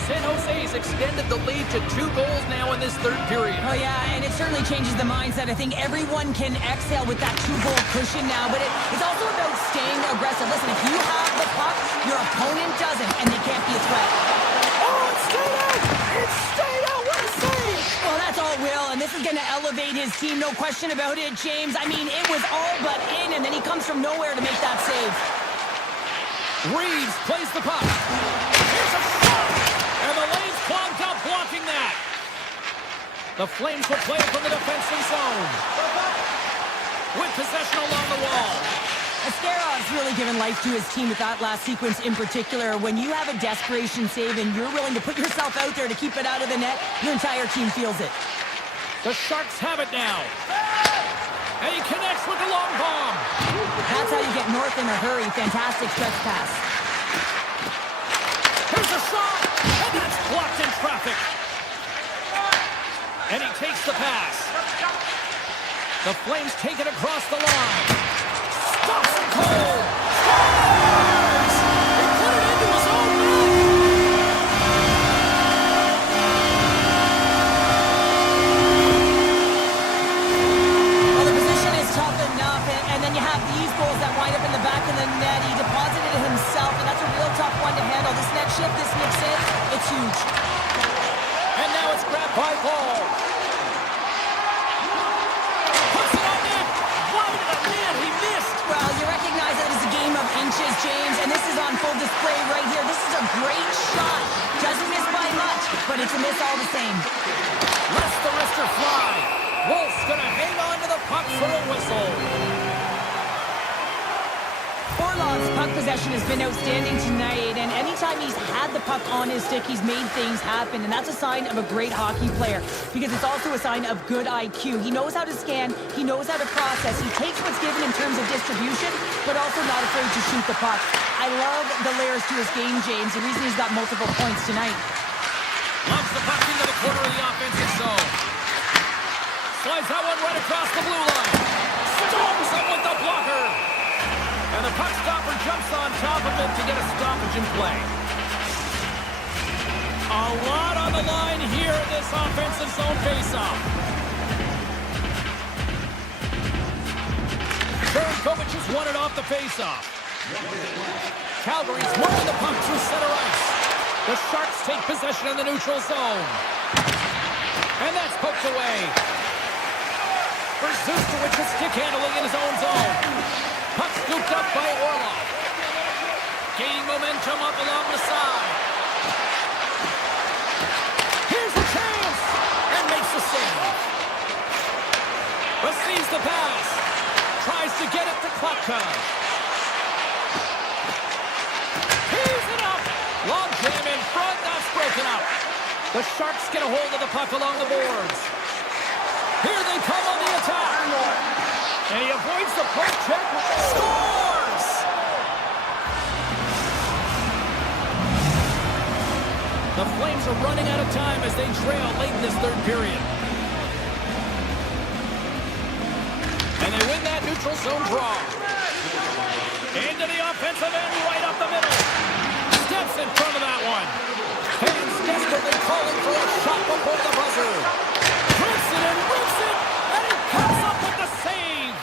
San Jose's extended the lead to 2 goals now in this third period. Oh, yeah, and it certainly changes the mindset. I think everyone can exhale with that 2-goal cushion now, but it's also about staying aggressive. Listen, if you have the puck, your opponent doesn't, and they can't be a threat. Oh, it stayed out! It stayed out! What a save! Well, that's all Will, and this is going to elevate his team, no question about it, James. I mean, it was all but in, and then he comes from nowhere to make that save. Reeves plays the puck. Here's a shot! And the lane's clogged up, blocking that. The Flames will play it from the defensive zone. With possession along the wall. Ascarov's really given life to his team with that last sequence in particular. When you have a desperation save and you're willing to put yourself out there to keep it out of the net, your entire team feels it. The Sharks have it now. And he connects with the long bomb. That's how you get north in a hurry. Fantastic stretch pass. Here's a shot, and that's blocked in traffic. And he takes the pass. The Flames take it across the line. Stops it cold. Scores! He put it into his own net. Well, the position is tough enough, and then you have these goals that wind up in the back of the net. He deposited it himself, and that's a real tough one to handle. This next shift, this mix in, it's huge. And now it's grabbed by Paul. Puts it on net. Wide of the net. He missed. Well, you recognize that it's a game of inches, James, and this is on full display. miss all the same. Lets the wrister fly. Wolf's going to hang on to the puck for a whistle. Orlov's puck possession has been outstanding tonight, and anytime he's had the puck on his stick, he's made things happen, and that's a sign of a great hockey player, because it's also a sign of good IQ. He knows how to scan, he knows how to process, he takes what's given in terms of distribution, but also not afraid to shoot the puck. I love the layers to his game, James, the reason he's got multiple points tonight. Loves the puck into the corner of the offensive zone. Slides that one right across the blue line. Storms it with the blocker. And the puck stopper jumps on top of it to get a stoppage in play. A lot on the line here in this offensive zone faceoff. Kovac has won it off the faceoff. Calgary's moving the puck through center ice. The Sharks take possession in the neutral zone. And that's poked away. Zuzkiewicz with stick handling in his own zone. Puck scooped up by Orlov. Gaining momentum up along the side. Here's a chance! And makes the save. Receives the pass. Tries to get it to Klopka. He's it up! Long jam in front, that's broken up. The Sharks get a hold of the puck along the boards. Here they come on the attack. And he avoids the poke check. Scores! The Flames are running out of time as they trail late in this third period. And they win that neutral zone draw. Into the offensive end, right up the middle. Steps in front of that one. Fans desperately calling for a shot before the buzzer. Rips it and rips it, and he comes up with the save.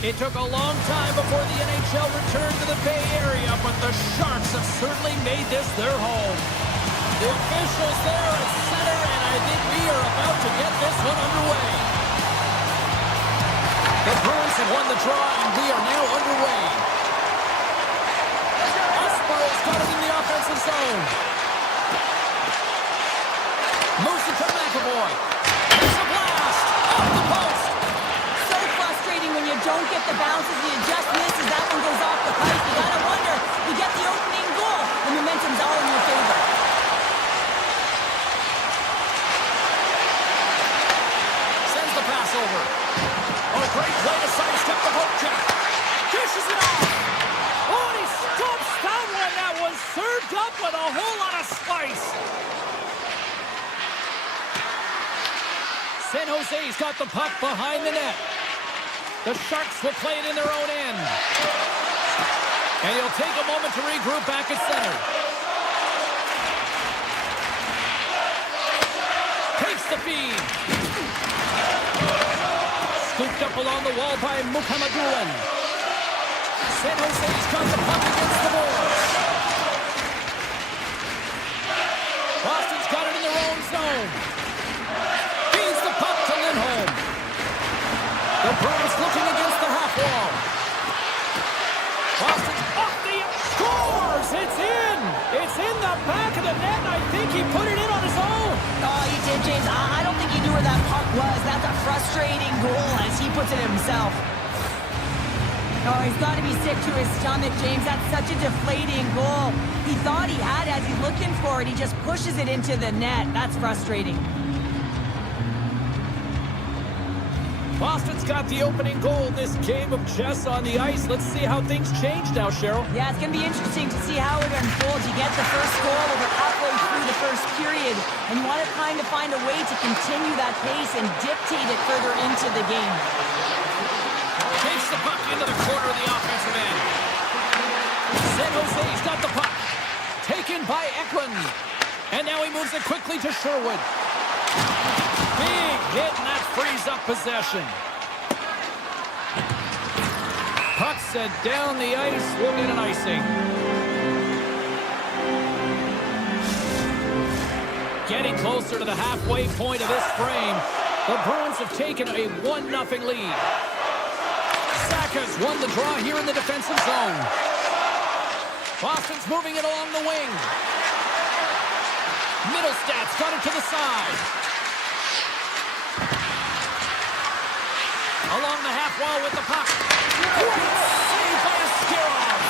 It took a long time before the NHL returned to the Bay Area, but the Sharks have certainly made this their home. The officials there at center, and I think we are about to get this one underway. The Bruins have won the draw, and we are now underway. Osboro's got it in the offensive zone. Moves it to McAvoy. There's a blast! Off the post! When you don't get the bounces, you just misses, that one goes off the pipe. You gotta wonder, you get the opening goal, the momentum's all in your favor. Sends the pass over. Oh, great play to sidestep the hook check. Dishes it off. Oh, and he stumps that one. That was served up with a whole lot of spice. San Jose's got the puck behind the net. The Sharks will play it in their own end. And he'll take a moment to regroup back at center. Takes the feed. Scooped up along the wall by Mukhamadullin. San Jose's got the puck against the boards. Boston's got it in their own zone. Feeds the puck to Lindholm. The Bruins looking against the half wall. Boston's off the scores! It's in! It's in the back of the net. I think he put it in on his own. Oh, he did, James. I don't think he knew where that puck was. That's a frustrating goal as he puts it himself. Oh, he's got to be sick to his stomach, James. That's such a deflating goal. He thought he had it as he's looking for it. He just pushes it into the net. That's frustrating. Boston's got the opening goal in this game of chess on the ice. Let's see how things change now, Cheryl. Yeah, it's going to be interesting to see how it unfolds. You get the first goal over halfway through the first period, and you want to kind of find a way to continue that pace and dictate it further into the game. Takes the puck into the corner of the offensive end. San Jose's got the puck. Taken by Eklund. And now he moves it quickly to Sherwood. Big hit, and that frees up possession. Puck set down the ice. We'll get an icing. Getting closer to the halfway point of this frame. The Bruins have taken a 1-0 lead. Saka's won the draw here in the defensive zone. Boston's moving it along the wing. Middlestad's got it to the side. Along the half wall with the puck. Great save by Askarov.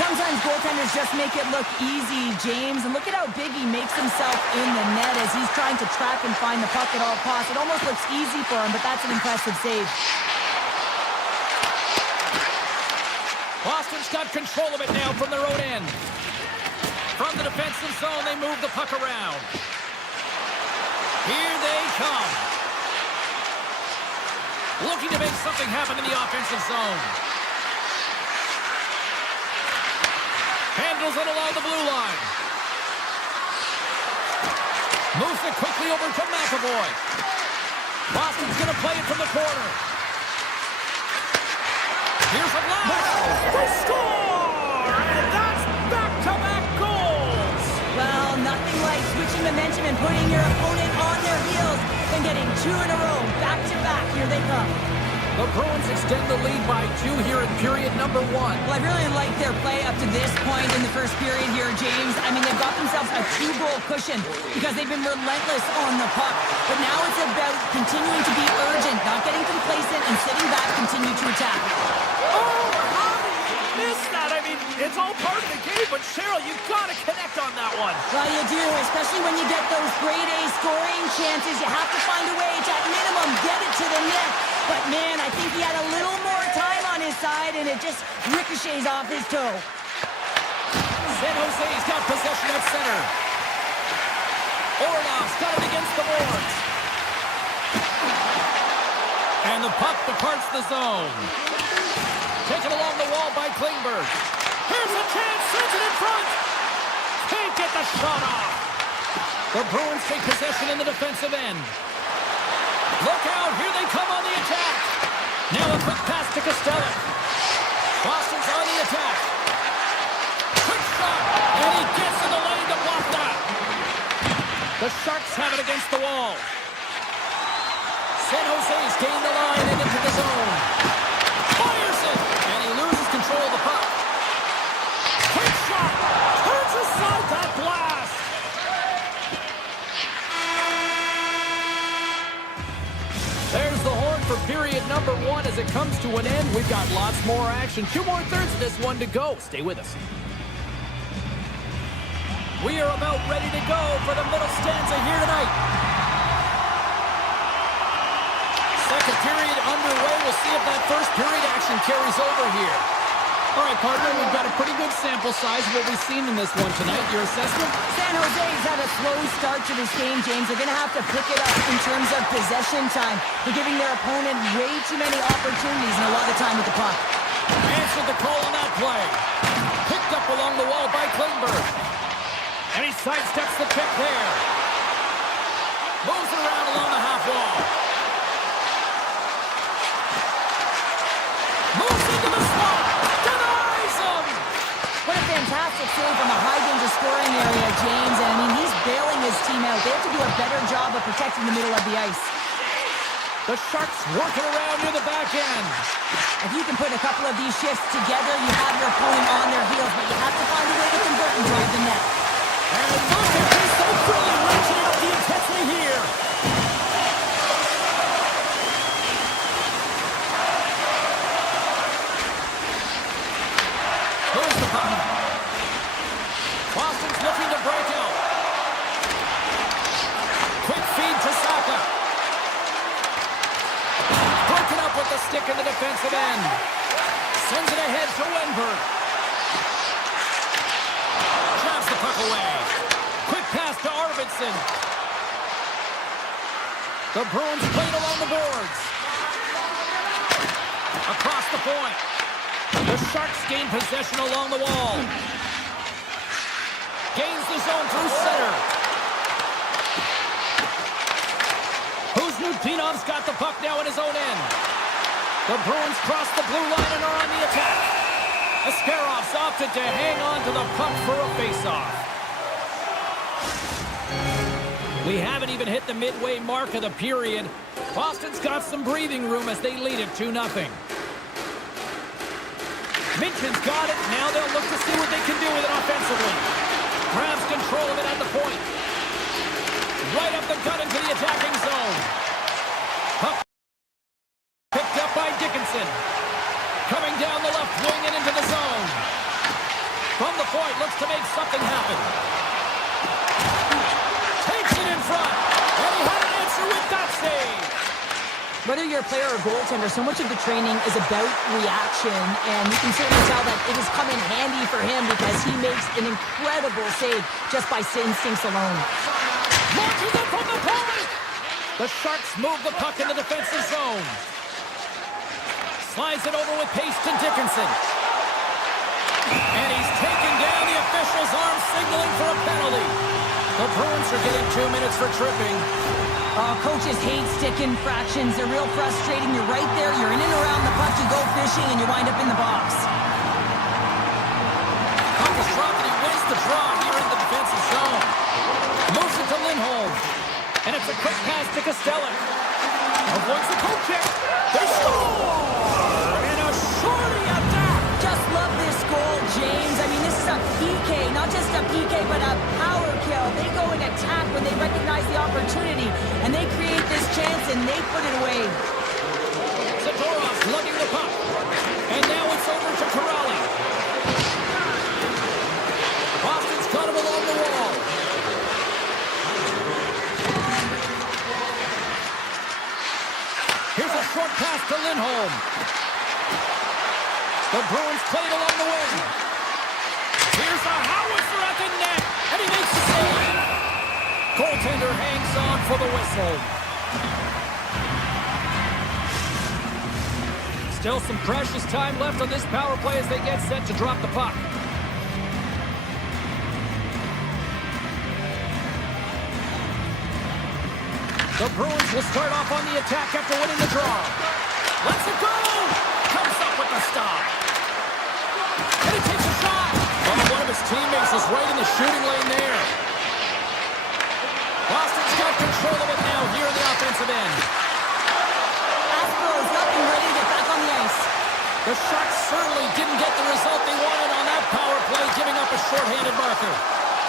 Sometimes goaltenders just make it look easy, James. And look at how big he makes himself in the net as he's trying to track and find the puck at all costs. It almost looks easy for him, but that's an impressive save. Boston's got control of it now from their own end. From the defensive zone, they move the puck around. Here they come. Looking to make something happen in the offensive zone. Handles it along the blue line. Moves it quickly over to McAvoy. Boston's going to play it from the corner. Here's a blast. They score! And that's back-to-back goals. Well, nothing like switching momentum and putting your opponent on their heels than getting two in a row, back-to-back. Here they come. The Bruins extend the lead by 2 here in period number 1. Well, I really like their play up to this point in the first period here, James. I mean, they've got themselves a 2-goal cushion because they've been relentless on the puck. But now it's about continuing to be urgent, not getting complacent, and sitting back, continue to attack. Oh, how did you miss that? I mean, it's all part of the game, but Cheryl, you've got to connect on that one. Well, you do, especially when you get those grade A scoring chances. You have to find a way to, at minimum, get it to the net. But, man, I think he had a little more time on his side, and it just ricochets off his toe. San Jose's got possession at center. Orlov's got it against the boards. And the puck departs the zone. Taken along the wall by Klingberg. Here's a chance, sends it in front. Can't get the shot off. The Bruins take possession in the defensive end. Look out, here they come on the attack. Now a quick pass to Costello. Boston's on the attack. Quick shot, and he gets in the lane to block that. The Sharks have it against the wall. San Jose's gained the line and into the zone. Fires it, and he loses control of the puck. Quick shot, turns aside that blast. There's the horn for period number 1 as it comes to an end. We've got lots more action. 2 more thirds of this one to go. Stay with us. We are about ready to go for the middle stanza here tonight. Second period underway. We'll see if that first period action carries over here. All right, partner, we've got a pretty good sample size of what we've seen in this one tonight. Your assessment? San Jose's had a slow start to this game, James. They're going to have to pick it up in terms of possession time. They're giving their opponent way too many opportunities and a lot of time with the puck. Answered the call on that play. Picked up along the wall by Klingberg. And he sidesteps the pick there. Moves it around along the half wall. Moves into the slot. Denies him. What a fantastic save from a high-danger scoring area, James. And, I mean, he's bailing his team out. They have to do a better job of protecting the middle of the ice. The Sharks working around near the back end. If you can put a couple of these shifts together, you have your opponent on their heels, but you have to find a way to convert and drive the net. And look at this, so really ratcheting up the intensity here. Moves the puck. Boston's looking to break out. Quick feed to Saka. the stick in the defensive end. Sends it ahead to Wenberg. Drives the puck away. Quick pass to Arvidsson. The Bruins played along the boards. Across the point. The Sharks gain possession along the wall. Gains the zone through center. Kuzmatinov's got the puck now in his own end. The Bruins cross the blue line and are on the attack. Ascarov's opted to hang on to the puck for a faceoff. We haven't even hit the midway mark of the period. Boston's got some breathing room as they lead it 2-0. Minchin's got it. Now they'll look to see what they can do with it offensively. Grabs control of it at the point. Right up the gut into the attacking zone. Puck picked up by Dickinson. Coming down the left wing and into the zone. From the point, looks to make something happen. Takes it in front. And he had an answer with that save. Whether you're a player or goaltender, so much of the training is about reaction, and you can certainly tell that it has come in handy for him because he makes an incredible save just by instincts alone. Launches it from the point! The Sharks move the puck in the defensive zone. Slides it over with pace to Dickinson. And he's taken down. The official's arm signaling for a penalty. The Bruins are getting 2 minutes for tripping. Coaches hate stick infractions. They're real frustrating. You're right there. You're in and around the puck. You go fishing, and you wind up in the box. Puck is dropped, and he wins the draw here in the defensive zone. Moves it to Lindholm. And it's a quick pass to Costello. Avoids the poke check. They score! And a shorty at that! Just love this goal, James. I mean, this is a PK. Not just a PK, but a power kill. They go and attack when they recognize the opportunity. And they create this chance, and they put it away. Zadorov's lugging the puck. And now it's over to Corrali. Boston's got him along the wall. Here's a short pass to Lindholm. The Bruins played along the wing. Here's a howitzer at the net, and he makes the save. Goaltender hangs on for the whistle. Still some precious time left on this power play as they get set to drop the puck. The Bruins will start off on the attack after winning the draw. Let's it go! Comes up with the stop. And he takes a shot. Oh, one of his teammates is right in the shooting lane there. Boston's got control of it now here in the offensive end. Aspero's up and ready to get back on the ice. The Sharks certainly didn't get the result they wanted on that power play, giving up a shorthanded marker.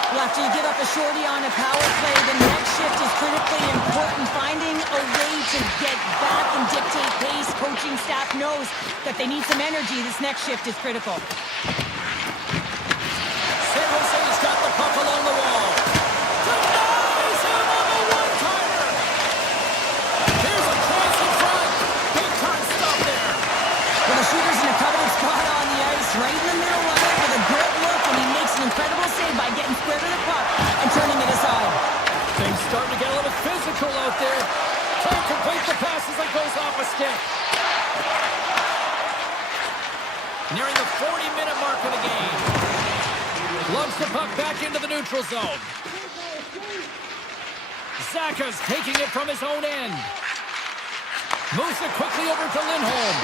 Well, after you give up a shorty on a power play, the next shift is critically important. Finding a way to get back and dictate pace. Coaching staff knows that they need some energy. This next shift is critical. San Jose's got the puck along the wall. Denies him on the one-timer. Here's a chance in front. Big time stop there. Well, the shooter's in a coveted spot on the ice, right in the middle of it with a good look, and he makes an incredible save by getting square to the puck and turning it aside. Things starting to get a little physical out there. Trying to complete the pass as it goes off a stick. Nearing the 40-minute mark of the game. Loves the puck back into the neutral zone. Zaka's taking it from his own end. Moves it quickly over to Lindholm.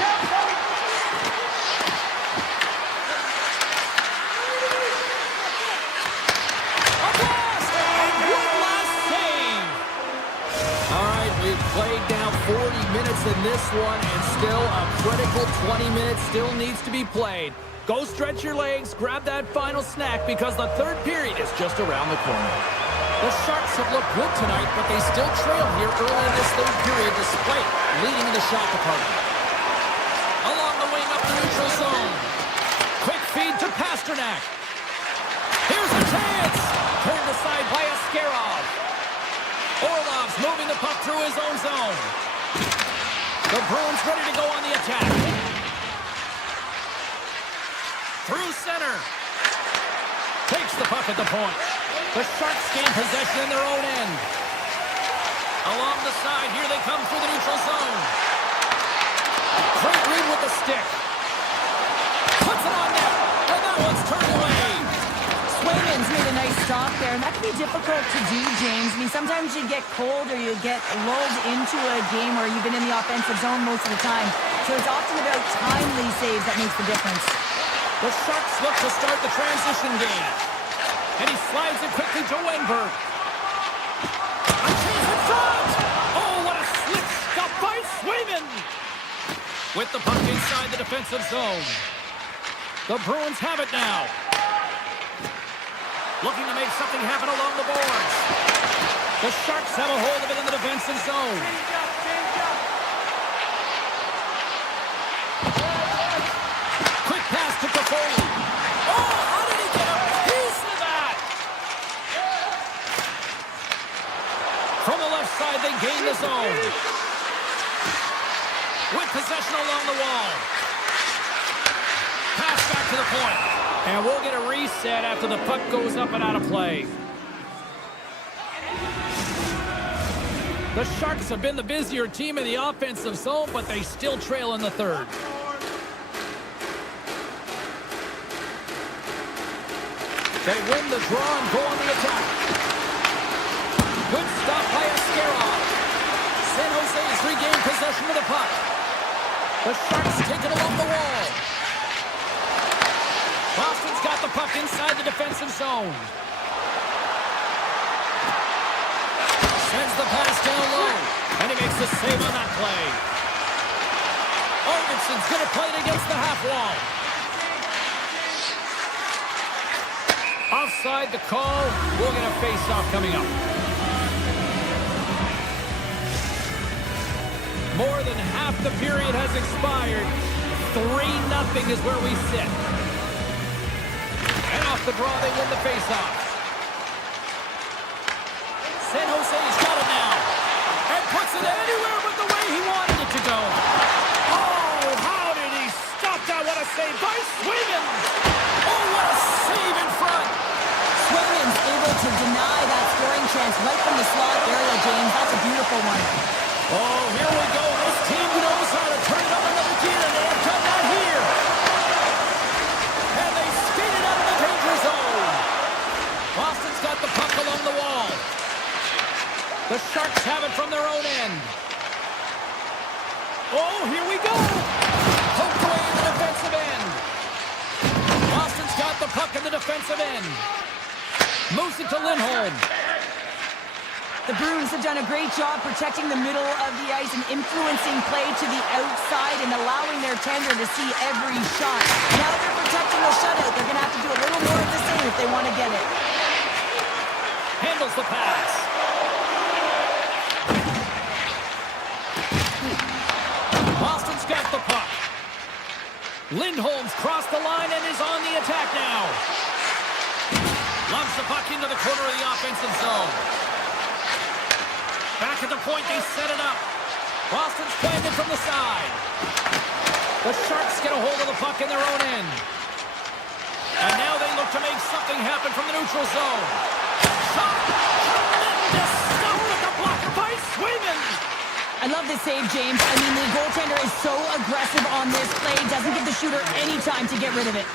A blast! And one last save! All right, we've played now 40 minutes in this one, and still a critical 20 minutes still needs to be played. Go stretch your legs, grab that final snack, because the third period is just around the corner. The Sharks have looked good tonight, but they still trail here early in this third period despite leading in the shot department. Along the wing up the neutral zone. Quick feed to Pasternak. Here's a chance. Turned aside by Askarov. Orlov's moving the puck through his own zone. The The Bruins ready to go on the attack. Through center. Takes the puck at the point. The Sharks gain possession in their own end. Along the side, here they come through the neutral zone. Great read with the stick. Puts it on net, and that one's turned away. Swayman's made a nice stop there, and that can be difficult to do, James. I mean, sometimes you get cold or you get lulled into a game where you've been in the offensive zone most of the time. So it's often about timely saves that makes the difference. The Sharks look to start the transition game. And he slides it quickly to Wenberg. A chance in front! Oh, what a slick stop by Swayman! With the puck inside the defensive zone. The Bruins have it now. Looking to make something happen along the boards. The Sharks have a hold of it in the defensive zone. Quick pass to Toffoli. Oh, how did he get a piece of that? From the left side, they gain the zone. With possession along the wall. Pass back to the point. And we'll get a reset after the puck goes up and out of play. The Sharks have been the busier team in the offensive zone, but they still trail in the third. They win the draw and go on the attack. Good stop by Askarov. San Jose's regained possession of the puck. The Sharks take it along the wall. Boston's got the puck inside the defensive zone. Sends the pass down low. And he makes the save on that play. Arvidsson's going to play it against the half wall. Offside the call. We'll get a face-off coming up. More than half the period has expired. 3-0 is where we sit. And off the draw, they win the face-off. San Jose's got it now. And puts it anywhere but the way he wanted it to go. Oh, how did he stop that? What a save by Swayman. Oh, what a save in front. Swayman's able to deny that scoring chance right from the slot area, James. That's a beautiful one. Oh, here we go. This team knows how to turn it up another gear, and they have done that here. And they skated out of the danger zone. Boston's got the puck along the wall. The Sharks have it from their own end. Oh, here we go. Poked away in the defensive end. Boston's got the puck in the defensive end. Moves it to Lindholm. The Bruins have done a great job protecting the middle of the ice and influencing play to the outside and allowing their tender to see every shot. Now they're protecting the shutout. They're going to have to do a little more of the same if they want to get it. Handles the pass. Boston's got the puck. Lindholm's crossed the line and is on the attack now. Loves the puck into the corner of the offensive zone. Back at the point, they set it up. Boston's playing it from the side. The Sharks get a hold of the puck in their own end. And now they look to make something happen from the neutral zone. Shot! Tremendous stop with the blocker by Swayman! I love this save, James. I mean, the goaltender is so aggressive on this play. Doesn't give the shooter any time to get rid of it.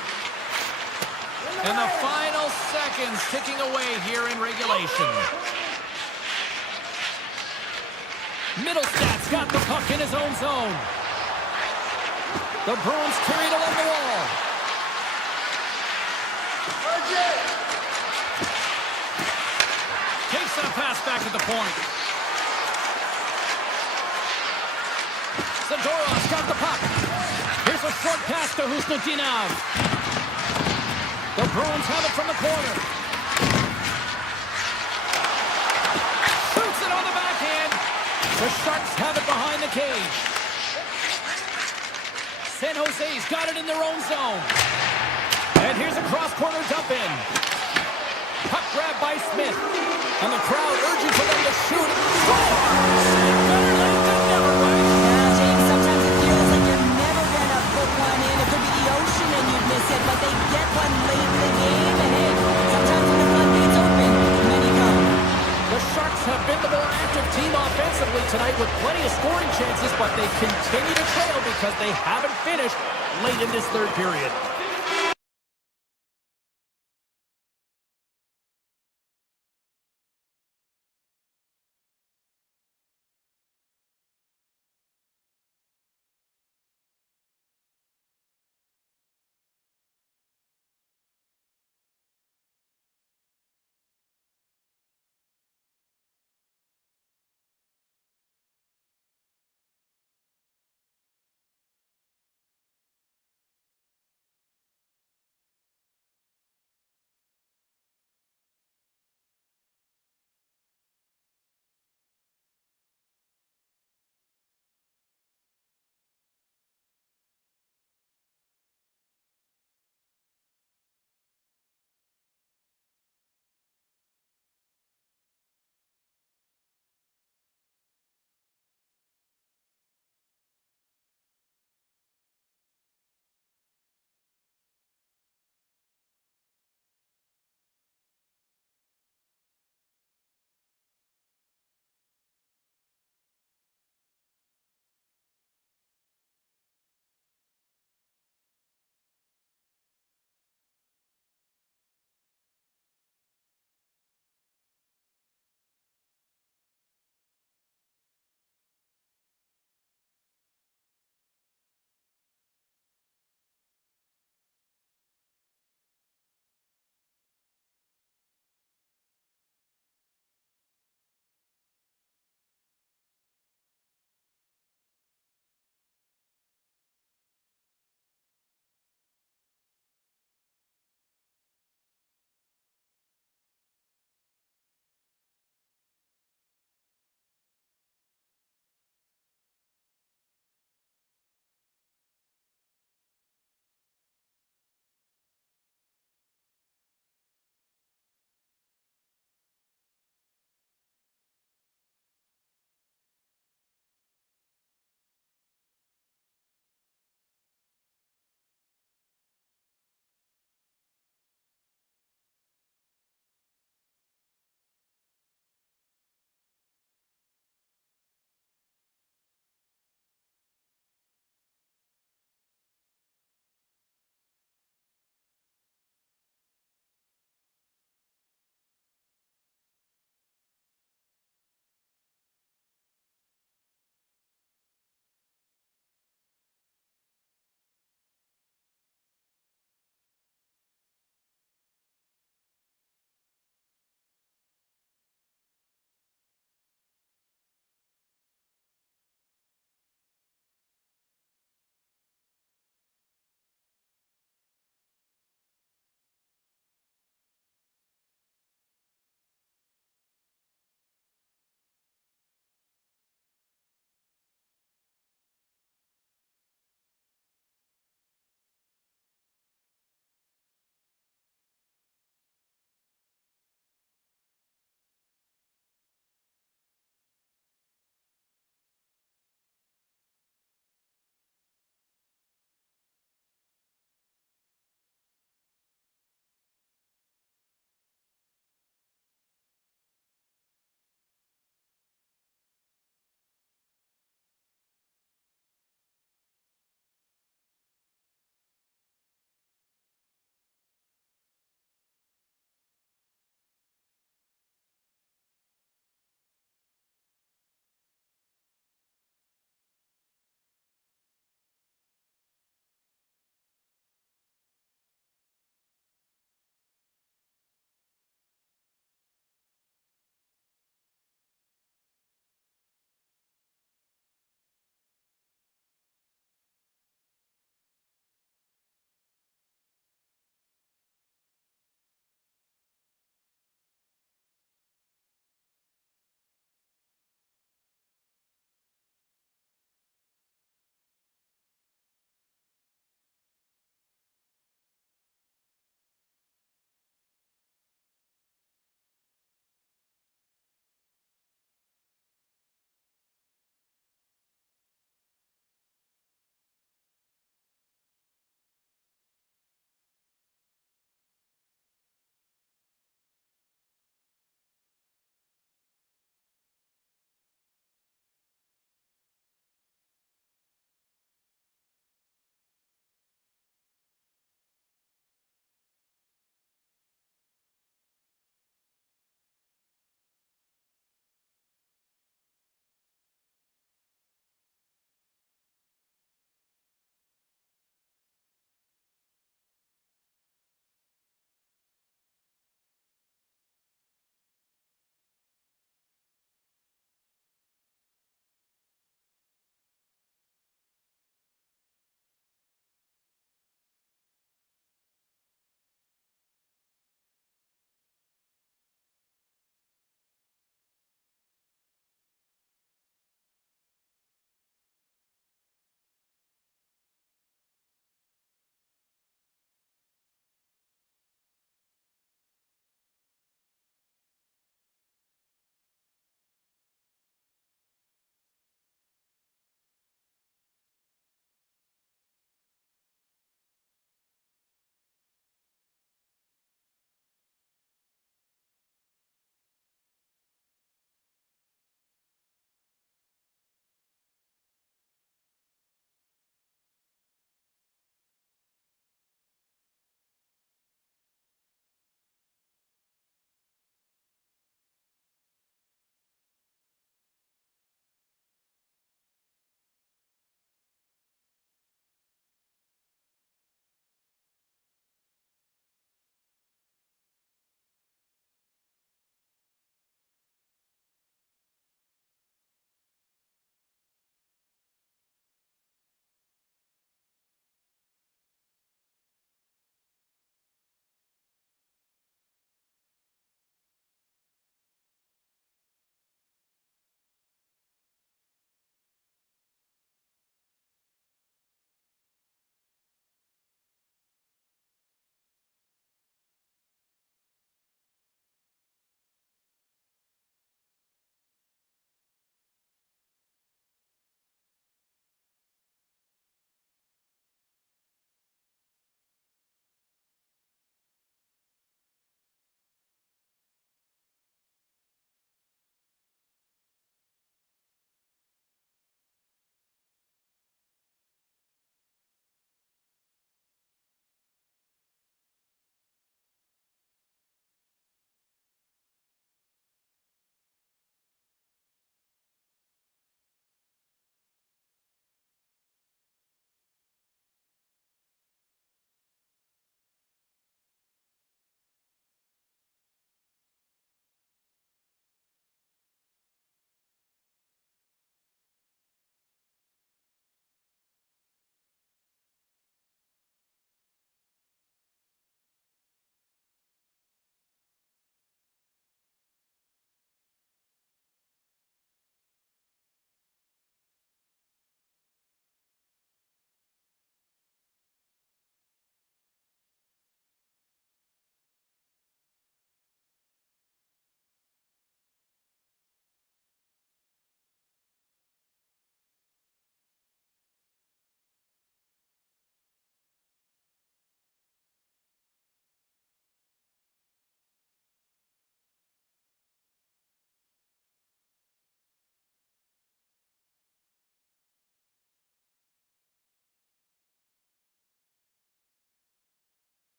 And the final seconds ticking away here in regulation. Middlestad's got the puck in his own zone. The Bruins carry it along the wall. Takes that pass back at the point. Zadorov's got the puck. Here's a short pass to Husnutinov. The Bruins have it from the corner. Shoots it on the backhand. The Sharks have it behind the cage. San Jose's got it in their own zone. And here's a cross-corner dump-in. Puck grab by Smith. And the crowd urging for them to shoot. Score! Better late than never, right? Yeah, James, continue to trail because they haven't finished late in this third period.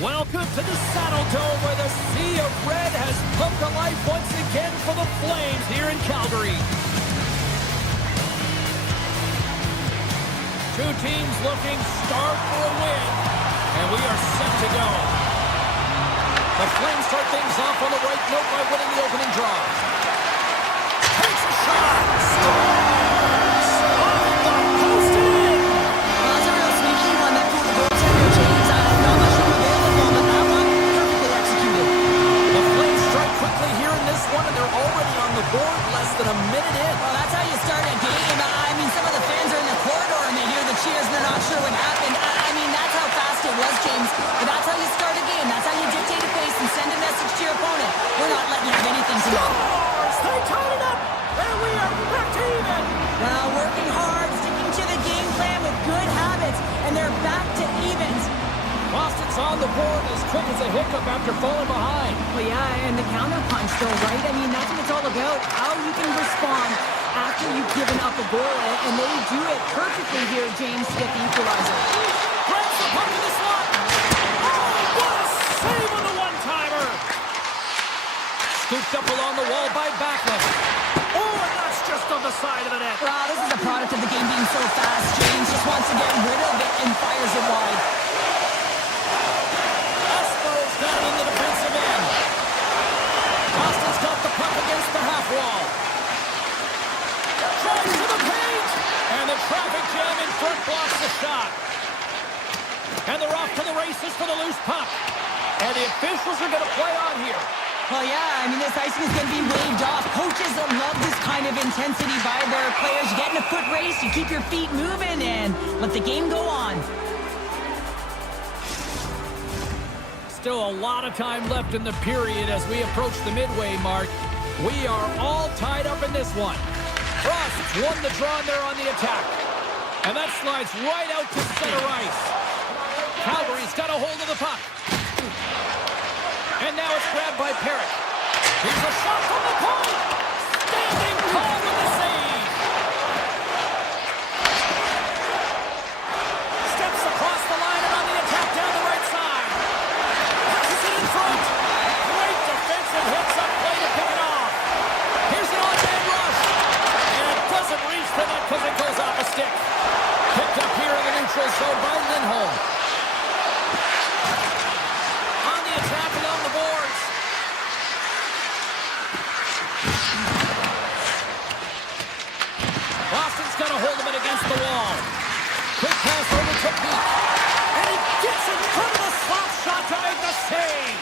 Welcome to the Saddle Dome, where the sea of red has come to life once again for the Flames here in Calgary. Two teams looking starved for a win, and we are set to go. The Flames start things off on the right note by winning the opening draw. Takes a shot. Scores! Off the post and in. Well, that's a real sneaky one that pulled the goaltender, James. Not much room available, but that one perfectly executed. The Flames strike quickly here in this one, and they're already on the board less than a minute in. Well, that's how you start a game. I mean, some of the fans are in the corridor and they hear the cheers and they're not sure what happened. I mean, that's how fast it was, James. But that's how you start a game. That's how you dictate a pace and send a message to your opponent. We're not letting you have anything tonight. Scores! They tied it up, and we are back to even. Well, working hard, sticking to the game plan with good habits, and they're back to evens. Boston's on the board as quick as a hiccup after falling behind. Well, yeah, and the counterpunch, though, right? I mean, that's what it's all about. How you can respond after you've given up a goal, and they do it perfectly here, James, to get the equalizer. Grabs the puck in the slot. Oh, what a save on the one-timer. Scooped up along the wall by Backlund. Oh, and that's just on the side of the net. Wow, this is a product of the game being so fast. James just wants to get rid of it and fires it wide. Espero's got it in the defensive end. Boston's got the puck against the half wall. Drives to the paint. And the traffic jam in front blocks the shot. And they're off to the races for the loose puck. And the officials are going to play on here. Well, yeah, I mean, this icing is going to be waved off. Coaches love this kind of intensity by their players. You get in a foot race, you keep your feet moving, and let the game go on. Still a lot of time left in the period as we approach the midway mark. We are all tied up in this one. Frost's won the draw and they're on the attack. And that slides right out to center ice. Calgary's got a hold of the puck. And now it's grabbed by Perrick. Here's a shot from the point. Standing tall with the save. Steps across the line and on the attack down the right side. Passes it in front. Great defensive hits up play to pick it off. Here's an on-man rush. And it doesn't reach the net because it goes off a stick. Picked up here in the neutral zone by Lindholm. On the attack along the boards. Boston's got a hold of it against the wall. Quick pass over to Peak. And he gets in front of the slot shot to make the save.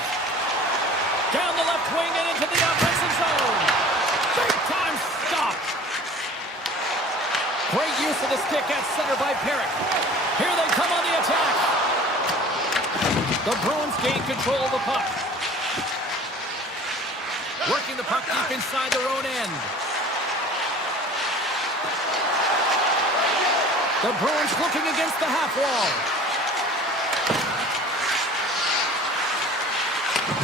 Down the left wing and into the offensive zone. Big time stop. Great use of the stick at center by Perrick. Here they come on the attack. The Bruins gain control of the puck. Working the puck deep inside their own end. The Bruins looking against the half wall.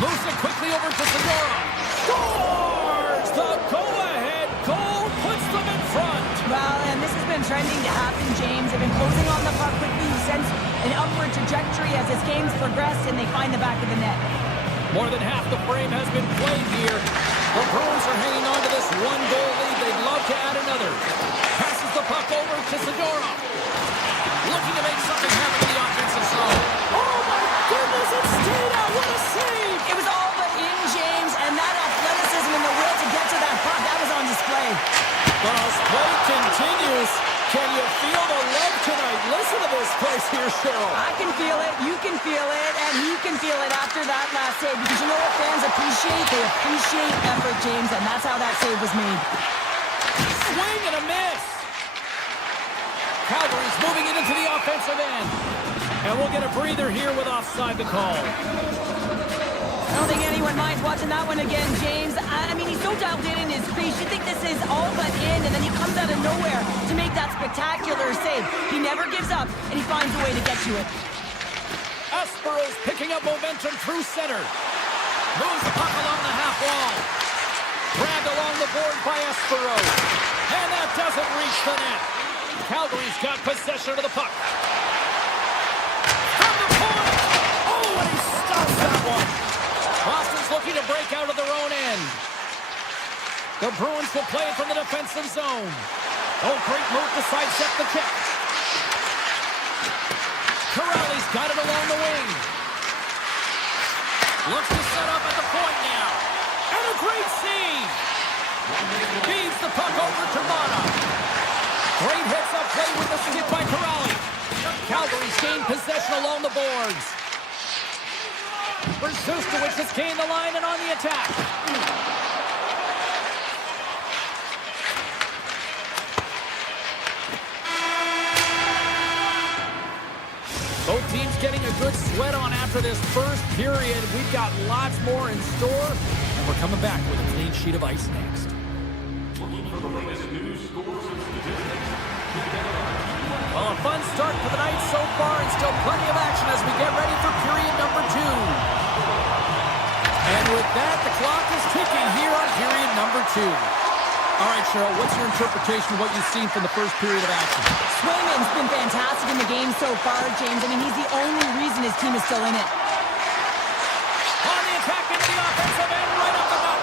Moves it quickly over to Subzero. Scores! The go-ahead goal puts them in front. Well, and this has been trending to happen, James. They've been closing on the puck quickly since an upward trajectory as this game's progressed, and they find the back of the net. More than half the frame has been played here. The Bruins are hanging on to this one-goal lead. They'd love to add another. Passes the puck over to Subzero. Looking to make something happen in the offensive zone. Oh, my goodness, it stayed out. What a save. It was all but in, James, and that athleticism and the will to get to that puck, that was on display. Well, as play continues, can you feel the love tonight? Listen to this place here, Cheryl. I can feel it, you can feel it, and he can feel it after that last save. Because you know what fans appreciate? They appreciate effort, James, and that's how that save was made. Swing and a miss. Calgary's moving it into the offensive end. And we'll get a breather here with offside the call. I don't think anyone minds watching that one again, James. I mean, he's so dialed in his face. You think this is all but in, and then he comes out of nowhere to make that spectacular save. He never gives up, and he finds a way to get to it. Espero's picking up momentum through center. Moves the puck along the half wall. Grabbed along the board by Espero. And that doesn't reach the net. Calgary's got possession of the puck. From the point! Oh, and he stopped break out of their own end. The Bruins will play it from the defensive zone. Oh, great move to sidestep the check. Corrali's got it along the wing. Looks to set up at the point now. And a great save. Feeds the puck over to Mata. Great heads-up play with the skip by Corrali. Calgary's gained possession along the boards. Brzustowicz has gained the line and on the attack. Both teams getting a good sweat on after this first period. We've got lots more in store, and we're coming back with a clean sheet of ice next. Well, a fun start for the night so far, and still plenty of action as we get ready for period number 2. And with that, the clock is ticking here on period number 2. All right, Cheryl, what's your interpretation of what you've seen from the first period of action? Swayman's been fantastic in the game so far, James. I mean, he's the only reason his team is still in it. On the attack into the offensive end, right up the gut.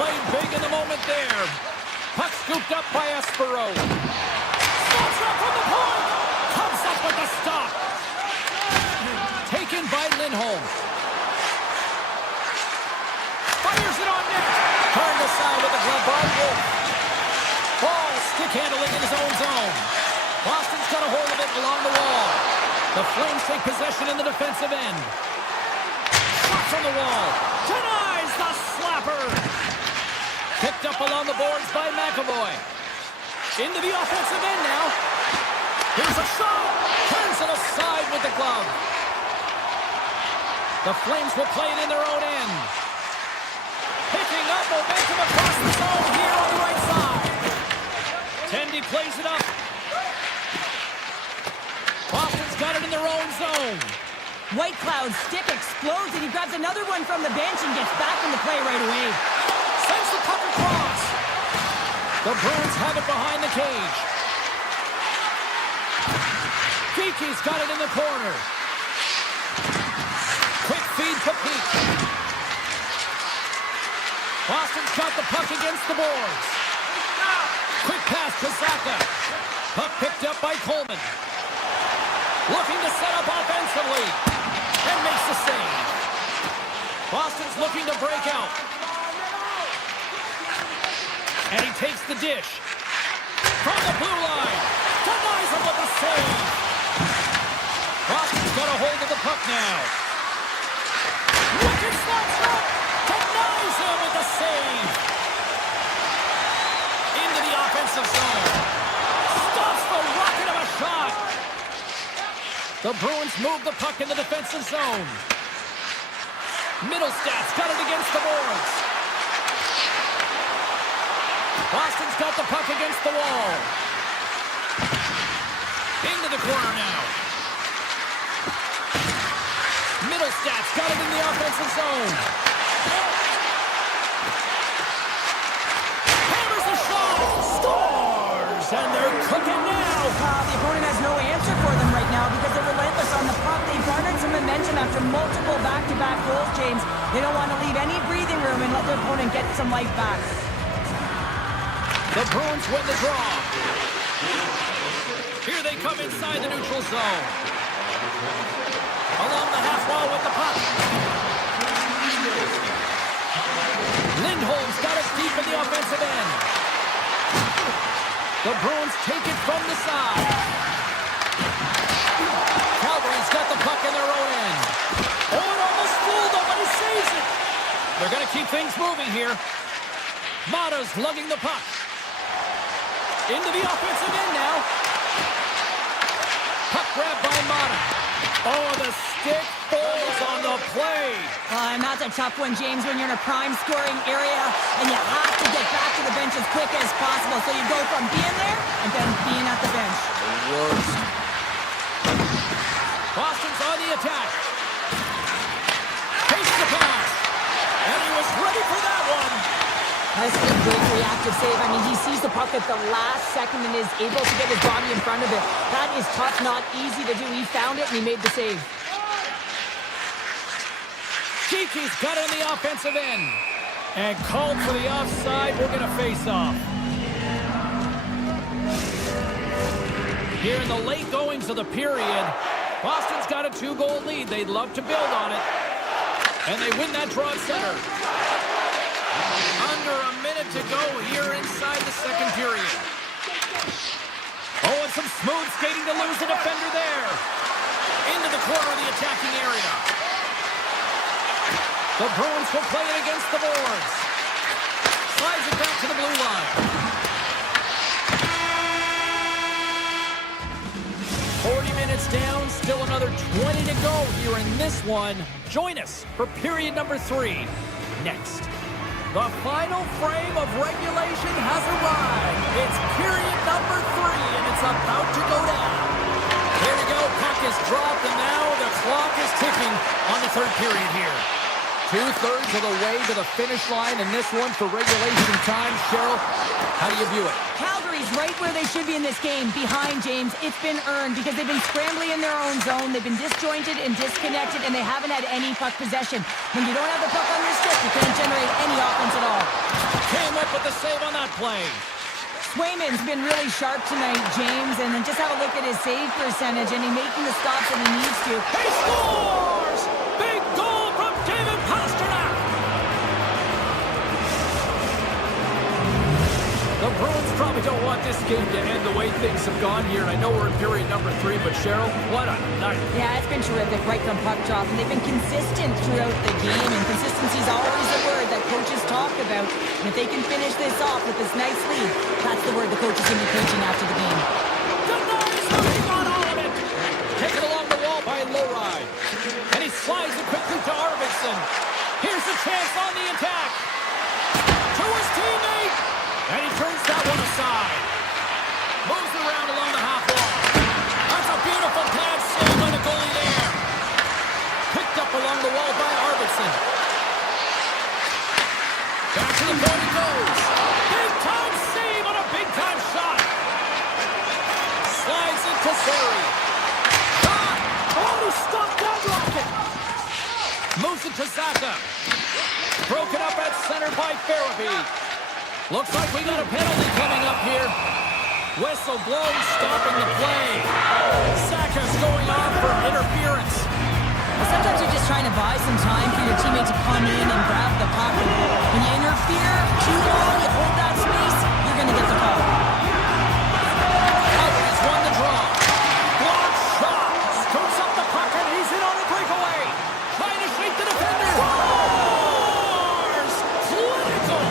Played big in the moment there. Puck scooped up by Espero. Stops up from the point. Comes up with the stop. Taken by Lindholm. Fires it on net. Turned aside with the glove by Wolf. Ball stick handling in his own zone. Boston's got a hold of it along the wall. The Flames take possession in the defensive end. Shot from the wall. Denies the slapper. Picked up along the boards by McAvoy. Into the offensive end now. Here's a shot. Turns it aside with the glove. The Flames will play it in their own end. Picking up momentum across the zone here on the right side. Tendy plays it up. Boston's got it in their own zone. White Cloud's stick explodes, and he grabs another one from the bench and gets back into play right away. Sends the puck across. The Bruins have it behind the cage. Geeky's got it in the corner. Quick feed to Peak. Boston's got the puck against the boards. Quick pass to Zaka. Puck picked up by Coleman. Looking to set up offensively. And makes the save. Boston's looking to break out. And he takes the dish. From the blue line. Denies him with a save. Boston's got a hold of the puck now. Wicked slap shot. Denies him with the save. Into the offensive zone. Stops the rocket of a shot. The Bruins move the puck in the defensive zone. Middlestats got it against the boards. Boston's got the puck against the wall. Into the corner now. Middlestats got it in the offensive zone. Hammers the shot. Scores! And they're cooking now. The opponent has no answer for them right now because they're relentless on the puck. They've garnered some momentum after multiple back-to-back goals, James. They don't want to leave any breathing room and let their opponent get some life back. The Bruins win the draw. Here they come inside the neutral zone. Along the half wall with the puck. Lindholm's got it deep in the offensive end. The Bruins take it from the side. Calgary's got the puck in their own end. Oh, it almost fooled him, but he saves it. They're going to keep things moving here. Mata's lugging the puck. Into the offensive end now. Puck grabbed by Mata. Oh, the stick falls on the play. And that's a tough one, James, when you're in a prime scoring area and you have to get back to the bench as quick as possible. So you go from being there and then being at the bench. The worst. Boston's on the attack. Takes the pass. And he was ready for that one. That's a great reactive save. I mean, he sees the puck at the last second and is able to get his body in front of it. That is tough, not easy to do. He found it and he made the save. Geeky's got it on the offensive end. And called for the offside. We're going to face off. Here in the late goings of the period, Boston's got a 2-goal lead. They'd love to build on it. And they win that draw at center. Under a minute to go here inside the second period. Oh, and some smooth skating to lose the defender there. Into the corner of the attacking area. The Bruins will play it against the boards. Slides it back to the blue line. 40 minutes down, still another 20 to go here in this one. Join us for period number 3 next. The final frame of regulation has arrived. It's period number 3, and it's about to go down. Here we go. Puck is dropped, and now the clock is ticking on the third period here. 2/3 of the way to the finish line in this one for regulation time. Cheryl, how do you view it? Calgary's right where they should be in this game, behind James. It's been earned because they've been scrambling in their own zone. They've been disjointed and disconnected, and they haven't had any puck possession. When you don't have the puck on your stick, you can't generate any offense at all. Came up with the save on that play. Swayman's been really sharp tonight, James, and then just have a look at his save percentage, and he's making the stops that he needs to. He scores! Big goal from David Pastrnak! The Bruins probably don't want this game to end the way things have gone here. And I know we're in period number 3, but Cheryl, what a night. Yeah, it's been terrific right from puck drop, and they've been consistent throughout the game, and consistency is always the word that coaches talk about. And if they can finish this off with this nice lead, that's the word the coach is going to be preaching after the game. Denies him, he got all of it. Taken along the wall by Lowry. And he slides it quickly to Arvidsson. Here's a chance on the attack. To his teammate. And he turns that one aside. Moves it around along the half wall. That's a beautiful pad save by the goalie there. Picked up along the wall by Arvidsson. Back to the point it goes. Big time save on a big time shot. Slides it to Sari. Shot. Oh, he stopped that rocket. Moves it to Zaka. Broken up at center by Farabee. Looks like we got a penalty coming up here. Whistle blown, stopping the play. Saka's going on for interference. Sometimes you're just trying to buy some time for your teammate to come in and grab the puck. When you interfere too long, you hold that space, you're going to get the call. Calgary's won the draw. Block shot. Scoots up the puck and he's in on a breakaway. Trying to shake the defender. Scores! Clinical!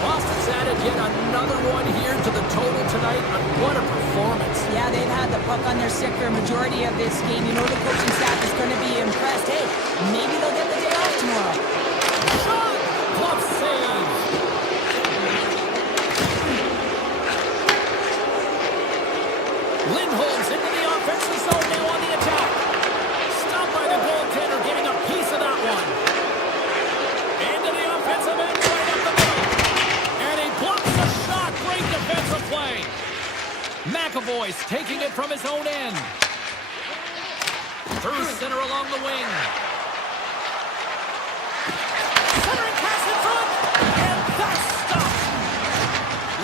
Boston's added yet another one here to the total tonight, and what a performance. Yeah, they've had the puck on their stick for a majority of this game. You know the coaching staff is going to be impressed. Hey, maybe they'll get the day off tomorrow. Shot! Glove save! Lindholm's into the offensive zone now on the attack. Stopped by the goaltender, getting a piece of that one. Into the offensive end, right up the middle. And he blocks the shot. Great defensive play. McAvoy's taking it from his own end. Through center along the wing. Centering pass in front. And that's stopped.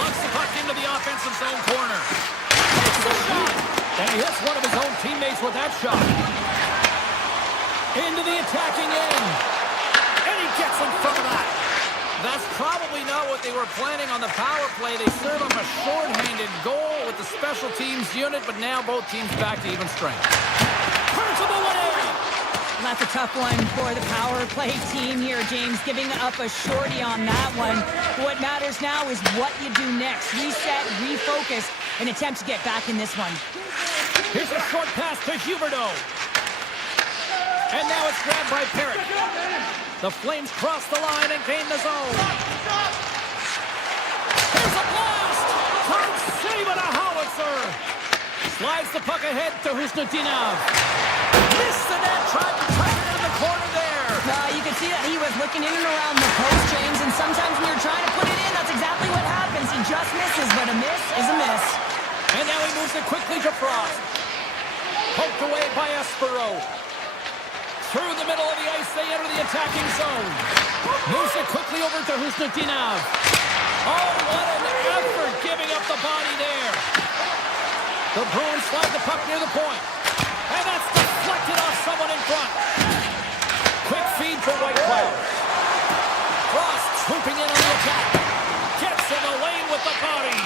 Looks the puck into the offensive zone corner. Takes the shot. And he hits one of his own teammates with that shot. Into the attacking end. And he gets in front of that. That's probably not what they were planning on the power play. They serve him a shorthanded goal with the special teams unit, but now both teams back to even strength. Turns him away! That's a tough one for the power play team here, James, giving up a shorty on that one. What matters now is what you do next. Reset, refocus, and attempt to get back in this one. Here's a short pass to Huberdeau. And now it's grabbed by Parrott. The Flames cross the line and gain the zone. Here's a blast! Tight save and a howitzer! Slides the puck ahead to Husnutinov. Missed the net, tried to tuck it in the corner there. You can see that he was looking in and around the post, James, and sometimes when you're trying to put it in, that's exactly what happens. He just misses, but a miss is a miss. And now he moves it quickly to Frost. Poked away by Espero. Through the middle of the ice, they enter the attacking zone. Moves it quickly over to Husnutinov. Oh, what an effort giving up the body there. The Bruins slide the puck near the point. And that's deflected off someone in front. Quick feed for White Cloud. Frost swooping in on the attack. Gets in the lane with the body.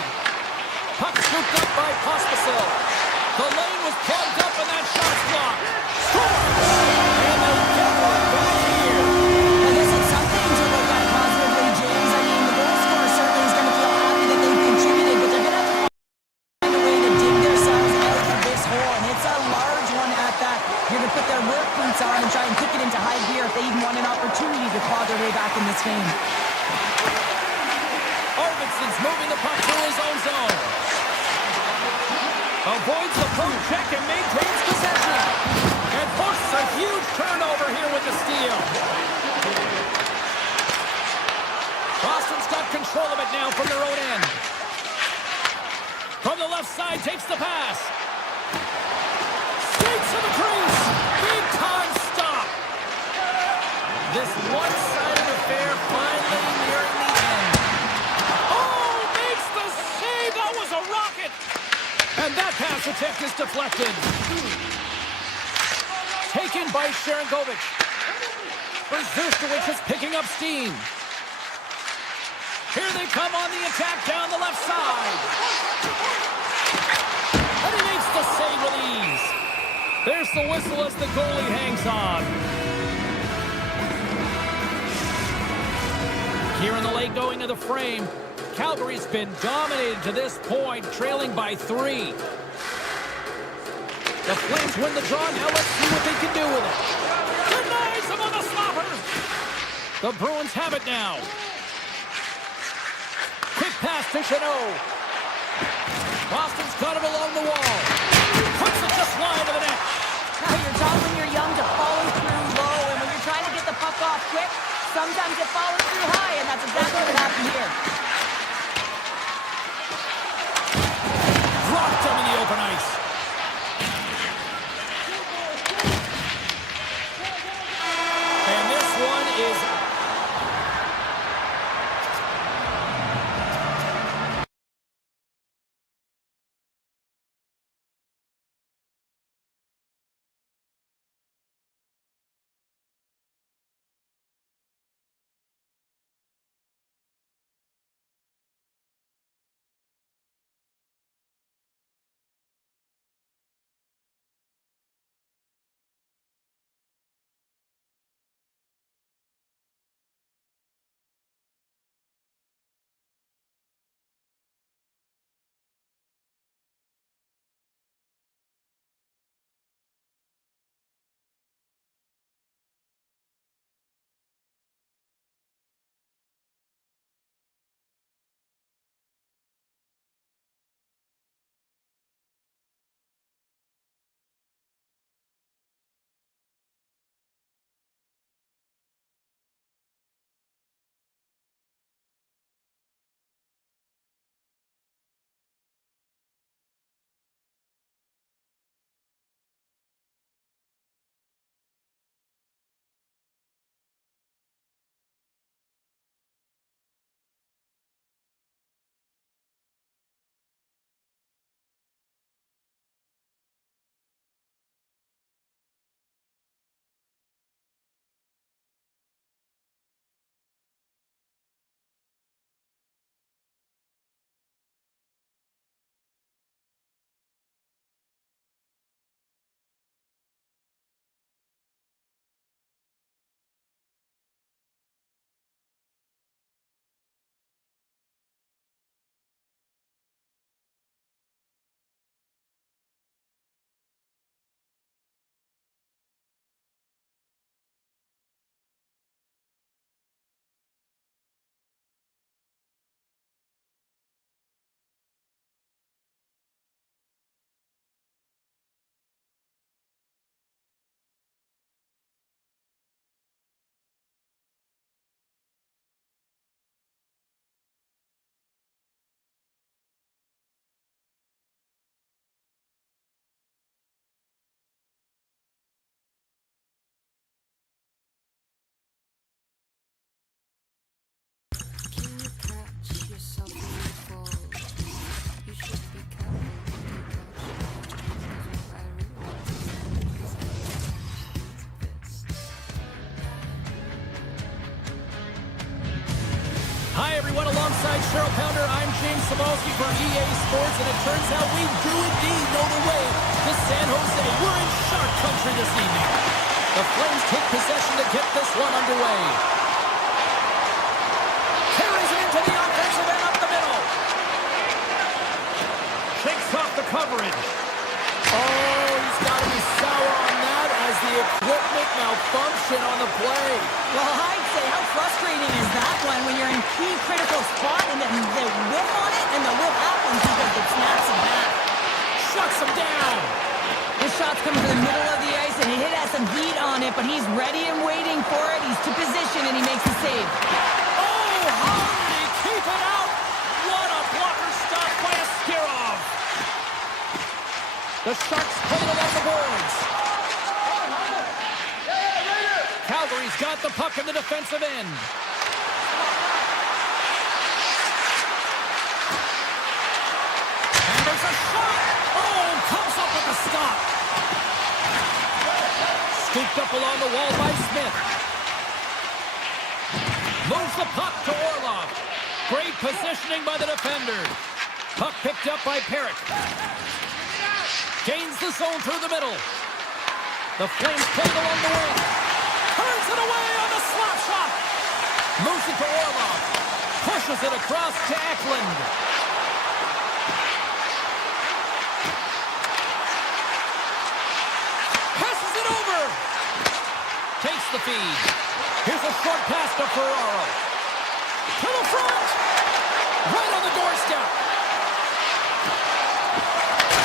Puck scooped up by Pospisil. The lane was plugged up and that shot's blocked. Score! And they get one back here. I guess it's something to look at positively, James. I mean, the goal scorer certainly is going to feel happy that they've contributed, but they're going to have to find a way to dig themselves out of this hole, and it's a large one at that. You're going to put their work boots on and try and kick it into high gear if they even want an opportunity to claw their way back in this game. Arvidsson's moving the puck through his own zone. Avoids the poke check and maintains possession. And forces a huge turnover here with the steal. Boston's got control of it now from their own end. From the left side, takes the pass. Straight to the crease. Big time stop. This one-sided affair finally nearing the end. Oh, makes the save. That was a rocket. And that pass attempt is deflected. Taken by Sharangovich. Brzezinski is picking up steam. Here they come on the attack down the left side. And he makes the save with ease. There's the whistle as the goalie hangs on. Here in the late going of the frame, Calgary's been dominated to this point, trailing by 3. The Flames win the draw. Now let's see what they can do with it. Denies him on the slapper. The Bruins have it now. Quick pass to Chanot. Boston's got it along the wall. Puts it just wide of the net. Now, you're taught when you're young to follow through low, and when you're trying to get the puck off quick, sometimes it follows through high, and that's exactly what happened here. Dropped him in the open ice. And this one is everyone. Alongside Cheryl Pounder, I'm James Cebulski from EA Sports, and it turns out we do indeed know the way to San Jose. We're in Shark Country this evening. The Flames take possession to get this one underway. Carries it into the offensive end up the middle. Shakes off the coverage. Oh, he's got to be sour on that as the equipment malfunction on the play. Well, I'd say, how frustrating is that one when you're in key critical spot and then the whip on it and the whip happens because it snaps him back. Shuts him down. His shot's coming to the middle of the ice and he has some heat on it, but he's ready and waiting for it. He's to position and he makes the save. Oh, how did he keep it out? What a blocker stop by Askarov. The Sharks play it along the boards. Calgary's got the puck in the defensive end. And there's a shot. Oh, comes up with the stop. Scooped up along the wall by Smith. Moves the puck to Orlov. Great positioning by the defender. Puck picked up by Perrick. Gains the zone through the middle. The Flames play it along the wing. Turns it away on the slap shot. Moves it to Orlov. Pushes it across to Eklund. Passes it over. Takes the feed. Here's a short pass to Ferraro. To the front. Right on the doorstep.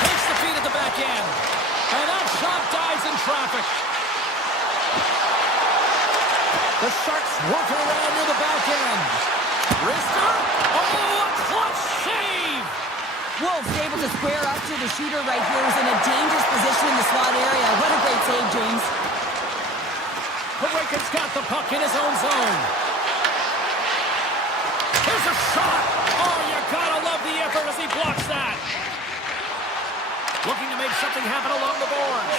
Takes the feed at the back end. And that shot dies in traffic. The Sharks working around near the back end. Wrister. Oh, a clutch save. Wolves able to square up to the shooter right here, who's in a dangerous position in the slot area. What a great save, James. Kawaikan's got the puck in his own zone. Here's a shot. Oh, you gotta love the effort as he blocks that. Looking to make something happen along the boards.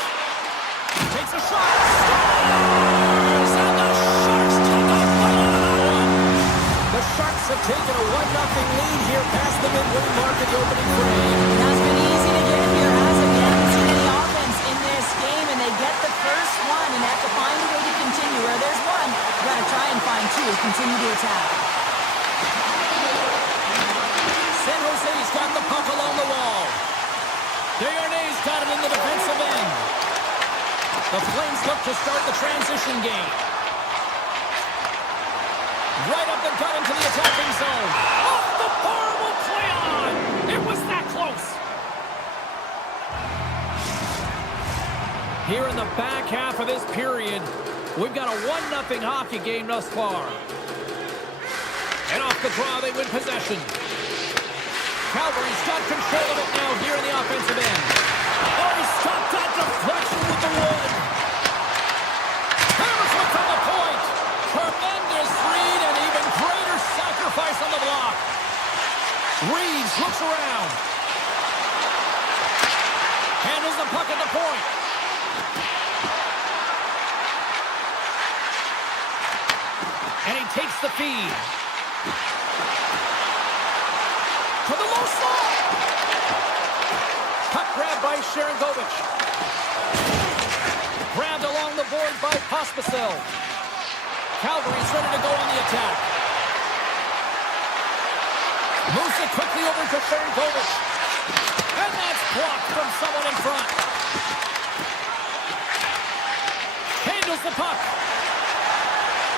Takes a shot. Scores! And the Sharks take a bite out of that one. The Sharks have taken a 1-0 lead here past the midway mark of the opening frame. It has been easy to get here, hasn't it? Haven't seen any offense in this game, and they get the first one and have to find a way to continue. Where there's one, you got to try and find two. Continue to attack. San Jose's got the puck along the wall. Desharnais got it in the defensive end. The Flames look to start the transition game. Right up the gut into the attacking zone. Off the bar will play on. It was that close. Here in the back half of this period, we've got a 1-0 hockey game thus far. And off the draw, they win possession. Calgary's got control of it now here in the offensive end. Oh, he stopped that deflection with the wood. Hammers one from the point. Tremendous read and even greater sacrifice on the block. Reeves looks around. Handles the puck at the point. And he takes the feed. To the low slot. Puck grabbed by Sharangovich. Grabbed along the board by Pospisil. Calgary's ready to go on the attack. Moves it quickly over to Sharangovich. And that's blocked from someone in front. Handles the puck.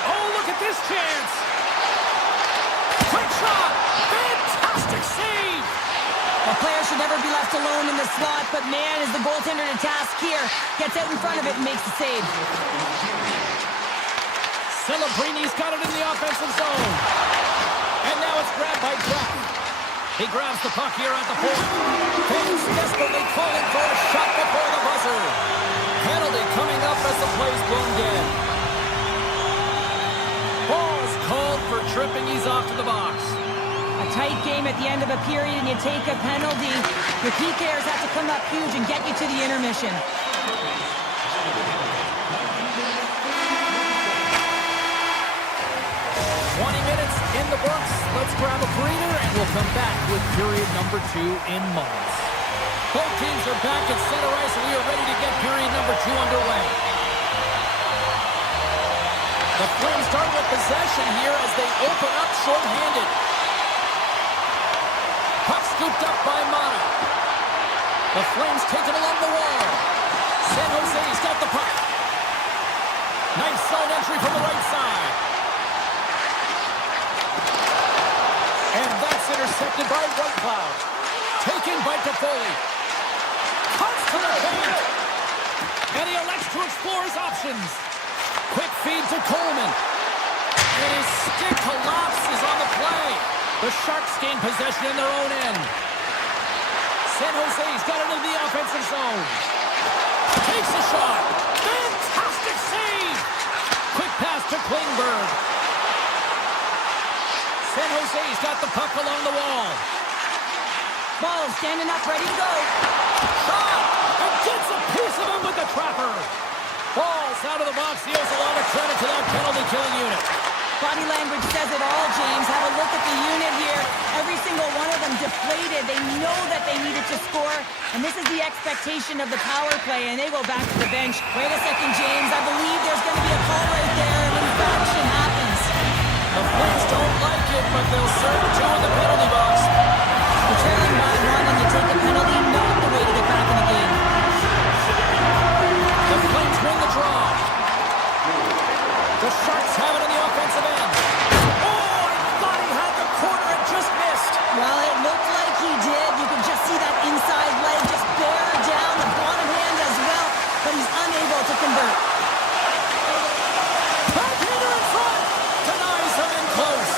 Oh, look at this chance. Quick shot. Fantastic save. A player should never be left alone in the slot, but man, is the goaltender to task here. Gets out in front of it and makes the save. Celebrini's got it in the offensive zone. And now it's grabbed by Jack. He grabs the puck here at the point. Fans desperately calling for a shot before the buzzer. Penalty coming up as the play's blown dead. Ball is called for tripping. He's off to the box. A tight game at the end of a period and you take a penalty. Your PKers have to come up huge and get you to the intermission. 20 minutes in in the books. Let's grab a breather, and we'll come back with period number 2 in moments. Both teams are back at center ice, and we are ready to get period number 2 underway. The Flames start with possession here as they open up short-handed. Puck scooped up by Mata. The Flames take it along the wall. San Jose's got the puck. Nice zone entry from the right side. And that's intercepted by Whitecloud. Taken by Toffoli. Cuts to the paint. And he elects to explore his options. Quick feed to Coleman. And his stick collapses on the play. The Sharks gain possession in their own end. San Jose's got it into the offensive zone. Takes a shot. Fantastic save. Quick pass to Klingberg. San Jose's got the puck along the wall. Ball standing up, ready to go. Shot! And gets a piece of him with the trapper. Balls out of the box. He owes a lot of credit to that penalty-killing unit. Body language says it all, James. Have a look at the unit here. Every single one of them deflated. They know that they needed to score, and this is the expectation of the power play, and they go back to the bench. Wait a second, James. I believe there's going to be a call right there, and infraction happens. The Flames don't like it, but they'll serve 2 in the penalty box. You're trailing by 1 when you take a penalty, not the way to get back in the game. The Flames win the draw. The Sharks have it on the offensive end. Oh, I thought he had the corner and just missed. Well, it looked like he did. You could just see that inside leg just bear down the bottom hand as well, but he's unable to convert. Backhander in front. Denies him in close.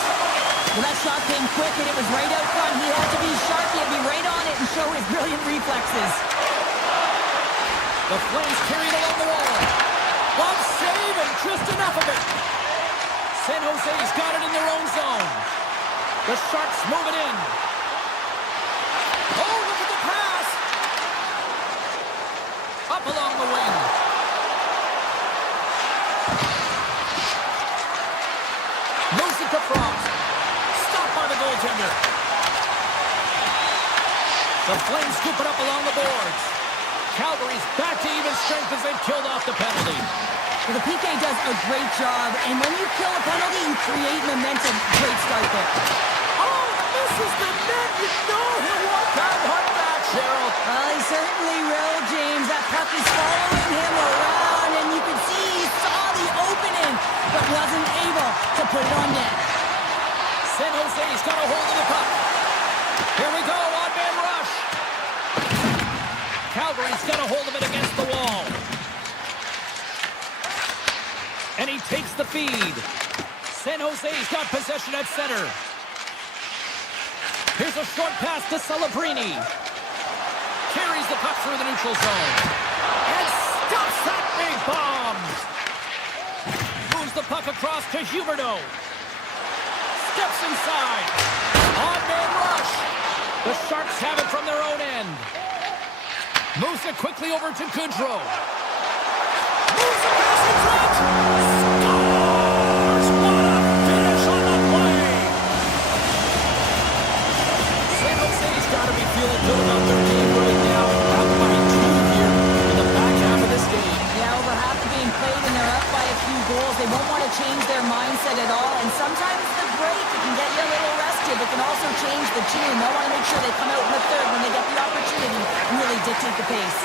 Well, that shot came quick, and it was right out front. He had to be sharp. He had to be right on it and show his brilliant reflexes. The Flames carry it along the wall. One save and just enough of it. San Jose's got it in their own zone. The Sharks move it in. Oh, look at the pass. Up along the wing. Moves it to Frost. Stopped by the goaltender. The Flames scoop it up along the boards. Calgary's back to even strength as they've killed off the penalty. Well, the PK does a great job, and when you kill a penalty, you create momentum. Great start there. Oh, misses the net. You know he'll want that one back, Cheryl. Well, he certainly will, James. That puck is following him around, and you can see he saw the opening, but wasn't able to put it on net. San Jose's got a hold of the puck. Here we go, odd-man rush. Calgary's got a hold of it against the wall. And he takes the feed. San Jose's got possession at center. Here's a short pass to Celebrini. Carries the puck through the neutral zone. And stops that big bomb. Moves the puck across to Huberdeau. Steps inside. Odd-man rush. The Sharks have it from their own end. Moves it quickly over to Goudreau. Moves the pass in front. Scores! What a finish on the play! San Jose's got to be feeling good about their game right now. Up by 2 here in the back half of this game. Yeah, over half the game played, and they're up by a few goals. They won't want to change their mindset at all, and sometimes the break, it can get you a little rested. It can also change the tune. They'll want to make sure they come out in the third when they get the opportunity and really dictate the pace.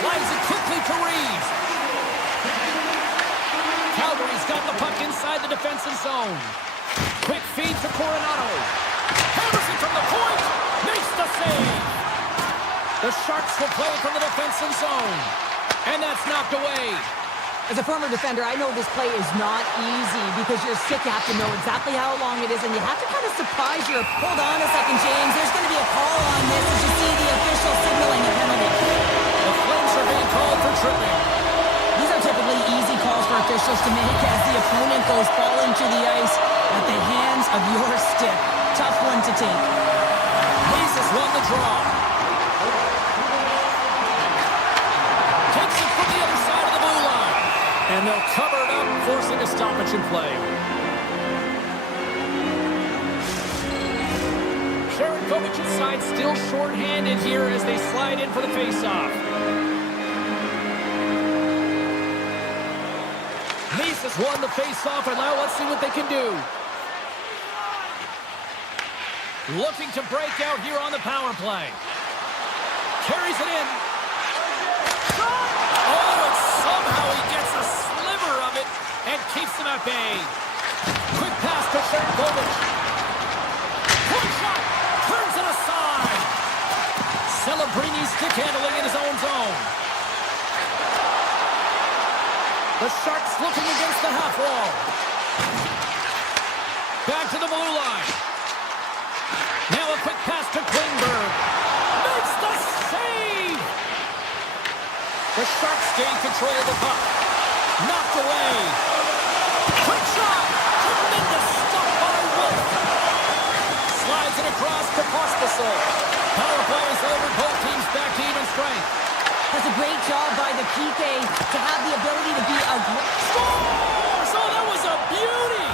Slides it quickly to Reeves. Calgary's got the puck inside the defensive zone. Quick feed to Coronado. Hammers it from the point. Makes the save. The Sharks will play from the defensive zone. And that's knocked away. As a former defender, I know this play is not easy because you're sick. You have to know exactly how long it is, and you have to kind of surprise your... Hold on a second, James. There's going to be a call on this as you see the official signaling a penalty. The Flames are being called for tripping. These are typically easy calls for officials to make as the opponent goes falling to the ice at the hands of your stick. Tough one to take. Hayes has won the draw. Takes it from the other side of the blue line. And they'll cover it up, forcing a stoppage in play. side still shorthanded here as they slide in for the faceoff. Nice has won the faceoff, and now let's see what they can do. Looking to break out here on the power play. Carries it in. Oh, and somehow he gets a sliver of it and keeps them at bay. Quick pass to Sherkovich. Point shot. Turns it aside. Celebrini stick handling in his own zone. The Sharks looking against the half wall. Back to the blue line. Now a quick pass to Klingberg. Makes the save! The Sharks gain control of the puck. Knocked away. Quick shot! Tremendous stop by Wolf. Slides it across to Pospisil. Power play is over. Both teams back to even strength. That's a great job by the PK to have the ability to be a... Scores! Oh, that was a beauty!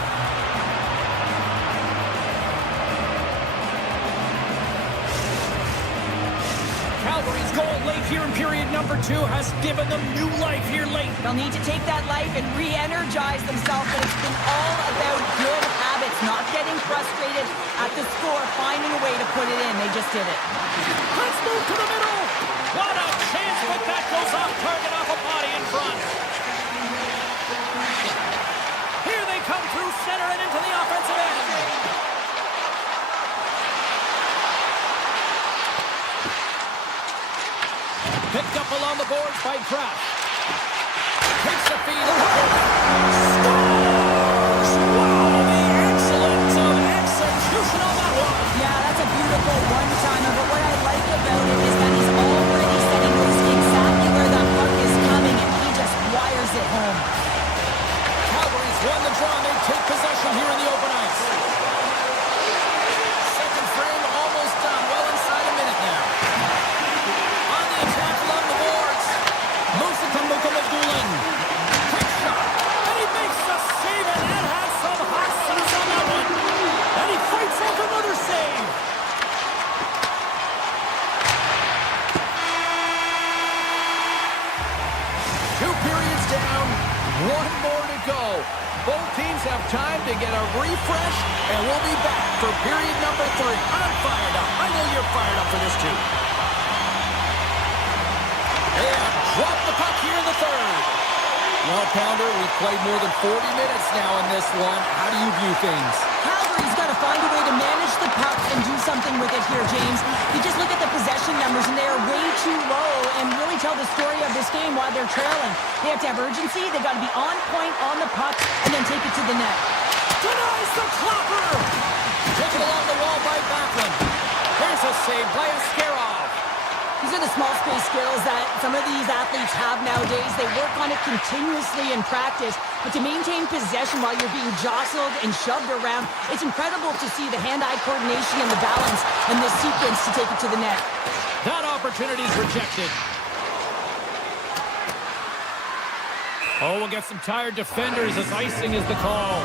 Calgary's goal late here in period number 2 has given them new life here late. They'll need to take that life and re-energize themselves, but it's been all about good habits, not getting frustrated at the score, finding a way to put it in. They just did it. Let's move to the middle. What a chance, but that goes off target off a body in front. Here they come through center and into the offensive end. Picked up along the boards by Kraft. Takes the feed. Scores! Wow, the excellence of execution on that one. Yeah, that's a beautiful one-timer, but what I like about it is that he's already setting those exactly where that puck is coming, and he just wires it home. Calgary's won the draw, and they take possession here in the open ice. Second frame almost done, well inside a minute now. On the attack along the boards. Moves it to Luka Magulin. Quick shot, and he makes the save, and that has some hot sauce on that one. And he fights off another save. Two periods down, one more to go. Both teams have time to get a refresh, and we'll be back for period number 3. I'm fired up. I know you're fired up for this too. They have dropped the puck here in the third. Well, Pounder, we've played more than 40 minutes now in this one. How do you view things? Calgary's got to find a way to manage the puck and do something with it here, James. You just look at the possession numbers, and they are way too low, and really tell the story of this game while they're trailing. They have to have urgency. They've got to be on point on the puck and then take it to the net. Denies the Klopper! Taken along the wall by Backlund. Here's a save by Askarov. These are the small space skills that some of these athletes have nowadays. They work on it continuously in practice, but to maintain possession while you're being jostled and shoved around, it's incredible to see the hand-eye coordination and the balance in this sequence to take it to the net. That opportunity is rejected. Oh, we'll get some tired defenders as icing is the call.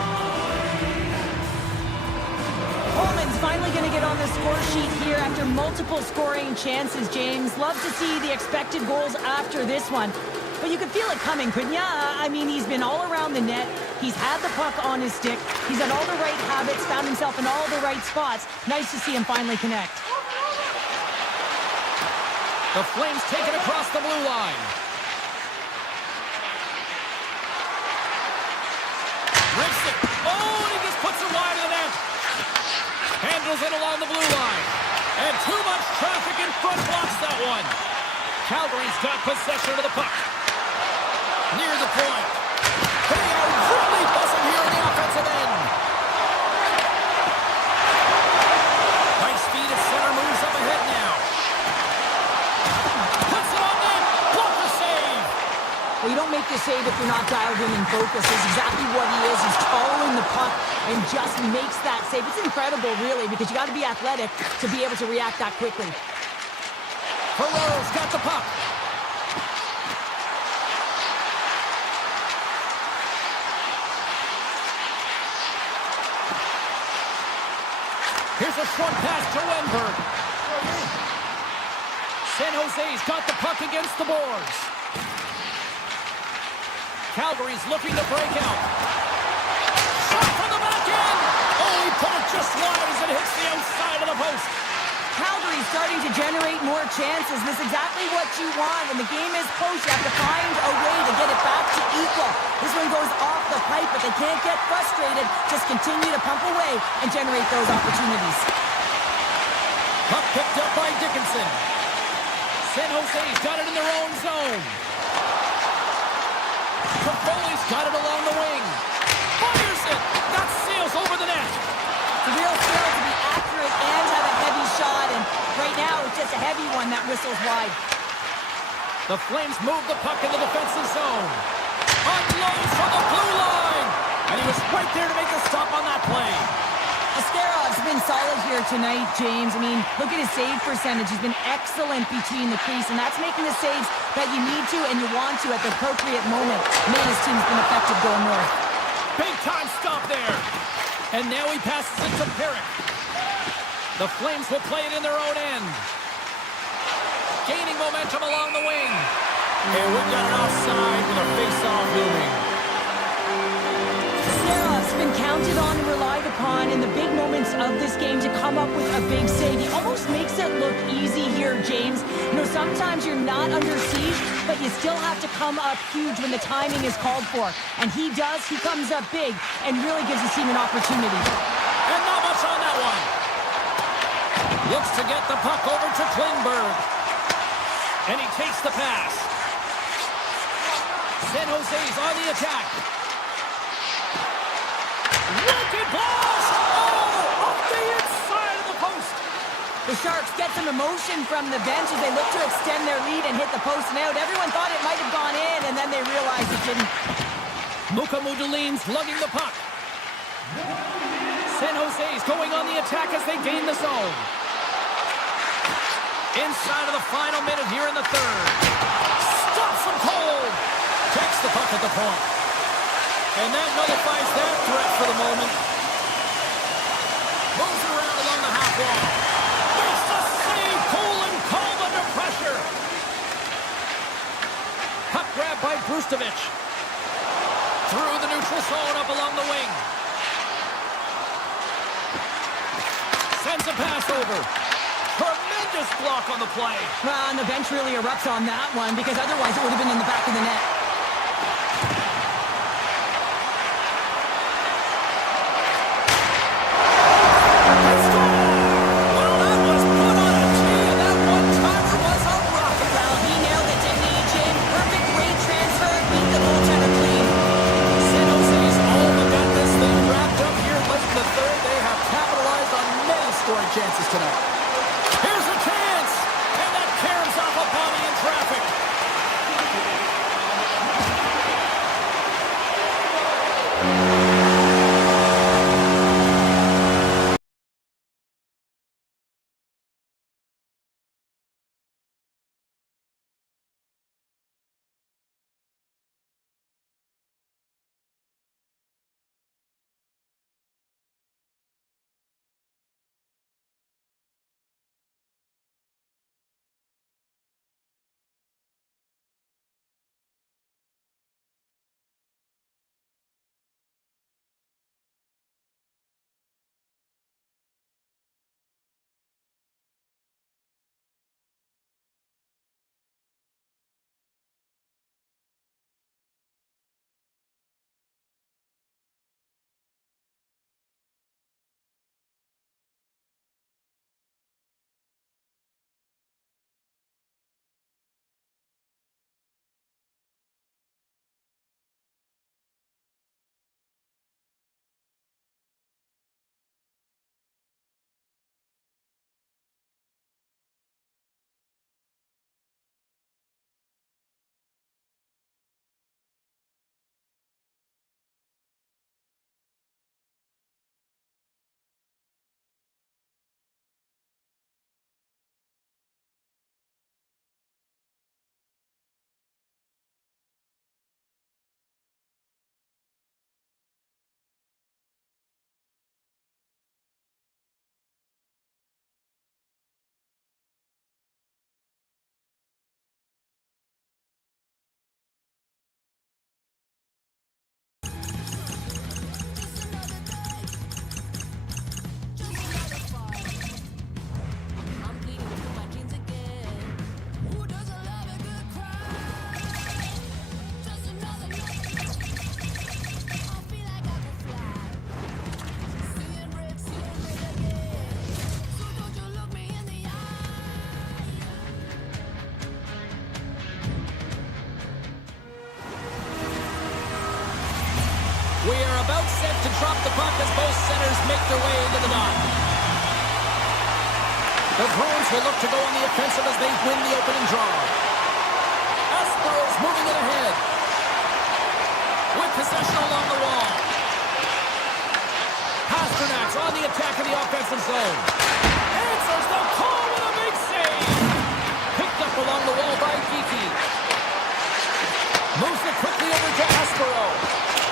Coleman's finally going to get on the score sheet here after multiple scoring chances, James. Love to see the expected goals after this one. But you could feel it coming, couldn't ya? I mean, he's been all around the net. He's had the puck on his stick. He's had all the right habits, found himself in all the right spots. Nice to see him finally connect. The Flames take it across the blue line. Rips it. Oh, and he just puts it wide of the net. Handles it along the blue line. And too much traffic in front blocks that one. Calgary's got possession of the puck. Near the point. They are really buzzing here in the offensive end. Nice feed at center, moves up ahead now. Puts it on net. Blocker save. Well, you don't make the save if you're not dialed in and focused. It's exactly what he is. He's following the puck and just makes that save. It's incredible, really, because you got to be athletic to be able to react that quickly. Ferrero's got the puck. Here's a short pass to Wenberg. San Jose's got the puck against the boards. Calgary's looking to break out. Shot from the back end. Oh, he put it just wide as it hits the outside of the post. Calgary's starting to generate more chances. This is exactly what you want. When the game is close, you have to find a way to get it back to equal. This one goes off the pipe, but they can't get frustrated. Just continue to pump away and generate those opportunities. Puck picked up by Dickinson. San Jose's got it in their own zone. Tripoli's got it along the wing. Fires it. That sails over the net. It's a real skill to be accurate and have a heavy shot, and right now it's just a heavy one that whistles wide. The Flames move the puck in the defensive zone. Unloads from the blue line. And he was right there to make the stop on that play. Asterov's been solid here tonight, James. I mean, look at his save percentage. He's been excellent between the crease, and that's making the saves that you need to and you want to at the appropriate moment. Man, his team's been effective going north. Big time stop there. And now he passes it to Perrick. The Flames will play it in their own end. Gaining momentum along the wing. And we've got an offside with a face-off looming. Asterov's been counted on and relied upon in the big moments of this game to come up with a big save. He almost makes it look easy here, James. You know, sometimes you're not under siege, but you still have to come up huge when the timing is called for. And he does. He comes up big and really gives his team an opportunity. And not much on that one. Looks to get the puck over to Klingberg. And he takes the pass. San Jose's on the attack. Wicked blast! Oh, off the inside of the post. The Sharks get some emotion from the bench as they look to extend their lead and hit the post and out. Everyone thought it might have gone in, and then they realized it didn't. Mukamudulin's lugging the puck. San Jose's going on the attack as they gain the zone. Inside of the final minute here in the third. Stops him cold. Takes the puck at the point. And that nullifies that threat for the moment. Moves it around along the half wall. Makes the save, cool and calm under pressure. Puck grab by Brustovich. Through the neutral zone up along the wing. Sends a pass over. Tremendous block on the play. Well, and the bench really erupts on that one because otherwise it would have been in the back of the net. Chances tonight. Here's a chance! And that caroms off a body in traffic. about set to drop the puck as both centers make their way into the dot. The Bruins will look to go on the offensive as they win the opening draw. Aspero's moving it ahead. With possession along the wall. Pasternak's on the attack in the offensive zone. Answers the call with a big save. Picked up along the wall by Geeky. Moves it quickly over to Aspero.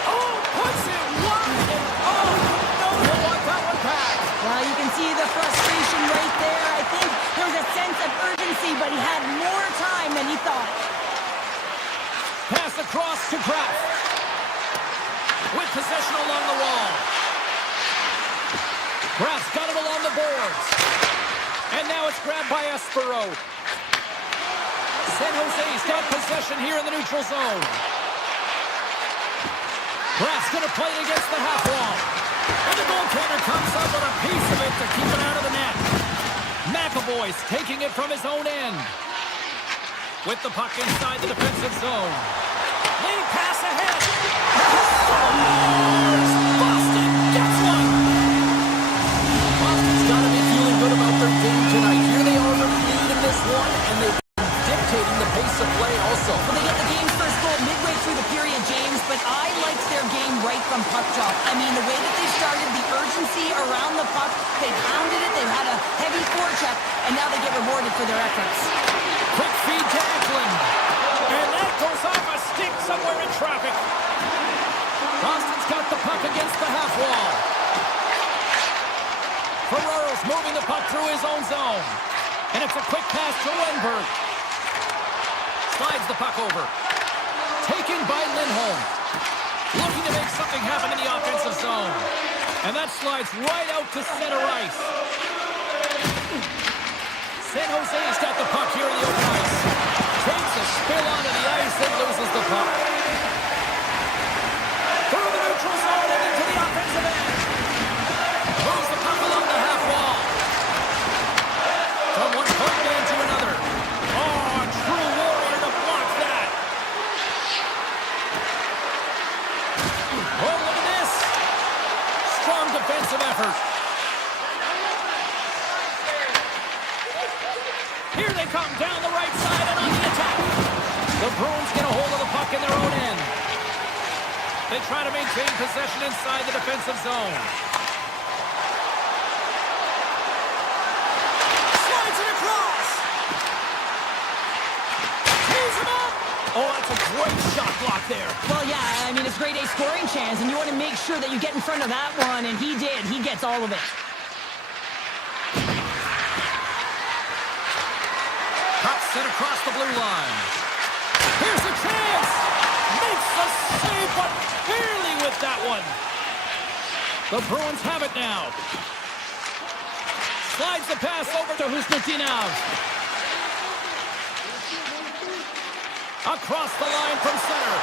Oh, puts it wide. And oh, no, he'll want that one back. Well, you can see the frustration right there. I think there was a sense of urgency, but he had more time than he thought. Pass across to Kraft. With possession along the wall. Kraft's got it along the boards. And now it's grabbed by Aspero. San Jose's got possession here in the neutral zone. Kraft's going to play it against the half wall. And the goaltender comes up with a piece of it to keep it out of the net. McAvoy's taking it from his own end. With the puck inside the defensive zone. Lead pass ahead. Boston gets one. Boston's got to be feeling good about their game tonight. Here they are leading this one, and they've been dictating the pace of play also. Well, they get the game's first goal midway through the period, James, but I liked their game right from puck drop. I mean, the way that they started, the urgency around the puck, they pounded it, they had a heavy forecheck, and now they get rewarded for their efforts. Quick feed to Eklund. And that goes off a stick somewhere in traffic. Boston's got the puck against the half wall. Ferrero's moving the puck through his own zone. And it's a quick pass to Wenberg. Slides the puck over. Taken by Lindholm. Looking to make something happen in the offensive zone. And that slides right out to center ice. San Jose's got the puck here in the open ice. Takes a spill onto the ice and loses the puck. Through the neutral zone and into the offensive end. Moves the puck along the half wall. From one point man to another. Oh, a true warrior to block that. Oh, look at this. Strong defensive effort. Here they come down the right side and on the attack. The Bruins get a hold of the puck in their own end. They try to maintain possession inside the defensive zone. Slides it across. Tees him up. Oh, that's a great shot block there. Well, yeah, I mean, it's grade A scoring chance, and you want to make sure that you get in front of that one, and he did. He gets all of it. Sent across the blue line. Here's a chance. Makes the save, but barely with that one. The Bruins have it now. Slides the pass over to Husnutinov. Across the line from center.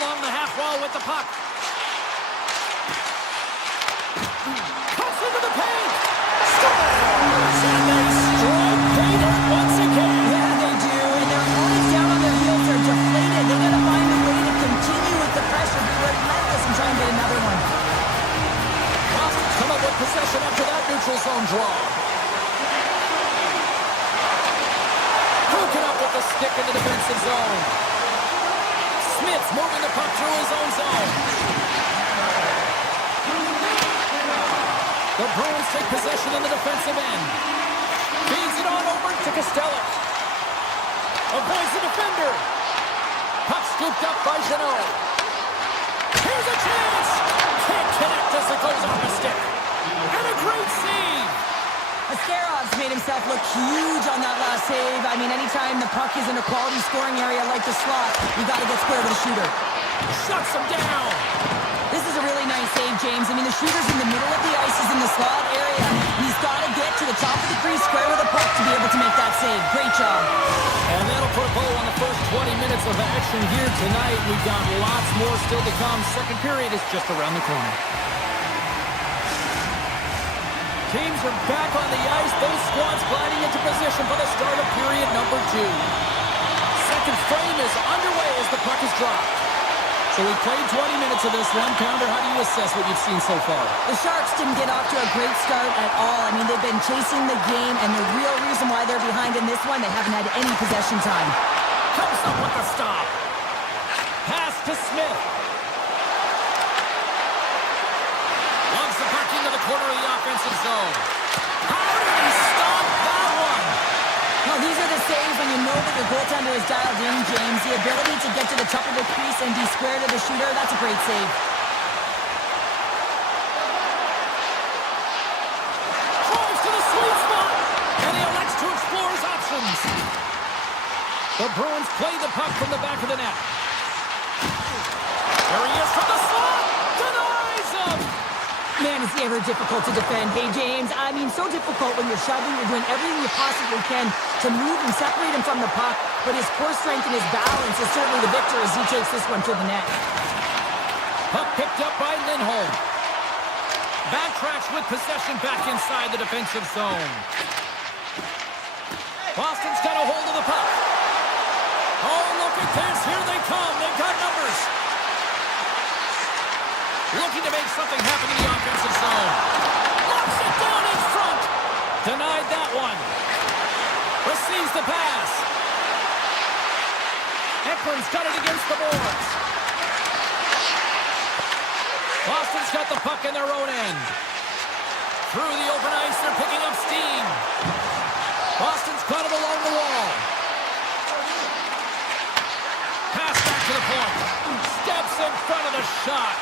Along the half wall with the puck. Cuts into the paint. Scores! And they strike pay dirt once again. Yeah, they do. And their opponents down on their heels are deflated. They got to find a way to continue with the pressure, be relentless, and try and get another one. Boston's come up with possession after that neutral zone draw. Broken up with the stick in the defensive zone. Smith's moving the puck through his own zone. The Bruins take possession in the defensive end. Feeds it on over to Costello. Avoids the defender. Puck scooped up by Jeannot. Here's a chance. Can't connect as it goes off the stick. And a great save. Askerov's made himself look huge on that last save. I mean, anytime the puck is in a quality scoring area like the slot, you got to get square with the shooter. Shuts him down. This is a really nice save, James. I mean, the shooter's in the middle of the ice, is in the slot area. He's got to get to the top of the crease, square with the puck to be able to make that save. Great job. And that'll put a bow on the first 20 minutes of action here tonight. We've got lots more still to come. Second period is just around the corner. Teams are back on the ice. Both squads gliding into position for the start of period number 2. Second frame is underway as the puck is dropped. So we played 20 minutes of this one. Pounder, how do you assess what you've seen so far? The Sharks didn't get off to a great start at all. I mean, they've been chasing the game, and the real reason why they're behind in this one, they haven't had any possession time. Comes up with the stop. Pass to Smith. Loves the puck into the corner of the offensive zone. How did he stop that one? Well, these are the saves when you know that your goaltender is dialed in, James. The ability to get to the top of the crease and be square to the shooter, that's a great save. Drives to the sweet spot, and he elects to explore his options. The Bruins play the puck from the back of the net. There he is from the slot. Denies him. Man, is he ever difficult to defend. Hey, James, I mean, so difficult when you're shoving. You're doing everything you possibly can to move and separate him from the puck, but his core strength and his balance is certainly the victor as he takes this one to the net. Puck picked up by Lindholm. Backtracks with possession back inside the defensive zone. Boston's got a hold of the puck. Oh, look at this. Here they come. They've got numbers. Looking to make something happen in the offensive zone. Locks it down in front. Denied that one. Receives the pass. Ekman's got it against the boards. Boston's got the puck in their own end. Through the open ice, they're picking up steam. Boston's got it along the wall. Pass back to the point. Steps in front of the shot.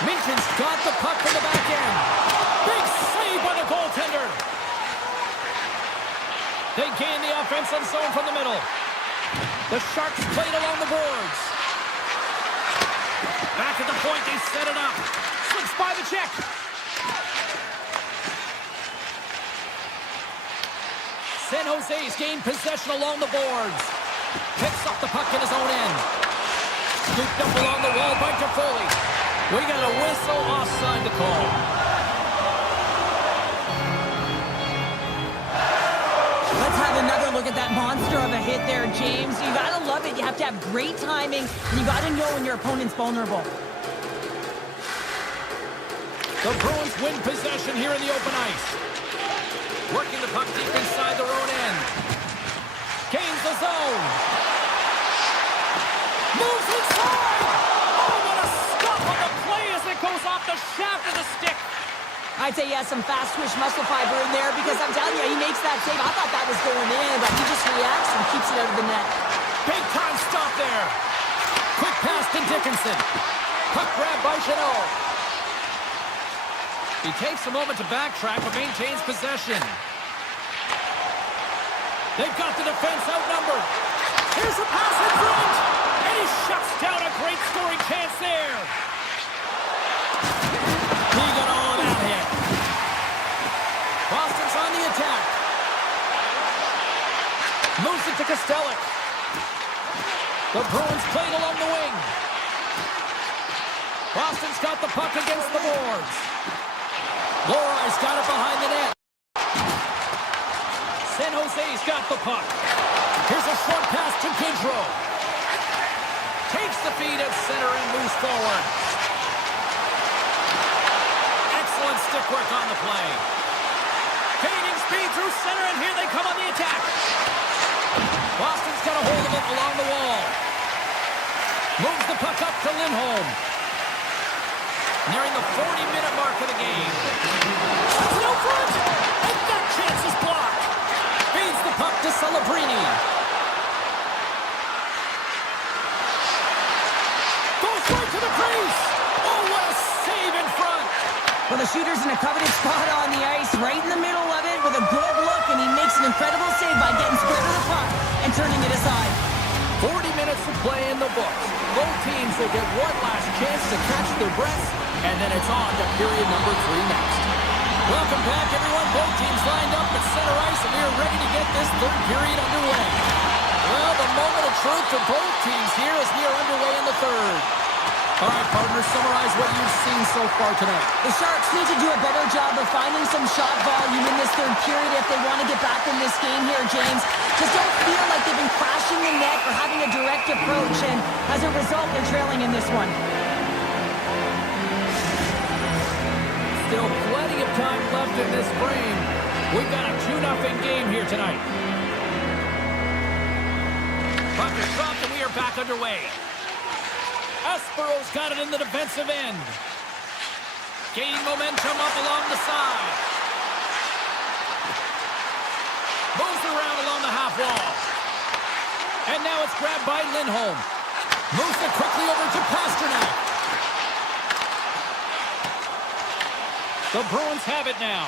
Minkin's got the puck from the back end. Big save by the goaltender. They gain the offensive zone from the middle. The Sharks played along the boards. Back at the point, they set it up. Slips by the check. San Jose's gained possession along the boards. Picks up the puck in his own end. Scooped up along the wall by Toffoli. We got a whistle offside to call. Let's have another look at that monster of a hit there, James. You gotta love it. You have to have great timing, and you gotta know when your opponent's vulnerable. The Bruins win possession here in the open ice. Working the puck deep inside their own end. Gains the zone. Moves inside. Oh, what a stop on the play as it goes off the shaft of the stick. I'd say he has some fast twitch muscle fiber in there because I'm telling you, he makes that save. I thought that was going in, but he just reacts and keeps it out of the net. Big time stop there. Quick pass to Dickinson. Puck grab by Chanel. He takes a moment to backtrack but maintains possession. They've got the defense outnumbered. Here's a pass in front. And he shuts down a great scoring chance there. He got all of that hit. Boston's on the attack. Moves it to Kostelic. The Bruins played along the wing. Boston's got the puck against the boards. Lorai's got it behind the net. San Jose's got the puck. Here's a short pass to Goodrow. Takes the feed at center and moves forward. Excellent stick work on the play. Gaining speed through center, and here they come on the attack. Boston's got a hold of it along the wall. Moves the puck up to Lindholm. Nearing the 40-minute mark of the game. Puts it out front, and that chance is blocked. Feeds the puck to Celebrini. Goes right to the crease. Oh, what a save in front. Well, the shooter's in a coveted spot on the ice, right in the middle of it with a good look, and he makes an incredible save by getting square to the puck and turning it aside. 40 minutes to play in the books. Both teams will get one last chance to catch their breaths, and then it's on to period number 3 next. Welcome back, everyone. Both teams lined up at center ice, and we are ready to get this third period underway. Well, the moment of truth for both teams here as we are underway in the third. All right, partner, summarize what you've seen so far tonight. The Sharks need to do a better job of finding some shot volume in this third period if they want to get back in this game here, James. Just don't feel like they've been crashing the net or having a direct approach, and as a result, they're trailing in this one. Still plenty of time left in this frame. We've got a 2-0 game here tonight. Puck is dropped and we are back underway. Espero's got it in the defensive end. Gaining momentum up along the side. Moves around along the half wall. And now it's grabbed by Lindholm. Moves it quickly over to Pasternak. The Bruins have it now.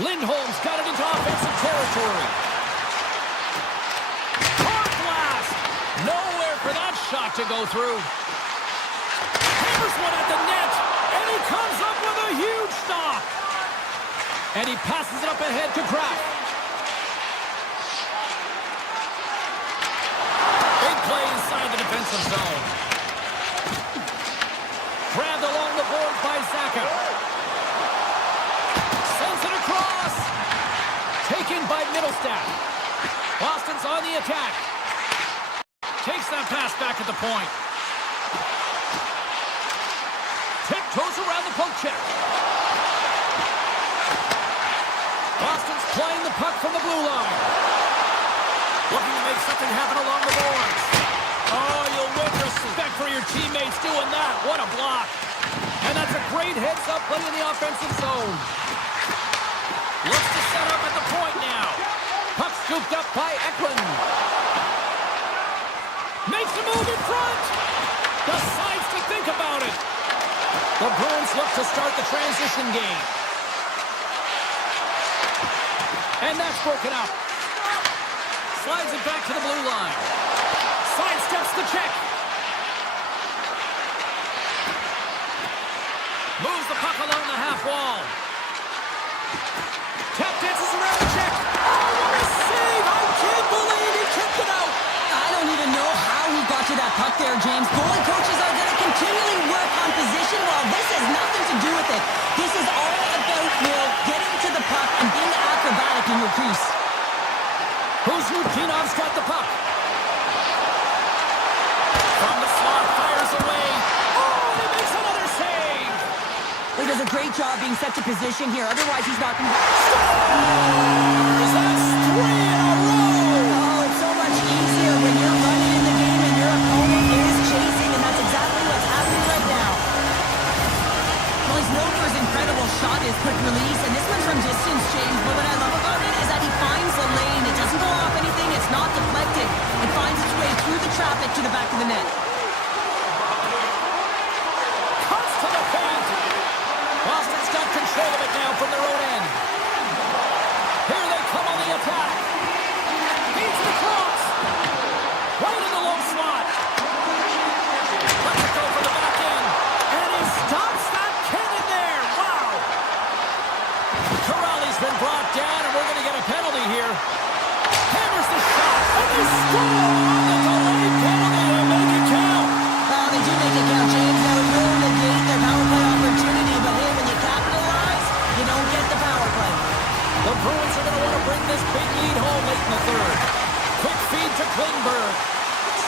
Lindholm's got it into offensive territory. Hard blast. Nowhere for that shot to go through. Hammers one at the net. And he comes up with a huge stop. And he passes it up ahead to Kraft. Big play inside the defensive zone. Grabbed along the boards by Zacha. Sends it across. Taken by Middlestat. Boston's on the attack. Takes that pass back at the point. Tiptoes around the poke check. Boston's playing the puck from the blue line. Looking to make something happen along the boards. Oh, you'll win respect for your teammates doing that. What a block. And that's a great heads-up play in the offensive zone. Looks to set up at the point now. Puck scooped up by Eklund. Makes a move in front. Decides to think about it. The Bruins look to start the transition game. And that's broken up. Slides it back to the blue line. Sidesteps the check. Moves the puck along the half wall. Tap dances around the check. Oh, what a save! I can't believe he kept it out. I don't even know how he got to that puck there, James. Goalie coaches are going to continually work on position. Well, this has nothing to do with it. This is all about Will getting to the puck and being acrobatic in your crease. Who's Lukinov's got the puck? From the slot, fires away. Oh, he makes another save. He does a great job being set to position here. Otherwise, he's not going to... Scores! That's 3 in a row. Oh, it's so much easier when you're running in the game and your opponent is chasing, and that's exactly what's happening right now. Well, he's known for his incredible shot, his quick release, and this one from distance, James. But what I love about it is that he finds the lane. It doesn't go off anything. It's not deflected. It finds its way through the traffic to the back of the net. Cuts to the paint. Boston's got control of it now from their own end. Here they come on the attack. Beats it across. Right in the low slot. Lets it go for the back end. And he stops that cannon there. Wow. Corrali's been brought down, and we're going to get a penalty here. Hammers the shot. And they score on the delayed penalty to make it count. Oh, they do make it count, James. Now, it will negate their power play opportunity, but hey, when you capitalize, you don't get the power play. The Bruins are going to want to bring this big lead home late in the third. Quick feed to Klingberg.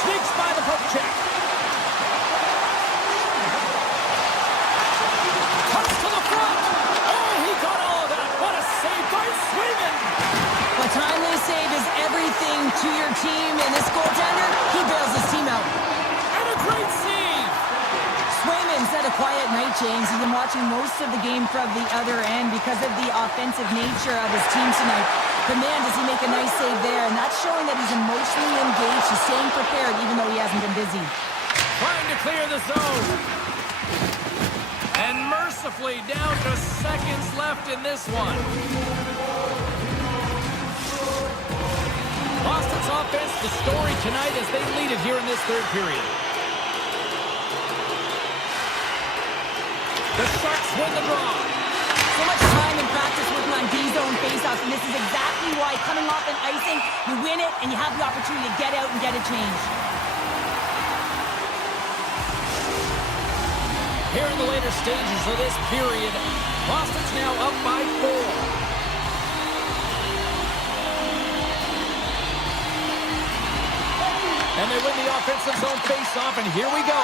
Sneaks by the poke check. Cuts to the front. Oh, he got all of that. What a save by Swayman. A timely save is everything to your team, and this goaltender, he bails his team out. And a great save. Swayman's had a quiet night, James. He's been watching most of the game from the other end because of the offensive nature of his team tonight. But man, does he make a nice save there, and that's showing that he's emotionally engaged. He's staying prepared even though he hasn't been busy. Trying to clear the zone. And mercifully down to seconds left in this one. Boston's offense, the story tonight as they lead it here in this third period. The Sharks win the draw. So much time and practice working on D-zone faceoffs, and this is exactly why coming off an icing, you win it, and you have the opportunity to get out and get a change. Here in the later stages of this period, Boston's now up by 4. And they win the offensive zone faceoff, and here we go.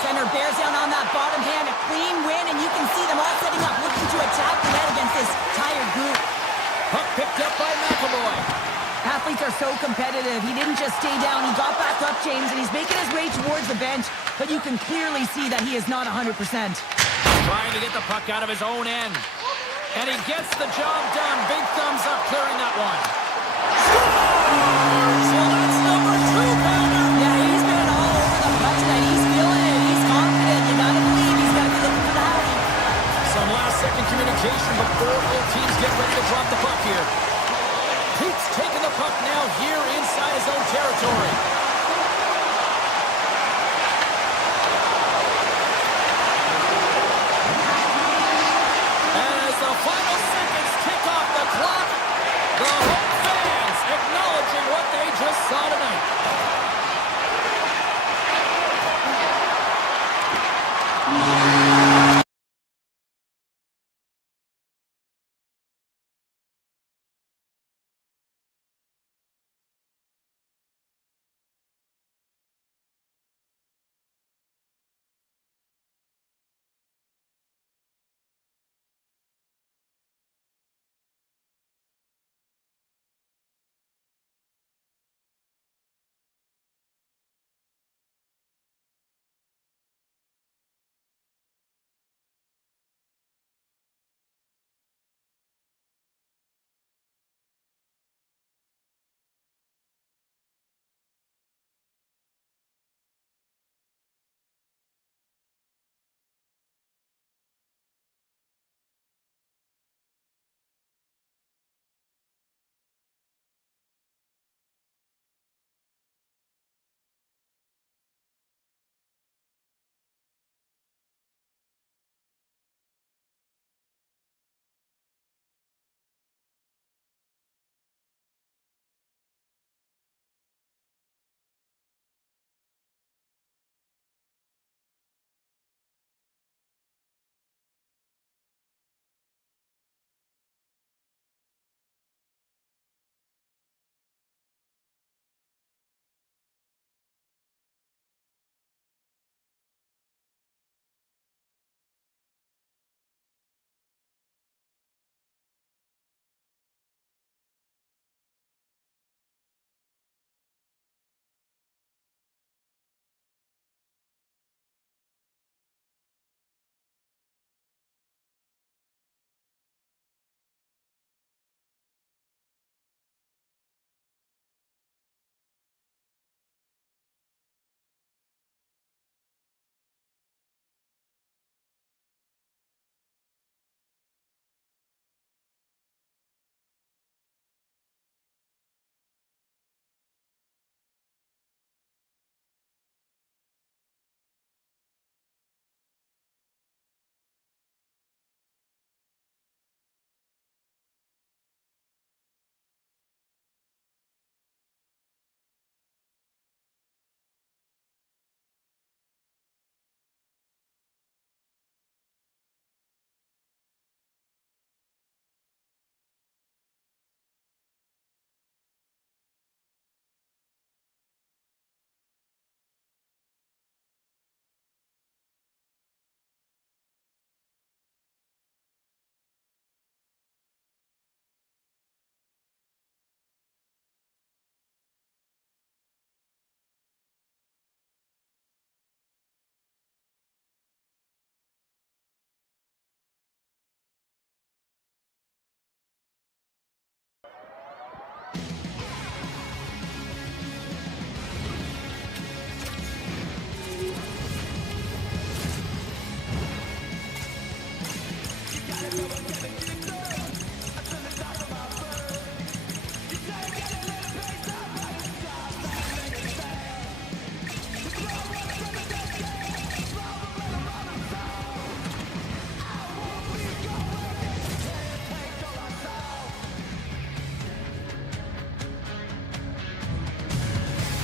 Center bears down on that bottom hand, a clean win, and you can see them all setting up, looking to attack the net against this tired group. Puck picked up by McAvoy. Athletes are so competitive. He didn't just stay down. He got back up, James, and he's making his way towards the bench, but you can clearly see that he is not 100%. Trying to get the puck out of his own end. And he gets the job done. Big thumbs up clearing that one. Scores! Well, that's number 2, Pounder. Yeah, he's been all over the puck tonight. He's feeling it. He's confident. You gotta believe he's gotta be looking for the house. Some last-second communication before both teams get ready to drop the puck here. Pete's taking the puck now here inside his own territory. And as the final seconds tick off the clock, the home fans acknowledging what they just saw tonight.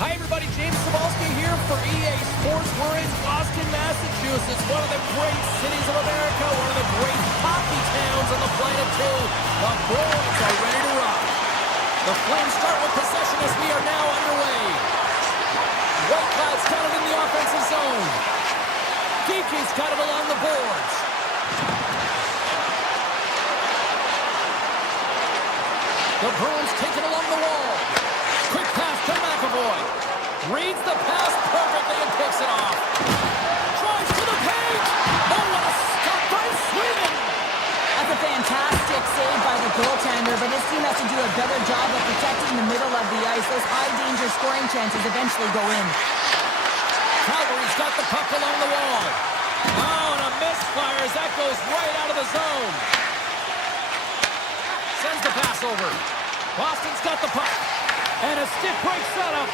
Hi, everybody. James Cebulski here for EA Sports. We're in Boston, Massachusetts, one of the great cities of America, one of the great hockey towns on the planet, too. The Bruins are ready to rock. The Flames start with possession as we are now underway. Whitecloud's got it in the offensive zone. Geeky's got it along the boards. The Bruins take it along the wall. Quick pass to McAvoy. Reads the pass perfectly and picks it off. Drives to the paint. Oh, what a stop by Sweden. That's a fantastic save by the goaltender, but his team has to do a better job of protecting the middle of the ice. Those high-danger scoring chances eventually go in. Calgary's got the puck along the wall. Oh, and a misfire as that goes right out of the zone. Sends the pass over. Boston's got the puck. And a stiff break setup.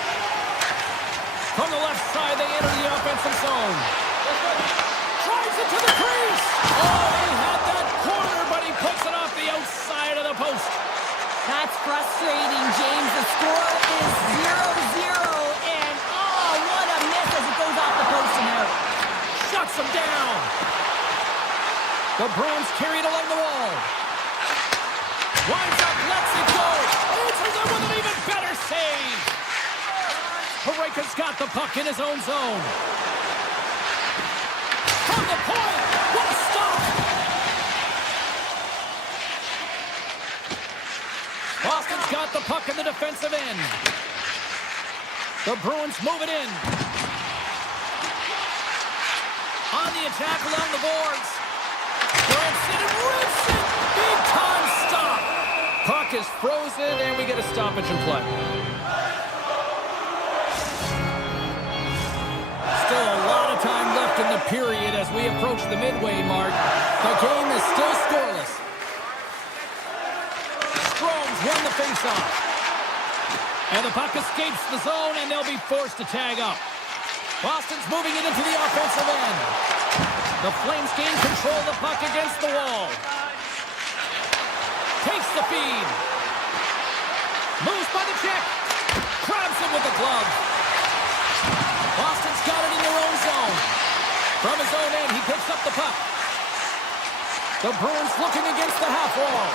From the left side, they enter the offensive zone. Drives it to the crease. Oh, he had that corner, but he puts it off the outside of the post. That's frustrating, James. The score is 0-0, and oh, what a miss as it goes off the post and out. Shuts him down. The Bruins carry it along the wall. Winds up, lets it go. Answers it with an even better save. Pareka's got the puck in his own zone. From the point. What a stop. Boston's got the puck in the defensive end. The Bruins move it in. On the attack along the boards. Rips it and rips it. Big time stop. Puck is frozen, and we get a stoppage in play. Still a lot of time left in the period as we approach the midway mark. The game is still scoreless. Strome's won the faceoff. And the puck escapes the zone, and they'll be forced to tag up. Boston's moving it into the offensive end. The Flames gain control of the puck against the wall. Takes the feed. Moves by the check. Grabs it with the glove. Boston's got it in their own zone. From his own end, he picks up the puck. The Bruins looking against the half wall.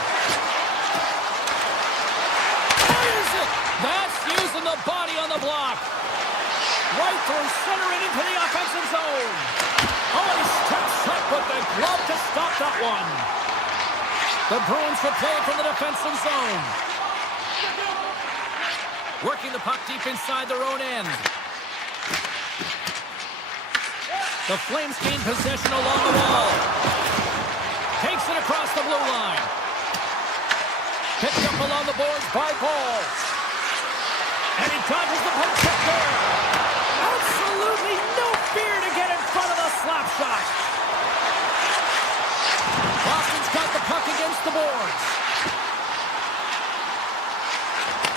Fires it. That's using the body on the block. Right through center and into the offensive zone. Oh, he steps up with the glove to stop that one. The Bruins will play it from the defensive zone. Working the puck deep inside their own end. The Flames gain possession along the wall. Takes it across the blue line. Picked up along the boards by Paul. And he dodges the poke check there. Absolutely no fear to get in front of the slap shot. Boston's got the puck against the boards.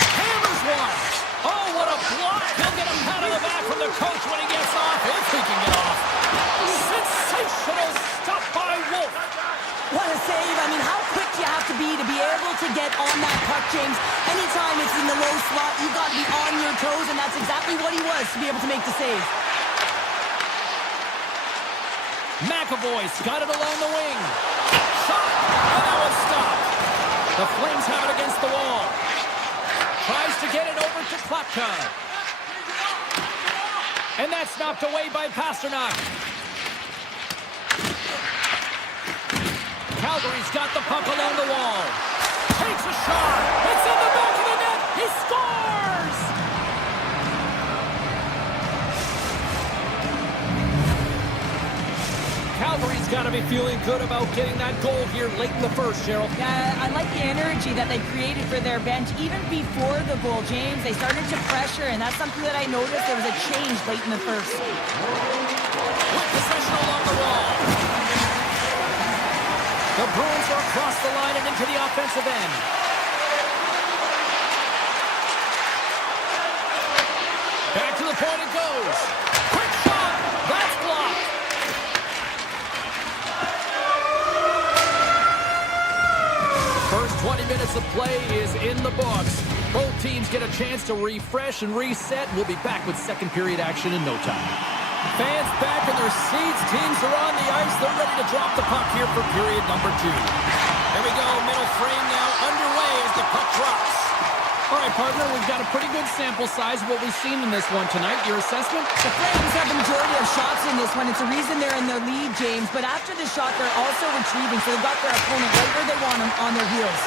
Hammers one. Oh, what a block. He'll get a pat on the back from the coach when he gets off. If he can get off. Sensational stop by Wolf. What a save. I mean, how quick do you have to be able to get on that puck, James? Anytime it's in the low slot, you've got to be on your toes, and that's exactly what he was to be able to make the save. McAvoy's got it along the wing. Shot, and that was stopped. The Flames have it against the wall. Tries to get it over to Klapka. And that's knocked away by Pasternak. Calgary's got the puck along the wall. Takes a shot. It's in the back of the net. He scores! Calgary's got to be feeling good about getting that goal here late in the first, Cheryl. Yeah, I like the energy that they created for their bench. Even before the goal, James, they started to pressure, and that's something that I noticed. There was a change late in the first. With possession along the wall. The Bruins are across the line and into the offensive end. Back to the point it goes. Quick shot. That's blocked. First 20 minutes of play is in the books. Both teams get a chance to refresh and reset. We'll be back with second period action in no time. Fans back in their seats. Teams are on the ice. They're ready to drop the puck here for period number 2. Here we go. Middle frame now underway as the puck drops. All right, partner, we've got a pretty good sample size of what we've seen in this one tonight. Your assessment? The Flames have the majority of shots in this one. It's a reason they're in their lead, James. But after the shot, they're also retrieving, so they've got their opponent right where they want them, on their heels.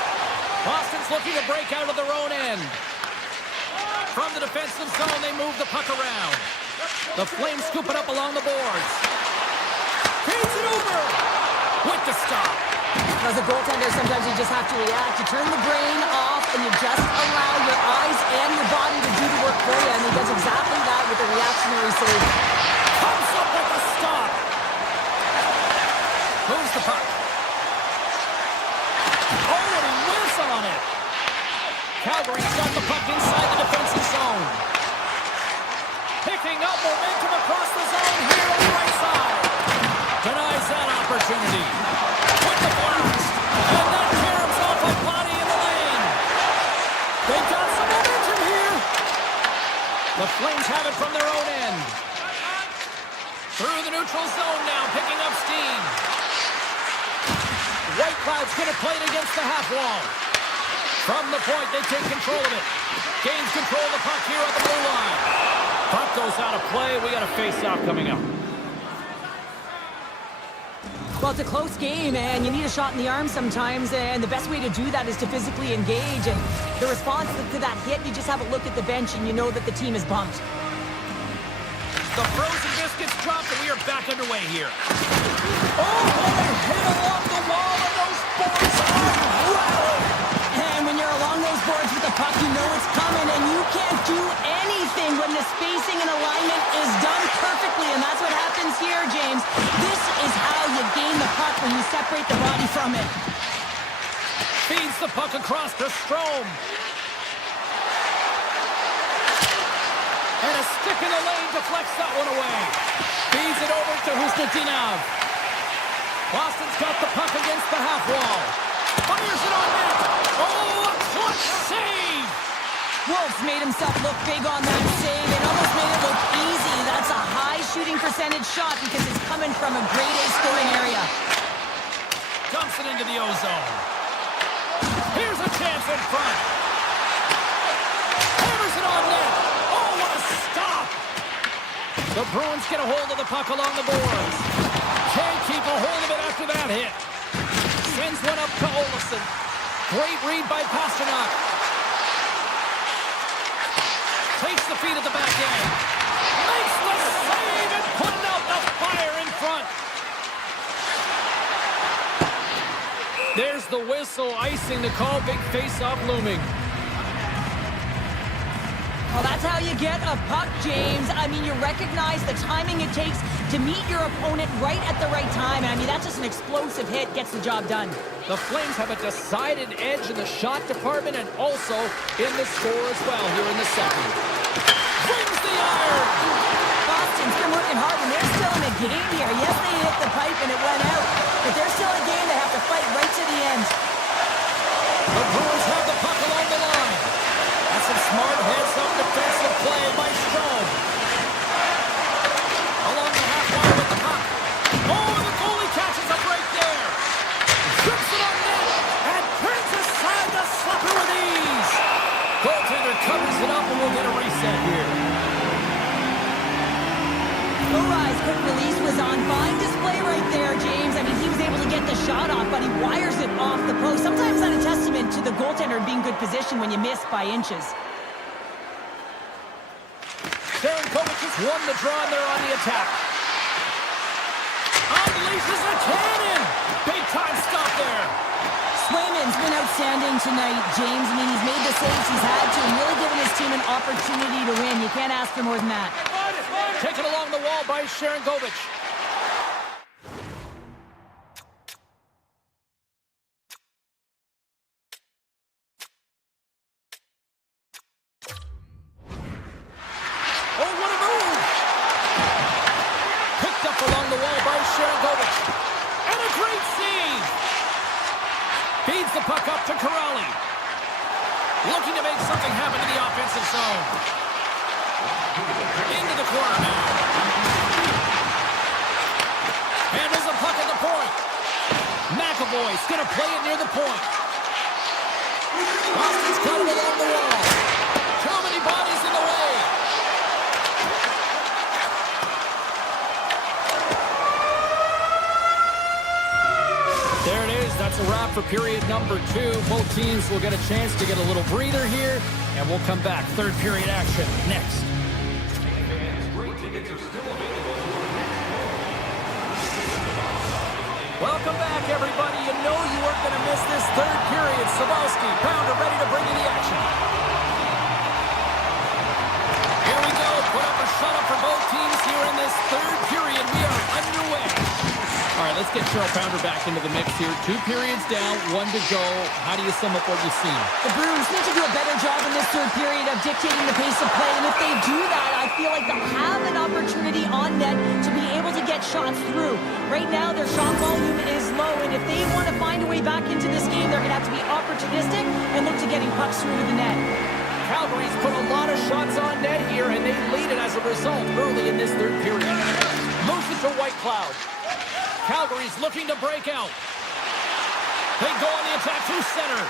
Boston's looking to break out of their own end. From the defensive zone, they move the puck around. The Flames scoop it up along the boards. Feeds it over with the stop. As a goaltender, sometimes you just have to react. You turn the brain off, and you just allow your eyes and your body to do the work for you. And he does exactly that with a reactionary save. Comes up with the stop. Moves the puck. Oh, and he whiffs on it. Calgary's got the puck inside the defensive zone. Picking up momentum across the zone here on the right side. Denies that opportunity. With the blast. And that caroms off a body in the lane. They've got some momentum here. The Flames have it from their own end. Through the neutral zone now, picking up steam. White Cloud's going to play it against the half wall. From the point, they take control of it. Gains control of the puck here at the blue line. Puck goes out of play. We got a face-off coming up. Well, it's a close game, and you need a shot in the arm sometimes, and the best way to do that is to physically engage. And the response to that hit, you just have a look at the bench, and you know that the team is bumped. The frozen biscuits dropped, and we are back underway here. Oh, hit along the wall, and those boards are rattling. And when you're along those boards with the puck, you know it's coming, and you can't do anything when the spacing and alignment is done perfectly, and that's what happens here, James. This is how you gain the puck when you separate the body from it. Feeds the puck across to Strome. And a stick in the lane deflects that one away. Feeds it over to Husnutinov. Boston's got the puck against the half wall. Fires it on net. Oh, a clutch save! Wolf's made himself look big on that save and almost made it look easy. That's a high shooting percentage shot because it's coming from a grade A scoring area. Dumps it into the O-zone. Here's a chance in front. Hammers it on net. Oh, what a stop! The Bruins get a hold of the puck along the boards. Can't keep a hold of it after that hit. Sends one up to Olofsson. Great read by Pasternak. Takes the feed at the back end. Makes the save and putting out the fire in front. There's the whistle, icing the call. Big face-off looming. Well, that's how you get a puck, James. I mean, you recognize the timing it takes to meet your opponent right at the right time. And I mean, that's just an explosive hit, gets the job done. The Flames have a decided edge in the shot department and also in the score as well here in the second. Brings the iron! Boston's been working hard, and they're still in a game here. Yes, they hit the pipe and it went out, but they're still in a game. They have to fight right to the end. The Bruins have the puck along the line. That's some smart heads-up defensive play by Strome. Along the half wall with the puck. Oh, the goalie catches a break there. Trips it on net and turns aside the slapper with ease. Goaltender covers it up and we'll get a reset here. Uri's quick release was on fine display right there, James. I mean, he was able to get the shot off, but he wires it off the post. Sometimes that's a testament to the goaltender being good position when you miss by inches. Kovac has won the draw and they're on the attack. Unleashes a cannon. Big time stop there. Swayman's been outstanding tonight, James. I mean, he's made the saves he's had to and really given his team an opportunity to win. You can't ask for more than that. Taken along the wall by Sharangovich. Oh, what a move! Picked up along the wall by Sharangovich. And a great save! Feeds the puck up to Corrali. Looking to make something happen to the zone. Into the corner now. Handles the puck at the point. McAvoy's going to play it near the point. Boston's got it along the wall. Too many bodies in the way. There it is. That's a wrap for period number 2. Both teams will get a chance to get a little breather here, and we'll come back. Third period action next. Welcome back, everybody. You know you weren't going to miss this third period. Sabalski, Pounder, ready to bring you the action. Here we go. Put up a shutout for both teams here in this third period. We are underway. All right, let's get Cheryl Pounder back into the mix here. 2 periods down, 1 to go. How do you sum up what you've seen? The Bruins need to do a better job in this third period of dictating the pace of play. And if they do that, I feel like they'll have an opportunity on net to be able to get shots through. Right now, their shot volume is low. And if they want to find a way back into this game, they're going to have to be opportunistic and look to getting pucks through to the net. Calgary's put a lot of shots on net here, and they lead it as a result early in this third period. Moves it to White Cloud. Calgary's looking to break out. They go on the attack through center.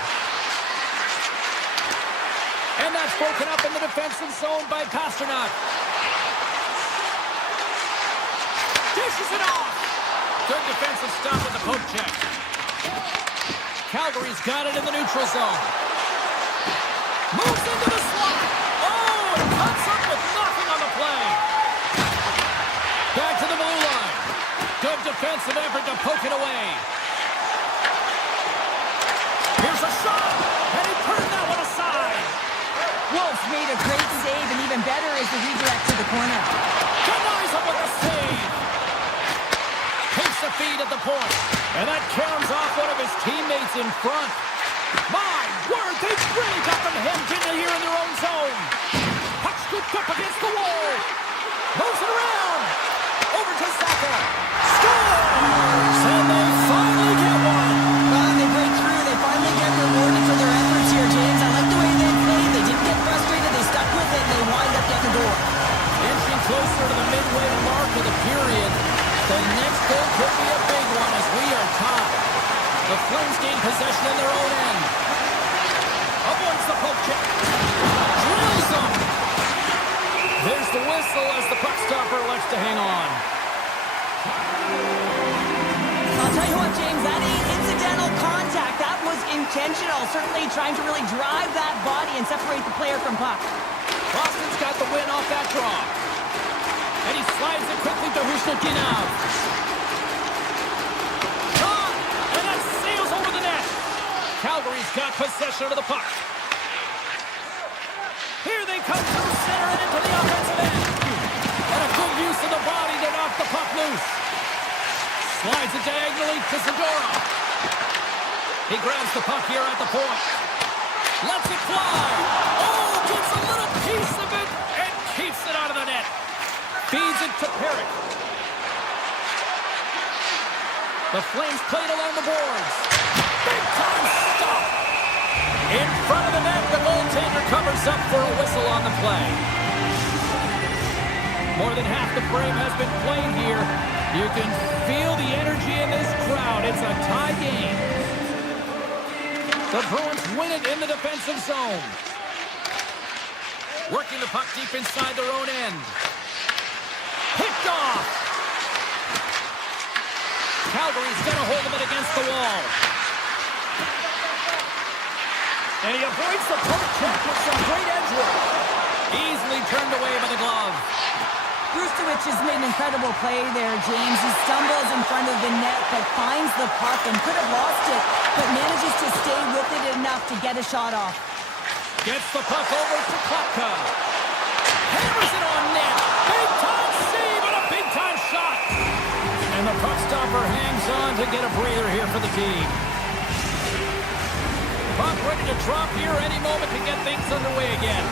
And that's broken up in the defensive zone by Pasternak. Dishes it off. Good defensive stop with the poke check. Calgary's got it in the neutral zone. Moves into the slot. Oh, and cuts up with nothing on the play. Back to the blue line. Good defensive effort to poke it away. Here's a shot, and he turned that one aside. Wolf made a great save, and even better is the redirect to the corner. Denies him with a save. Takes the feed at the point, and that caroms off one of his teammates in front. My word, they've really got them hemmed in here in their own zone. Puck scooped up against the wall. Moves it around. Over to Saka. Scores! And they finally get one. They break through. They finally get rewarded for their efforts here, James. I like the way they played. They didn't get frustrated. They stuck with it, and they wind up getting the goal. Inching closer to the midway mark of the period. The next goal could be a big one as we are tied. The Flames gain possession in their own end. Avoids the poke check. Drills them. There's the whistle as the puck stopper elects to hang on. I'll tell you what, James, that ain't incidental contact. That was intentional. Certainly trying to really drive that body and separate the player from puck. Boston's got the win off that draw. And he slides it quickly to Hushnakinov. Gone! And that sails over the net. Calgary's got possession of the puck. Here they come through center and into the offensive end. And a good use of the body to knock the puck loose. Slides it diagonally to Zadorov. He grabs the puck here at the point. Lets it fly. Oh, gets a little piece of it and keeps it out of the net. Feeds it to Perrick. The Flames played along the boards. Big time stop. In front of the net, the goaltender covers up for a whistle on the play. More than half the frame has been played here. You can feel the energy in this crowd. It's a tie game. The Bruins win it in the defensive zone. Working the puck deep inside their own end. Picked off. Calgary's got a hold of it against the wall. And he avoids the poke check with some great edge work. Easily turned away by the glove. Brustowicz has made an incredible play there, James. He stumbles in front of the net, but finds the puck and could have lost it, but manages to stay with it enough to get a shot off. Gets the puck over to Klapka. Hammers it on net. Big time save and a big time shot. And the puck stopper hangs on to get a breather here for the team. Puck ready to drop here any moment to get things underway again.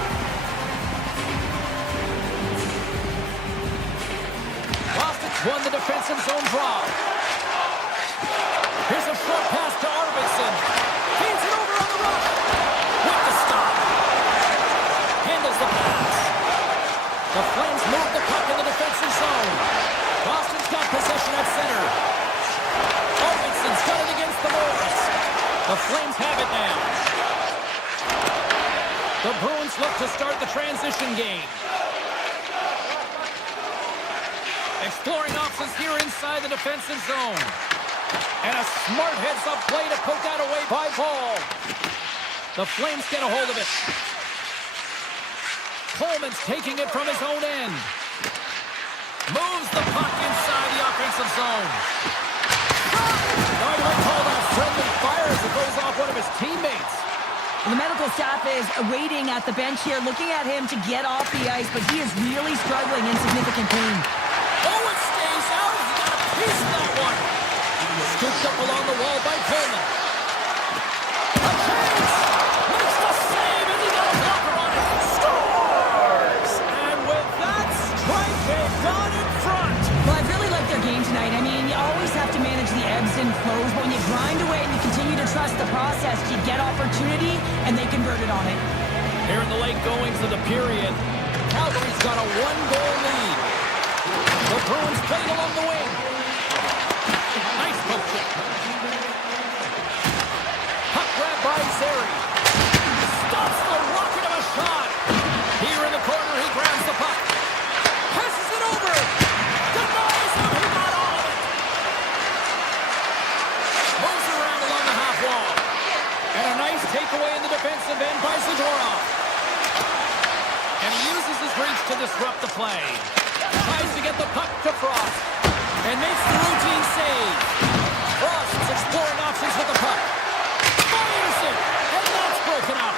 Boston's won the defensive zone draw. Here's a short pass to Arvidsson. Feeds it over on the rush. With the stop. Handles the The Flames move the puck in the defensive zone. Boston's got possession at center. Robinson's got it against the boards. The Flames have it now. The Bruins look to start the transition game. Exploring options here inside the defensive zone. And a smart heads-up play to poke that away by Ball. The Flames get a hold of it. Coleman's taking it from his own end. Moves the puck inside the offensive zone. Now he might call that friendly fire as it goes off one of his teammates. The medical staff is waiting at the bench here, looking at him to get off the ice, but he is really struggling in significant pain. Oh, it stays out. He got a piece of that one. Scooped up along the wall by Coleman. A chance. Makes the save, and he got a blocker on it. Scores! And with that strike, they've gone in front. Well, I've really liked their game tonight. I mean, you always have to manage the ebbs and flows, but when you grind away and you continue to trust the process, you get opportunity, and they converted on it. Here in the late goings of the period, Calgary's got a one-goal lead. The Bruins played along the wing. Nice poke check. Puck grab by Zary. Stops the rocket of a shot. Here in the corner, he grabs the puck. Passes it over. Denies him. He got all of it. Moves around along the half wall. And a nice takeaway in the defensive end by Zadorov. And he uses his reach to disrupt the play. Tries to get the puck to Frost. And makes the routine save. Frost is exploring options with the puck. Fires it. And that's broken up.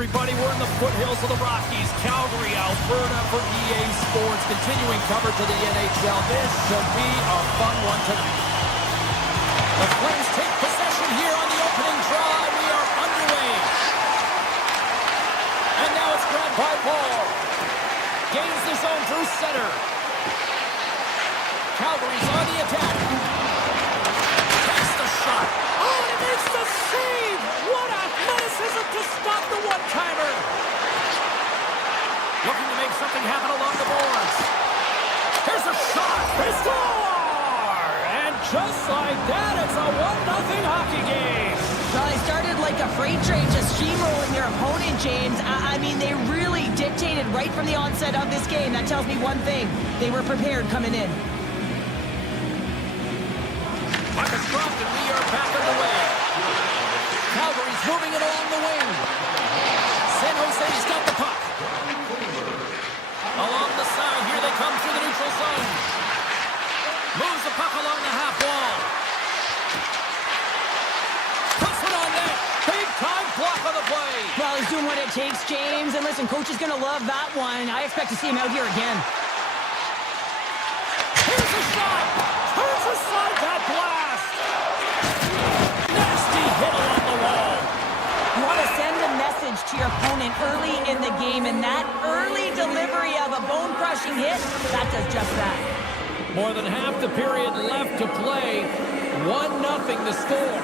everybody. We're in the foothills of the Rockies, Calgary, Alberta for EA Sports. Continuing coverage of the NHL. This should be a fun one tonight. The Flames take possession here on the opening drive. We are underway. And now it's grabbed by Paul. Gains the zone through center. Calgary's on the attack. Takes the shot. Oh, and he makes the save! What athleticism to stop the one-timer! Looking to make something happen along the boards. Here's a shot. They score! And just like that, it's a 1-0 hockey game. Well, they started like a freight train, just steamrolling their opponent, James. I mean, they really dictated right from the onset of this game. That tells me one thing. They were prepared coming in. Puck is dropped and we are back underway. Calgary's moving it along the wing. San Jose's got the puck. Along the side, here they come through the neutral zone. Moves the puck along the half wall. Puts it on net. Big time block on the play. Well, he's doing what it takes, James. And listen, coach is going to love that one. I expect to see him out here again. Here's a shot. Turns aside that blast. Nasty hit along the wall. You want to send a message to your opponent early in the game, and that early delivery of a bone-crushing hit, that does just that. More than half the period left to play. 1-0 the score.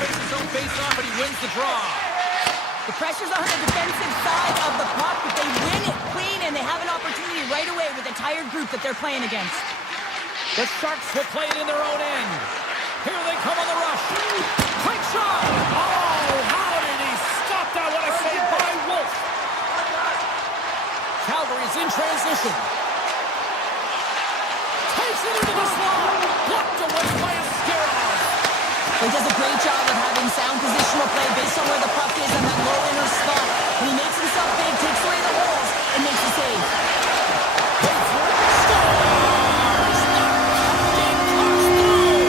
Makes his own face-off, and he wins the draw. The pressure's on the defensive side of the puck, but they win it clean, and they have an opportunity right away with the tired group that they're playing against. The Sharks will play it in their own end. Here they come on the rush. Quick shot! Oh, how did he stop that? What a save by Wolf. Calgary's in transition. Takes it into the slot. Blocked away by a Subzero. He does a great job of having sound positional play based on where the puck is on that low inner spot. When he makes himself big, takes away the holes, and makes the save. Scores! Game comes through.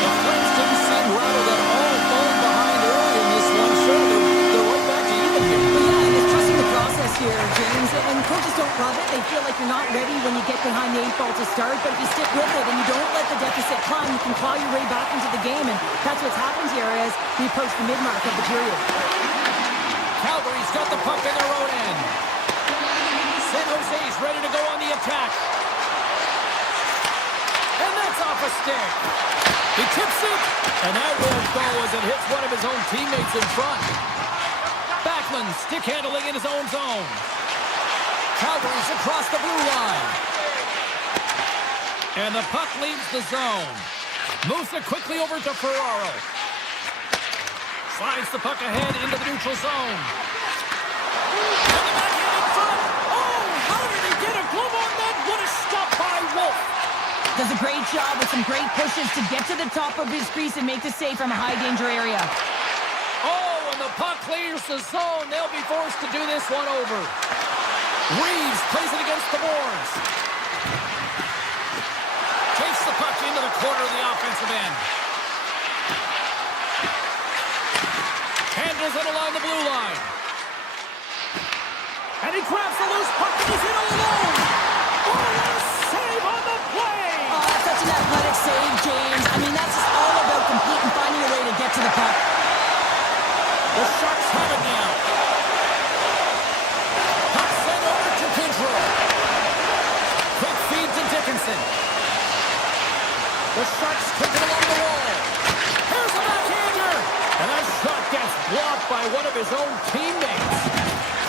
The Flames didn't seem rattled at all, falling behind early in this one. Sure, they're right back to even here. But yeah, and it's trusting the process here, James. And coaches don't love it. They feel like you're not ready when you get behind the 8 ball to start. But if you stick with it and you don't let the deficit climb, you can claw your way back into the game. And that's what's happened here as we approach the mid-mark of the period. Calgary's got the puck in their own end. San Jose's ready to go on the attack. And that's off a stick. He tips it, and that will go as it hits one of his own teammates in front. Backlund stick handling in his own zone. Calgary's across the blue line. And the puck leaves the zone. Moves it quickly over to Ferraro. Slides the puck ahead into the neutral zone. And the backhand in front. Oh, how did he get a glove on that? What a stop by Wolf. Does a great job with some great pushes to get to the top of his crease and make the save from a high-danger area. Oh, and the puck clears the zone. They'll be forced to do this one over. Reeves plays it against the boards. Takes the puck into the corner of the offensive end. Handles it along the blue line. And he grabs the loose puck and he's in alone. Oh, what a save on the play! Oh, that's such an athletic save, James. I mean, that's just all about competing, finding a way to get to the puck. The Sharks have it now. Puck sent over to Control. Quick feed to Dickinson. The Sharks kick it along the wall. Here's a backhander. And that shot gets blocked by one of his own teammates.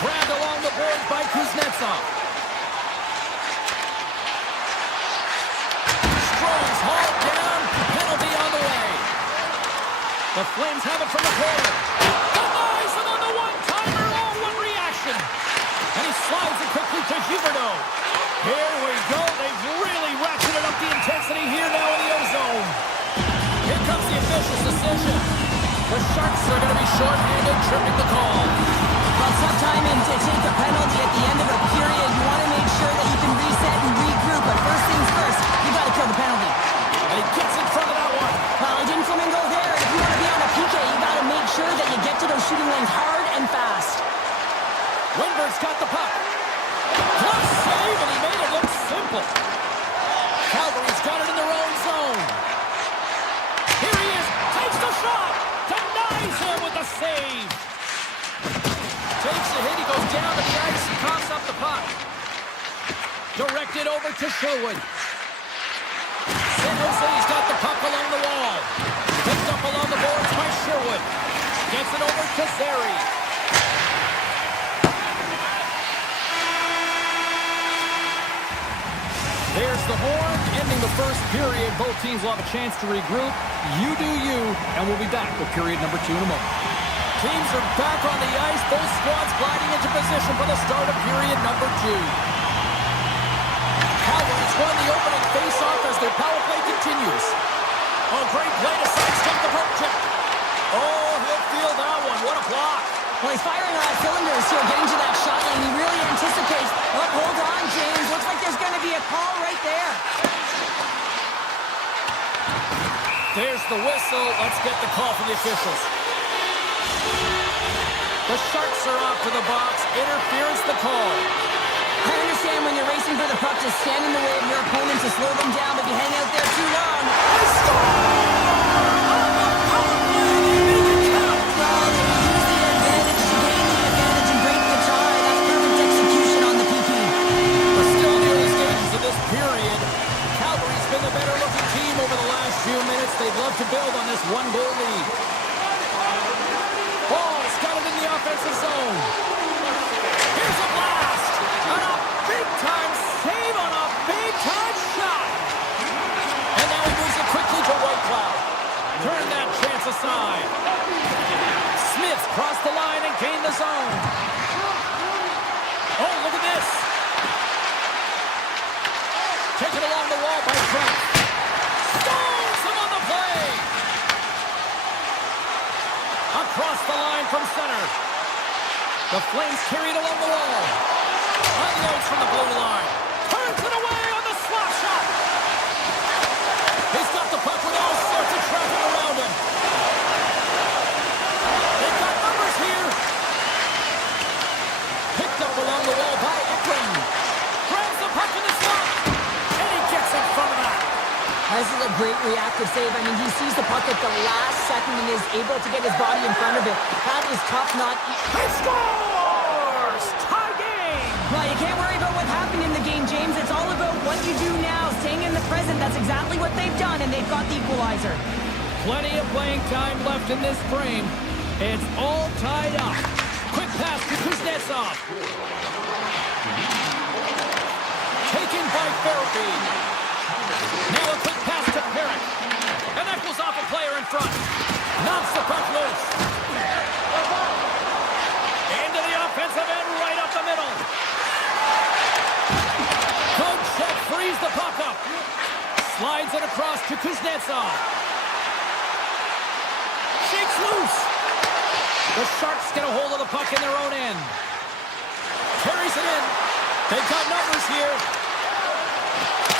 Grabbed along the boards by Kuznetsov. Strong's hauled down. Penalty on the way. The Flames have it from the corner. Denies him on the one-timer. Oh, one reaction. And he slides it quickly to Huberdeau. Here we go. They've really ratcheted up the intensity here now in the O-zone. Here comes the official's decision. The Sharks are going to be short-handed, tripping the call. Well, tough timing to take a penalty at the end of a period. You want to make sure that you can reset and regroup. But first things first, you got to kill the penalty. And he gets in front of that one. Well, it didn't flamingo there. If you want to be on a PK, you got to make sure that you get to those shooting simple. Calgary's got it in their own zone. Here he is. Takes the shot. Denies him with the save. Takes the hit. He goes down to the ice. He coughs up the puck. Directed over to Sherwood. San Jose's got the puck along the wall. Picked up along the boards by Sherwood. Gets it over to Zary. There's the horn, ending the first period. Both teams will have a chance to regroup. You do you, and we'll be back with period number 2 in a moment. Teams are back on the ice. Both squads gliding into position for the start of period number 2. Calgary's won the opening face-off as their power play continues. Oh, great play to sidestep the poke check. Oh, he'll feel that one. What a block. Well, he's firing on all cylinders here, getting to that shot lane. He really anticipates. Oh, hold on, James. Looks like there's going to be a call right there. There's the whistle. Let's get the call from the officials. The Sharks are off to the box. Interference the call. I understand when you're racing for the puck to stand in the way of your opponent to slow them down, but you hang out there too long. They score! On the power play, they make it count. Well, they use the advantage to gain the advantage and break the tie. That's perfect execution on the PP. We're still in the early stages of this period. Calgary's been the better-looking team over the last few minutes. They'd love to build on this one-goal lead. Ball's got it in the offensive zone. Here's a blast. And a big-time save on a big-time shot. And now he moves it quickly to Whitecloud. Turn that chance aside. Smith's crossed the line and gained the zone. Oh, look at this. Taken along the wall by Trent. Stones him on the play. Across the line from center. The Flames carried along the wall. Unloads from the blue line. Turns it away on the slap shot. He's got the puck with all sorts of traffic around him. They've got numbers here. Picked up along the wall by Eklund. Grabs the puck in the slot. And he gets in front of that. This is a great reactive save. I mean, he sees the puck at the last second and is able to get his body in front of it. That is top-notch. He scores! Tie game! Well, you can't worry about what happened in the game, James. It's all about what you do now, staying in the present. That's exactly what they've done, and they've got the equalizer. Plenty of playing time left in this frame. It's all tied up. Quick pass to Kuznetsov. Taken by Farabee. Now a quick pass to Perrick. And that goes off a player in front. Knocks the puck loose. Into the offensive end, right up the middle. Good check, frees the puck up. Slides it across to Kuznetsov. Shakes loose. The Sharks get a hold of the puck in their own end. Carries it in. They've got numbers here.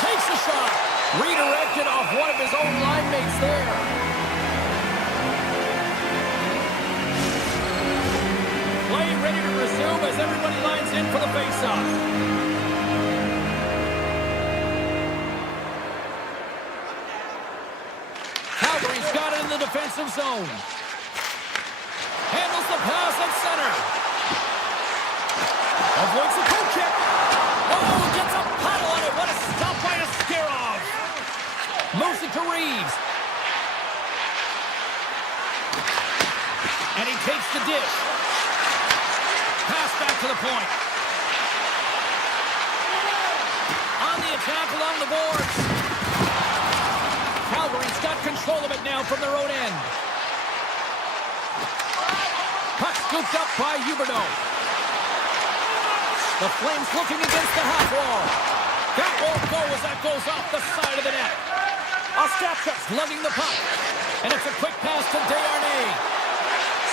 Takes the shot. Redirected off one of his own line mates there. Play ready to resume as everybody lines in for the faceoff. Calgary's got it in the defensive zone. Handles the pass at center. Avoids the poke check. Oh, gets a paddle on it. What a stop by Askarov. Moves it to Reeves. And he takes the dish. Pass back to the point. On the attack along the boards. Calgary's got control of it now from their own end. Puck scooped up by Huberdeau. The Flames looking against the half wall. That won't go as that goes off the side of the net. Ostapchuk's lugging the puck. And it's a quick pass to Desharnais.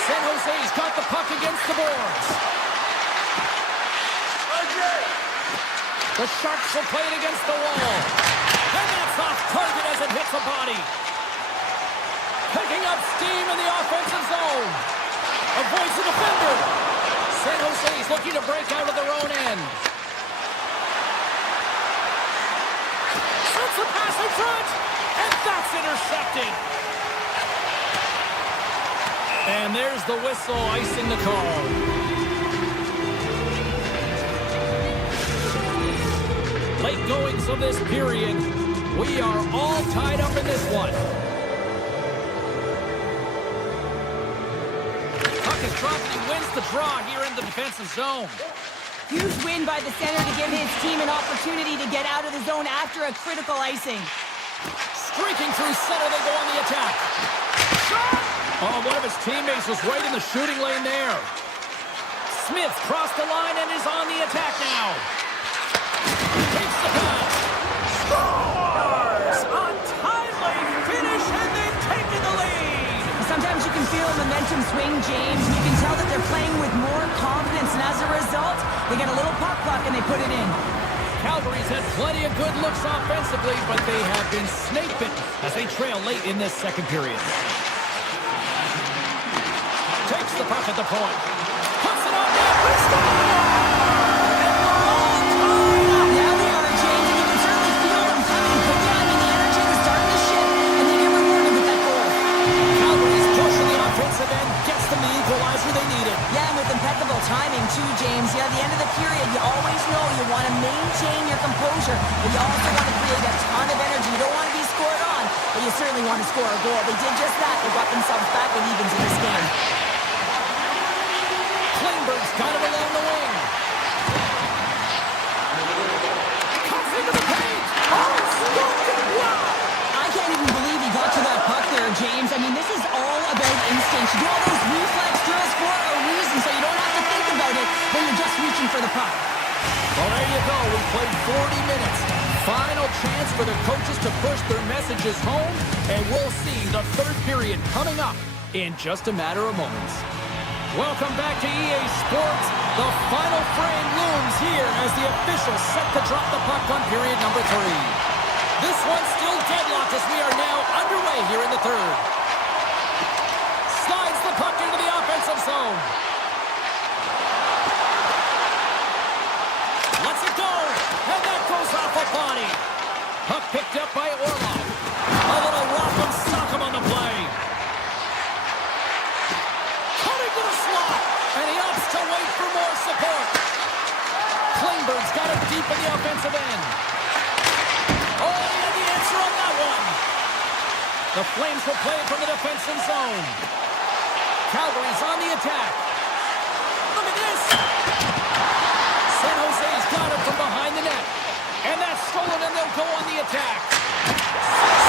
San Jose's got the puck against the boards. The Sharks will play it against the wall. And that's off target as it hits a body. Picking up steam in the offensive zone. Avoids the defender. San Jose's looking to break out of their own end. Shoots a pass in front, and that's intercepted. And there's the whistle, icing the call. Late goings of this period. We are all tied up in this one. Puck is dropped and he wins the draw here in the defensive zone. Huge win by the center to give his team an opportunity to get out of the zone after a critical icing. Streaking through center, they go on the attack. Shot! Oh, one of his teammates was right in the shooting lane there. Smith crossed the line and is on the attack now. Takes the pass. Scores! Untimely finish, and they've taken the lead. Sometimes you can feel a momentum swing, James. You can tell that they're playing with more confidence, and as a result, they get a little puck luck and they put it in. Calgary's had plenty of good looks offensively, but they have been snake-bitten as they trail late in this second period. Takes the puck at the point. Puts it on net. We score! And we're all tied up. Yeah, we are, James, and you can certainly feel them coming. But yeah, I mean, the energy was starting to shift, and they get rewarded with that goal. Calgary's pushing the offensive end, gets them the equalizer they needed. Yeah, and with impeccable timing, too, James. Yeah, at the end of the period, you always know you want to maintain your composure, but you also want to create a ton of energy. You don't want to be scored on, but you certainly want to score a goal. They did just that. They got themselves back in evens in this game. Klingberg's got it along the wing. Comes into the paint. Oh, scooped it. Wow. I can't even believe he got to that puck there, James. I mean, this is all about instinct. You do all those reflex drills for a reason, so you don't have to think about it when you're just reaching for the puck. Well, there you go. We played 40 minutes. Final chance for the coaches to push their messages home, and we'll see the third period coming up in just a matter of moments. Welcome back to EA Sports. The final frame looms here as the officials set to drop the puck on period number 3. This one's still deadlocked as we are now underway here in the third. Slides the puck into the offensive zone. Lets it go, and that goes off a body. Puck picked up by Orlov. A little rock'em sock'em on the play. Cutting to the slot, and he opts to wait for more support. Klingberg's got it deep in the offensive end. Oh, he had the answer on that one. The Flames will play it from the defensive zone. Calgary's on the attack. Look at this. San Jose's got it from behind the net. And that's stolen, and they'll go on the attack.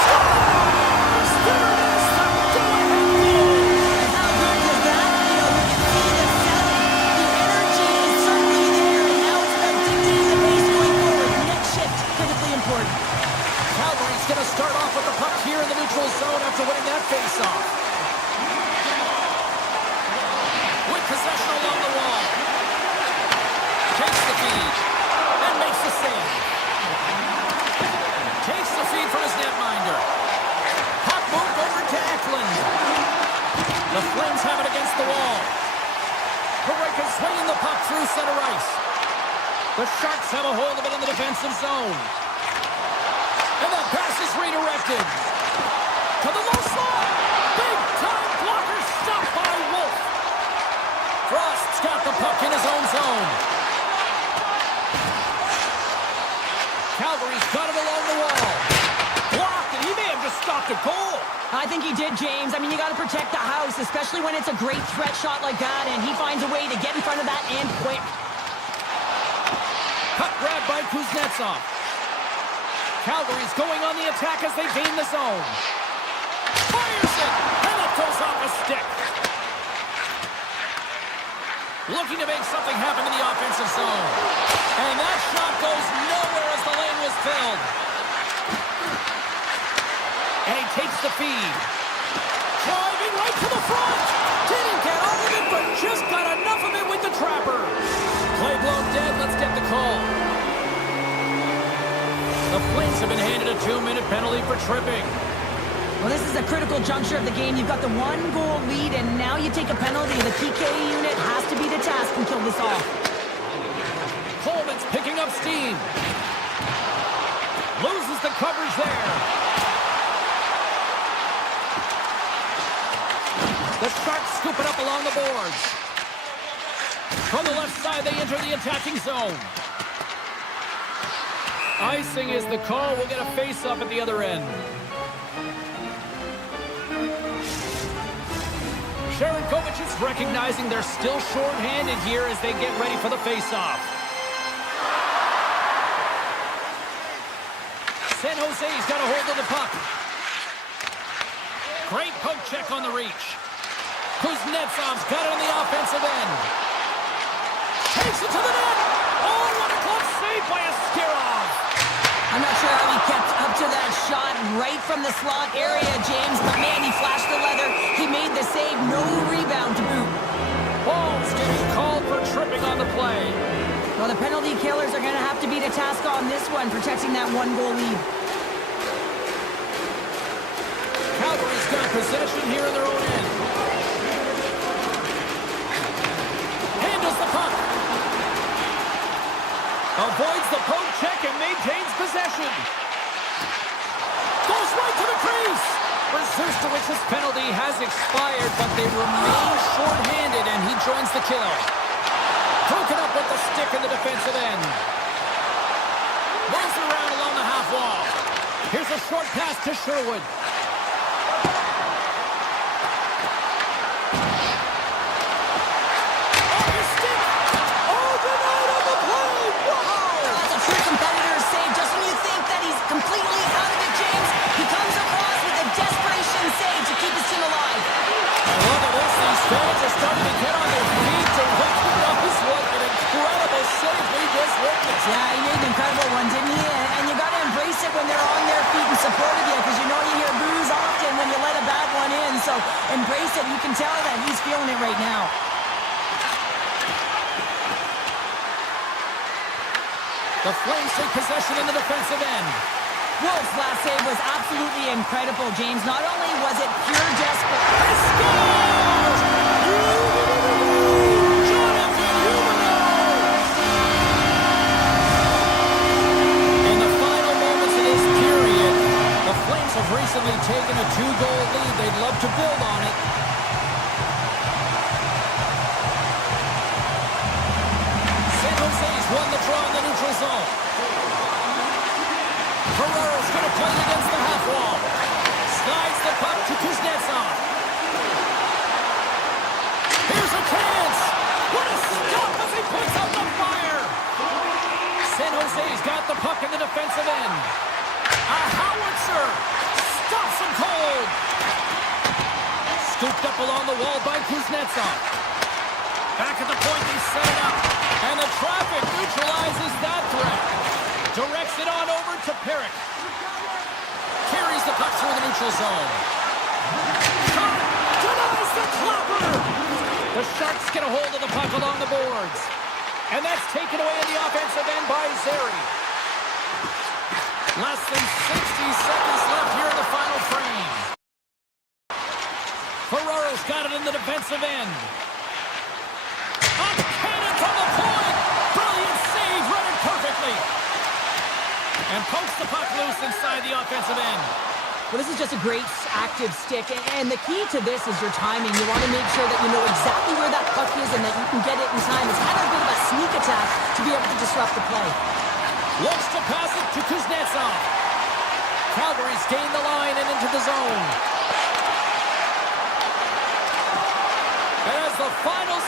Scores! There it is, the go-ahead goal. And how good was that? You know, you can see the selling. The energy is certainly there, and now it's about dictating the pace going forward. Next shift, critically important. Calgary's going to start off with the puck here in the neutral zone after winning that face-off. With possession along the wall. Takes the feed and makes the save. Takes the feed from his netminder. Puck moved over to Eklund. The Flames have it against the wall. Pareka swinging the puck through center ice. The Sharks have a hold of it in the defensive zone. And that pass is redirected. To the low slot. Big time blocker stopped by Wolf. Frost's got the puck in his own zone. Calgary's got it along the wall. Blocked, and he may have just stopped a goal. I think he did, James. I mean, you got to protect the house, especially when it's a great threat shot like that, and he finds a way to get in front of that and quick. Puck grabbed by Kuznetsov. Calgary's going on the attack as they gain the zone. Fires it. And it goes off a stick. Looking to make something happen in the offensive zone. And that shot goes nowhere as the lane was filled. And he takes the feed. Driving right to the front. Didn't get all of it, but just got enough of it with the trapper. Play blown dead. Let's get the call. The Flames have been handed a 2-minute penalty for tripping. Well, this is a critical juncture of the game. You've got the 1-goal lead, and now you take a penalty. The PK unit has to be the task and kill this off. Coleman's picking up steam. Loses the coverage there. The Sharks scoop it up along the boards. From the left side, they enter the attacking zone. Icing is the call. We'll get a face-up at the other end. Sharankovic is recognizing they're still short-handed here as they get ready for the face-off. San Jose's got a hold of the puck. Great poke check on the reach. Kuznetsov's got it on the offensive end. Takes it to the net. Oh, what a glove save by Askarov. I'm not sure how he kept up to that shot right from the slot area, James, but man, he flashed the leather. He made the save, no rebound to boot. Ball's getting called for tripping on the play. Well, the penalty killers are going to have to beat a task on this one, protecting that one-goal lead. Calgary's got possession here in their own end. Handles the puck. Avoids the poke check and maintains possession. Goes right to the crease. Brzezinski's penalty has expired, but they remain short-handed, and he joins the kill. Broken up with the stick in the defensive end. Moves it around along the half wall. Here's a short pass to Sherwood. Completely out of it, James. He comes across with a desperation save to keep his team alive. Look at this. These fans are starting to get on their feet to recognize what an incredible save we just witnessed. Yeah, he made an incredible one, didn't he? And you got to embrace it when they're on their feet in support of you, because you know you hear boos often when you let a bad one in. So embrace it. You can tell that he's feeling it right now. The Flames take possession in the defensive end. Wolf's last save was absolutely incredible, James. Not only was it pure desperation. He scores! Jonathan Huberdeau! In the final moments of this period, the Flames have recently taken a 2-goal lead. They'd love to build on it. San Jose's won the draw in the neutral zone. Ferrero's going to play against the half wall. Slides the puck to Kuznetsov. Here's a chance. What a stop as he puts out the fire. San Jose's got the puck in the defensive end. A howitzer stops him cold. Scooped up along the wall by Kuznetsov. Back at the point, they set it up. And the traffic neutralizes that threat. Directs it on over to Perrick. Carries the puck through the neutral zone. Shot! Denies the clapper! The Sharks get a hold of the puck along the boards. And that's taken away in the offensive end by Zary. Less than 60 seconds left here in the final frame. Ferrero's got it in the defensive end. A cannon from the point! Brilliant save, run it perfectly. And pokes the puck loose inside the offensive end. Well, this is just a great active stick, and the key to this is your timing. You want to make sure that you know exactly where that puck is and that you can get it in time. It's kind of a bit of a sneak attack to be able to disrupt the play. Looks to pass it to Kuznetsov. Calgary's gained the line and into the zone. As the final